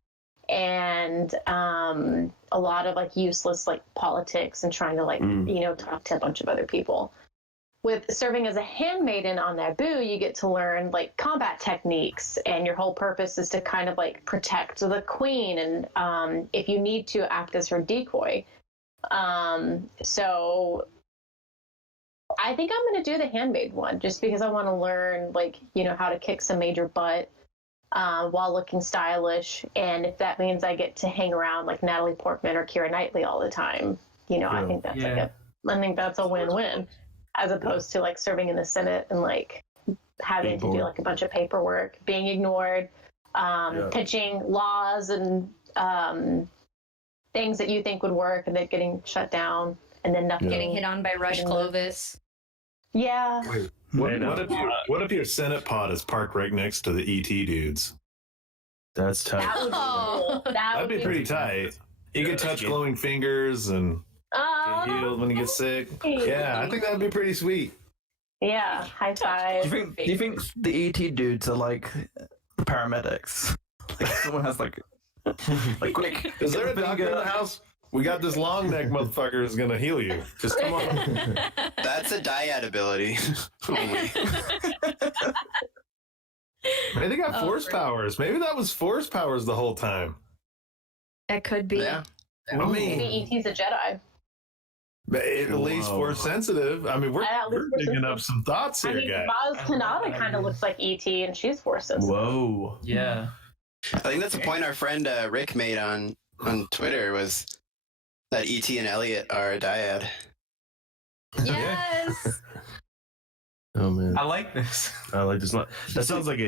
and a lot of like useless like politics and trying to like, you know, talk to a bunch of other people. With serving as a handmaiden on Naboo, you get to learn like combat techniques, and your whole purpose is to kind of like protect the queen and if you need to act as her decoy. So I think I'm going to do the handmaid one just because I want to learn like, you know, how to kick some major butt while looking stylish. And if that means I get to hang around like Natalie Portman or Keira Knightley all the time, you know, I think that's I think that's a win-win, as opposed to like serving in the Senate and like having to do like a bunch of paperwork, being ignored, pitching laws and things that you think would work and then getting shut down and then nothing. Getting hit on by Rush Clovis. Yeah. Wait, what if your Senate pod is parked right next to the ET dudes? That's tight. That would be cool. That'd be pretty tight. You could touch glowing fingers and get healed when you get sick. Yeah, I think that'd be pretty sweet. Yeah, high five. Do you think the ET dudes are like the paramedics? Like someone has like quick. Is there a doctor in the house? We got this long neck motherfucker is gonna heal you. Just come on. That's a dyad ability. Maybe they got force powers. Maybe that was force powers the whole time. That could be. Yeah. I mean, Maybe E.T.'s a Jedi. at least force sensitive. I mean, we're digging up some thoughts here, guys. Maz Kanata kind of looks like E.T. and she's force sensitive. Whoa. Yeah. I think that's a point our friend Rick made on Twitter, was that E.T. and Elliot are a dyad. Yes. Oh man, I like this. I like this. That sounds like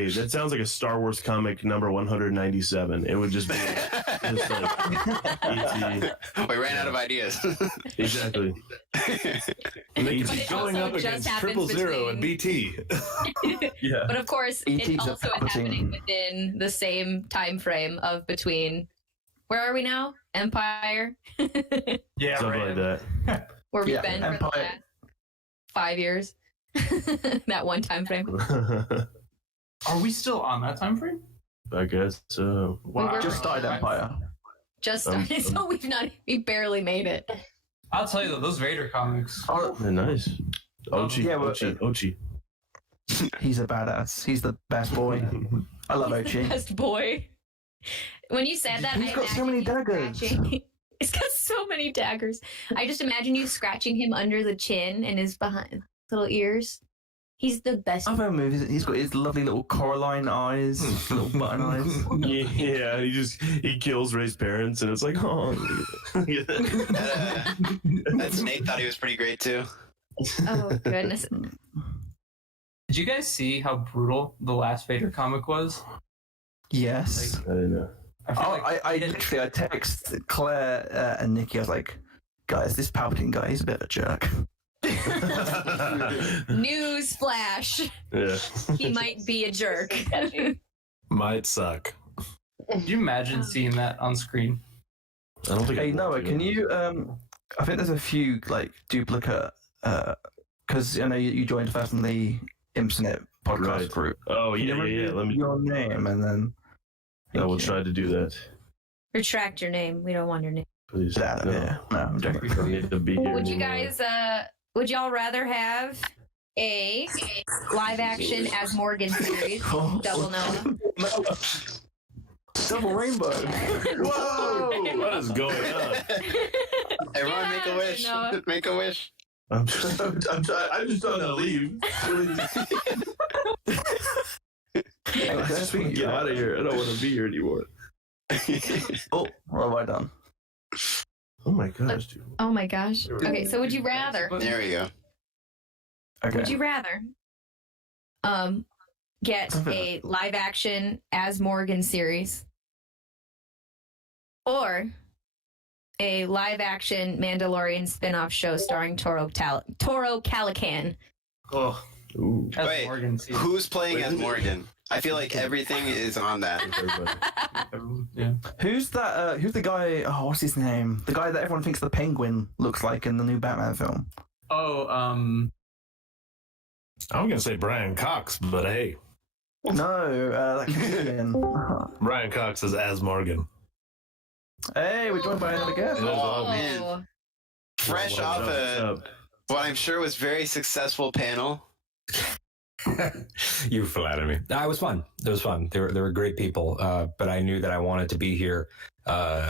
a Star Wars comic number 197. It would just be just like E.T. We ran out of ideas. Exactly. And they But keep it going also up just against happens 000 and BT. Yeah. But of course, ET's it a also is Palpatine. happening within the same time frame of between. Where are we now? Empire. Yeah, Something right. like that. Where we've Yeah, been for the Empire. last 5 years. That one time frame. Are we still on that time frame? I guess so. Wow. Just started Empire. Just started, so we barely made it. I'll tell you though, those Vader comics. Oh, They're nice. Ochi, Yeah, well, Ochi. he's a badass. He's the best boy. I love Ochi. Best boy. When you said that, He's I got so imagined many you daggers. scratching- He's got so many daggers. I just imagine you scratching him under the chin and his behind little ears. He's the best. Other movies, he's got his lovely little Coraline eyes, little button eyes. Yeah, he kills Ray's parents, and it's like, oh. That Snake thought he was pretty great too. Oh goodness. Did you guys see how brutal the last Vader comic was? Yes. I don't know. I feel Oh, like I text Claire and Nikki. I was like, guys, this Palpatine guy, he's a bit of a jerk. News flash. Yeah. He might be a jerk. Might suck. Could you imagine seeing that on screen? I don't think. Hey Noah, can you? I think there's a few like duplicate because I know you joined first in the Imsonet podcast Right. group. Oh Can you yeah. reveal Let me. your name and then. I will Thank you. try to do that, Retract your name. We don't want your name. please. Yeah, No, yeah. No, I'm joking. I don't need to be here Would you anymore. guys would y'all rather have a live action as Morgan series? Double Noah. Double rainbow. Whoa! What is going on? Everyone make a wish. Noah. Make a wish. I'm just trying to leave. Hey, can I speak? Get out of here. I don't want to be here anymore. Oh, what have I done? Oh my gosh, dude. Oh my gosh. Okay, so would you rather? There we go. Okay. Would you rather get a live action as Morgan series or a live-action Mandalorian spin-off show starring Toro Calican. Oh, ooh. As Wait, Morgan sees. who's playing Wait, as who's it? Morgan? I feel like everything is on that. Yeah. Who's that? Who's the guy? Oh, what's his name? The guy that everyone thinks the Penguin looks like in the new Batman film. Oh, I'm gonna say Brian Cox, but hey, No, that comedian. Brian Cox is as Morgan. Hey, we're joined by another guest. Oh, man. Fresh off what I'm sure was very successful panel. You flatter me. It was fun. It was fun. They were great people, but I knew that I wanted to be here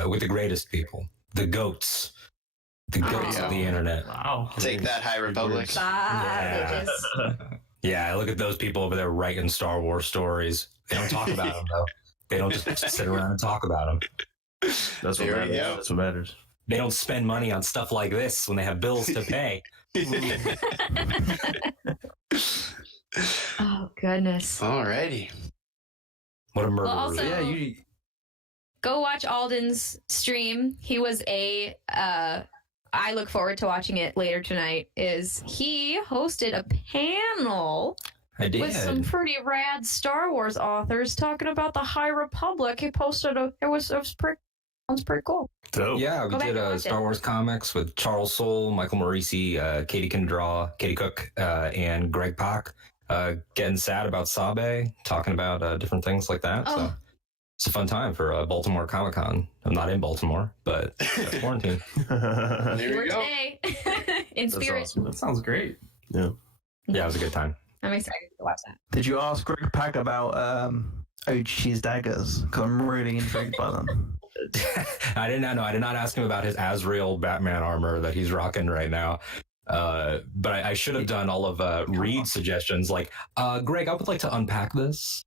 with the greatest people, the goats. The goats of the internet. wow. Take that, High Republic. Savages. Yeah, look at those people over there writing Star Wars stories. They don't talk about them, though. They don't just sit around and talk about them. That's what There we matters. go. That's what matters. They don't spend money on stuff like this when they have bills to pay. Oh, goodness. Alrighty. What a murderer. Well, also, Yeah, you. go watch Alden's stream. He was I look forward to watching it later tonight. He hosted a panel I did. with some pretty rad Star Wars authors talking about the High Republic. He posted it was pretty cool. Dope. Yeah, we Go back did and watch Star it. Wars comics with Charles Soule, Michael Morisi, Katie can draw, Katie Cook, and Greg Pak. Getting sad about Sabe, talking about different things like that. Oh. So it's a fun time for Baltimore Comic Con. I'm not in Baltimore, but quarantine. There You we were go. today in That's spirit. awesome. That sounds great. Yeah, it was a good time. I'm excited to watch that. Did you ask Greg Pak about Ochi's daggers? Because I'm really intrigued by them. I did not ask him about his Azrael Batman armor that he's rocking right now. But I should have done all of Reed's suggestions, like, Greg, I would like to unpack this.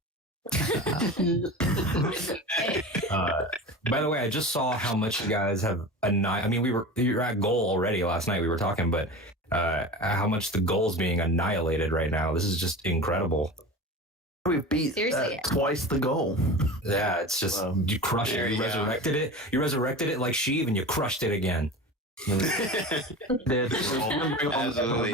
By the way, I just saw how much you guys have I mean, you're at goal already last night. We were talking, but how much the goal is being annihilated right now. This is just incredible. We've beat Seriously. twice the goal. Yeah, it's just you crushed There it. You you go. resurrected it. You resurrected it like Sheev, and you crushed it again. Did. Absolutely.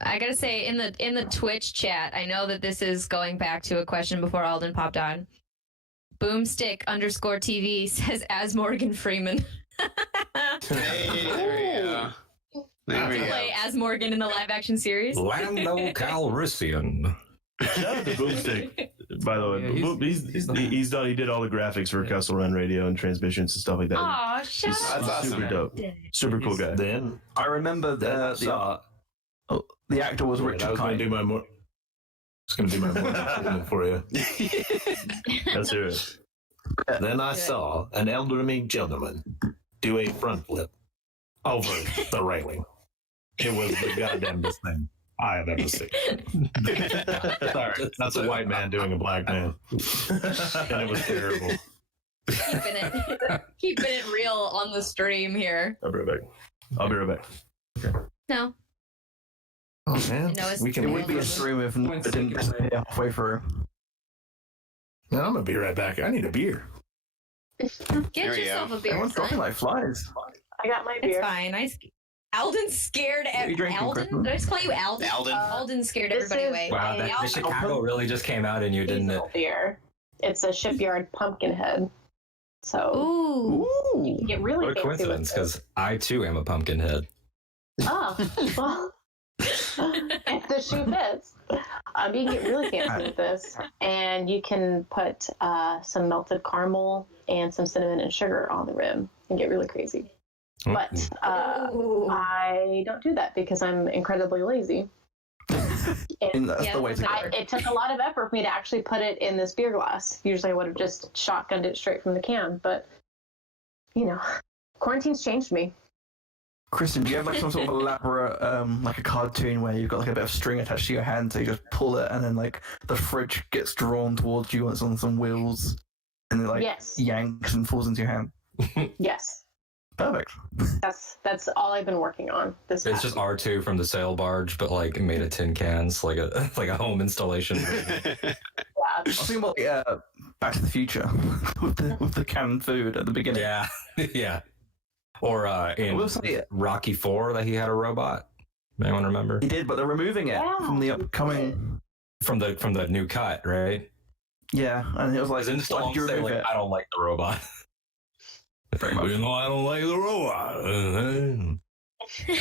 I gotta say, in the Twitch chat, I know that this is going back to a question before Alden popped on. Boomstick_TV says as Morgan Freeman. Hey, there we go. There we go. Play as Morgan in the live action series. Lando Calrissian. Shout out to Boomstick, by the way. Yeah, He's done. He did all the graphics for Castle Run Radio and transmissions and stuff like that. Aw, shout He's out. That's awesome. super dope. Super cool guy. Then I remember the actor was I Richard was going to Kite. do my more. It's going to do my more treatment for you. Let's hear it. Then I saw an elderly gentleman do a front flip over the railing. It was the goddamnest thing I have ever seen. Sorry, that's a white man doing a black man. And it was terrible. Keeping it real on the stream here. I'll be right back. No. Oh, man. No, it's- We It can would be a stream if it didn't disappear halfway through. Man, I'm going to be right back. I need a beer. Get There we yourself go. a beer, Everyone's dropping son. like flies. I got my It's beer. fine. Alden's scared. What are you drinking, Alden? Kristen? Did I just call you Alden? Alden. Alden scared This everybody is- away. Wow, Hey, the Chicago really just came out in you, didn't it? Seasonal beer. It's a Shipyard Pumpkinhead. So Ooh. you can get really What a fancy with coincidence, it. because I too am a pumpkin head. Oh, well, if the shoe fits. You can get really fancy with this, and you can put some melted caramel and some cinnamon and sugar on the rim and get really crazy. But Ooh. I don't do that because I'm incredibly lazy. And that's Yeah, the way to go. It took a lot of effort for me to actually put it in this beer glass. Usually I would have just shotgunned it straight from the can, but, quarantine's changed me. Kristen, do you have like some sort of elaborate, like a cartoon where you've got like a bit of string attached to your hand, so you just pull it, and then like the fridge gets drawn towards you, and it's on some wheels, and it like Yes. yanks and falls into your hand. Yes. Perfect. That's all I've been working on this It's past just R2 from the sail barge, but like made of tin cans, like a home installation. Yeah. I was thinking about Back to the Future with the canned food at the beginning. Yeah, yeah. Or in Rocky 4 that he had a robot. Anyone remember? He did, but they're removing it from the upcoming from the new cut, right? Yeah, and it was like, in why did you remove it? I don't like the robot. Very much. You know, I don't like the robot.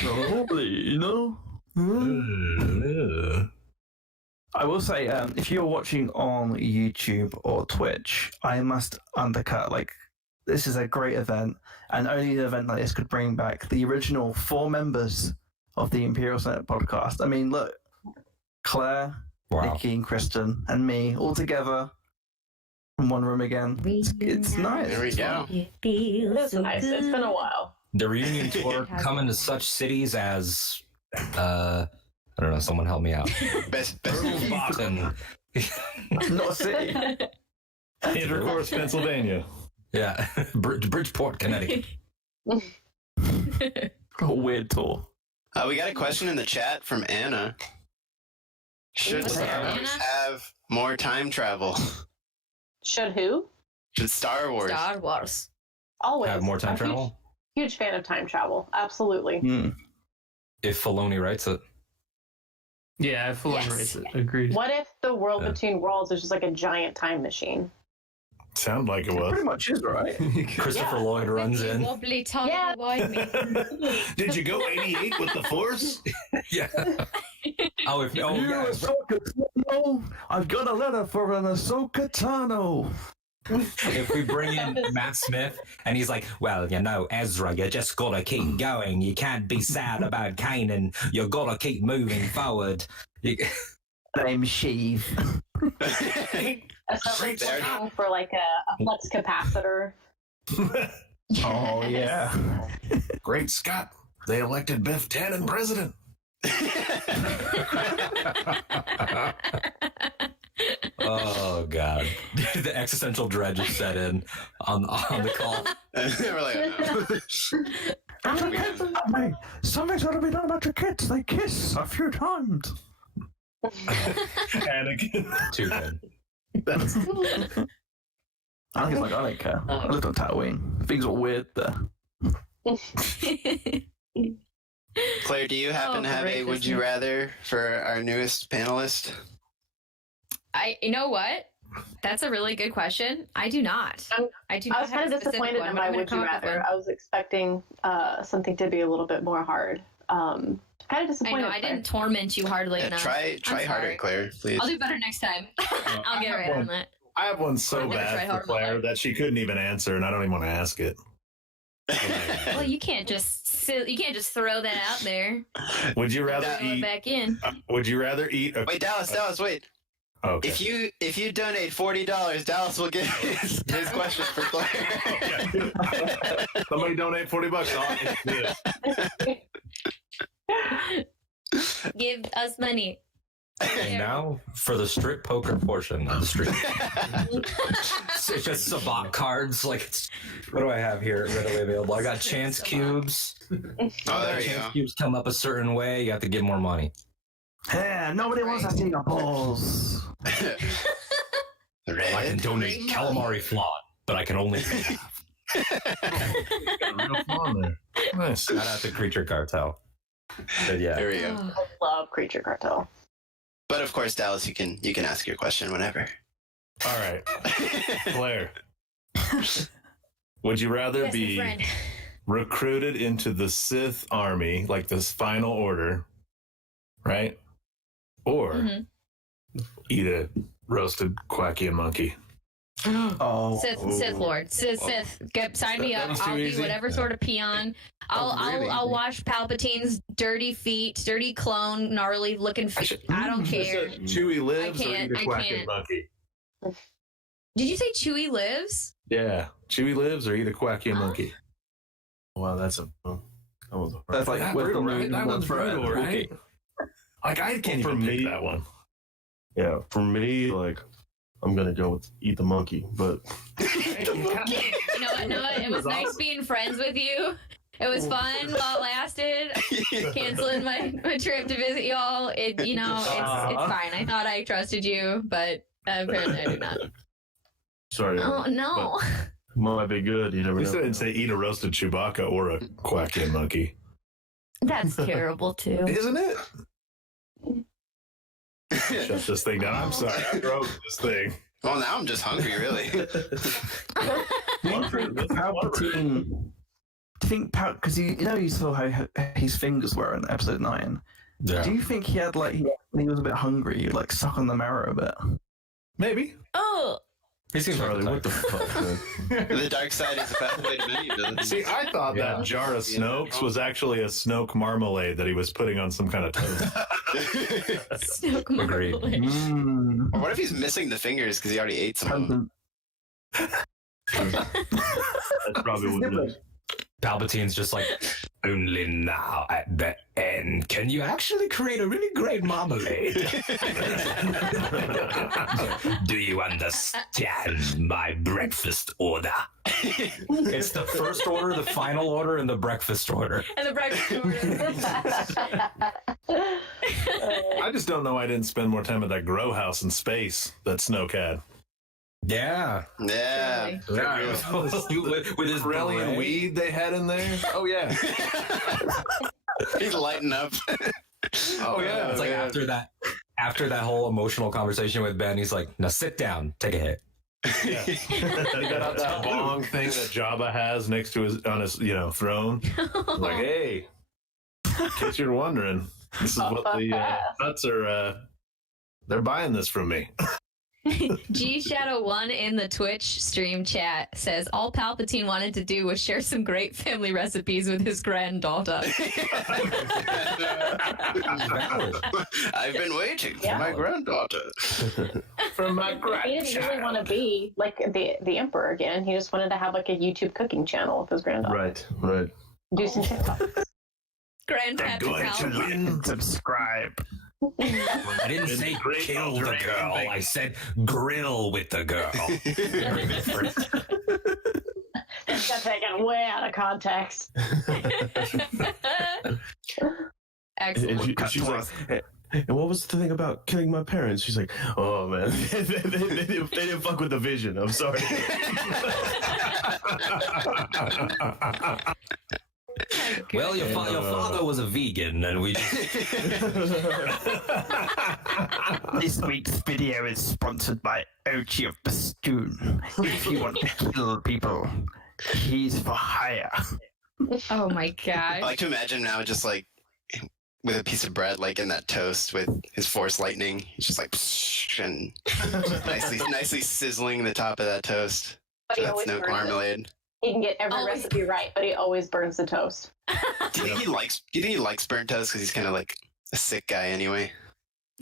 Probably, you know. I will say, if you're watching on YouTube or Twitch, I must undercut. Like, this is a great event, and only an event like this could bring back the original 4 members of the Imperial Senate podcast. I mean, look, Claire, Nikki, and Kristen, and me all together in one room again. It's nice. There we go. It's nice. It's been a while. The reunion tour coming to such cities as I don't know. Someone help me out. Best Boston. Not a city. Intercourse, Pennsylvania. Yeah, Bridgeport, Connecticut. A weird tour. We got a question in the chat from Anna. Should Star Wars have more time travel? Should who? Should Star Wars? Star Wars. Always. Have more time travel? Huge fan of time travel. Absolutely. If Filoni writes it. Yeah, I fully raise it. Agreed. What if the world between worlds is just like a giant time machine? Sound like it was. Pretty much is, right? Christopher Lloyd runs in. Wobbly tongue, Did you go 88 with the Force? Yeah. Ahsoka Tano, I've got a letter for an Ahsoka Tano. If we bring in Matt Smith and he's like, well, you know, Ezra, you just gotta keep going. You can't be sad about Kanan. You gotta keep moving forward. Name's Sheev. Looking for like a flux capacitor. Oh, yeah. Great Scott. They elected Biff Tannen president. Oh, God. The existential dread just set in on the call. We're like, oh, no. Something's got to be done about your kids. They kiss a few times. Anakin. Too good. I think it's like, I don't care. I lived on Tatooine. Things were weird there. Claire, do you happen to have a would you rather for our newest panelist? You know what? That's a really good question. I do not. I do not. I was kind of disappointed in my would you rather. I was expecting something to be a little bit more hard. Kind of disappointed. I know I didn't torment you hardly enough. Try harder, Claire, please. I'll do better next time. I'll get right on that. I have one so bad for Claire that she couldn't even answer, and I don't even want to ask it. Well, you can't just throw that out there. Would you rather eat back in? Would you rather eat? Wait, Dallas, wait. Okay. If you donate $40, Dallas will get his question for Claire. Somebody donate $40. Give us money. And now for the strip poker portion of the stream. It's just Savant cards. Like, what do I have here readily available? I got chance cubes. Oh, there you chance go. cubes come up a certain way. You have to give more money. Yeah, nobody wants to see your balls. I can donate calamari flan, but I can only pay half. Real fun there. Nice. Shout out to Creature Cartel. But yeah. There we go. I love Creature Cartel. But of course, Dallas, you can ask your question whenever. All right, Claire. Would you rather be recruited into the Sith army, like this Final Order, right? Or eat a roasted Quackian monkey? Oh, Sith Lord, Sith. Sign me up. I'll be whatever sort of peon. I'll wash Palpatine's dirty feet, dirty clone, gnarly looking feet. I don't care. Chewie lives or eat a I Quackian can't. monkey? Did you say Chewie lives? Yeah, Chewie lives or eat a Quackian monkey. Wow, that's like with brutal, the right? moon, That one's for a brutal, right? cookie. Like I can't even pick that one. Yeah, for me, like I'm gonna go with eat the monkey, but You know what? It was nice being friends with you. It was fun while it lasted. Canceling my trip to visit y'all. It's fine. I thought I trusted you, but apparently I do not. Sorry. Oh no. Might be good. You At never least I know. didn't say eat a roasted Chewbacca or a Quackian monkey. That's terrible too. Isn't it? Shut this thing down. I'm sorry. I broke this thing. Well, now I'm just hungry, really. Palpatine. Do you think because you saw how his fingers were in episode 9? Yeah. Do you think he had when he was a bit hungry, he'd like suck on the marrow a bit? Maybe. Oh. He seems like Charlie, the what the fuck, man? The dark side is the pathway to many abilities. See, I thought that jar of Snoke's was actually a Snoke marmalade that he was putting on some kind of toast. Snoke Agreed. marmalade. Or what if he's missing the fingers because he already ate some of them? That's probably what it is. Palpatine's just like, only now at the end can you actually create a really great marmalade. Do you understand my breakfast order? It's the first order, the final order, and the breakfast order. And the breakfast order. I just don't know why I didn't spend more time at that grow house in space that Snoke had. Yeah. Yeah. with his Brilliant beret. weed they had in there. Oh, yeah. He's lighting up. Oh, yeah. It's like after that whole emotional conversation with Ben, he's like, now sit down, take a hit. Yeah. He got out that long thing that Jabba has next to his throne. Like, hey, in case you're wondering, this is what the nuts are. They're buying this from me. G Shadow 1 in the Twitch stream chat says all Palpatine wanted to do was share some great family recipes with his granddaughter. I've been waiting for my granddaughter. From my He didn't really want to be like the Emperor again. He just wanted to have like a YouTube cooking channel with his granddaughter. Right. Do some TikToks. Grandpappy Palpatine. Subscribe. I didn't say kill the girl. I said grill with the girl. Very different. It's got taken way out of context. Excellent. And she's like, hey, and what was the thing about killing my parents? She's like, oh man, they didn't fuck with the vision. I'm sorry. Well, your father was a vegan, and we just... This week's video is sponsored by Ochi of Bastoon. If you want to kill people, he's for hire. Oh my I gosh. like to imagine now just like with a piece of bread like in that toast with his force lightning. He's just like psh, and nicely sizzling the top of that toast. But he That's always no burns it. marmalade. He can get every Always. recipe right, but he always burns the toast. Do you think he likes burnt toast because he's kind of like a sick guy anyway?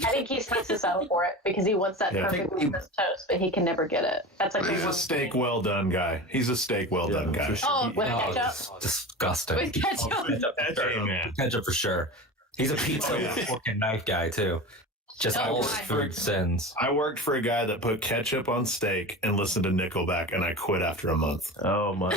I think he sets us up for it because he wants that Yeah. perfectly crisp toast, but he can never get it. That's like He's a steak well done guy. He's a steak well done guy. for sure. Oh, with Oh, ketchup. it's disgusting. With ketchup. Hey, man. Ketchup for sure. He's a pizza fork and knife guy, too. Just Oh, all my. food sins. I worked for a guy that put ketchup on steak and listened to Nickelback, and I quit after a month. Oh my.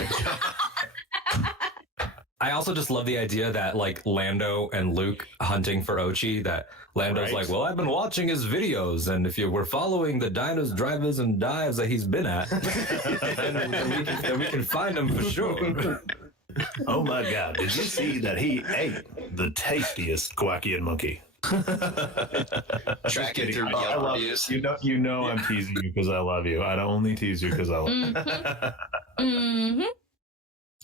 I also just love the idea that like Lando and Luke hunting for Ochi, that Lando's Right. like, well, I've been watching his videos, and if you were following the diners, drivers, and dives that he's been at, then we can find him for sure. Oh my God! Did you see that he ate the tastiest Quackian monkey? Track it through I Yelp love reviews. you know I'm teasing you because I love you. I don't only tease you because I love you. Mm-hmm.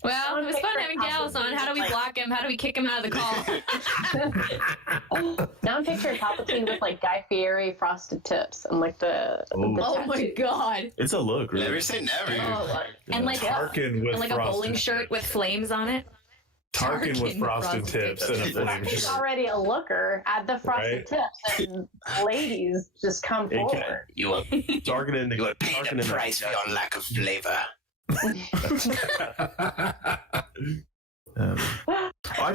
Well, it was fun having Dallas on. How do we block him? How do we kick him out of the call? Now I'm picturing Palpatine with like Guy Fieri frosted tips and like the Oh my tattoo. god. It's a look, really. Never say never. Oh, And like Tarkin with and like a frosted bowling shirt tips. with flames on it. Tarkin with frosted tips and a flame He's shirt. already a looker. Add the frosted tips, and ladies just come forward. You will Targeting the pay targeting the price for your lack of flavor. I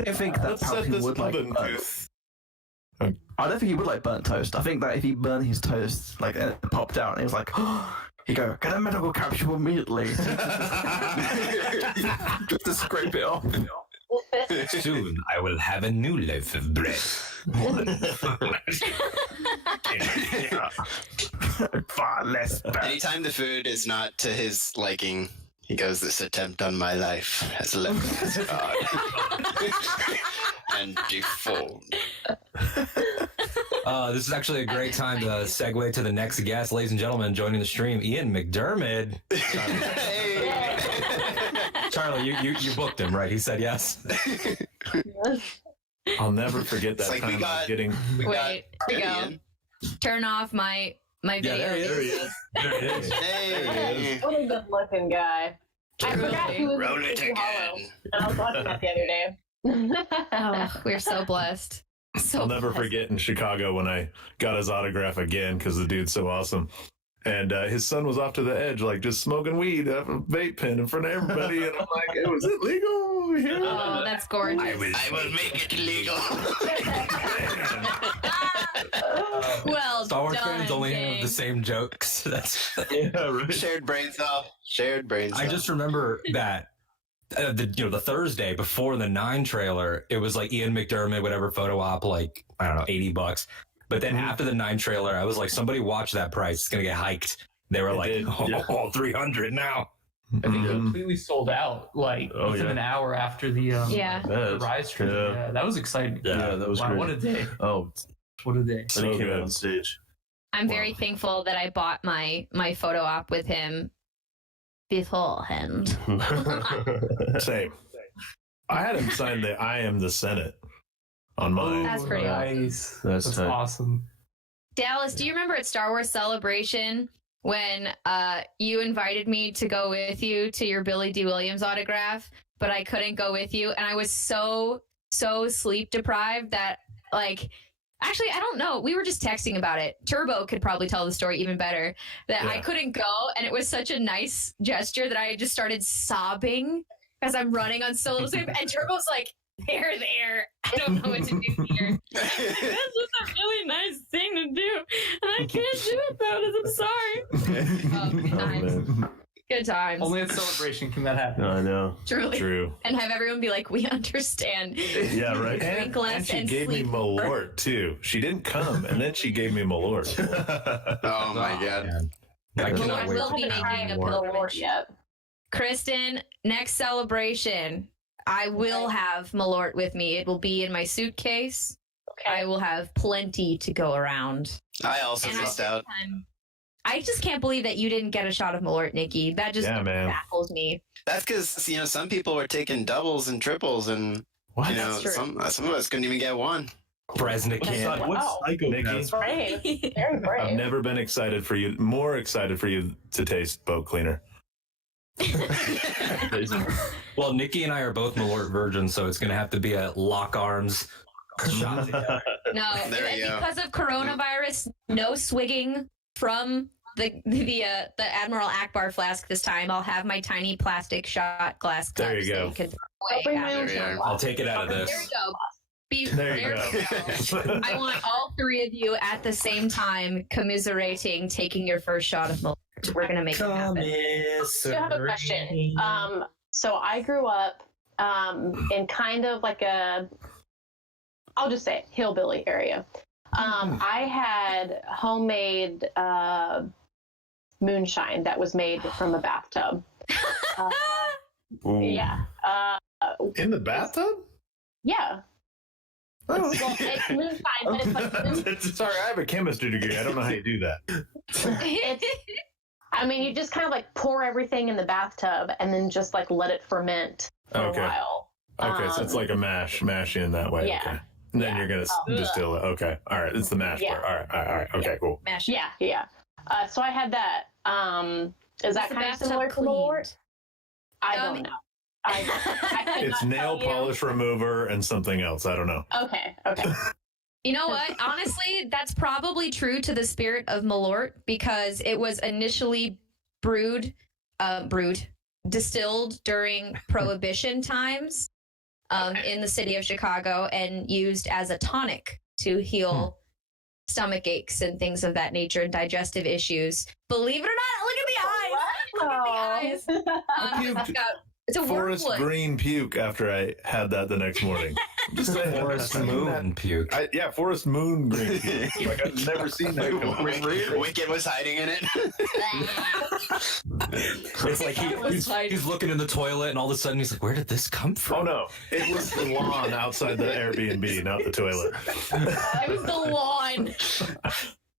don't think that Let's set Palpatine this would like oven burnt. tooth. I don't think he would like burnt toast. I think that if he burned his toast like and it popped out and he was like, he go, get a medical capsule immediately. Just to scrape it off. Soon I will have a new loaf of bread. Far less bad. Anytime the food is not to his liking, he goes, "This attempt on my life has left me scarred and deformed." This is actually a great time to segue to the next guest, ladies and gentlemen, joining the stream, Ian McDermott. Hey. Charlie, you booked him, right? He said yes. I'll never forget that It's like time we got- I was getting. Wait, here we go. Ian. Turn off my video. Yeah, there he is. There he is. Hey. What a good looking guy. I forgot he was Roll in it Sleepy Hollow, again. and I was watching that the other day. Oh, we're so blessed. So I'll never blessed. forget in Chicago when I got his autograph again because the dude's so awesome. And his son was off to the edge, like just smoking weed at a vape pen in front of everybody. And I'm like, "It was it legal here?" Oh, that's gorgeous. I will make it legal. Well Star Wars done, fans only have King. the same jokes. That's. Yeah, right. Shared brain cell. Shared brain cell. I just remember that the Thursday before the 9 trailer, it was like Ian McDermott, whatever photo op, like I don't know, $80. But then after the 9 trailer, I was like, somebody watch that price. It's gonna get hiked. They were like, did, yeah. 300 now. I think it Mhm. completely sold out like Oh, within yeah. an hour after the Yeah. the Rise stream. Yeah. Yeah, that was exciting. Yeah, that was Wow, great. what a day! Oh, What a day! when he So came out good. on stage. I'm very thankful that I bought my photo op with him beforehand. Same. I had him sign the "I am the Senate" on mine. That's pretty nice. That's That's tight. awesome. Dallas, do you remember at Star Wars Celebration when you invited me to go with you to your Billy D. Williams autograph, but I couldn't go with you, and I was so sleep deprived that actually I don't know. We were just texting about it. Turbo could probably tell the story even better. That I Yeah. couldn't go, and it was such a nice gesture that I just started sobbing as I'm running on solo sleep, and Turbo's like, "They're there. I don't know what to do here." This was a really nice thing to do, and I can't do it though. I'm sorry. Oh, good times. man. Good times. Only at Celebration can that happen. I know. Truly. True. And have everyone be like, "We understand." Yeah, right. Drink less And she and gave me sleep more. Malort too. She didn't come, and then she gave me Malort. Oh my god. Man. I Malort cannot wait will to be try making a more. pilgrimage. Yep. Kristen, next celebration, I will have Malort with me. It will be in my suitcase. Okay. I will have plenty to go around. I also And missed out. I just can't believe that you didn't get a shot of Malort, Nikki. That just Yeah, man. baffles me. That's because some people were taking doubles and triples, and What? That's true. some of us couldn't even get one. Bresnik What's kid. Wow. psychopath? Brave. Very I've brave. never been more excited for you to taste boat cleaner. Well, Nikki and I are both Malort virgins, so it's going to have to be a lock arms shot together. No, There you go. because of coronavirus, no swigging from the Admiral Akbar flask this time. I'll have my tiny plastic shot glass cups There you that go. you can throw I'll away bring my after. own There we shot are. I'll take it out of There this. we go. There you we go. I want all 3 of you at the same time commiserating taking your first shot of Malort. We're gonna make it happen. I do have a question. So I grew up in kind of like I'll just say it, hillbilly area. I had homemade moonshine that was made from a bathtub. Yeah. In the bathtub? Yeah. Oh. Well, it's moonshine, but it's like moonshine. Sorry, I have a chemistry degree. I don't know how you do that. I mean, you just kind of like pour everything in the bathtub and then just like let it ferment for Okay. a while. Okay, so it's like a mash in that way. Yeah. Okay. And then you're going to distill it. Okay. All right. It's the mash Yeah. part. All right. Okay, cool. Mash it. Yeah. So I had that. Is that the kind of bathtub similar to cleaned? Malort? I don't know. I could It's not nail tell you. polish remover and something else. I don't know. Okay. You know what? Honestly, that's probably true to the spirit of Malort because it was initially distilled during Prohibition times in the city of Chicago and used as a tonic to heal stomach aches and things of that nature and digestive issues. Believe it or not, look at the eyes. Look at the eyes. I puked It's a forest wormwood. green puke after I had that the next morning. Just saying. Forest Moon puke. Yeah, Forest Moon green puke. Like, I've never seen that come. Wicked was hiding in it. It's like he's looking in the toilet, and all of a sudden he's like, "Where did this come from?" Oh no, it was the lawn outside the Airbnb, not the toilet. It was the lawn.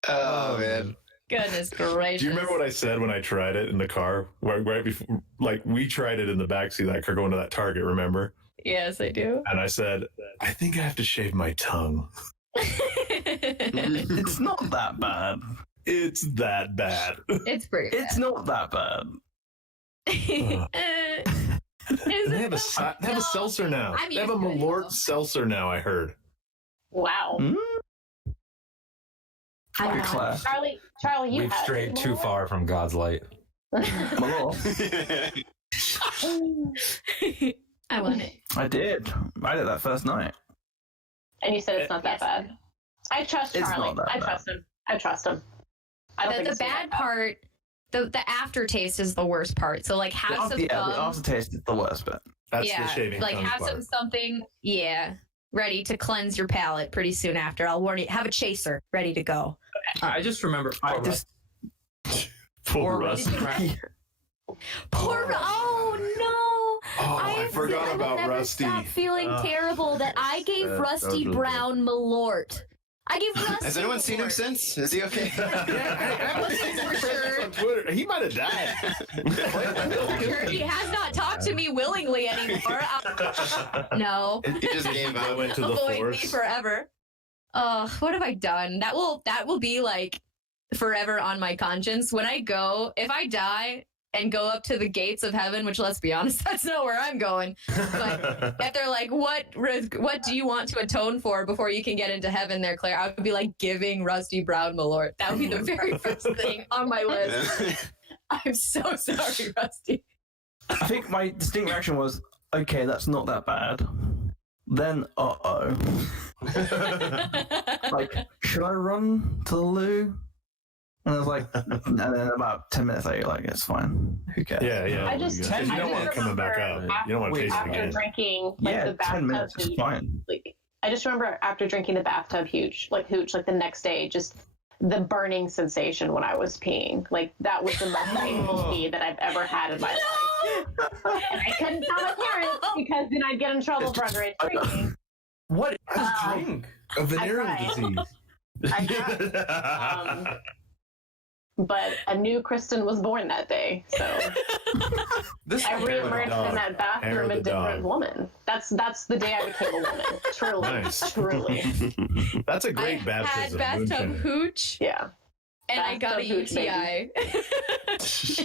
Oh man. Goodness gracious. Do you remember what I said when I tried it in the car? Right before, like, we tried it in the backseat of that car going to that Target, remember? Yes, I do. And I said, I think I have to shave my tongue. It's not that bad. It's that bad. It's pretty It's not that bad. They have a seltzer now. I'm They have a used to it, Malort though. seltzer now, I heard. Wow. Good class. Charlie, you We've had strayed too far from God's light. Malort. I want it. I did. I did that first night. And you said it's not that bad. I trust It's Charlie. not that I bad. trust him. I trust him. I don't think The it's gonna bad be part, the aftertaste is the worst part. So like have some The gum. aftertaste is the worst bit. That's the shaving like tongue have part. something, ready to cleanse your palate pretty soon after. I'll warn you. Have a chaser ready to go. I just remember. Poor Russ. Poor. Oh no. Oh, I forgot I will about never Rusty. Stop feeling terrible that I gave that Rusty was really Brown Malort. I gave Rusty. Has anyone seen him since? Is he okay? On Twitter. He might have died. He has not talked to me willingly anymore. No. He just gave up. Went to the Avoid me force. forever. What have I done? That will be like forever on my conscience. When I go, if I die and go up to the gates of heaven, which let's be honest, that's not where I'm going. But if they're like, what do you want to atone for before you can get into heaven there, Claire? I would be like giving Rusty Brown Malort. That would be the very first thing on my list. I'm so sorry, Rusty. I think my distinct reaction was, okay, that's not that bad. Then, like, should I run to the loo? And I was like, and then about 10 minutes later, like, it's fine. Who cares? Yeah. I just- Because you I don't just want it coming back out. remember You don't want to taste it after again. drinking like Yeah, the 10 minutes bathtub is fine. I just remember after drinking the bathtub hooch, like the next day, just the burning sensation when I was peeing. Like that was the most painful pee that I've ever had in my life. And I couldn't tell my parents because then I'd get in trouble for underage drinking. What is drink? A venereal I tried. disease. I tried. But a new Kristen was born that day, so I reemerged in that bathroom a different woman. That's the day I became a woman. Truly, Nice. truly. That's a great I baptism. had bathtub moonshine. hooch. Yeah. And I got a Bathtub hooch, UTI.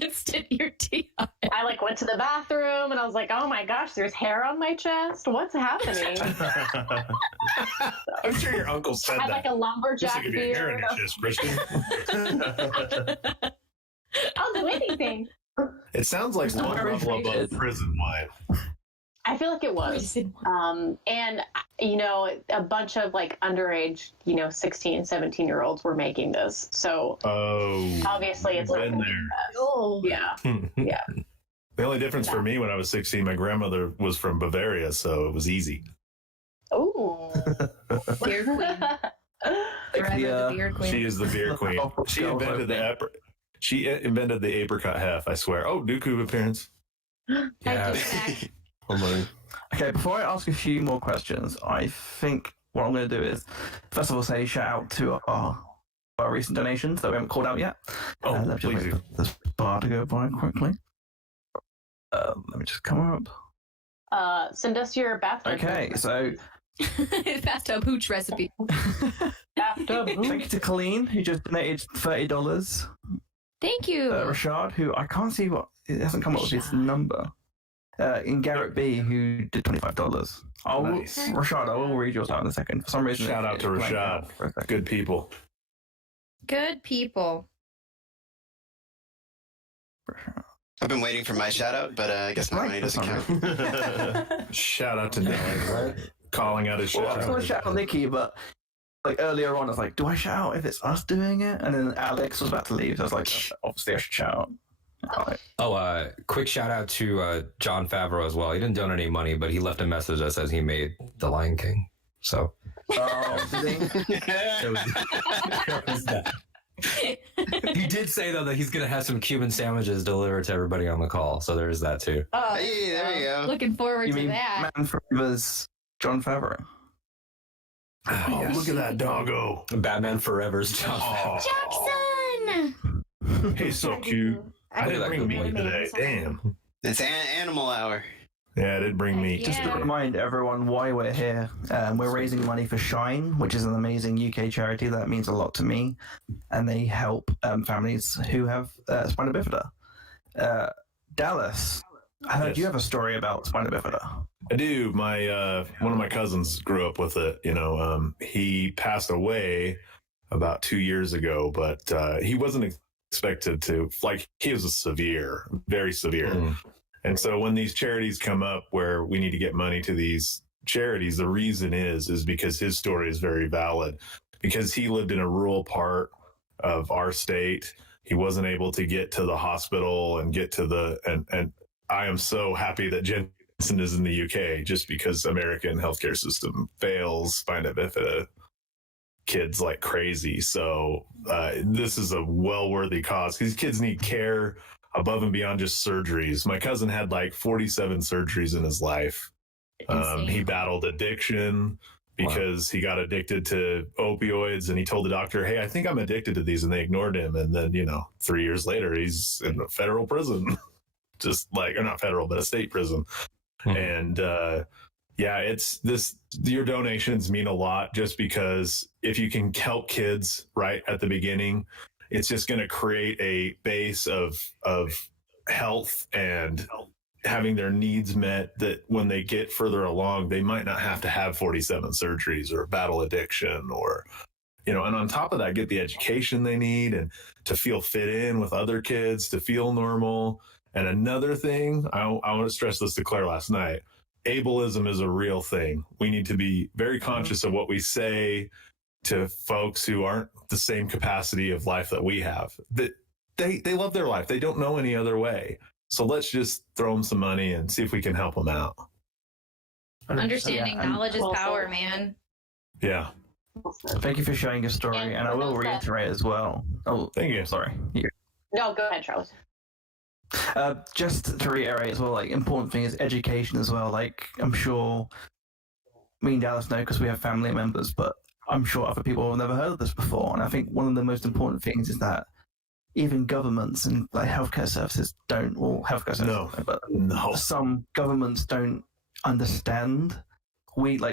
Instant UTI. I like went to the bathroom and I was like, oh my gosh, there's hair on my chest. What's happening? I'm sure your uncle said I had that. like a lumberjack Could be a hair in beard. your chest, Christian. I'll do anything. It sounds like one very level above rated. prison life. I feel like it was. And, you know, a bunch of like underage, 16, 17-year-olds were making this. So Oh. obviously it's not been gonna be Oh. the best. Yeah. Yeah. The only difference for me when I was 16, my grandmother was from Bavaria, so it was easy. Ooh. Beer queen. Forever the beer queen. She is the beer queen. She invented the apricot half, I swear. Oh, Dooku appearance. Yeah. Okay, before I ask a few more questions, I think what I'm going to do is, first of all, say shout out to our recent donations that we haven't called out yet. Oh, Let me just please wait do. for this bar to go by quickly. Let me just come up. Send us your bathtub. Okay, so Bathtub hooch recipe. Bathtub. thank you to Colleen, who just donated $30. Thank you. Rashad, who I can't see it hasn't come up with his number. And Garrett B, who did $25. Nice. Rashad, I will read yours out in a second. For some reason, Shout out to it blanked Rashad. out for a second. Good people. Good people. I've been waiting for my shout out, but I guess my money doesn't count. Shout out to Nelly. Calling out his Well, I shout was going to shout out Nikki, but like earlier on, I was like, do I shout out if it's us doing it? And then Alex was about to leave, so I was like, obviously I should shout out. Quick shout out to John Favreau as well. He didn't donate any money, but he left a message that says he made The Lion King. So. He did say though that he's gonna have some Cuban sandwiches delivered to everybody on the call, so there is that too. Oh, Hey, there you go. Looking forward You to mean that. Man Forever's John Favreau? Oh, look at that doggo. Batman Forever's John. Jackson! He's so cute. I didn't bring meat today. Damn. It's Animal Hour. Yeah, it did bring meat. Just to remind everyone why we're here, we're raising money for Shine, which is an amazing UK charity that means a lot to me, and they help families who have spina bifida. Dallas, I heard you have a story about spina bifida. I do. My one of my cousins grew up with it. He passed away about 2 years ago, but he wasn't expected to. Like, he was very severe. And so when these charities come up where we need to get money to these charities, the reason is because his story is very valid. Because he lived in a rural part of our state, he wasn't able to get to the hospital and get to and I am so happy that Jensen is in the UK, just because American healthcare system fails spina bifida kids like crazy. So this is a well-worthy cause. These kids need care above and beyond just surgeries. My cousin had like 47 surgeries in his life. He battled addiction because he got addicted to opioids, and he told the doctor, "Hey, I think I'm addicted to these," and they ignored him. And then, 3 years later, he's in a federal prison, or not federal, but a state prison. And it's this. Your donations mean a lot, just because if you can help kids right at the beginning, it's just going to create a base of health and having their needs met, that when they get further along, they might not have to have 47 surgeries or battle addiction, or, and on top of that, get the education they need and to feel fit in with other kids, to feel normal. And another thing, I want to stress this to Claire last night, ableism is a real thing. We need to be very conscious of what we say to folks who aren't the same capacity of life that we have. That they love their life. They don't know any other way. So let's just throw them some money and see if we can help them out. Understanding knowledge is power, man. Yeah. Thank you for sharing your story, and I will reiterate as well. Oh, thank you. Sorry. No, go ahead, Charles. Just to reiterate as well, important thing is education as well. I'm sure me and Dallas know because we have family members, but I'm sure other people have never heard of this before. And I think one of the most important things is that even governments and healthcare services don't, or healthcare services, but some governments don't understand.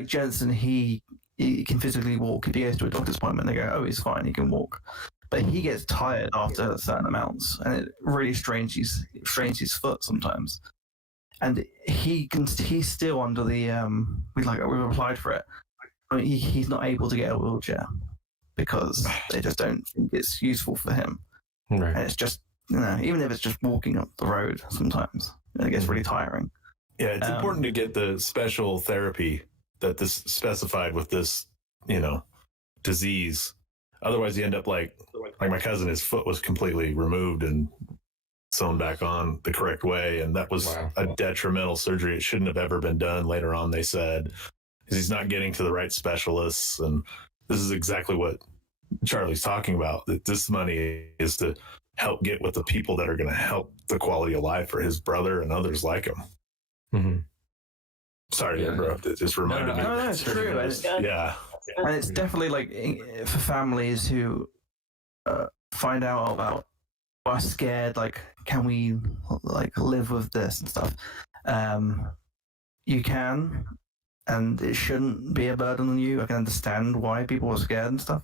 Jensen, he can physically walk. If he goes to a doctor's appointment, they go, "Oh, he's fine, he can walk." But he gets tired after certain amounts, and it really strains his foot sometimes. And he's still under the we've applied for it. I mean, he's not able to get a wheelchair because they just don't think it's useful for him. Right. And it's just, even if it's just walking up the road, sometimes it gets really tiring. Yeah, it's important to get the special therapy that this specified with this, disease. Otherwise, you end up like my cousin, his foot was completely removed and sewn back on the correct way, and that was a detrimental surgery. It shouldn't have ever been done. Later on, they said, because he's not getting to the right specialists, and this is exactly what Charlie's talking about. That this money is to help get with the people that are going to help the quality of life for his brother and others like him. Mm-hmm. Sorry to interrupt. It just reminded me. No, it's true. And it's definitely for families who find out about, are scared, can we live with this and stuff. You can, and it shouldn't be a burden on you. I can understand why people are scared and stuff,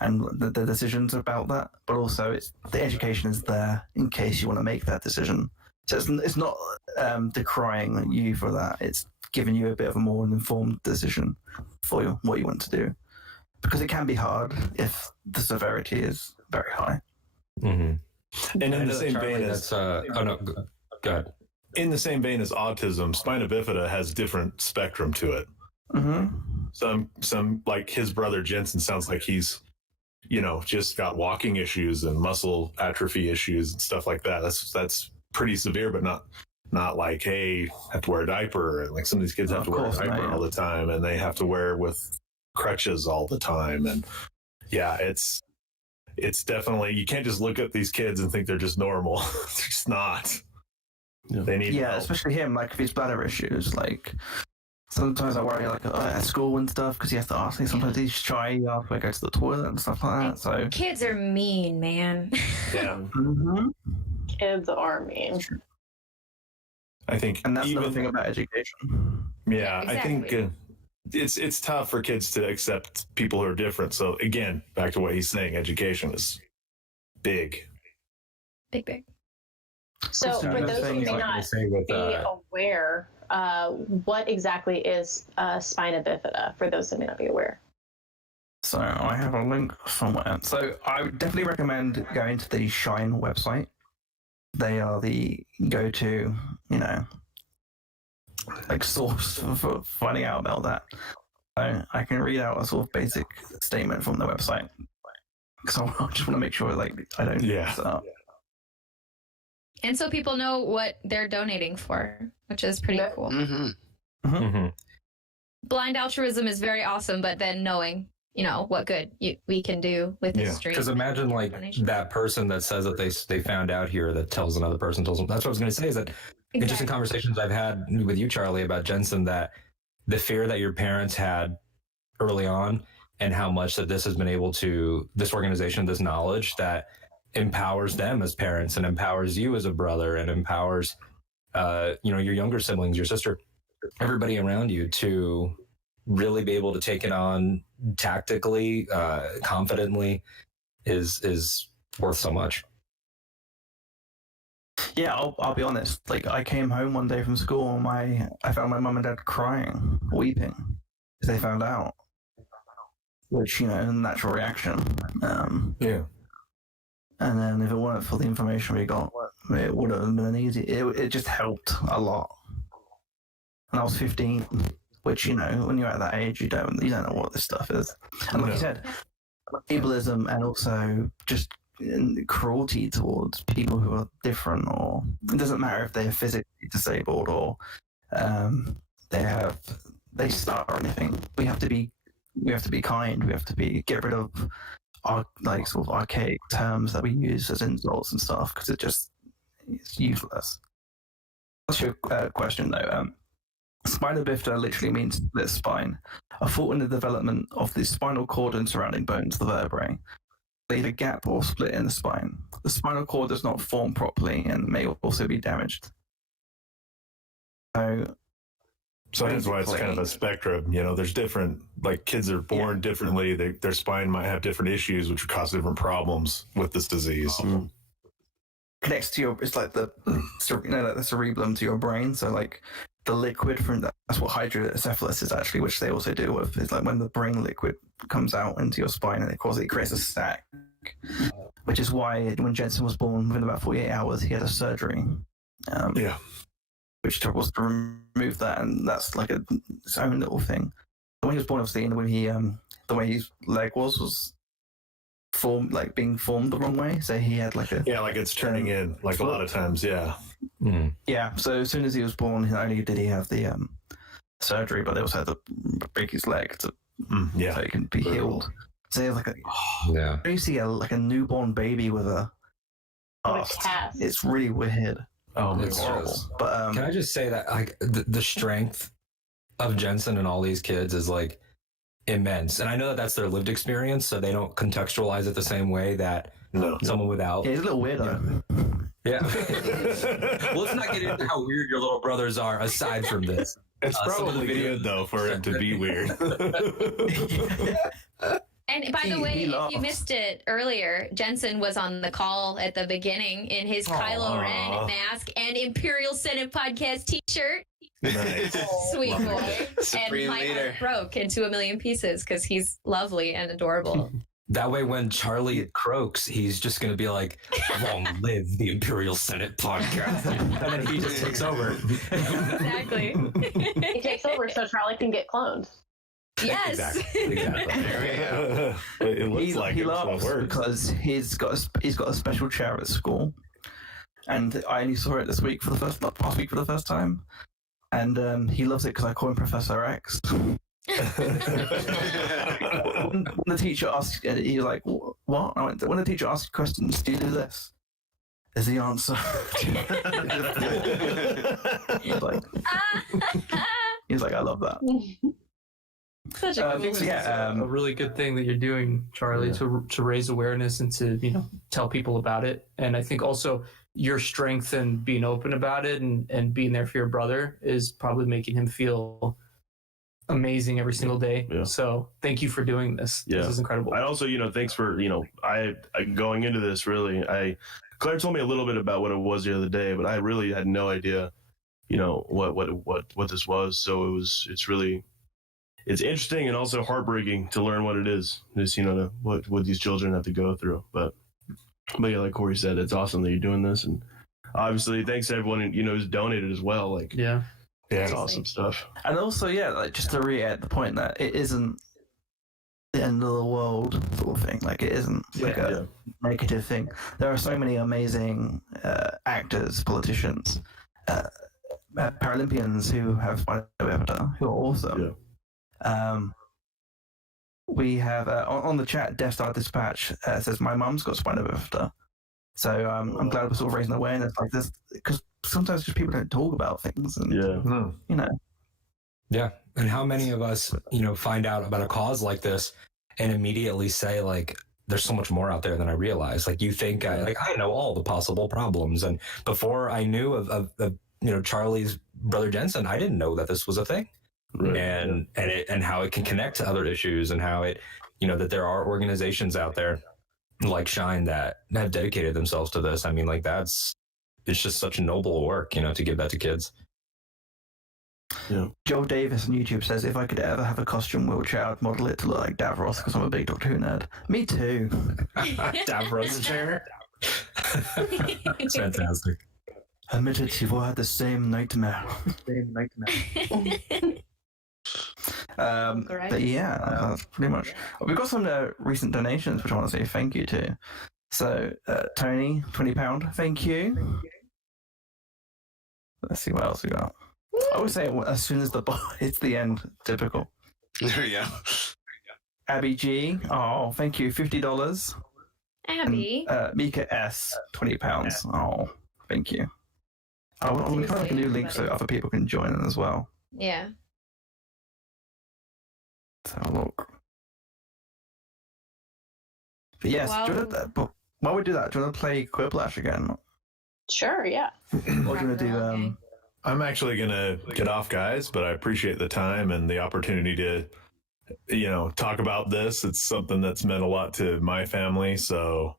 and the decisions about that. But also, the education is there in case you want to make that decision. So it's not decrying you for that. It's giving you a bit of a more informed decision for what you want to do, because it can be hard if the severity is very high. Mm-hmm. And in the same vein as go ahead. In the same vein as autism, spina bifida has different spectrum to it. Mm-hmm. Some like his brother Jensen sounds like he's just got walking issues and muscle atrophy issues and stuff like that. That's pretty severe, but not like, hey, have to wear a diaper. And like some of these kids have to wear a diaper all the time, and they have to wear with crutches all the time. And yeah, it's definitely, you can't just look at these kids and think they're just normal. They're just not. They need help. Especially him, like if he's bladder issues, like sometimes I worry like at school and stuff because you have to ask me. Sometimes he's shy, you have to go to the toilet and stuff like that. So kids are mean, man. Yeah. Kids are mean. I think, and that's another thing about education. Yeah, exactly. I think it's tough for kids to accept people who are different. So again, back to what he's saying, education is big. Big. So for those who may not be aware, what exactly is spina bifida? For those who may not be aware. So I have a link somewhere. So I would definitely recommend going to the Shine website. They are the go-to, source for finding out about that. So I can read out a sort of basic statement from the website. Because I just want to make sure, I don't mess it up. And so people know what they're donating for, which is pretty cool. Blind altruism is very awesome, but then knowing, what good we can do with this stream. Because imagine that person that says that they found out here that tells another person, tells them. That's what I was going to say, is that just in conversations I've had with you, Charlie, about Jensen, that the fear that your parents had early on and how much that this has been able to, this organization, this knowledge that empowers them as parents and empowers you as a brother and empowers your younger siblings, your sister, everybody around you to really be able to take it on tactically, confidently is worth so much. Yeah, I'll be honest. I came home one day from school and I found my mum and dad crying, weeping, because they found out. Which, a natural reaction. Yeah. And then if it weren't for the information we got, it would have been an easy. It just helped a lot. And I was 15, which when you're at that age, you don't know what this stuff is. And like you said, ableism and also just cruelty towards people who are different, or it doesn't matter if they're physically disabled or they start or anything. We have to be kind. We have to get rid of our sort of archaic terms that we use as insults and stuff, because it's useless. That's your question though. Spina bifida literally means split spine, a fault in the development of the spinal cord and surrounding bones, the vertebrae. Leave a gap or split in the spine. The spinal cord does not form properly and may also be damaged. So that's why it's kind of a spectrum. There's different, kids are born differently. Their spine might have different issues, which cause different problems with this disease. Connects to it's like the cerebellum to your brain. So the liquid from that's what hydrocephalus is actually, which they also deal with. It's when the brain liquid comes out into your spine and it creates a sac, which is why when Jensen was born, within about 48 hours, he had a surgery. Which was to remove that, and that's its own little thing. When he was born, obviously, and when he the way his leg was formed, being formed the wrong way, so he had it's turning in a lot of times. Yeah. So as soon as he was born, not only did he have the surgery, but they also had to break his leg so he can be healed. So he has you see a newborn baby with a cast. It's really weird. Oh, it's horrible. But can I just say that the strength of Jensen and all these kids is immense, and I know that that's their lived experience, so they don't contextualize it the same way that someone without. Yeah, he's a little weird though. Yeah. Let's not get into how weird your little brothers are. Aside from this, it's probably good though for it to be weird. And by the way, if you missed it earlier, Jensen was on the call at the beginning in his Kylo Ren mask and Imperial Senate podcast t-shirt. Nice. Sweet boy. Supreme and my leader. heart broke into a million pieces because he's lovely and adorable. That way, when Charlie croaks, he's just going to be like, long live the Imperial Senate podcast. And then he just takes over. Exactly. He takes over so Charlie can get cloned. Yes. Exactly. It looks like he it, so it laughs works. because he's got a special chair at school, and I only saw it last week for the first time, and he loves it because I call him Professor X. When the teacher asks, he's like, "What?" I went, "When the teacher asks questions, do you do this?" Is the answer. He's like, "I love that." Such a I think cool this is a really good thing that you're doing, Charlie, to raise awareness and to tell people about it. And I think also your strength and being open about it and being there for your brother is probably making him feel amazing every single day. Yeah. So thank you for doing this. Yeah. This is incredible. I also, thanks for, I going into this really, Claire told me a little bit about what it was the other day, but I really had no idea, what this was. So it's interesting and also heartbreaking to learn what it is. Just, what these children have to go through. But yeah, like Corey said, it's awesome that you're doing this. And obviously thanks to everyone, who's donated as well. Like, yeah, it's awesome stuff. And also, just to reiterate the point that it isn't the end of the world sort of thing. Like, it isn't like a negative thing. There are so many amazing actors, politicians, Paralympians who have spina bifida, who are awesome. Yeah. We have on the chat, Death Star Dispatch says, "My mum's got spina bifida." So I'm glad we're sort of raising awareness like this, because sometimes just people don't talk about things. And, Yeah. And how many of us, find out about a cause like this and immediately say, like, there's so much more out there than I realize. Like, you think I know all the possible problems. And before I knew of Charlie's brother Jensen, I didn't know that this was a thing. Right. And how it can connect to other issues, and how it, that there are organizations out there like Shine that have dedicated themselves to this. I mean, like, it's just such noble work, to give that to kids. Yeah. Joel Davis on YouTube says, "If I could ever have a costume wheelchair, I'd model it to look like Davros because I'm a big Doctor Who nerd." Me too. Davros chair. It's fantastic. Admit it, you've all had the same nightmare. But yeah, that's pretty much. We've got some recent donations, which I want to say thank you to. So, Tony, £20, thank you. Let's see what else we got. I always say it as soon as the bar hits the end. Typical. There we go. Abby G, thank you, $50. Abby. And, Mika S, £20. Oh, thank you. I'm going to try to make a new link so other people can join in as well. Yeah. Let's have a look. But yes, while we do that, do you want to play Quiplash again? Sure, yeah. Or do you want to do... I'm actually going to get off, guys, but I appreciate the time and the opportunity to, talk about this. It's something that's meant a lot to my family. So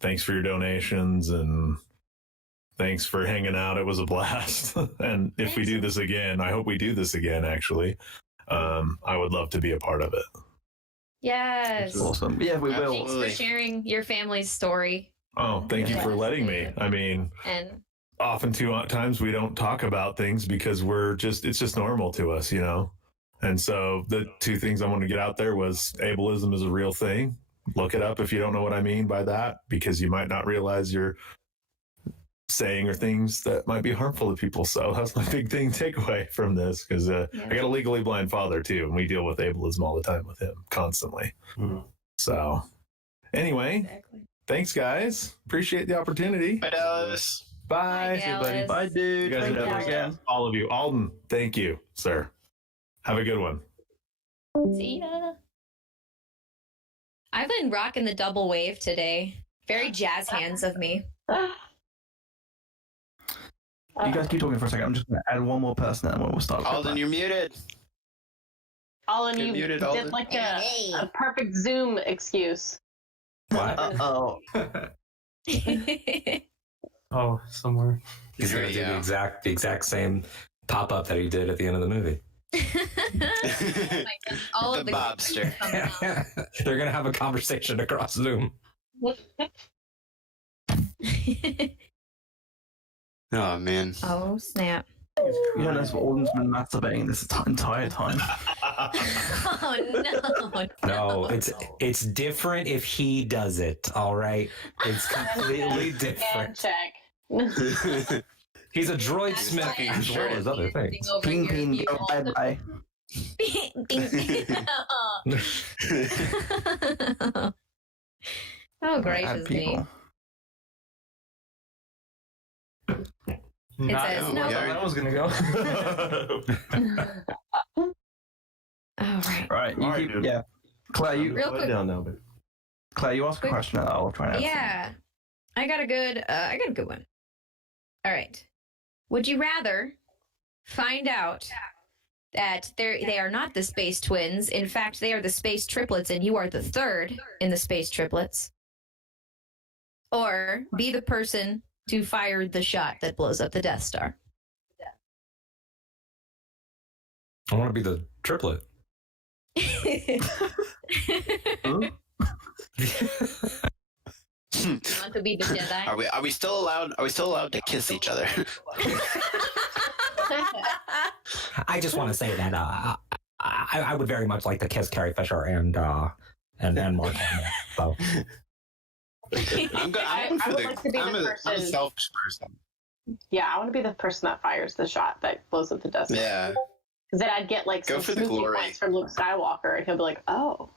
thanks for your donations and thanks for hanging out. It was a blast. And if we do this again, I hope we do this again, actually. I would love to be a part of it. Yes. That's awesome. Yeah, we will. Thanks for sharing your family's story. Oh, thank you for letting me. I mean, often times we don't talk about things because it's just normal to us, And so the two things I want to get out there was ableism is a real thing. Look it up if you don't know what I mean by that, because you might not realize you're saying or things that might be harmful to people. So that's my big takeaway from this, because I got a legally blind father too, and we deal with ableism all the time with him constantly. Mm-hmm. So anyway, thanks guys. Appreciate the opportunity. Bye, Dallas. Bye. Bye, Dallas. Bye, dude. You guys Thank you again. All of you. Alden, thank you, sir. Have a good one. See ya. I've been rocking the double wave today. Very jazz hands of me. You guys keep talking for a second. I'm just going to add one more person and we'll start. Alden, you're muted. Alden, you muted, did Alden. like a perfect Zoom excuse. What? Uh-oh. Oh, somewhere. He's going to do the exact same pop-up that he did at the end of the movie. All the of the Bobster. They're going to have a conversation across Zoom. Oh, man. Oh, snap. You know, that's what Alden's been masturbating this entire time. Oh no. No, it's different if he does it. All right, it's completely And different. check. He's a droid That's smith why as well as other things. Over Ping, here, ping, you go all- bye-bye. Oh Add gracious me. people. Not says where no. that was gonna go. Oh right. Right, you All right, keep, dude. yeah. Claire, you Real quick. down now, babe. Claire, you ask a Quick. question and I'll try and answer. Yeah. I got a good one. All right. Would you rather find out that they are not the space twins, in fact they are the space triplets and you are the third in the space triplets, or be the person to fire the shot that blows up the Death Star? I want to be the triplet. You want to be the Jedi? Are we still allowed? Are we still allowed to kiss each other? I just want to say that I would very much like to kiss Carrie Fisher and Mark Hamill. So I'm good. I would like to be I'm the a person. selfish person. Yeah, I want to be the person that fires the shot that blows up the Death Star. Yeah. Because then I'd get like Go some for the spooky glory. points from Luke Skywalker, and he'll be like, "Oh."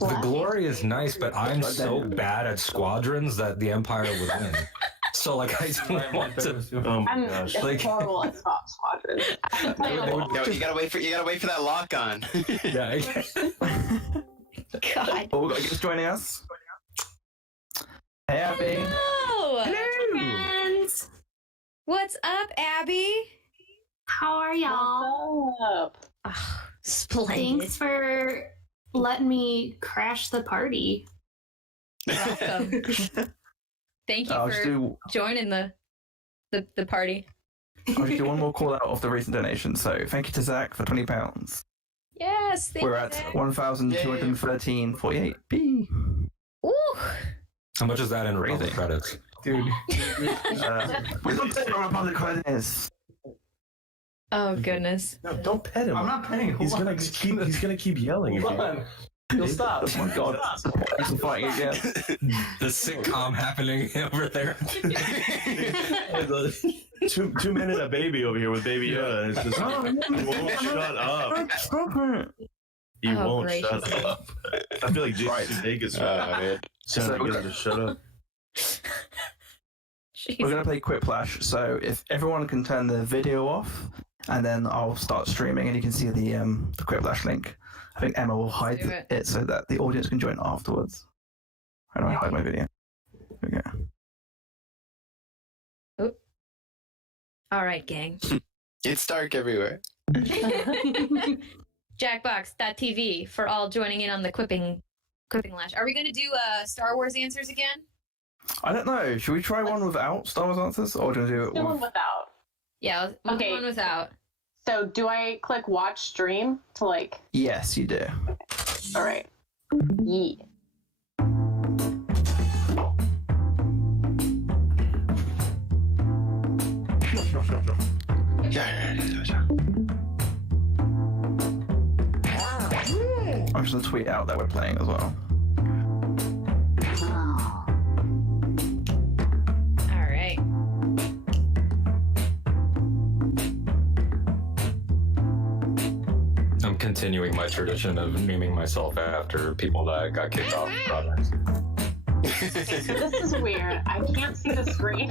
the well, glory is nice, but I'm so bad at squadrons that the Empire would win. So like I don't want to. Oh my I'm gosh. Like- horrible at squadrons. I can play them all. You gotta wait for that lock on. Yeah. God. Oh, we've got guests joining us. Hey, Abby. Hello. Friends, What's up, Abby? how are y'all? What's up? Oh, splendid. Thanks for letting me crash the party. Welcome. Thank you I'll just for do joining the party. I'll just do one more call out of the recent donation. So thank you to Zach for £20. Yes, thank We're you, at Zach. 1,213.48p. Ooh. How much is that in Republic Crazy. credits? Dude. We don't take our public credits. Oh goodness. No, don't pet him. I'm not petting. He's gonna keep yelling. Hold on. He'll stop. Oh my god, it's fighting again. The sitcom happening over there. 2 minute a baby over here with Baby Yoda. It's just he won't shut up. Stop it. He Oh, won't gracious. shut up. I feel like Jason Sudeikis man. trying to get him to shut up. Jeez. We're gonna play Quick Flash. So if everyone can turn the video off, and then I'll start streaming, and you can see the Quick Flash link. I think Emma will hide do it. it so that the audience can join afterwards. How do I hide my video? There we go. All right, gang. It's dark everywhere. Jackbox.tv for all joining in on the quipping lash. Are we going to do Star Wars answers again? I don't know. Should we try one without Star Wars answers, or do we do it Do one with? without. Yeah, we'll do Okay. one without. So, do I click watch stream to like? Yes, you do. All right. Yeah. I'm just gonna tweet out that we're playing as well. All right. I'm continuing my tradition of naming myself after people that got kicked off projects. So this is weird. I can't see the screen.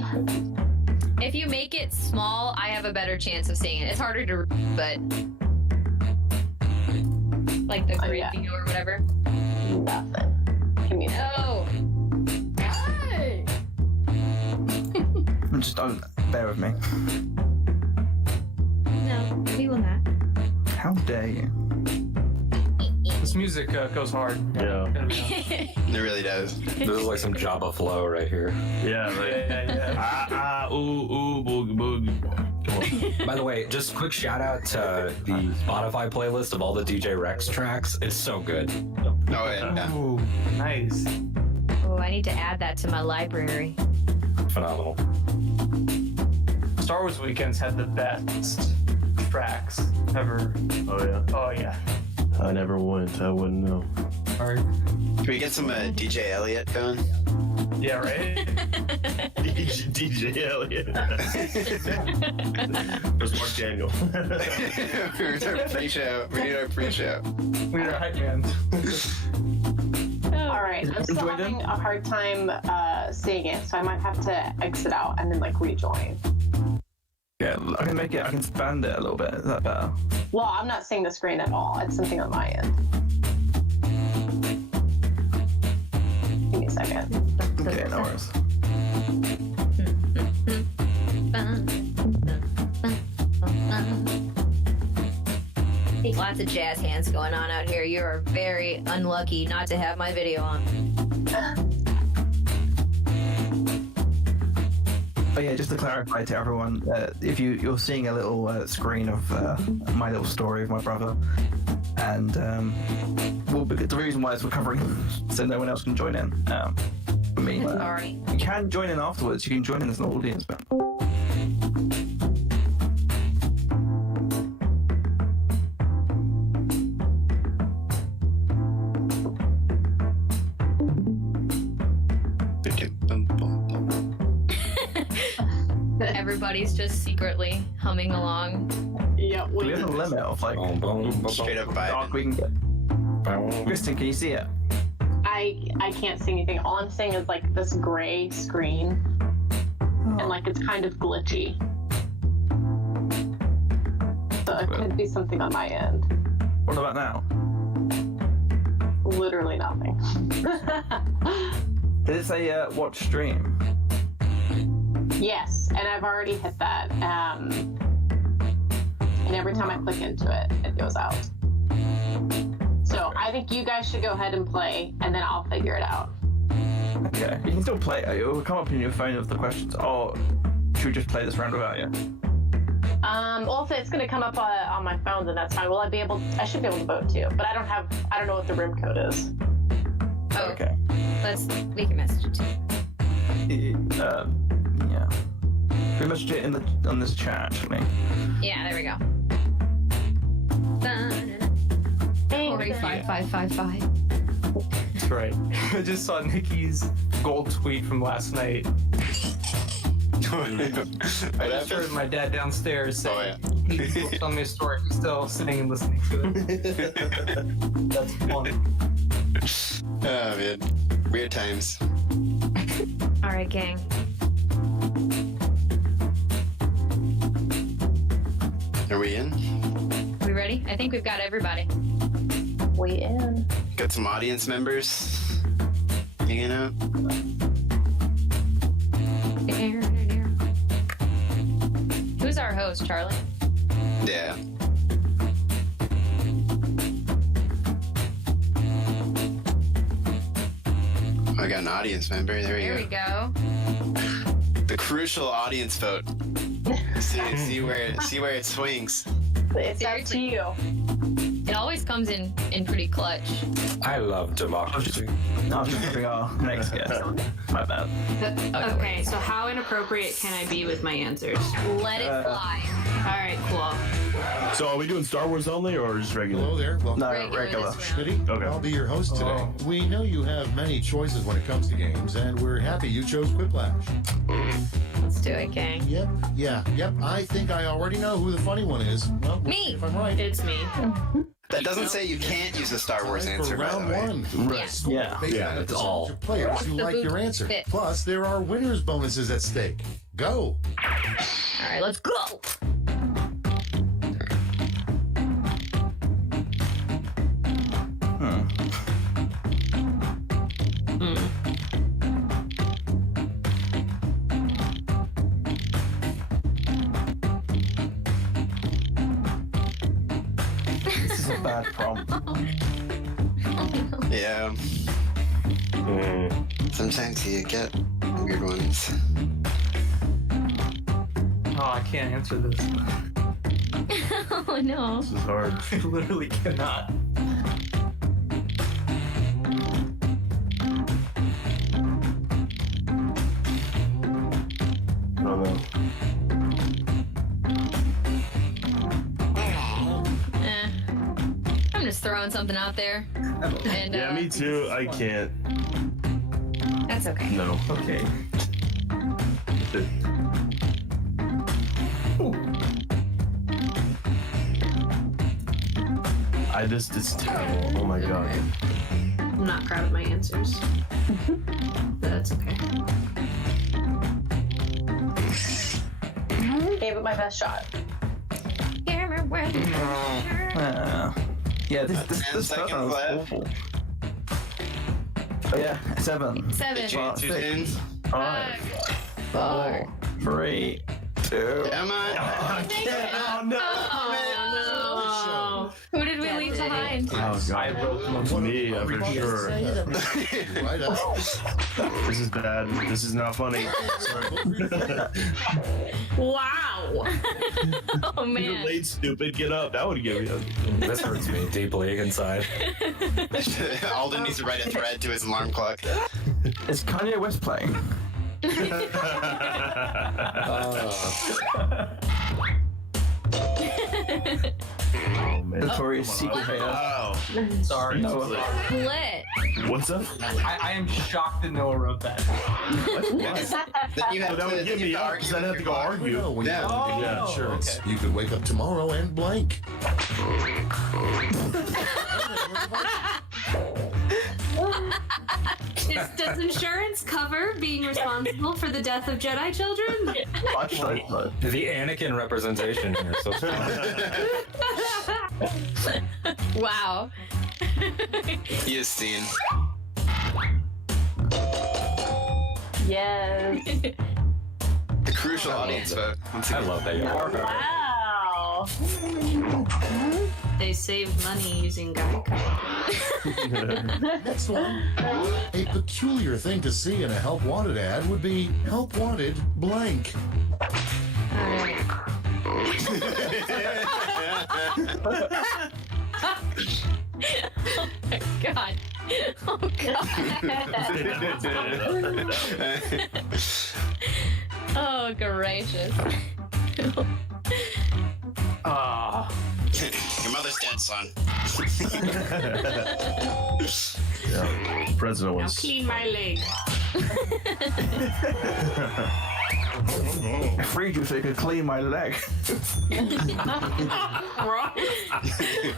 If you make it small, I have a better chance of seeing it. It's harder to read, but like the Oh, grid yeah. view or whatever. Nothing. Give me that. Oh. Hey. Just don't bear with me. No, we will not. How dare you? This music goes hard. Yeah. Gonna be honest. It really does. This is like some Jabba flow right here. Yeah, like Yeah. ooh, boogie boogie. Come on. By the way, just quick shout out to the Spotify playlist of all the DJ Rex tracks. It's so good. Oh yeah. Ooh, nice. Oh, I need to add that to my library. Phenomenal. Star Wars weekends had the best tracks ever. Oh yeah. Oh yeah. I never went. I wouldn't know. Sorry. Can we get some DJ Elliott going? Yeah, right? DJ Elliott. There's Mark Daniel. We need our pre-show. We need our pre-show. We need our hype man. All right, I'm still having a hard time seeing it, so I might have to exit out and then like rejoin. Yeah, I can make it. I can expand it a little bit. Is that better? Well, I'm not seeing the screen at all. It's something on my end. Give me a second. Okay, no worries. Lots of jazz hands going on out here. You are very unlucky not to have my video on. Oh yeah, just to clarify to everyone, if you're seeing a little screen of my little story of my brother, and the reason why it's recovering, so no one else can join in. For me, Sorry. You can join in afterwards. You can join in as an audience member. Everybody's just secretly humming along. Yeah, We have a limit of like Straight up dark vibing. we can get. Kristen, can you see it? I can't see anything. All I'm seeing is like this gray screen, and like it's kind of glitchy. So it could be something on my end. What about now? Literally nothing. Did it say watch stream? Yes, and I've already hit that. And every time I click into it, it goes out. So I think you guys should go ahead and play, and then I'll figure it out. Okay, you can still play it. It will come up in your phone with the questions. Or should we just play this round without you? Well, if it's going to come up on my phone, then that's fine. Will I be able? I should be able to vote too, but I don't know what the room code is. Oh, Okay. We can message it too. Yeah. We messaged it on this chat actually. Yeah, there we go. Corey 5555. That's right. I just saw Nikki's gold tweet from last night. I just heard my dad downstairs saying he was telling me a story. He's still sitting and listening to it. That's funny. Oh man, weird times. All right, gang. Are we in? We ready? I think we've got everybody. We in. Got some audience members hanging out. Who's our host, Charlie? Yeah. I got an audience member. There we go. The crucial audience vote. see where it swings. It's up to you. It always comes in pretty clutch. I love democracy. I was just thinking, next guest. My bad. Okay, so how inappropriate can I be with my answers? Let it fly. All right, cool. So are we doing Star Wars only or just regular? Hello there. Well, No, Regular regular. this round. Schmitty, Okay. I'll be your host today. We know you have many choices when it comes to games, and we're happy you chose Quiplash. Let's do it, gang. Yep, I think I already know who the funny one is. Well, we'll Me. see if I'm right. It's me. That doesn't say you can't use a Star Wars Time answer, for by the round way. one. Yes. Yeah. Based Yeah, on the it's all. percentage of players who The like your answer. fit. Plus, there are winners bonuses at stake. Go. All right, let's go. This is a bad prompt. Yeah. Sometimes you get weird ones. Oh, I can't answer this. Oh no. This is hard. I literally cannot. I don't know. I'm just throwing something out there. And, Yeah, me too. I can't. That's okay. No. Okay. It's terrible. Oh my god. I'm not proud of my answers. That's okay. Gave it my best shot. Yeah, this 10 first seconds one was left. awful. Oh yeah, 7. 7. Two tunes. 5, 4, 3, 2. Come on. Oh no. Who did we leave behind? Oh god. It's me, for sure. Right up. This is bad. This is not funny. Wow. Oh You man. late, stupid. Get up. That would give me. This hurts me deeply inside. Alden needs to write a thread to his alarm clock. Is Kanye West playing? Oh man. Notorious secret hair. Wow. Sorry. No, Split. What's up? I am shocked that Noah wrote that. Then you have That would get me up because I'd have to go argue. No, when Yeah. you don't get Oh, insurance, okay. you could wake up tomorrow and blank. Does insurance cover being responsible for the death of Jedi children? much like The Anakin representation here. So Wow. He is seen. Yes. The crucial audience vote. Once I again. love that. Wow. They saved money using Geico. Next one. A peculiar thing to see in a Help Wanted ad would be Help Wanted blank. Oh my god. Oh god. Oh gracious. Ah. Your mother's dead, son. Yeah. President Now was. clean my leg. I freed you so you could clean my leg.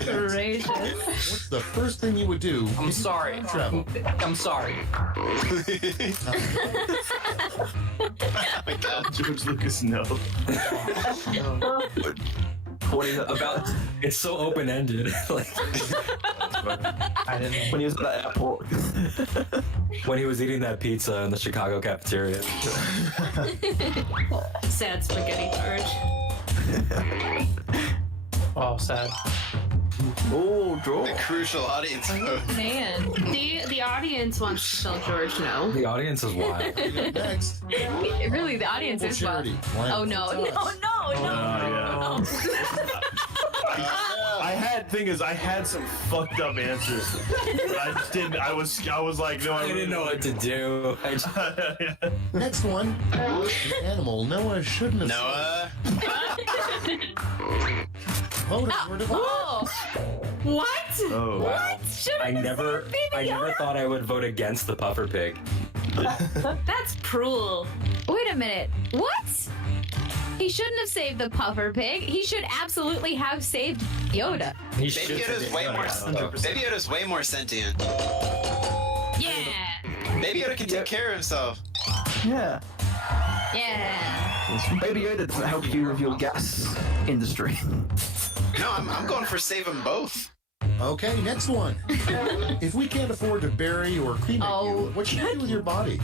Gracious. What's the first thing you would do? I'm sorry. Travel. I'm sorry. Oh my god. George Lucas, no. What is it About it's so open ended. Like I didn't. When he was at that airport. when he was eating that pizza in the Chicago cafeteria. Sad spaghetti George. Oh, sad. Oh, draw. The crucial audience vote. Man. The audience wants to tell George no. The audience is wild. Next. Really, the audience is well. Charity. Oh no, no, no, no. I had some fucked up answers. I just didn't. I was like, no, I didn't know what to do. Next one. An animal Noah shouldn't have Noah. voted for device. Oh, What? Oh. what? Should I never thought I would vote against the puffer pig. That's cruel. Wait a minute. What? He shouldn't have saved the puffer pig. He should absolutely have saved Yoda. He Baby Yoda's way more. Baby Yoda's way more sentient. Yeah. Baby Yoda can take care of himself. Yeah. Yeah. Baby Yoda doesn't help you with your gas industry. No, I'm going for save them both. Okay, next one. If we can't afford to bury or cremate you, what should you do with your body?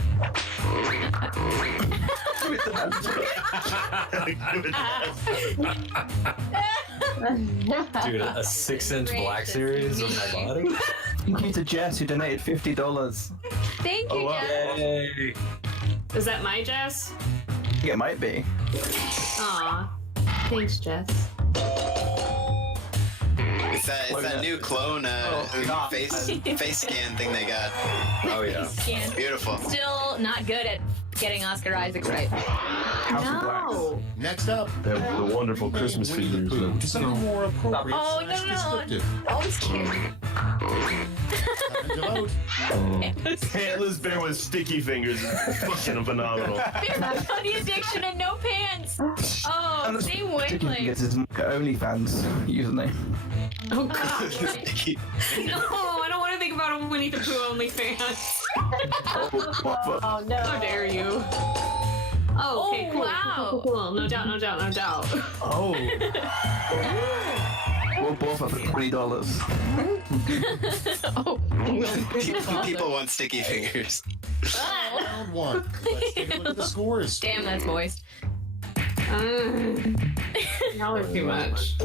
Dude, a 6-inch Black Series of my body? Thank you to Jess who donated $50. Thank you, Jess. Yay. Is that my Jess? I think it might be. Aw. Thanks, Jess. It's that new clone face scan thing they got. Oh yeah. Scan. Beautiful. Still not good at getting Oscar Isaac right. No. Next up, They have the wonderful Christmas figures. something more appropriate. Oh, no, slash no. descriptive. Oh, it's cute. Time to vote. Pantless bear with sticky fingers is fucking phenomenal. Funny addiction and no pants. Oh, same wavelength. Gets his OnlyFans username. Oh god. No, I don't want to think about a Winnie the Pooh OnlyFans. Oh no! How dare you? Oh, okay, cool. Wow. Cool. No doubt, no doubt, no doubt. Oh. We'll both for $20. Oh. People want sticky fingers. Round one. Let's take a look at the scores. Damn, that's moist. Y'all are too much.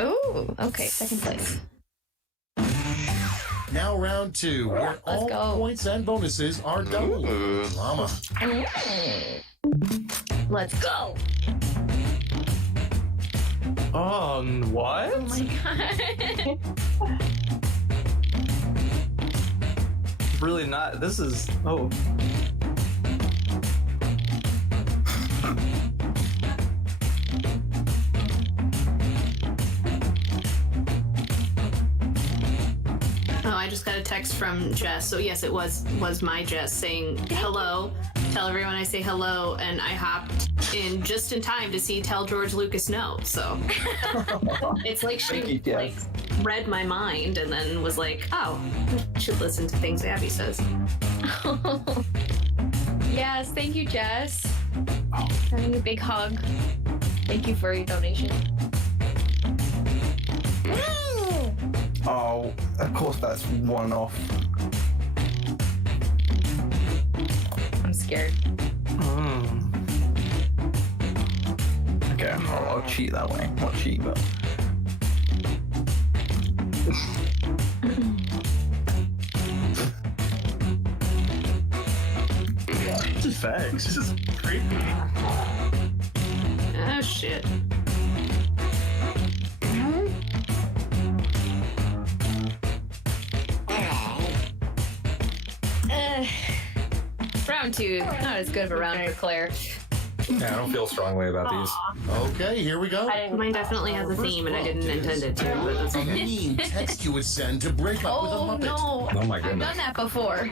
Ooh, okay, second place. Now round two, where all go. points and bonuses are doubled. Llama. Let's go. What? Oh my god. Really not. This is. Oh. Oh, I just got a text from Jess. So yes, it was my Jess saying hello. Tell everyone I say hello, and I hopped in just in time to tell George Lucas no. So it's like she like read my mind and then was like, oh, I should listen to things Abby says. Yes, thank you, Jess. Sending a big hug. Thank you for your donation. Oh, of course that's one off. I'm scared. Okay, I'll cheat that way. Not cheat, but. This is facts. This is creepy. Oh shit. Round two, not as good of a round for Claire. Yeah, I don't feel strongly about these. Okay, here we go. Mine definitely has a theme, and I didn't intend it to, but that's A okay. mean text you would send to break up with a Oh Muppet. no! Oh my I've goodness. done that before.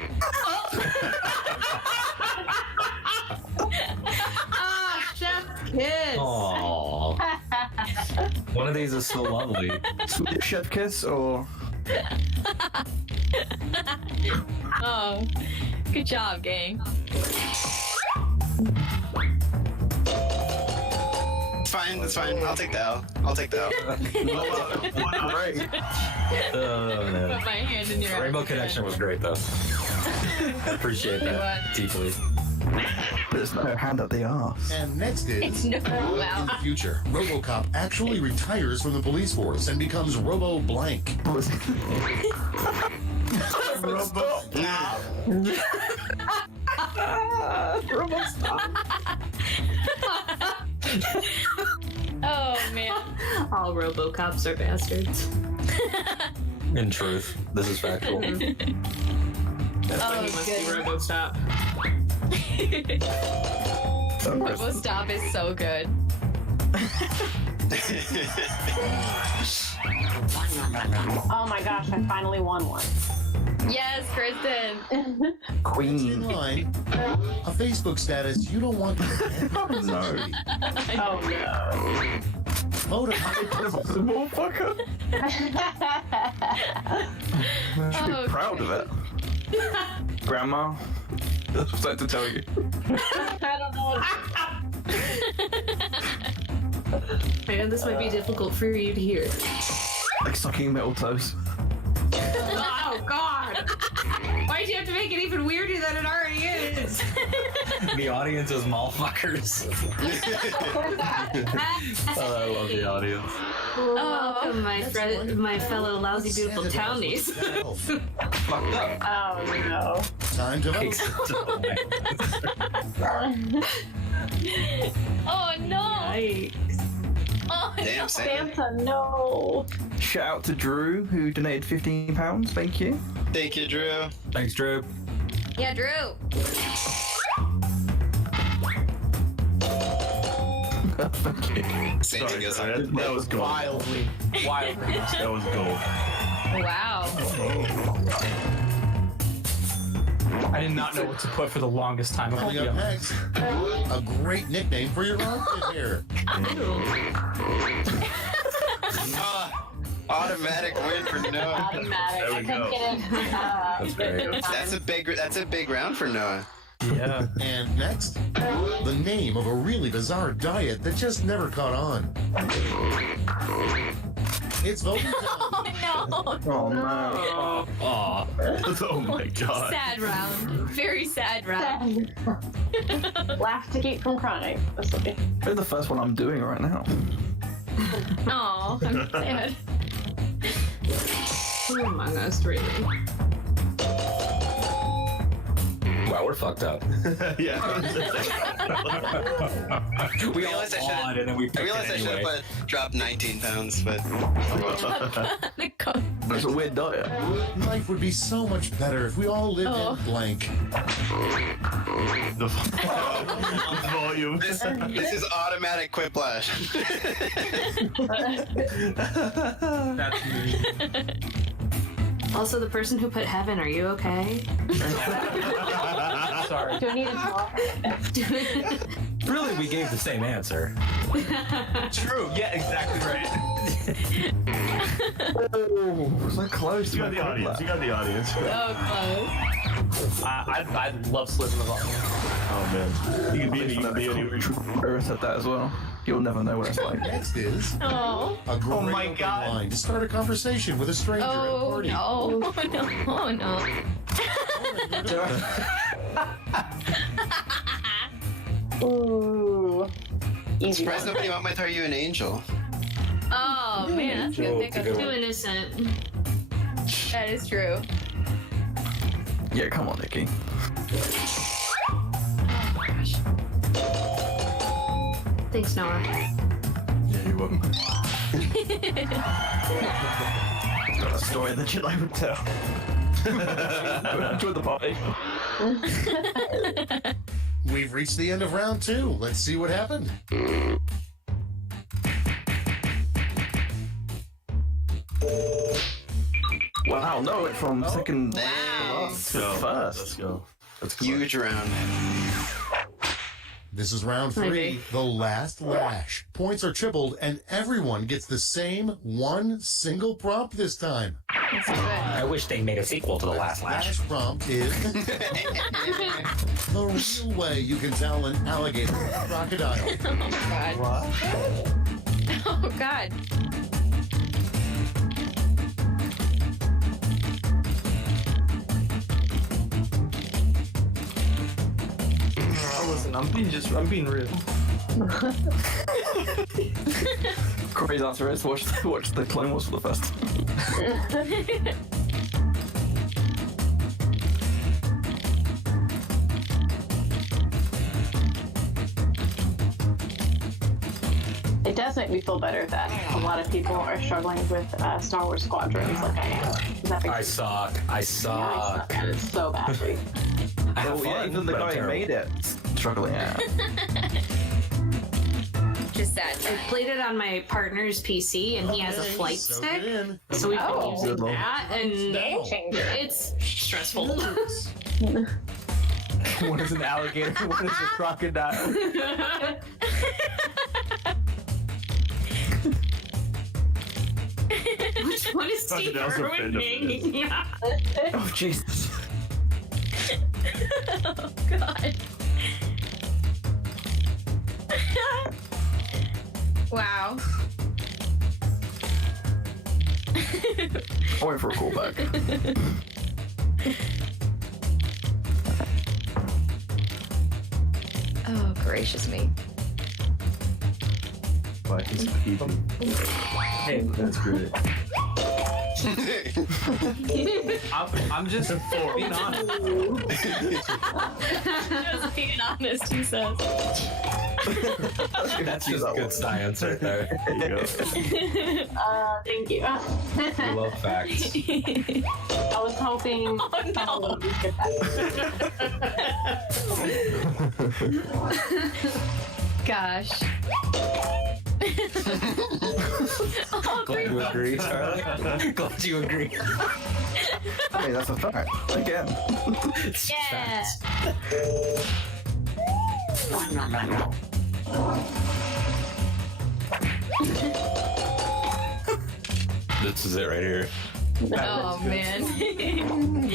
Ah, Chef's kiss. Aww. One of these is so lovely. Chef kiss or. Oh, good job, gang. It's fine. It's fine. I'll take the L. I'll take the L. Right. Man. Put my hand in your Rainbow Connection was great though. I appreciate that deeply. There's no hand up the arse. And next is No, in wow. the future, RoboCop actually retires from the police force and becomes Robo Blank. Oh man. All RoboCops are bastards. In truth, this is factual. That's why he must be RoboStop. RoboStop is so good. Oh my gosh! I finally won one. Yes, Kristen. In Queen. line, a Facebook status you don't want to No. Oh no! Vote Motherfucker. Should be Oh, proud of it. Grandma. That's what I had to tell you. I don't know. I know this might be difficult for you to hear. Like sucking metal toes. Oh God! Why'd you have to make it even weirder than it already is? The audience is mallfuckers. I love the audience. Welcome, my friend, my fellow lousy, beautiful townies. Fucked up. Oh no! Time to vote. Oh no. Yikes. Damn, Santa. Santa, no. Shout out to Drew who donated £15. Thank you. Thank you, Drew. Thanks, Drew. Yeah, Drew. Thank you. Santa Sorry, goes sorry, on. that was gold. Wildly. That was gold. Wow. I did not know what to put for the longest time. Coming up next, a great nickname for your outfit here. Automatic win for Noah. Automatic. There we I couldn't go. get in. That's That's a big round for Noah. Yeah. And next, the name of a really bizarre diet that just never caught on. It's voting time. Oh no. Oh no. Aw. Oh my god. Sad round. Very sad round. Laugh to keep from crying. This will be. It's the first one I'm doing right now. Oh, I'm sad. Who among us, really? Wow, we're fucked up. Yeah. We all realized I should've- applaud and then we I picked realized it I should anyway. have dropped 19 pounds, but It's a weird diet. Life would be so much better if we all lived in blank. The volume. this is automatic quiplash. That's me. Also, the person who put heaven, are you okay? Sorry. Do I need a draw? Really, we gave the same answer. True. Yeah, exactly right. Oh, so close. You got the audience. You got the audience. I love Sliver of Volume. Oh man. You can be any. Earth said that as well. You'll never know what it's like. Next is Oh. a great my opening God. line to start a conversation with a stranger at a Oh party. no. Oh no. Ooh. Easy Surprised one. nobody want my Are You an Angel? Oh man, that's a good pickup. Too innocent. That is true. Yeah, come on, Nikki. Thanks, Noah. Yeah, you're welcome. Got a story that you would tell. Enjoy the party. We've reached the end of round 2. Let's see what happened. Wow, no, it's from second Dang. to Let's go. first. Let's go. That's Huge round. This is round 3, Maybe. the last lash. Points are tripled, and everyone gets the same one single prompt this time. That's good. I wish they made a sequel to The Last Lash. Last prompt is the real way you can tell an alligator from a crocodile. Oh god. Oh god. Listen, I'm being real. Corey's answer is watch the Clone Wars for the first time. It does make me feel better that a lot of people are struggling with Star Wars Squadrons like I am. That makes I me- suck. I Yeah, I suck. suck at it so badly. I have Oh yeah, fun, even the but I'm guy who terrible. made it struggling at. Just sad. I played it on my partner's PC, and he has a flight So stick, get in. so we've been Oh. using Good lord. that, and Game changer. it's stressful. One is an alligator, one is a crocodile. Which one is Steve Crocodiles are Irwin venomous. Yeah. Oh Jesus! Oh god. Wow. I went for a callback. Oh gracious me. Why he's peeping. Hey, That's great. I'm just being honest. Just being honest, he says. That's just good science right there. There you go. Thank you. We love facts. I was hoping. Oh no. Gosh. Oh, Glad you agree, Charlie. Glad you agree. I mean, that's a fact. Again. yeah. This is it right here. Oh man.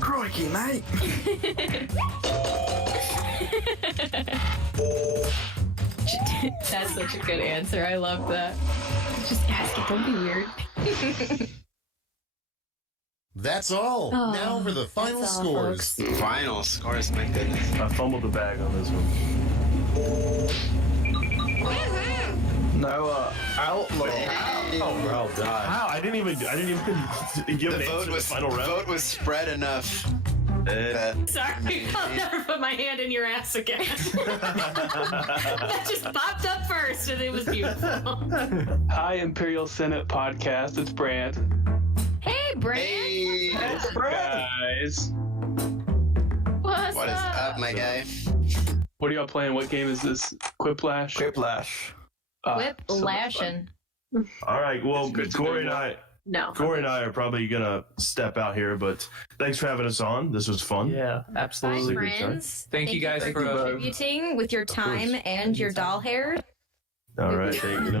Crikey, mate. That's such a good answer. I love that. Just ask it. Don't be weird. That's all. Oh, Now for the final that's all, scores. folks. Final scores, my goodness. I fumbled the bag on this one. Noah Outlaw. Oh, well done. Wow, I didn't even give The an answer vote to the was final round. vote was spread enough. That Sorry, I'll never put my hand in your ass again. That just popped up first, and it was beautiful. Hi, Imperial Senate podcast. It's Brand. Hey, Brand. hey, Guys, What's what is up, my guy? what are y'all playing? What game is this? Quiplash? Quiplash. Whip so much lashing. All right, well, It's good to Corey know. and I are probably gonna step out here, but thanks for having us on. This was fun. Yeah, Bye, absolutely. friends. Thank you guys for for contributing with your time and your doll hair. All right, thank you.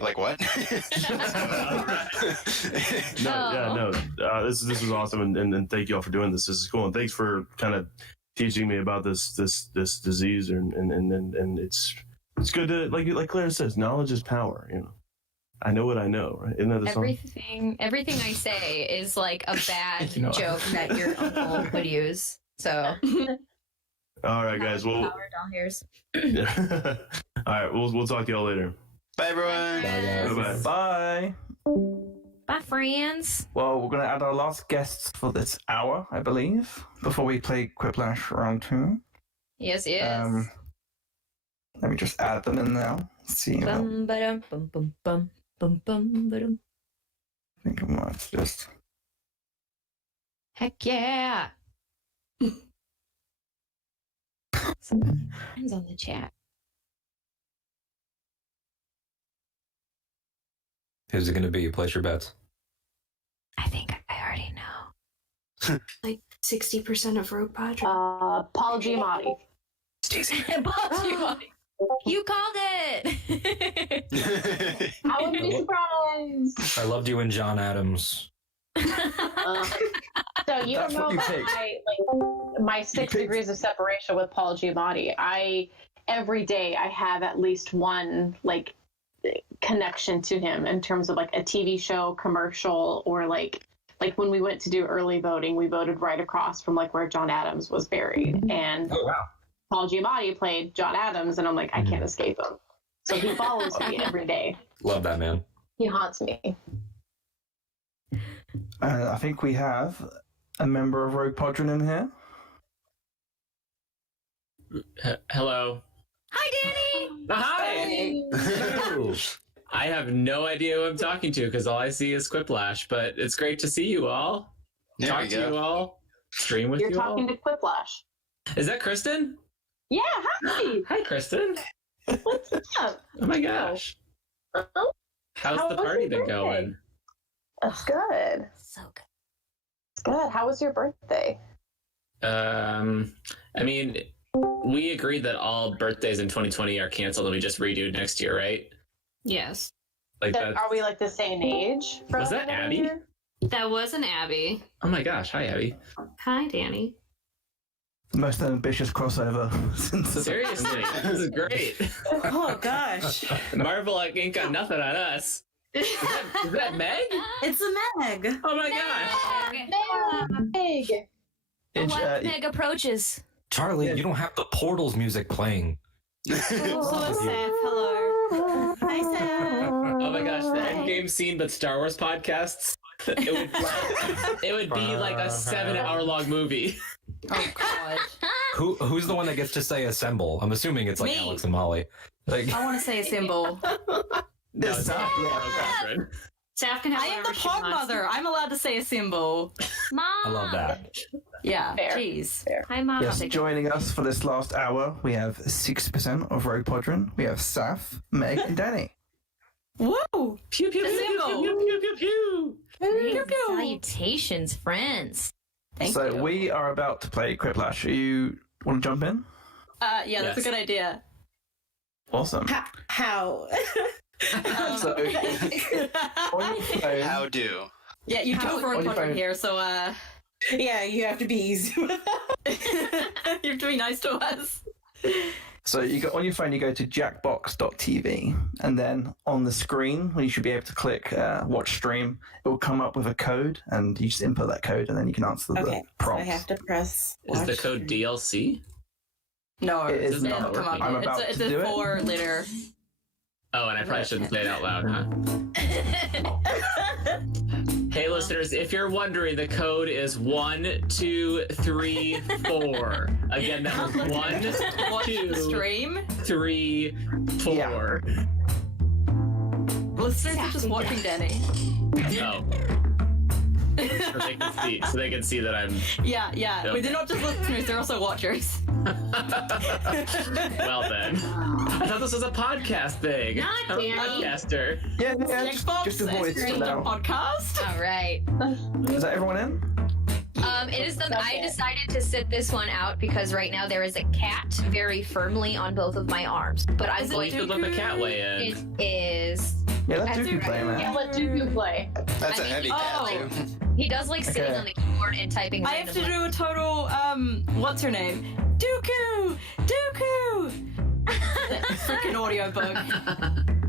Like what? This was awesome, and thank you all for doing this. This is cool, and thanks for kind of teaching me about this disease, and it's good to like Claire says, knowledge is power. You know, I know what I know, right? Isn't that the song? Everything I say is like a bad joke that your uncle would use. So. All right, guys. Well, Power doll hairs. all right. We'll talk to y'all later. Bye, everyone. Bye. Bye. Bye, friends. Well, we're going to add our last guests for this hour, I believe, before we play Quiplash round 2. Yes. Let me just add them in now. Let's see. I Bum ba-dum bum bum bum bum bum ba-dum. think I might just. Heck yeah. Some friends on the chat. Who's it going to be? Place your bets. I think I already know. Like 60% of Rogue Padre. Paul Giamatti. You called it. I wouldn't be surprised. I loved you in John Adams. So you That's don't know what you about my 6 degrees of separation with Paul Giamatti. Every day I have at least one like connection to him in terms of like a TV show, commercial, or like when we went to do early voting, we voted right across from like where John Adams was buried, and Paul Giamatti played John Adams, and I'm like, I can't escape him. So he follows me every day. Love that, man. He haunts me. I think we have a member of Rogue Podron in here. Hello. Hi, Danny. Hi. I have no idea who I'm talking to because all I see is Quiplash, but it's great to see you all. There Talk we to go. you all. Stream with You're you talking all. to Quiplash. Is that Kristen? Yeah, hi. Hi, Kristen. What's up? Oh my gosh. How's How the was party your been birthday? going? That's good. So good. It's good. How was your birthday? I mean, we agreed that all birthdays in 2020 are canceled and we just redo next year, right? Yes. Like that. Are we like the same age? for Was that another Abby? year? That wasn't Abby. Oh my gosh. Hi, Abby. Hi, Danny. The most ambitious crossover since the Seriously, this is great. Oh gosh. Marvel ain't got nothing on us. Is that Meg? It's a Meg. Oh my gosh. Meg. What Meg approaches. Charlie, you don't have the Portals music playing. Hello, Seth. Hello. Hi, Seth. Oh my gosh, the Endgame scene, but Star Wars podcasts. It would be like a 7-hour long movie. Oh God. Who's the one that gets to say assemble? I'm assuming it's like Me. Alex and Molly. Like, I want to say a symbol. No, it's not. Saf can have I am the whatever she pod wants. mother. I'm allowed to say a symbol. Mom. I love that. Yeah. Fair. Jeez. Hi, Mom. Yes, joining us for this last hour, we have 60% of Rogue Podron. We have Saf, Meg, and Danny. Woo! Pew pew pew pew pew pew pew pew. Greetings and salutations, friends. Thank so you. we are about to play Quiplash. You want to jump in? Yeah, that's a good idea. Awesome. How? So, on your phone, How do? Yeah, you do On Rogue your phone. Podron here, so yeah, you have to be easy with that. You have to be nice to us. So you go on your phone, you go to jackbox.tv, and then on the screen, you should be able to click watch stream. It will come up with a code, and you just input that code, and then you can answer the prompts. I have to press. Is the code DLC? No, It is it doesn't not. come up. I'm It's about a, it's to do a it. 4-letter. Oh, and I probably shouldn't say it out loud, huh? Hey, listeners, if you're wondering, the code is 1234. Again, that was 1, Watch 2, the stream. 3, 4. Listeners are just watching Danny. Oh. So they can see that I'm. Yeah. Okay. But they're not just listeners; they're also watchers. Well then, I thought this was a podcast thing. Not I'm a Danny. podcaster. Yeah, Xbox just avoid it stream now. podcast. All right. Is that everyone in? It is the. I decided to sit this one out because right now there is a cat very firmly on both of my arms. But I'm Is it going You should let the cat weigh in. It is. Yeah, let That's Dooku play, man. Yeah, let Dooku play. That's I a mean, heavy cat, too. He does like sitting Okay. on the keyboard and typing. I have to randomly. do a total. What's her name? Dooku. Freaking audio bug.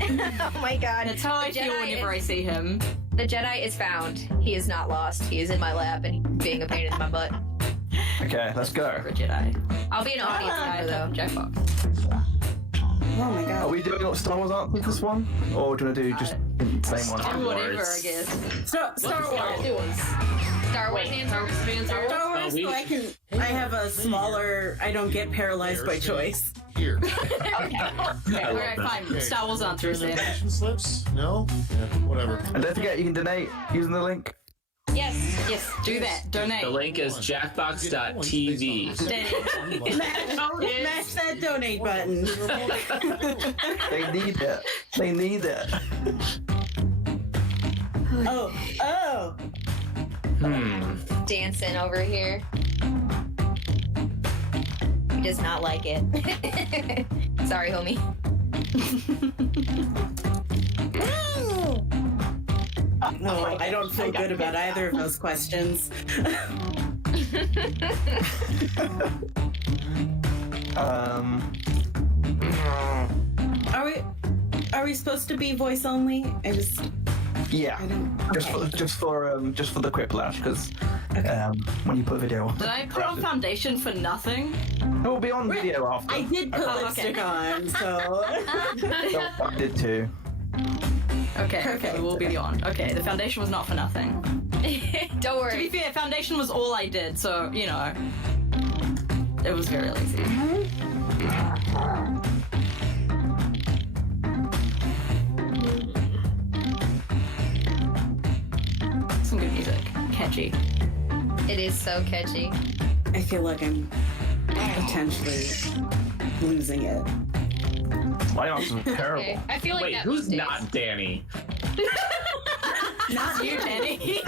Oh my god! That's how I The feel Jedi whenever I is- see him. The Jedi is found. He is not lost. He is in my lap and being a pain in my butt. Okay, let's go. For Jedi. I'll be an audience member though. Jackbox. Oh my god. Are we doing Star Wars answers this one? Or do you want to do just the same one? Do whatever, I guess. Star Wars. Star Wars answers. Star Wars, so I have a smaller. I don't get paralyzed by choice. Here. Alright, fine. Star Wars answers then. Donation slips? No? Yeah, whatever. And don't forget, you can donate using the link. Yes. Yes, do that. Donate. The link is jackbox.tv. Smash that donate button. They need it. They need it. Oh. Dancing over here. He does not like it. Sorry, homie. No, I don't feel good about either of those questions. Are we supposed to be voice only? Yeah, just for the quiplash, because when you put video on, Did I put on foundation for nothing? it will be on video after. I did put lipstick on, so. I did too. Okay, we will be on. Okay, the foundation was not for nothing. Don't To worry. be fair, foundation was all I did, so, you know. It was very lazy. Some good music. Catchy. It is so catchy. I feel like I'm potentially losing it. My answer was terrible. Okay. I feel like Wait, that who's mistakes. not Danny? Not you, Danny.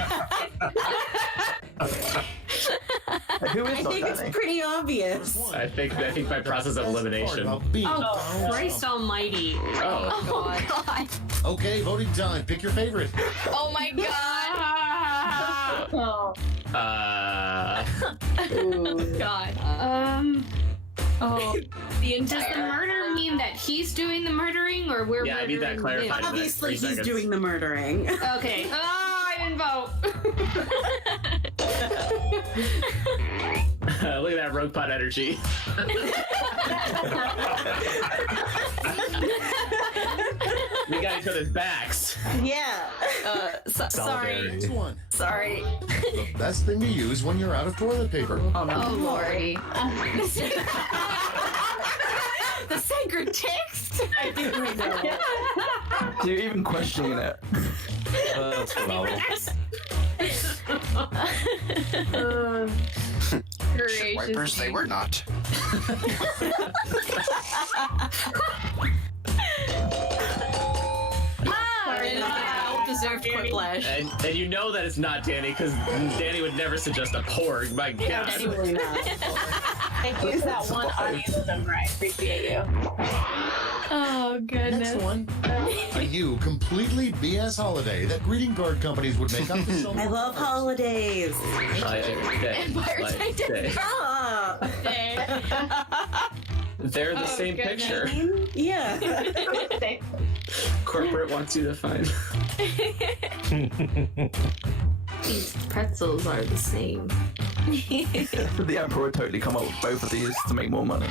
Who is I not think it's Danny? pretty obvious. I think my process of elimination. Oh, Christ almighty. Oh. Oh god. Okay, voting time. Pick your favorite. Oh my god. Oh. God. Oh, The does the entire. murder mean that he's doing the murdering, or we're Yeah, I need that murdering clarified. him? Obviously, 3 he's seconds. doing the murdering. Okay. Oh, I didn't vote. Look at that rogue pod energy. We got each other's backs. Yeah. Sorry. Next one. Sorry. The best thing to use when you're out of toilet paper. Oh no. Oh lordy. The sacred text. I think we know. So you're even questioning it. That's phenomenal. Gracious Wipers, they me. were not. Deserved quiplash. And you know that it's not Danny because Danny would never suggest a porg. My God. Absolutely not. Thank you for that one audience member. I appreciate you. Oh goodness. Next one. A new completely BS holiday that greeting card companies would make up to sell. I love holidays. Empire State Day. Ah. They're the Oh, same goodness. picture. Yeah. Corporate wants you to find. These pretzels are the same. The Emperor would totally come up with both of these to make more money.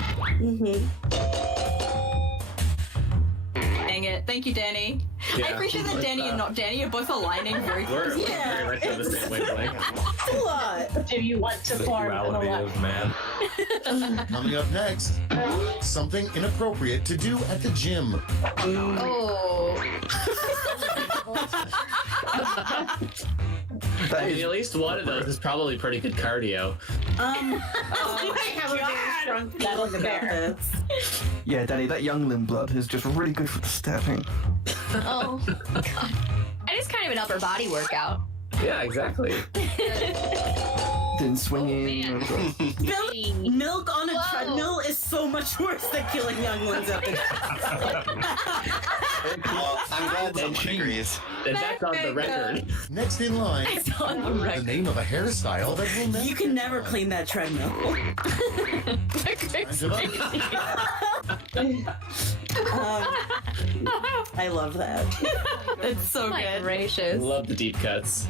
Dang it. Thank you, Danny. I appreciate that Danny and not Danny are both aligning very We're closely. very much on the same wavelength. It's a lot. Do you want to The form an duality election? of man. Coming up next, something inappropriate to do at the gym. Oh. I mean, at least one of those is probably pretty good cardio. I have a very strong feeling about this. Yeah, Danny, that youngling blood is just really good for the stepping. Oh. God. And it's kind of an upper body workout. Yeah, exactly. Then swinging. Milk on a Whoa. treadmill is so much worse than killing younglings up in Well, I'm glad someone agrees. And that's on the record. Next in line, It's on the the record. name of a hairstyle that will never. You can never clean that treadmill. I love that. It's so My good. gracious. Love the deep cuts.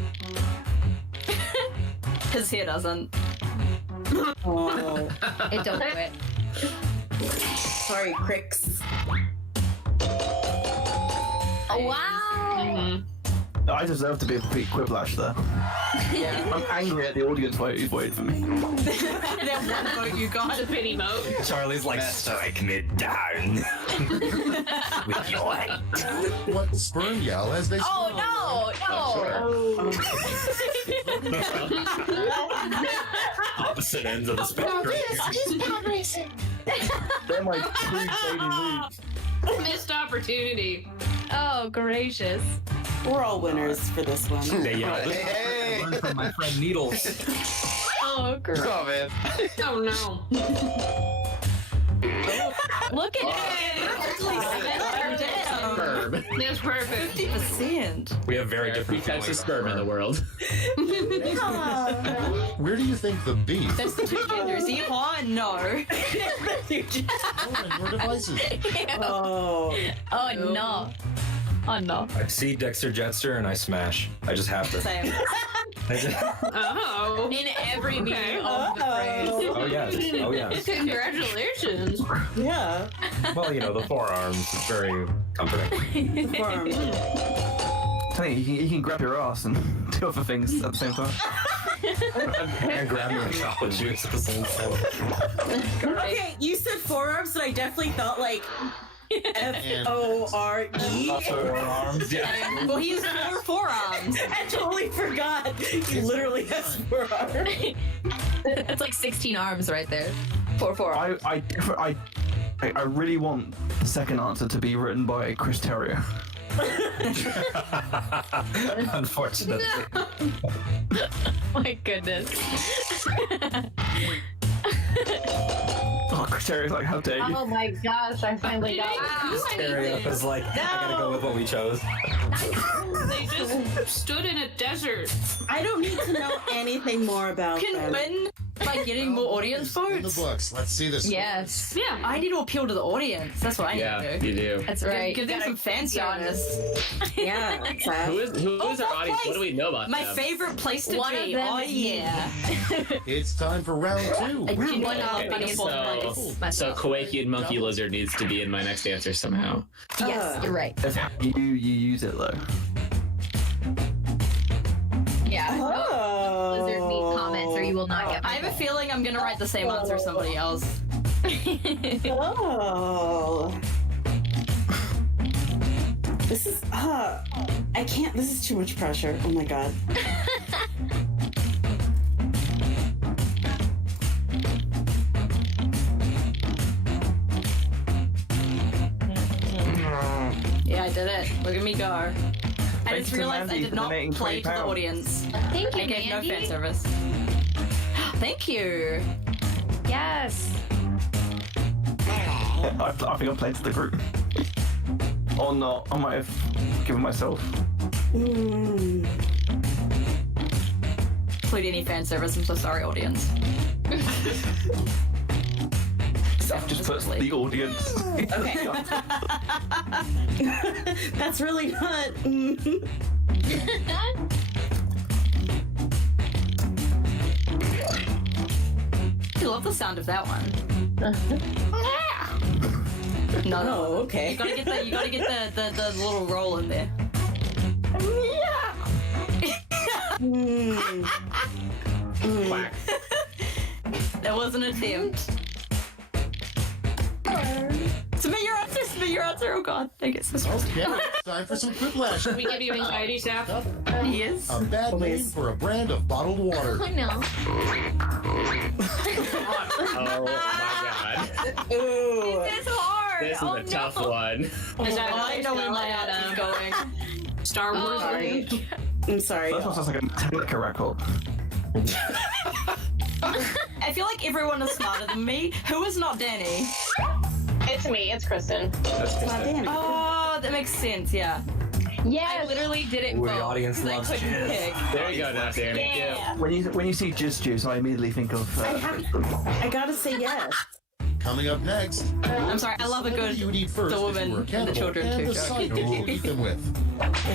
His hair doesn't. Oh. It don't do it. Sorry, Cricks. Oh, wow. I deserve to be a complete quiplash there. Yeah. I'm angry at the audience who voted for me. That one vote you got. The pity moat. Charlie's like, strike me down with your hand. What sperm yell as they. Oh, no. Opposite ends of the spectrum. They're my true daily weeks. Missed opportunity. Oh, gracious. We're all winners for this one. They yell. Hey, I learned from my friend Needles. Oh, gross. oh man. Oh no. Look at it. Sperm. That's perfect. 50%. We have very There are three different types of feelings sperm in the world. Where do you think the beef? That's the two genders. Yeehaw and no. Your devices. Oh. Oh, no. Oh, no. I see Dexter Jetster and I smash. I just have to. Same. Oh. In every meaning of the phrase. Oh yes. Oh yes. Congratulations. Yeah. Well, you know, the forearms is very comforting. Firm. Tell you can grab your ass and do other things at the same time. And grab your chocolate juice at the same time. Okay, you said forearms, and I definitely thought like F-O-R-E. Forearms, yeah. Well, he has 4 forearms. I totally forgot. He literally has forearms. That's like 16 arms right there. 4 forearms. I really want the second answer to be written by Chris Terrier. Unfortunately. My goodness. Oh, Chris Terrier's like, how dare you? Oh my gosh, I finally got it. Area was like, I gotta go with what we chose. They just stood in a desert. I don't need to know anything more about them. By getting more audience In the votes? books. Let's see this. Yes. Yeah, I need to appeal to the audience. That's what I need to do. you do. That's right. Give them some fan service. Yeah. Who is our audience? What do we know about My them? favorite place to One be. of them Oh, is yeah. It's time for round 2. So Kowakian monkey lizard needs to be in my next answer somehow. Yes, you're right. That's how you use it though. Yeah. Lizard meat comments, or you will not get. I have a feeling I'm gonna write the same answer as somebody else. Oh. This is I can't, this is too much pressure. Oh my god. Yeah, I did it. Look at me go. I just realized I did not play to the audience. Thank you, I gave no Mandy. fan service. Thank you. Yes. I think I played to the group. Or not. I might have given myself. Include any fan service. I'm so sorry, audience. Seth just puts the audience. Okay. That's really not. I love the sound of that one. No, Oh, okay. You gotta get the little roll in there. Quack. That was an attempt. Submit your answer, oh god. I guess this was Okay, it's time for some quiplash. Should we give you anxiety, Seth? Yes. A bad name for a brand of bottled water. I know. Oh my god. Ooh. This is hard. This is a tough one. Is that I know where my head is going. Star Wars. Sorry. I'm sorry. This one sounds like a Metallica record. I feel like everyone is smarter than me. Who is not Danny? It's me. It's Kristen. That's It's not Danny. Oh, that makes sense, yeah. I literally didn't Ooh, vote. the audience I loves couldn't jizz. pick. There you go, now, Danny. Yeah. When you see Jizz Juice, I immediately think of. I gotta say yes. Coming up next, I'm sorry, I love a what do good you would eat first the if woman you were a and the cannibal, children and too. the side dish you eat them with.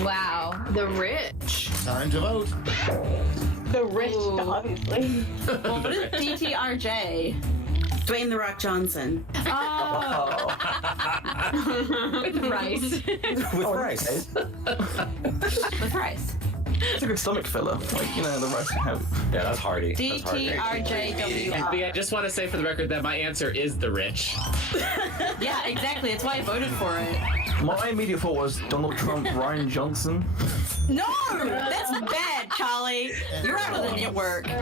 Wow. The rich. Time to vote. The rich, Ooh. obviously. Well, what is DTRJ? Dwayne The Rock Johnson. Oh, With rice. With rice. with rice. It's a good stomach filler. Like, the rice and have. Yeah, that's hearty. That's hearty. DTRJWR. I just want to say for the record that my answer is the rich. Yeah, exactly. That's why I voted for it. My immediate thought was Donald Trump, Ryan Johnson. No, that's bad, Charlie. You're out of the network. Okay.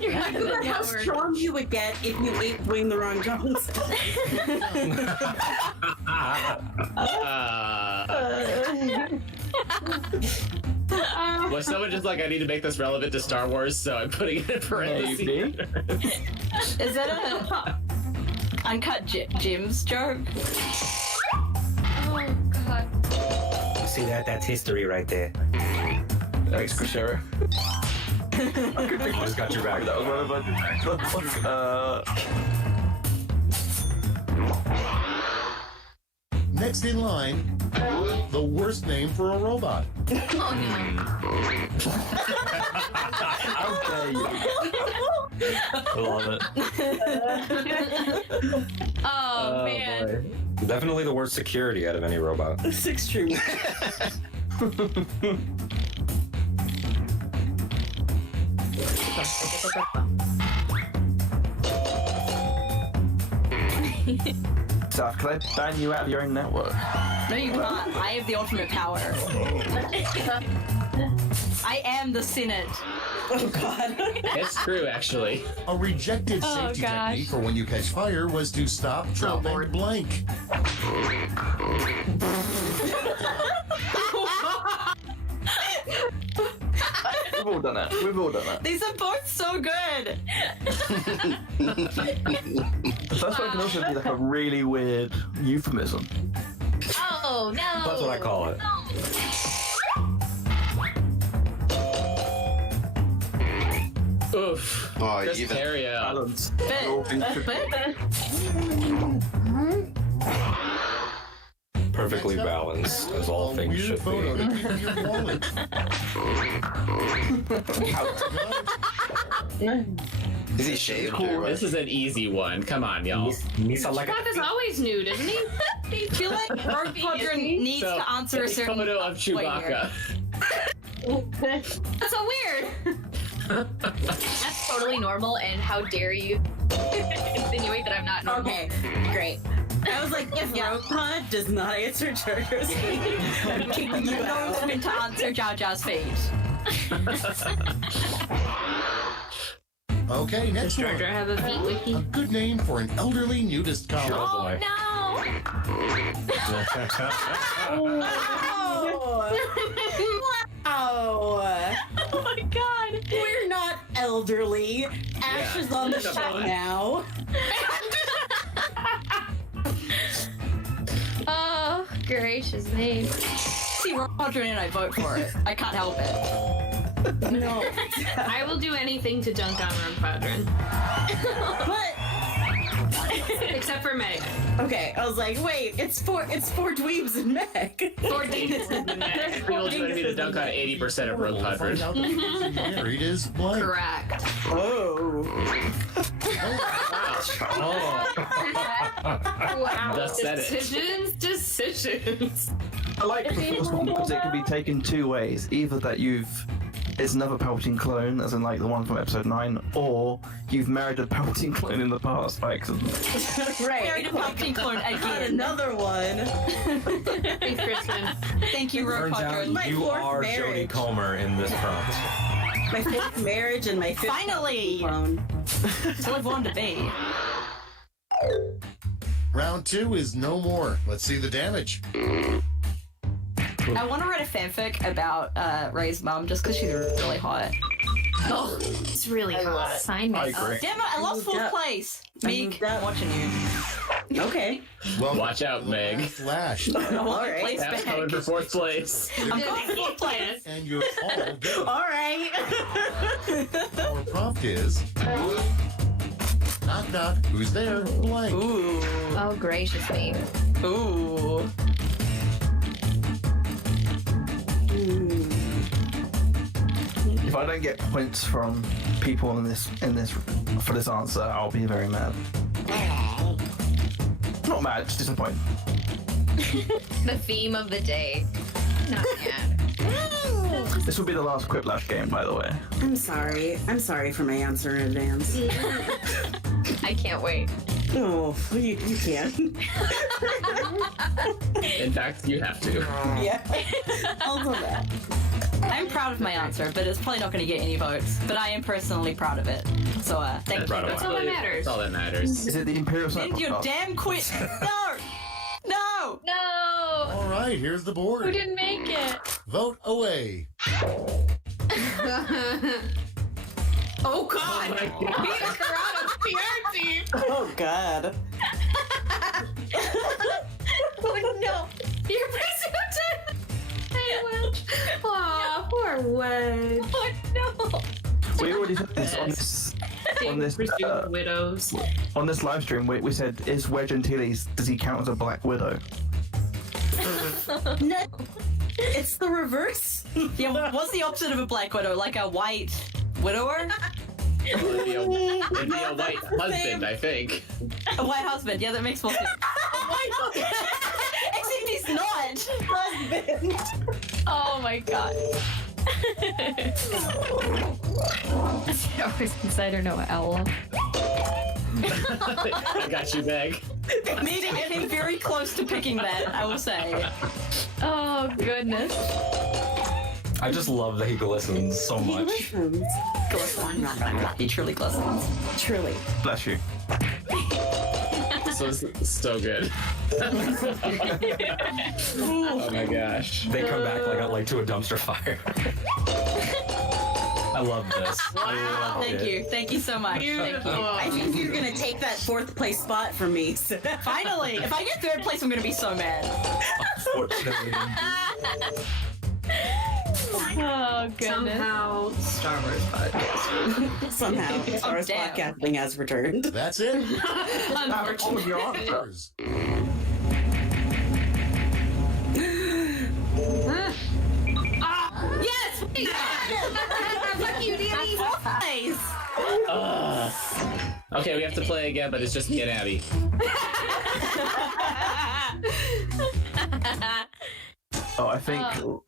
You're out of the Remember how network. strong you would get if you ate Dwayne The Rock Johnson. Was someone just like, I need to make this relevant to Star Wars, so I'm putting it in parentheses. Maybe. Is that a uncut gems joke? Oh god. See that? That's history right there. Thanks, Crushera. Just got your back. That was one of Next in line, the worst name for a robot. Oh no. How dare you? I love it. Oh man. Boy. Definitely the worst security out of any robot. It's extreme. Seth, can I ban you out of your own network? No, you can't. I have the ultimate power. I am the Senate. Oh god. It's true, actually. A rejected Oh, safety gosh. technique for when you catch fire was to stop, drop, and blank. We've all done it. We've all done it. These are both so good. The first one can also be like a really weird euphemism. Oh no. That's what I call it. Oof. Oh, Just even. carry out. Balance. Perfectly balanced, as all things Weird should photo to be. keep in your wallet. Is he shaved? Or what? This is an easy one. Come on, y'all. Chuck is always nude, isn't he? I feel like Rogue Quadrant needs So, to answer a certain photo of Chewbacca. That's so weird. That's totally normal, and how dare you insinuate that I'm not normal? Okay, great. I was like, if Rogue Pod does not answer Jar Jar's feed, I'm kicking you out. I'm going to answer Jar Jar's feed. Okay, next Jar one. Jar have a feet wiki? A good name for an elderly nudist collar. Oh, boy. Wow. Oh my god. We're not elderly. Ash is on the Come show on. now. Oh, gracious me. See, Rogue Quadrant and I vote for it. I can't help it. No. I will do anything to dunk on Rogue Quadrant. But Except for Meg. okay, I was like, wait, it's four dweebs and Meg. 4 dinguses in Meg. We will do anything to dunk on 80% of Rogue Quadrant. Married is blank. Correct. Oh. Wow. Just said it. Decisions. I like the first one because it can be taken two ways. Either that it's another Palpatine clone, as in like the one from episode 9, or you've married a Palpatine clone in the past by accident. Right. Married a Palpatine clone again. Another one. Thanks, Kristen. Thank you, Rogue Turns out Quadrant. My you fourth are marriage. Jodie Comer in this prompt. My fifth marriage and my fifth Finally! clone. That's all I've wanted to be. Round 2 is no more. Let's see the damage. I want to write a fanfic about Ray's mom just because she's really hot. Oh, it's really hot. Sign me. I agree. Damn it, I lost fourth place. Meek, I'm watching you. Okay. Well, Watch out, Meg. Flash. I want All my right. place That's back. coming for 4th place. I'm going for fourth place. And you're all good. All right. Our prompt is... Knock, knock. Who's there? Blank. Ooh. Oh, gracious me. Ooh. If I don't get points from people in this for this answer, I'll be very mad. Not mad, just disappointed. The theme of the day. Not yet. This will be the last Quiplash game, by the way. I'm sorry. I'm sorry for my answer in advance. I can't wait. Oh, you can. In fact, you have to. Yeah. I'll do that. I'm proud of my answer, but it's probably not going to get any votes. But I am personally proud of it. So, thank you. That's all that matters. That's all that matters. Is it the Imperial End Sniper? your damn quit. No! No! No! All right, here's the board. Who didn't make it? Vote away. Oh god! my God. Mia Carano's PR team! Oh, God. Oh no! You're presumed! Hey, Wedge. Aw, poor Wedge. Oh no! We already said this on this Presumed widows. on this live stream. We said, is Wedge Antilles, does he count as a Black Widow? No, it's the reverse. Yeah, what's the opposite of a black widow? Like a white widower? It'd be a white husband, I think. A white husband. Yeah, that makes more sense. Except he's not. Husband. Oh my god. I always consider Noah Owl. I got you, Meg. I came very close to picking that, I will say. Oh goodness. I just love that he glistens so much. He truly glistens. Truly. Bless you. So good. Oh my gosh. They come back like to a dumpster fire. I love this. Wow. Thank you so much. Thank you. I think you're gonna take that 4th place spot from me. So. Finally, if I get 3rd place, I'm gonna be so mad. Unfortunately. Oh, goodness. Somehow, Star Wars podcast. Somehow, Star Wars podcasting has returned. That's it. Unfortunately. Yes! We got it! Fuck you, Danny! Okay, we have to play again, but it's just me and Abby. Oh, I think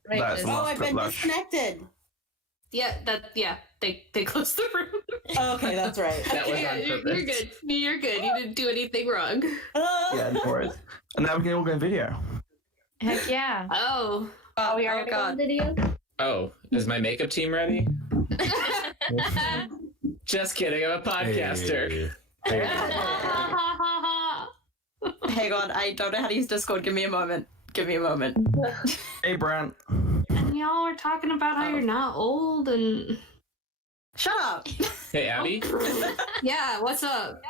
that's the last I've been Quiplash. disconnected. Yeah, they closed the room. Okay, that's right. That was Yeah, on you're purpose. good. You're good. You didn't do anything wrong. Yeah, no worries. And now we can all go in video. Heck yeah. Oh. We are God. video. Oh, is my makeup team ready? Just kidding, I'm a podcaster. Hang on, I don't know how to use Discord. Give me a moment. Hey, Brant. And y'all are talking about how you're not old and... Shut up! Hey, Abby? Yeah, what's up?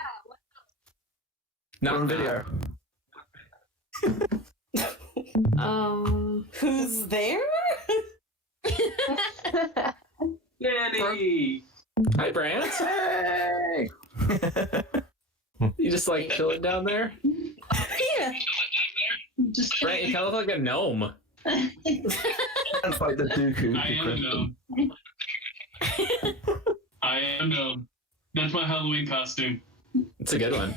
Not on video. Who's there? Danny! Hi, Brant. Hey! You just like chilling down there? Yeah. Brant, you kind of look like a gnome. That's like the Dooku. I am a gnome. I am a gnome. That's my Halloween costume. It's a good one.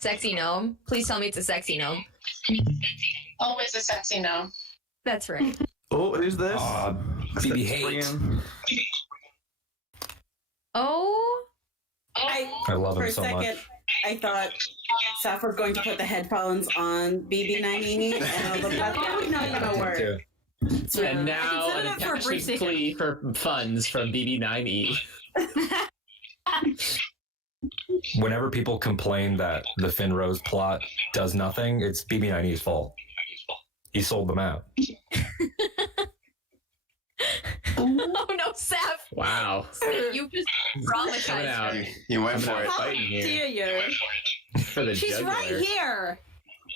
Sexy gnome. Please tell me it's a sexy gnome. Always a sexy gnome. That's right. Oh, who's this? BB hate. Oh. I love him For a so second, much. I thought Saf was going to put the headphones on BB90, and I was like, that's probably not going to work. And now I an considered it for a brief impassioned second. plea for funds from BB9E. Whenever people complain that the Finrose plot does nothing, it's BB90's fault. He sold them out. Oh no, Seth. Wow. You just Coming traumatized out. her. You went for it. Fighting here. Dear you. For the She's jugular. right here.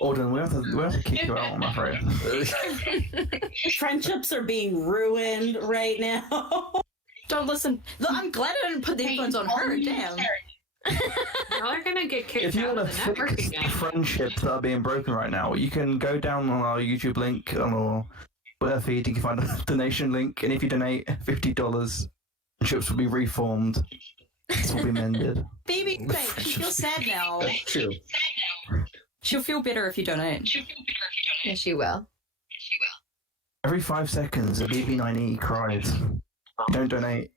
Auden, we have to kick you out, I'm afraid. Friendships are being ruined right now. Don't listen. Look, I'm glad I didn't put the headphones on her. Damn. Y'all are gonna get kicked If you out want of to the network fix again. friendships that are being broken right now, you can go down on our YouTube link on our Twitter feed. You can find a donation link, and if you donate $50, ships will be reformed. This will be mended. Baby, wait, she feels sad now. True. She'll feel better if you donate. Yes, she will. Every 5 seconds, a BB9E cries. Don't donate.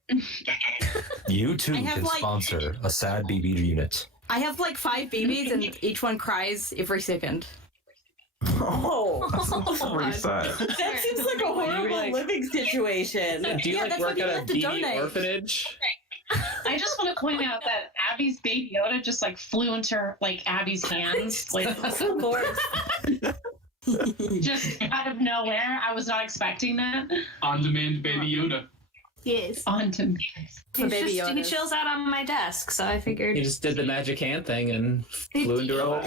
You too I have, can like- sponsor a sad BB unit. I have like 5 babies, and each one cries every second. Oh, that's really sad. That seems like a horrible like- living situation. Do you Yeah, like that's work what you at a have to BB donate. orphanage? I just want to point out that Abby's baby Yoda just like flew into like Abby's hands, like Of course. just out of nowhere. I was not expecting that. On-demand Baby Yoda. Yes. On to me. For baby He Yoda. chills out on my desk, so I figured. He just did the magic hand thing and flew into her lap.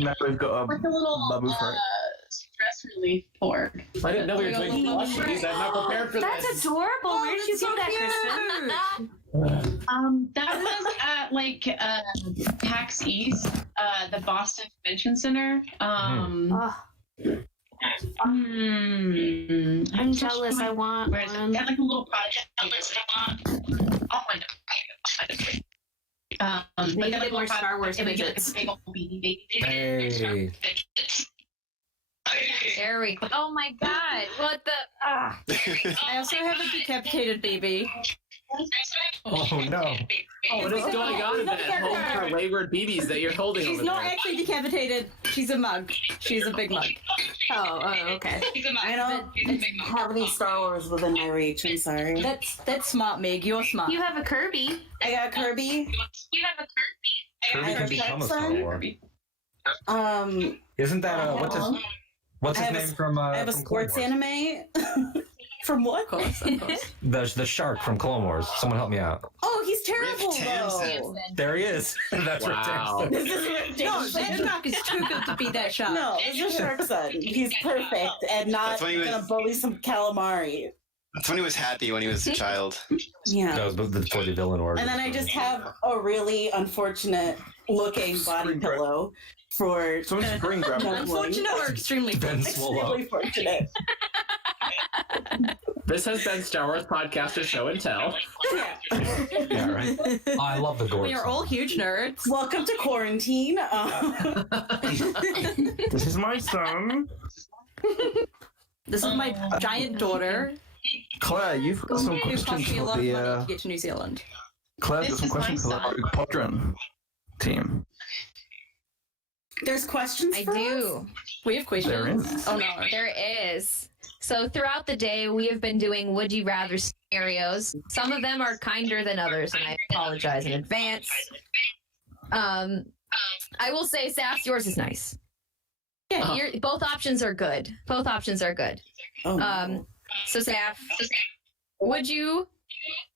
Now we've got a With a little bubble for it. stress relief board. I didn't know we were doing plushies. I'm not prepared for That's this. adorable. Oh, Where did you that's get so that, cute. Kristen? That was at like PAX East, the Boston Convention Center. I'm jealous. I want. Where's it? Got like a little project list I want. I'll find it. They got did more Star Wars midgets. Hey. There we go. Oh my god. What the? Ah. I also have a decapitated baby. Oh no. Oh, what is going on in that home for wayward BBs that you're holding She's over not there? actually decapitated. She's a mug. She's a big mug. Oh, okay. I don't have any Star Wars within my reach. I'm sorry. That's smart, Meg. You're smart. You have a Kirby. I got Kirby. You have a Kirby. Kirby can become a Star Wars. Isn't that what's I his have a- name from I have a from Clone sports anime. From what? Of course. The shark from Clone Wars. Someone help me out. Oh, he's terrible Rick though. Tamsin. There he is. That's Wow. ridiculous. This is Rick No, Tamsin. that shark is too good to be that shark. No, this is Shark Son. He's perfect and not That's when he was- gonna bully some calamari. That's when he was happy when he was a child. Yeah. That was before the villain order. And then I just have a really unfortunate looking body pillow for spring grab. Unfortunate or extremely extremely fortunate. This has been Star Wars Podcaster Show and Tell. Yeah, right. I love the gore. We are all huge nerds. Welcome to quarantine. This is my son. This is my giant daughter. Claire, you've got some Who questions cost me a for lot of money the. to get to New Zealand. Claire's got This some is my questions for son. the Podron team. There's questions. I for do. We have questions. There is. Oh no. There is. So throughout the day, we have been doing would you rather scenarios. Some of them are kinder than others, and I apologize in advance. I will say, Sass, yours is nice. Yeah, both options are good. Both options are good. Oh. So Saff, would you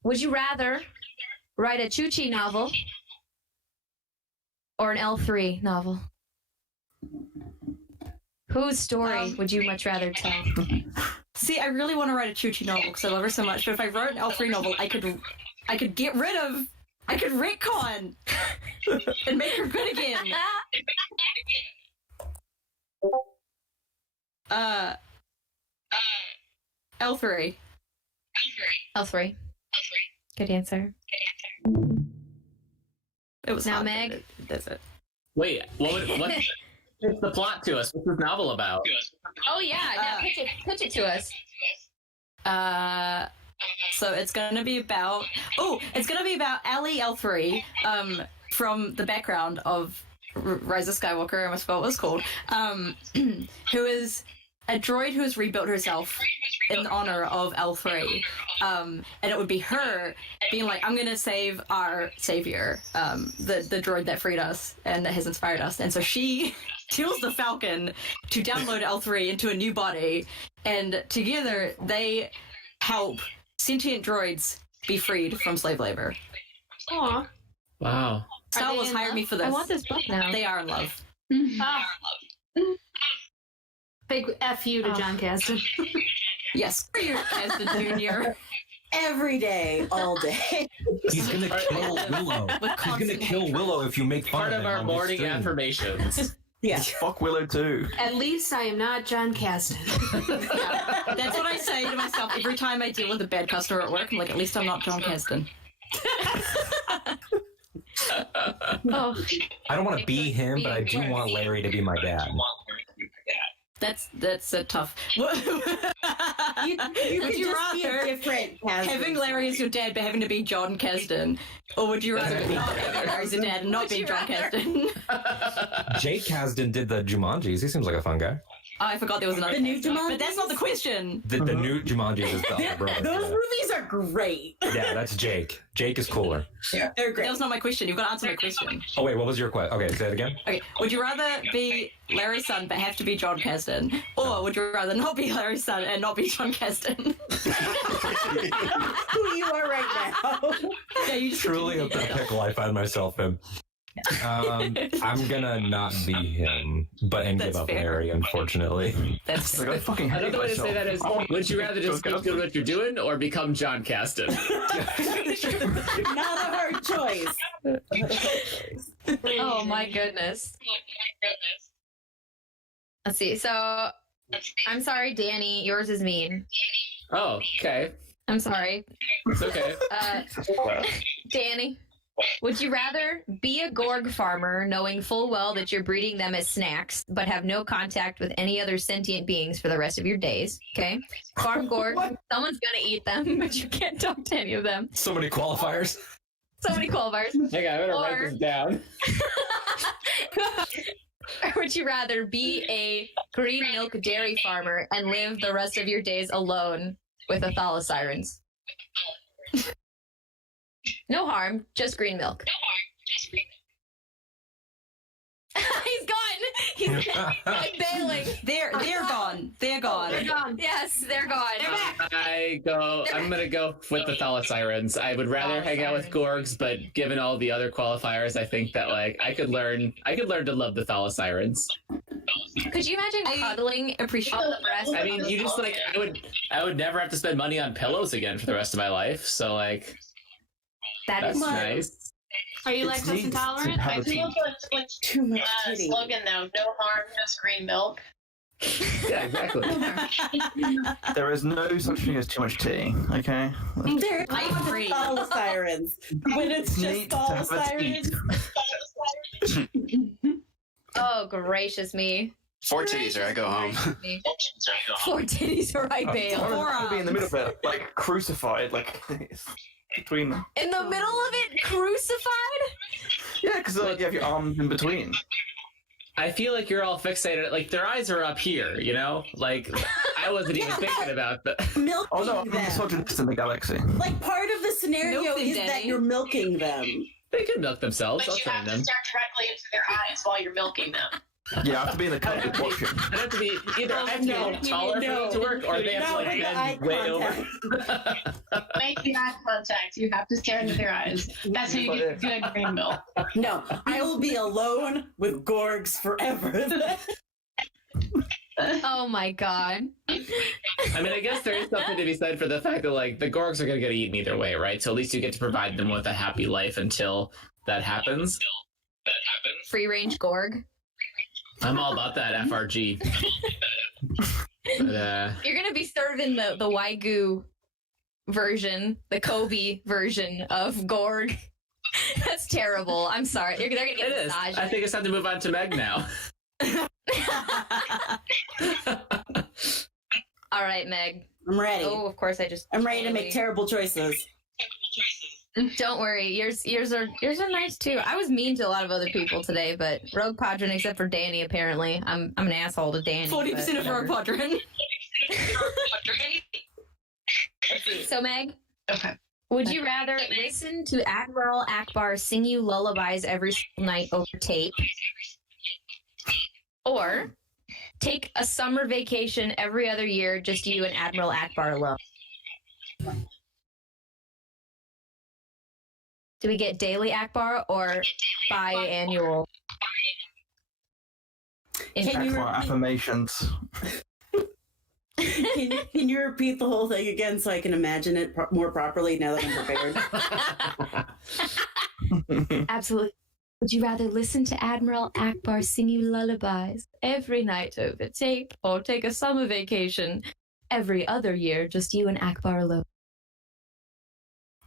rather write a Chuchi novel or an L3 novel? Whose story would you much rather tell? See, I really want to write a Chuchi novel because I love her so much. But if I wrote an L3 novel, I could get rid of. I could retcon and make her good again. L3. L3. Good answer. It was now, hot, Meg. That's it. Wait, what's the plot to us? What's this novel about? Oh yeah, now pitch it to us. So it's gonna be about Ellie L3, from the background of Rise of Skywalker, I almost forgot what it was called, who is a droid who has rebuilt herself in honor of L3. And it would be her being like, I'm gonna save our savior, the droid that freed us and that has inspired us. And so she kills the Falcon to download L3 into a new body, and together they help sentient droids be freed from slave labor. Aw. Wow. Star Wars hired me for this. I want this book now. They are in love. Big F you to John Kasdan. Yes. Kasdan Jr. Every day, all day. He's gonna kill Willow. He's gonna kill Willow if you make fun Part of him our on this morning stream. affirmations. Yeah. Fuck Willow too. At least I am not John Kasdan. That's what I say to myself every time I deal with a bad customer at work. I'm like, at least I'm not John Kasdan. Oh. I don't want to be him, but I do want Larry to be my dad. That's a tough. You Would could you just be a rather different Kasdan. having Larry as your dad but having to be John Kasdan, or would you rather not having Larry as your dad and not being John Kasdan? Jake Kasdan did the Jumanjis. He seems like a fun guy. Oh, I forgot there was another. The new Kasdan. Jumanjis? But that's not the question. The new Jumanjis is the other brother. Those movies are great. Yeah, that's Jake. Jake is cooler. Yeah, they're great. That was not my question. You've got to answer my question. Oh wait, what was your question? Okay, say it again. Okay, would you rather be Larry's son but have to be John Kasdan, or would you rather not be Larry's son and not be John Kasdan? Who you are right now. Yeah, you just Truly a pickle I find myself in. I'm gonna not be him, and give That's up fair. Larry, unfortunately. That's Like, I fucking hate Another way to say myself. that is, would you rather just keep doing what you're doing or become John Kasdan? Not a hard choice. Oh my goodness. Let's see. So, I'm sorry, Danny. Yours is mean. Oh, okay. I'm sorry. It's okay. Danny, would you rather be a Gorg farmer knowing full well that you're breeding them as snacks, but have no contact with any other sentient beings for the rest of your days? Okay. Farm Gorg, someone's going to eat them, but you can't talk to any of them. So many qualifiers. So many qualifiers. Hang on, I better write this down. Or would you rather be a green milk dairy farmer and live the rest of your days alone with Athalasirens? No harm, just green milk. He's gone. He's bailing. They're gone. They're gone. They're gone. Yes, they're gone. I'm gonna go with the Thalasirens. I would rather hang out with Gorgs, but given all the other qualifiers, I think that like I could learn to love the Thalasirens. Could you imagine cuddling appreciating the breast? I mean, you just like I would never have to spend money on pillows again for the rest of my life. So like, that's nice. Are you lactose intolerant? I feel like Too much slogan though: no harm, just green milk. Yeah, exactly. There is no such thing as too much tea. Okay. There are stall sirens. When it's just Need to stall have a tea. sirens. Oh, gracious me. 4 titties or I go home. 4 titties or I bail. Or be in the middle of it, like crucified, like between them. In the middle of it, crucified? Yeah, because you have your arms in between. I feel like you're all fixated. Like their eyes are up here, you know. Like I wasn't even thinking about that. Milking Oh no, I'm them. misogynist in the galaxy. Like part of the scenario Milk them, is that Daddy. you're milking them. They can milk themselves. But I'll you train have to them. stare directly into their eyes while you're milking them. Yeah, I have to be in the country watching. I'd have to be either I have to be a little taller for it to work, or they have to like eye bend way over. Make the eye contact. You have to stare into their eyes. That's how you get good green milk. No, I will be alone with Gorgs forever. Oh my god. I mean, I guess there is something to be said for the fact that like the Gorgs are gonna get eaten either way, right? So at least you get to provide them with a happy life until that happens. Free range Gorg. I'm all about that FRG. But, You're gonna be serving the Wagyu version, the Kobe version of Gorg. That's terrible. I'm sorry. They're gonna get it is. massage. I think it's time to move on to Meg now. All right, Meg. I'm ready. Oh, of course. I'm ready to make terrible choices. Don't worry. Yours are nice too. I was mean to a lot of other people today, but Rogue Padron, except for Danny, apparently. I'm an asshole to Danny. 40% of Rogue Padron. So, Meg. Okay. Would you rather listen to Admiral Akbar sing you lullabies every single night over tape, or take a summer vacation every other year, just you and Admiral Akbar alone? Do we get daily Akbar or biannual? Can you repeat, affirmations. can you repeat the whole thing again so I can imagine it more properly now that I'm prepared? Absolutely. Would you rather listen to Admiral Akbar sing you lullabies every night over tape, or take a summer vacation every other year, just you and Akbar alone?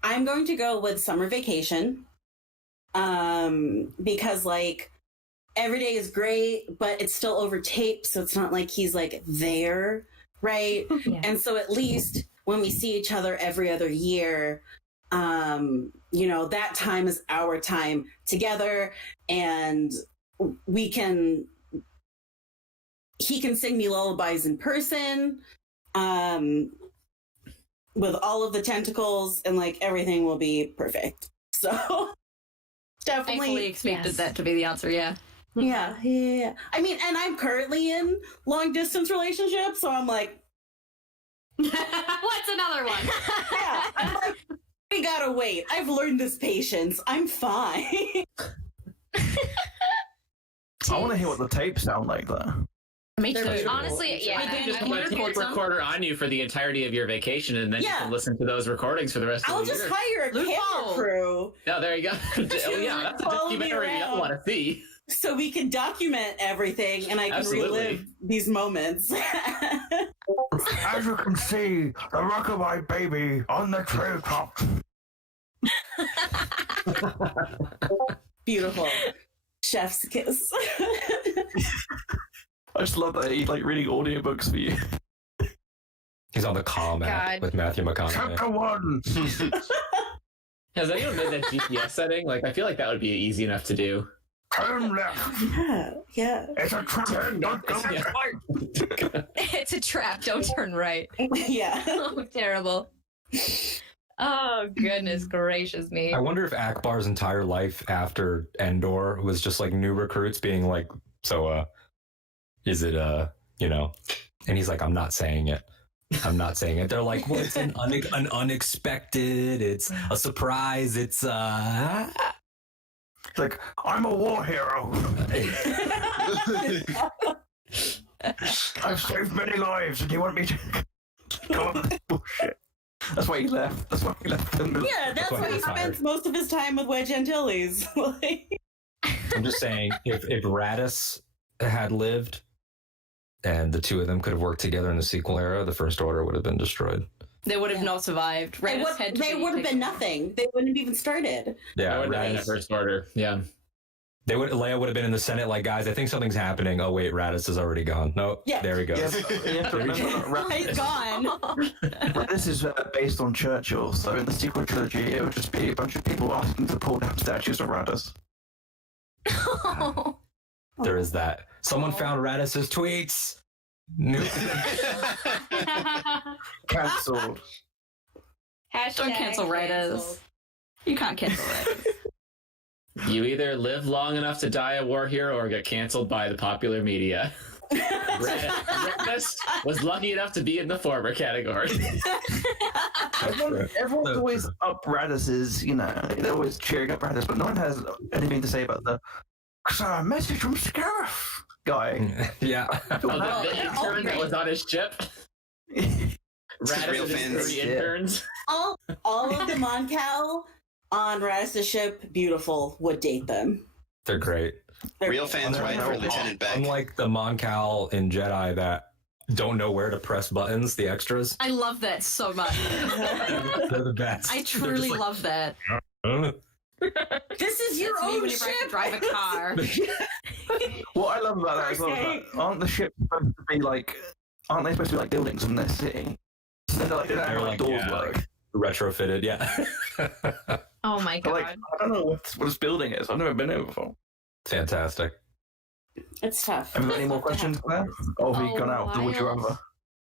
I'm going to go with summer vacation. Because like every day is great, but it's still over tape, so it's not like he's like there, right? Yeah. And so at least when we see each other every other year, you know, that time is our time together, and he can sing me lullabies in person, with all of the tentacles, and like everything will be perfect. So definitely I fully expected that to be the answer, yeah. Yeah. I mean, and I'm currently in long distance relationship, so I'm like, what's another one? yeah, I'm like, we gotta wait. I've learned this patience. I'm fine. I want to hear what the tapes sound like, though. Me too. Honestly, yeah. We can just put a tape recorder on you for the entirety of your vacation, and then you can listen to those recordings for the rest I'll of the just year. hire a camera crew. Oh, there you go. Oh, yeah, that's a Follow me documentary you don't around. want to see. So we can document everything, and I can Absolutely. relive these moments. As you can see, the rockabye baby on the treetop. Beautiful. Chef's kiss. I just love that he's like reading audiobooks for you. He's on the Calm app with Matthew McConaughey. Chapter 1. Has anyone made that GPS setting? Like, I feel like that would be easy enough to do. Turn left. Yeah. It's a trap. Don't go right. It's a trap. Don't turn right. Yeah. Oh, terrible. Oh, goodness gracious me. I wonder if Akbar's entire life after Endor was just like new recruits being like, so, is it, you know, and he's like, I'm not saying it. I'm not saying it. They're like, well, it's an unexpected, it's a surprise, it's, like, I'm a war hero. I've saved many lives, and you want me to? Come on, bullshit. That's why he left. That's why he left. Yeah, that's why he spends most of his time with Wedge Antilles. I'm just saying, if Radis had lived, and the two of them could have worked together in the sequel era, the First Order would have been destroyed. They would have not survived. They would have been nothing. They wouldn't have even started. Yeah, would have been the First Order. Yeah. Leia would have been in the Senate like, guys, I think something's happening. Oh, wait, Radis is already gone. No, there he goes. He's gone. This is based on Churchill, so in the sequel trilogy, it would just be a bunch of people asking to pull down statues of Radis. There is that. Someone found Radis's tweets. Cancelled. Don't cancel Radis. You can't cancel Radis. You either live long enough to die a war hero or get canceled by the popular media. Radis was lucky enough to be in the former category. Everyone's always up Radis's, they're always cheering up Radis, but no one has anything to say about the message from Scarif guy. Yeah. The intern that was on his ship. Radis and his 3 interns. All of the Mon Cal on Radis' ship, beautiful, would date them. They're great. Real fans right for Lieutenant Beck. Unlike the Mon Cal in Jedi that don't know where to press buttons, the extras. I love that so much. They're the best. I truly love that. This is your own whenever ship. I can drive a car. What I love about that as well is that aren't the ships supposed to be aren't they supposed to be like buildings in their city? So they're like doors work. Retrofitted, yeah. Oh my god. I don't know what this building is. I've never been here before. Fantastic. It's tough. Have you got any more questions there? Or have we gone out of the would you rather?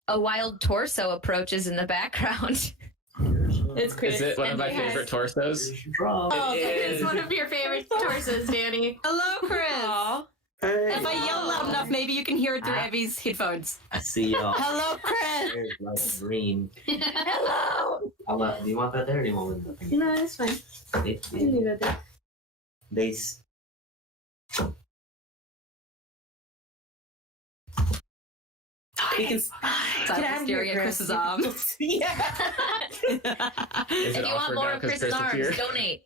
A wild torso approaches in the background. It's Chris. Is it one of my favorite torsos? Oh, it's one of your favorite torsos, Danny. Hello, Chris. Hey. If I yell loud enough, maybe you can hear it through Abby's headphones. I see y'all. Hello, Chris. There's like green. Hello. Do you want that there or do you want it there? No, it's fine. You can leave it there. Base. We can get out of here, Chris's arms. Yeah. If you want more of Chris's arms, donate.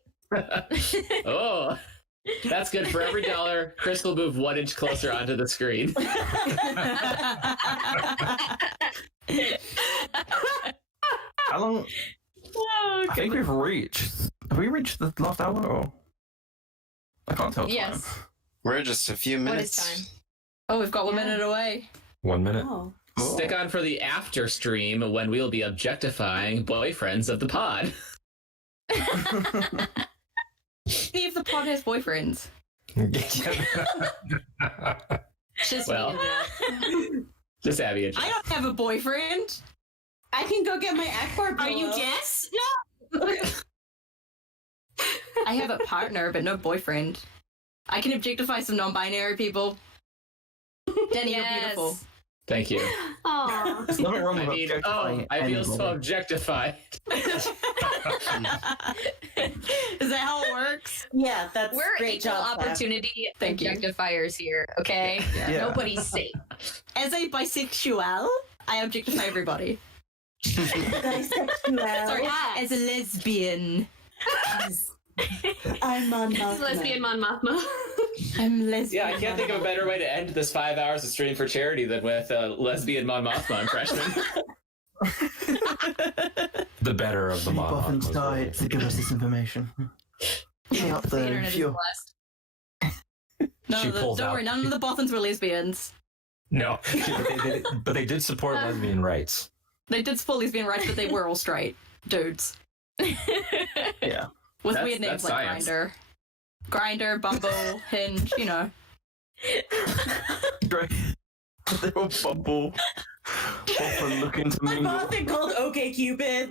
Oh, that's good. For every $1, Chris will move 1 inch closer onto the screen. How long? Oh, I think we've reached. Have we reached the last hour? Or I can't tell. Yes. Time. We're just a few minutes. What is time? Oh, we've got 1 minute away. 1 minute. Oh. Stick on for the after stream when we'll be objectifying boyfriends of the pod. See if the pod has boyfriends. Just well, just Abby and Jeff. I don't have a boyfriend. I can go get my Akbar pillow. Are you Jess? No. I have a partner, but no boyfriend. I can objectify some non-binary people. Danny, you're beautiful. Thank you. Aww. There's nothing wrong with objectifying. I feel anybody. so objectified. Is that how it works? Yeah, that's We're great equal job, Steph. opportunity Thank you. objectifiers here, okay? Yeah. Nobody's safe. As a bisexual, I objectify everybody. Bisexual. Sorry, as a lesbian. I'm on Lesbian Mon Mothma. I'm lesbian. Yeah, I can't think of a better way to end this 5 hours of stream for charity than with a lesbian Mon Mothma impression. The better of the Mon Boffins Mothmas. died to give us this information. Up The there, internet is phew. blessed. She pulls don't out. worry, none of the Bothans were lesbians. No, but they did support lesbian rights. They did support lesbian rights, but they were all straight dudes. Yeah. With That's- weird names that's like science. Grinder, Bumble, Hinge, you know. They're all bumble. Often looking to My mingle. mom thing called OK Cupid.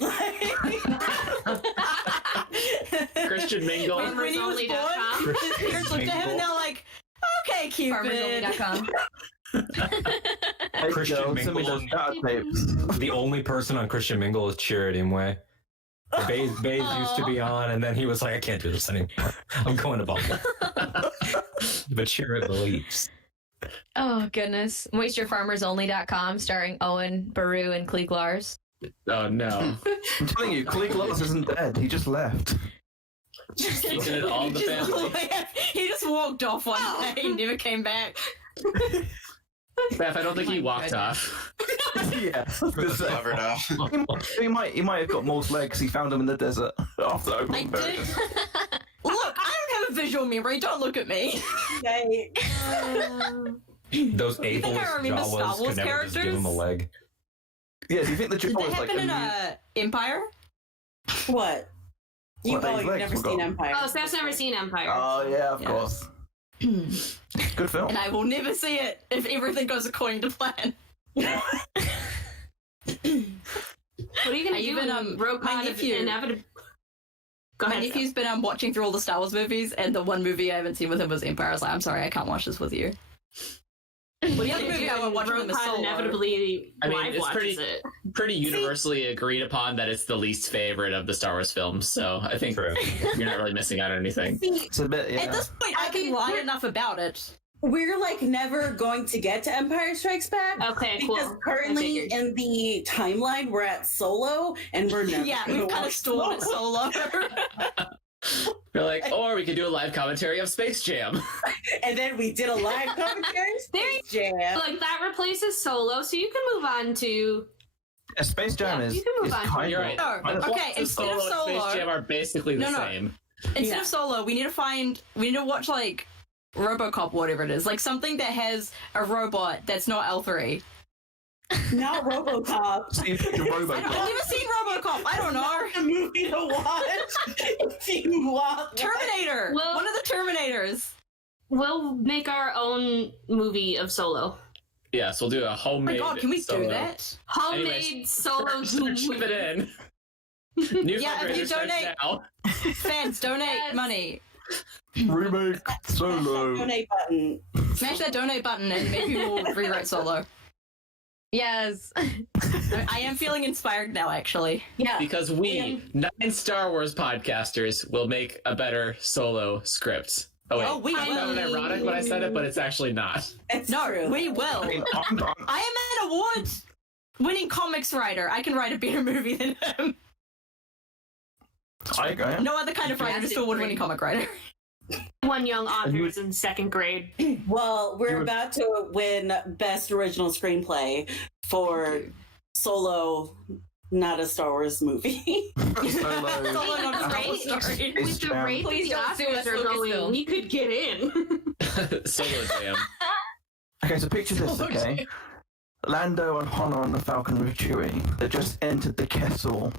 Christian Mingle. When he was FarmersOnly.com. born, his parents looked at him and they're like, okay, Cupid. FarmersOnly.com. Hey, Christian girl, send me Mingle. those data tapes. The only person on Christian Mingle is Charity Imwe. Baze used to be on, and then he was like, I can't do this anymore. I'm going to Bumble. But Charity believes. Oh, goodness. MoistureFarmersOnly.com starring Owen, Baru, and Klieg Lars. Oh, no. I'm telling you, Klieg Lars isn't dead. He just left. Keeping it all in the family. He just walked off one day and never came back. Beth, I don't think he walked off. Yeah. Covered up. He might have got Morse legs. He found them in the desert after opening. Look, I don't have a visual memory. Don't look at me. Those You think I ableist remember Star Jawas Wars could never just give characters? him a leg. Yeah, do you think the Did Jawa that was like happen in Empire? What? What, these You've legs never were seen gone? Empire. Oh, Steph's never seen Empire. Oh yeah, of course. Good film. And I will never see it if everything goes according to plan. What are you gonna I do even, when Rogue my One nephew- inevitably... My nephew's been watching through all the Star Wars movies, and the one movie I haven't seen with him was Empire. I was like, I'm sorry, I can't watch this with you. What The other movie I would watch with Rogue him is One Solo. inevitably I mean, live it's watches it. pretty universally agreed upon that it's the least favorite of the Star Wars films, so I think you're not really missing out on anything. It's a bit, yeah. At this point, I can lie enough about it. We're like never going to get to Empire Strikes Back. Okay, cool. Because I currently figured. in the timeline we're at Solo, and we're never. Yeah, gonna we've kind of watch stalled at Solo. You're like, or we could do a live commentary of Space Jam. And then we did a live commentary. Space Jam. Like, that replaces Solo, so you can move on to... A Space Jam is you can move is on. kind You're of. right. No, The okay, plots of instead of Solo and Solo... Space Jam are basically the same. Instead of Solo, we need to watch, like, RoboCop, whatever it is. Like, something that has a robot that's not L3. Not RoboCop. So you picked a RoboCop. I've never seen RoboCop. I don't know. A movie to watch. If you want. Terminator. Well- One of the Terminators. We'll make our own movie of Solo. Yes, we'll do a Oh my homemade. god, can we Solo. do that? Homemade Anyways, Solo Ship movie. it in. New Yeah, if you fundraiser starts donate- now. Fans, donate Yes. money. Remake Solo. Donate button. Smash that donate button and maybe we'll rewrite Solo. Yes. I am feeling inspired now, actually. Yeah. Because we, 9 Star Wars podcasters, will make a better Solo script. Oh wait, Oh, we I sounded will. ironic when I said it, but it's actually not. It's No, true. we will. I mean, I am an award-winning comics writer. I can write a better movie than him. I go. No other kind of writer, just an award-winning comic writer. One young author was in 2nd grade. Well, we're about to win Best Original Screenplay for Solo, not a Star Wars movie. Solo. Solo, not a Star Wars Right? story. With the Jam. rate that Please the don't sue Oscars us, are going, Lucasfilm. we could get in. Solo Jam. Okay, so picture this, okay? Lando and Han and the Falcon with Chewie. They just entered the Kessel.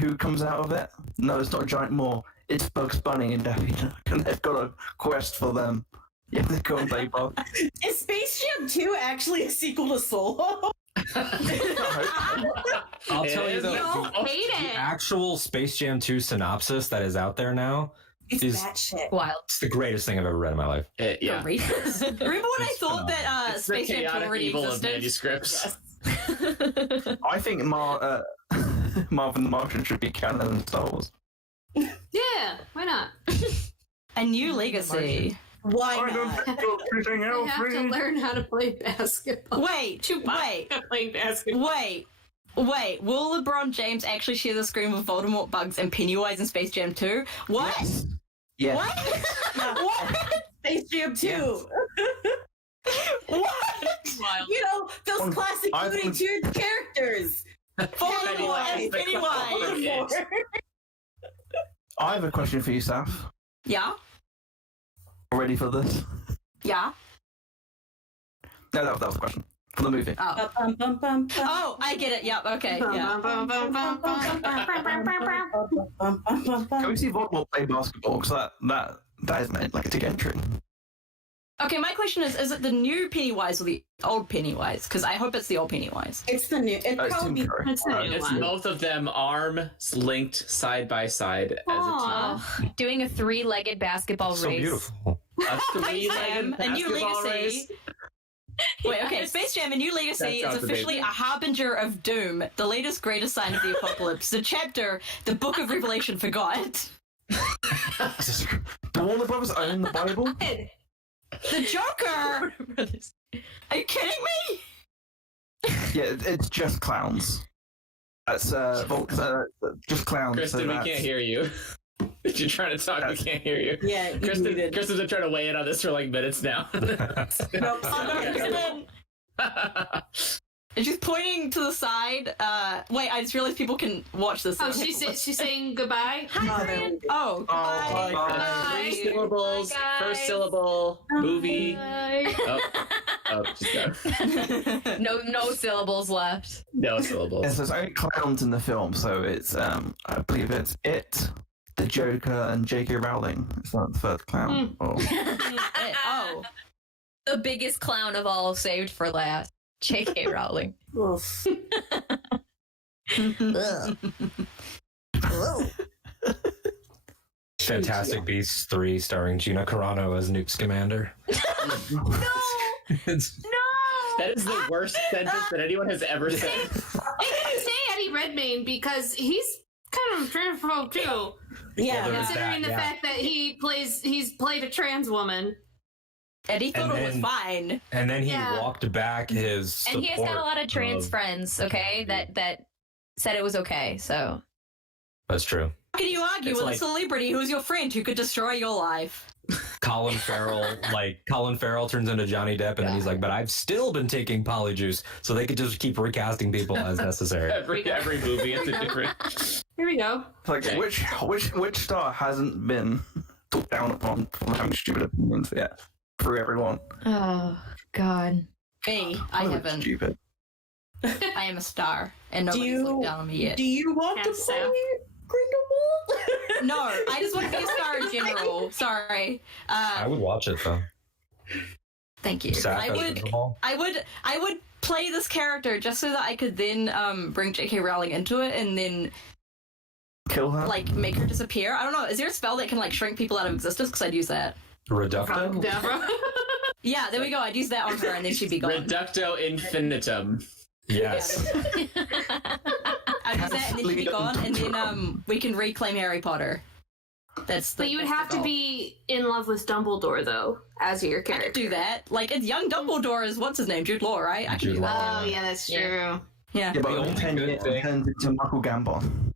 Who comes out of it? No, it's not a giant Maw. It's Bugs Bunny and Daffy Duck, and they've got a quest for them. Yeah, they're going play Bob. Is Space Jam 2 actually a sequel to Solo? I'll tell you is. though, Don't hate the it. actual Space Jam 2 synopsis that is out there now It's is that shit. Wild. it's the greatest thing I've ever read in my life. Yeah. Remember when I thought that It's the Space Jam 2 chaotic already evil of existed? manuscripts. I think Marvin the Martian should be canon in Star Wars. Yeah, why not? A new legacy. Why not? I have to learn how to play basketball. Wait, Playing basketball. wait. Will LeBron James actually share the screen with Voldemort, Bugs, and Pennywise in Space Jam 2? What? Yeah. What? What? Space Jam 2. What? You know, those On- classic I Looney think- Tunes characters. Voldemort and Pennywise. I have a question for you, Saf. Yeah? Ready for this? Yeah? No, that was the question. For the movie. Oh. Oh, I get it. Yep, okay. Yeah. Can we see Voldemort play basketball? Because that is meant like a ticket entry. Okay, my question is it the new Pennywise or the old Pennywise? Because I hope it's the old Pennywise. It's the new. It's probably Tim Curry. It's the new It's one. both of them arms linked side by side as a Aw. Doing a 3-legged basketball So race. beautiful. team. A Space Jam, three-legged a new basketball legacy. race. Wait, okay, Space Jam, a new legacy That is sounds officially amazing. a harbinger of doom, the latest greatest sign of the apocalypse. The chapter, the Book of Revelation forgot. Do Warner Brothers own the Bible? The Joker? Are you kidding me? Yeah, it's just clowns. That's just clowns. Kristen, we can't hear you. If you're trying to talk, we can't hear you. Yeah, Kristen's been trying to weigh in on this for like minutes now. And she's pointing to the side. Wait, I just realized people can watch this. Oh, she's saying goodbye. Hi, friend. Oh, goodbye. Bye. 3 syllables. First syllable. Movie. Oh, she's gone. No syllables left. No syllables. Yeah, so there's only clowns in the film, so it's I believe it's It, the Joker, and J.K. Rowling. It's not the third clown. Oh. The biggest clown of all saved for last. J.K. Rowling. Fantastic Beasts 3 starring Gina Carano as Newt Scamander. That is the worst sentence that anyone has ever said. Say Eddie Redmayne because he's kind of transphobe too. Yeah, considering the fact that he's played a trans woman. Eddie thought it was fine. And then he walked back his And he has got a lot of trans friends, okay, that said it was okay, so. That's true. How can you argue It's with like- a celebrity who's your friend who could destroy your life? Colin Farrell turns into Johnny Depp, and then he's like, "But I've still been taking polyjuice," so they could just keep recasting people as necessary. Every movie is a different. Here we go. Like which star hasn't been talked down upon for having stupid opinions yet through everyone? Oh God. Me, I haven't. Stupid. I am a star, and nobody's looked down on me yet. Do you want to play Grindelwald? No, I just want to be a star in general. Sorry. I would watch it though. Thank you. Zach I as would. Grindelwald? I would play this character just so that I could then bring J.K. Rowling into it and then kill her, like make her disappear. I don't know. Is there a spell that can like shrink people out of existence? Because I'd use that. Reducto? Yeah, there we go. I'd use that on her and then she'd be gone. Reducto infinitum. Yes. I'd use that and then she'd be gone, and then we can reclaim Harry Potter. But you would have to be in love with Dumbledore though, as your character. I could do that. Like it's young Dumbledore is what's his name, Jude Law, right? I can do that. Oh yeah, that's true. Yeah. Yeah, but The only it turns into Michael Gambon.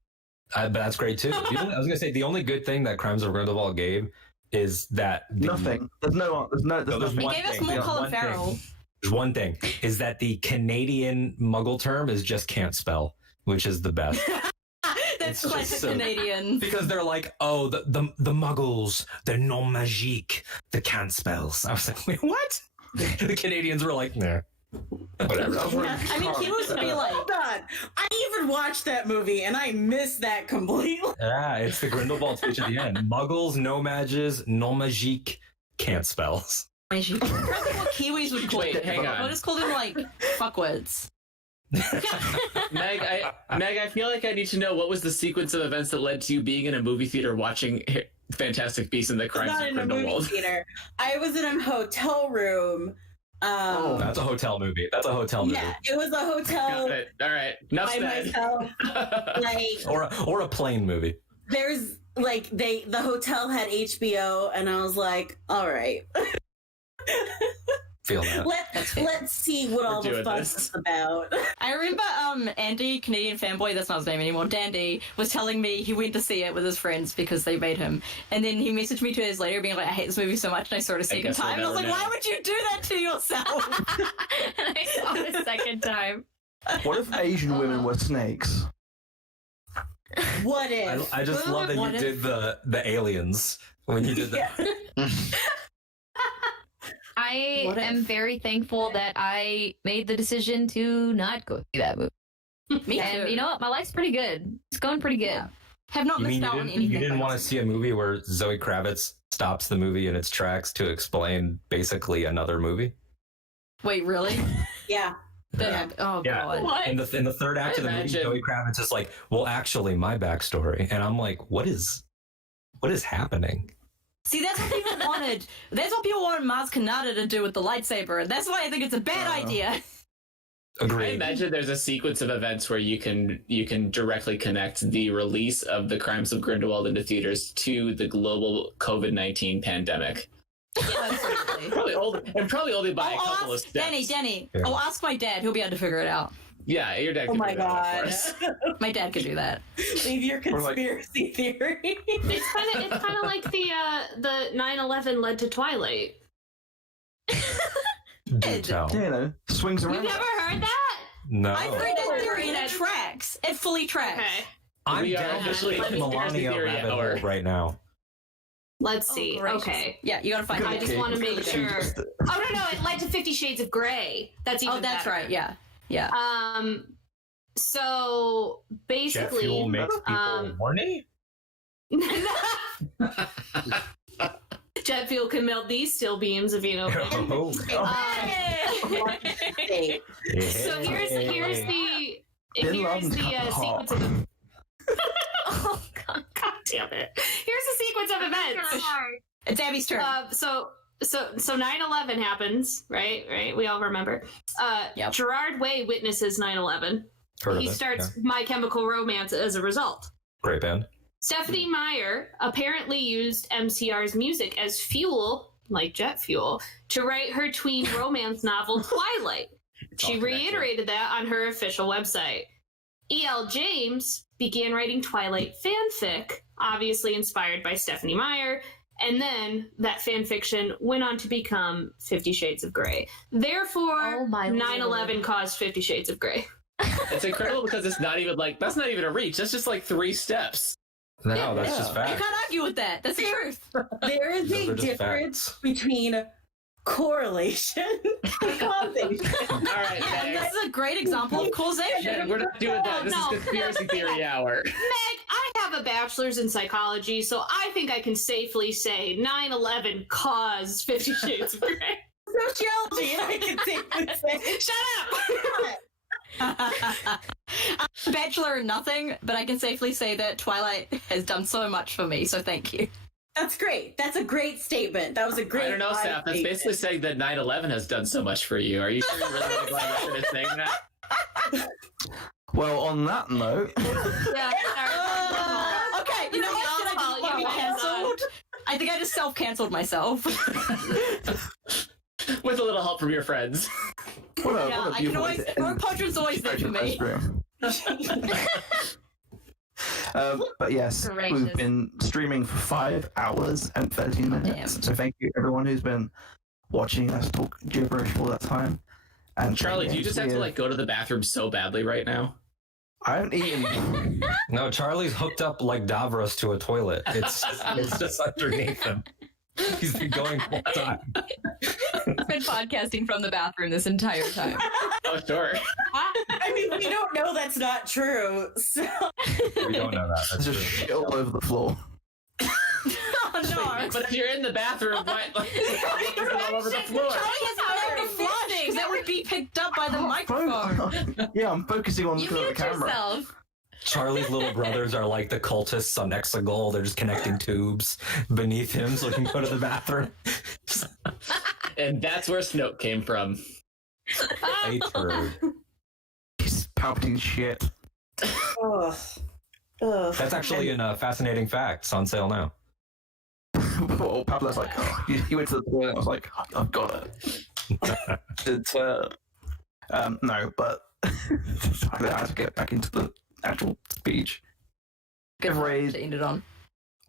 But that's great too. I was gonna say the only good thing that Crimes of Grindelwald gave is that nothing. There's nothing. He gave us more Colin Farrell. There's one thing is that the Canadian Muggle term is just can't spell, which is the best. That's classic Canadian. Because they're like, oh, the Muggles, they're non magique, they can't spells. I was like, wait, what? The Canadians were like, nah. Whatever. I mean, Kiwis would be like, hold on. I even watched that movie and I missed that completely. Yeah, it's the Grindelwald speech at the end. Muggles, no mages, non magique, can't spells. I think what Kiwis would call Wait, it. hang on. We'll just call them like fuckwords. Meg, I feel like I need to know what was the sequence of events that led to you being in a movie theater watching Fantastic Beasts and the Crimes Not of in a movie Grindelwald. theater. I was in a hotel room. That's a hotel movie. That's a hotel movie. Yeah, it was a hotel. Got it. All right. Enough by said. myself. Like Or a plane movie. there's like the hotel had HBO and I was like, all right. Feel that. Let's see what all the doing fuss this. is about. I remember Andy, Canadian fanboy, that's not his name anymore, Dandy, was telling me he went to see it with his friends because they made him. And then he messaged me 2 days later being like, I hate this movie so much, and I saw it a second guess we'll time. And I was like, never why know. would you do that to yourself? And I saw it a second time. What if Asian women were snakes? What if? I just love that you did the aliens when you did that. I am very thankful that I made the decision to not go see that movie. Me and too. you know what? My life's pretty good. It's going pretty good. Have not You missed mean out on anything. you didn't want to see a movie where Zoe Kravitz stops the movie in its tracks to explain basically another movie? Wait, really? Yeah. Oh, Yeah. God. In the third act of the movie, Zoe Kravitz is like, well, actually, my backstory. And I'm like, what is happening? See, that's what people wanted. That's what people wanted Maz Kanata to do with the lightsaber. And that's why I think it's a bad idea. Agreed. I imagine there's a sequence of events where you can directly connect the release of the Crimes of Grindelwald into theaters to the global COVID-19 pandemic. Absolutely. Probably only by a couple of steps. Danny. I'll ask my dad. He'll be able to figure it out. Yeah, your dad. Oh can my figure it out for god. us. My dad could do that. Leave your conspiracy theory. It's kind of like the 9/11 led to Twilight. Do tell. Yeah, you know, swings You've around. never heard that? No. I've heard that theory and it tracks. It fully tracks. Okay. I'm We are down officially the conspiracy Melania theory rabbit hour. hole right now. Let's see. gracious. Okay. Yeah, you gotta find I it. just want to make sure. Oh no, it led to 50 Shades of Grey. That's even. Oh, that's better. right. Yeah. So Jet basically, fuel makes people horny? jet fuel can melt these steel beams if you know. Oh, So here's the sequence of. Oh God damn it! Here's the sequence of events. It's Abby's turn. So 9/11 happens, right? Right. We all remember. Gerard Way witnesses 9/11. He starts My Chemical Romance as a result. Great band. Stephanie Meyer apparently used MCR's music as fuel, like jet fuel, to write her tween romance novel Twilight. She reiterated that on her official website. E.L. James began writing Twilight fanfic, obviously inspired by Stephanie Meyer, and then that fan fiction went on to become 50 Shades of Grey. Therefore, 9/11 caused 50 Shades of Grey. It's incredible because it's not even like that's not even a reach. That's just like 3 steps. No, that's just You fact. can't argue with that. That's the truth. There is Those a are just difference between correlation and causation. All right, That's a great example of causation. we're not doing that. This is conspiracy theory hour. Meg, I have a bachelor's in psychology, so I think I can safely say 9/11 caused 50 Shades of Grey. Sociology, I can safely say. Shut up! I'm a bachelor in nothing, but I can safely say that Twilight has done so much for me, so thank you. That's great. That's a great statement. That was a great I don't know, Saf. That's basically saying that 9/11 has done so much for you. Are you sure you're really glad that saying that? Well, on that note, Yeah. Okay, you know what? Did I just get me cancelled? I think I just self-cancelled myself. With a little help from your friends. I can always. Rogue Podron's always there for me. But yes, we've been streaming for 5 hours and 13 minutes. So thank you everyone who's been watching us talk gibberish all that time. And Charlie, do you just have to like go to the bathroom so badly right now? I haven't eaten. No, Charlie's hooked up like Davros to a toilet. It's just underneath him. He's been going full time. He's been podcasting from the bathroom this entire time. Oh, sure. I mean, we don't know that's not true. So We don't know that. That's There's just shit all over the floor. Oh no! But if you're in the bathroom, why? Like, all over the floor. Charlie has to flush because that would be picked up by the microphone. Yeah, I'm focusing on You the mute camera. yourself. Charlie's little brothers are like the cultists on Exegol. They're just connecting tubes beneath him so he can go to the bathroom. And that's where Snoke came from. A turd. He's Palpatine shit. Ugh. Ugh. That's actually in Fascinating Facts on sale now. Well, Pablo's like, oh, he went to the toilet. I was like, I've got it. It's no, but I had to get back into the actual speech. Good I've raised to end it on.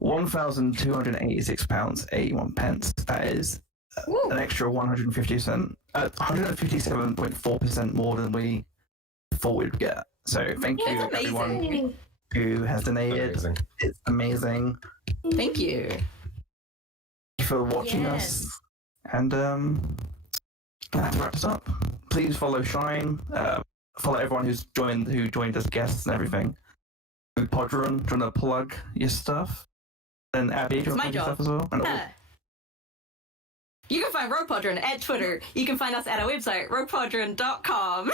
£1,286.81. That is an extra 157.4% more than we thought we'd get. So thank you That's everyone amazing. who has donated. Amazing. It's amazing. Thank you. Thank you for watching us. And that wraps up. Please follow Shine. Follow everyone who joined as guests and everything. Podron, do you want to plug your stuff? And Abby, do you It's want my to plug your job. stuff as well? And You can find Rogue Podron at Twitter. You can find us at our website, roguepodron.com.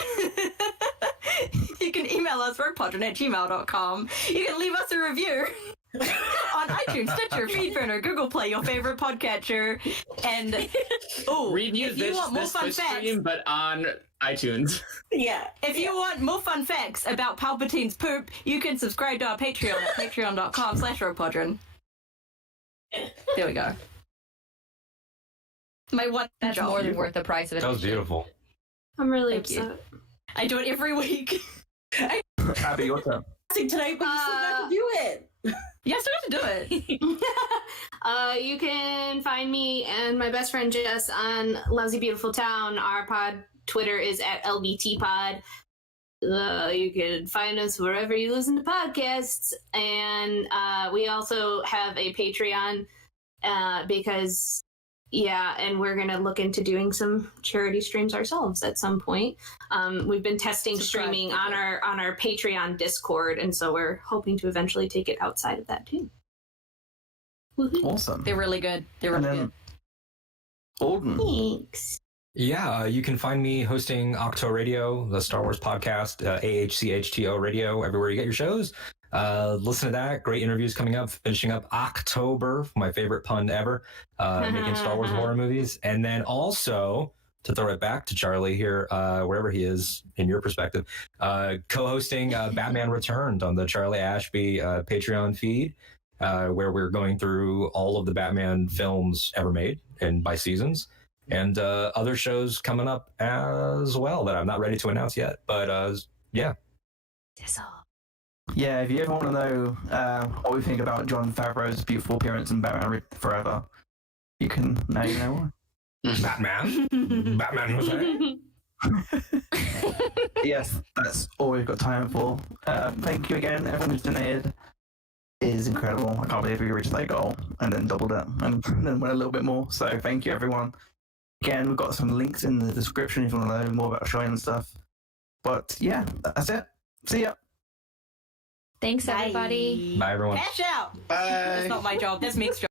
You can email us, roguepodron@gmail.com. You can leave us a review on iTunes, Stitcher, Feedburner, Google Play, your favorite podcatcher. And, Review if you want more fun facts, stream, but on iTunes. Yeah. if you want more fun facts about Palpatine's poop, you can subscribe to our Patreon at patreon.com/roguepodron. There we go. My one That's job. more than worth the price of it. That was beautiful. I'm really Thank you. upset. I do it every week. Abby, your turn. Tonight, but you still got to do it. Yeah, I still have to do it. You can find me and my best friend Jess on Lousy Beautiful Town. Our pod Twitter is at LBTpod. You can find us wherever you listen to podcasts. And we also have a Patreon because, and we're going to look into doing some charity streams ourselves at some point. We've been testing streaming on our Patreon Discord, and so we're hoping to eventually take it outside of that too. Woo-hoo. Awesome. They're really good. They're really good. Alden. Thanks. Yeah, you can find me hosting Octo Radio, the Star Wars podcast, AHCHTO Radio, everywhere you get your shows. Listen to that. Great interviews coming up, finishing up October, my favorite pun ever, making Star Wars horror movies. And then also, to throw it back to Charlie here, wherever he is in your perspective, co-hosting Batman Returned on the Charlie Ashby Patreon feed, where we're going through all of the Batman films ever made and by seasons. And other shows coming up as well that I'm not ready to announce yet. But yeah. Yeah, if you ever want to know what we think about Jon Favreau's beautiful appearance in Batman Forever, you can now you know why. Batman? Batman was Yes, that's all we've got time for. Thank you again, everyone who's donated. It is incredible. I can't believe we reached that goal and then doubled it and then went a little bit more. So thank you, everyone. Again, we've got some links in the description if you want to know more about showing and stuff. But yeah, that's it. See ya. Thanks, everybody. Bye, everyone. Cash out. Bye. That's not my job. That's Mick's job.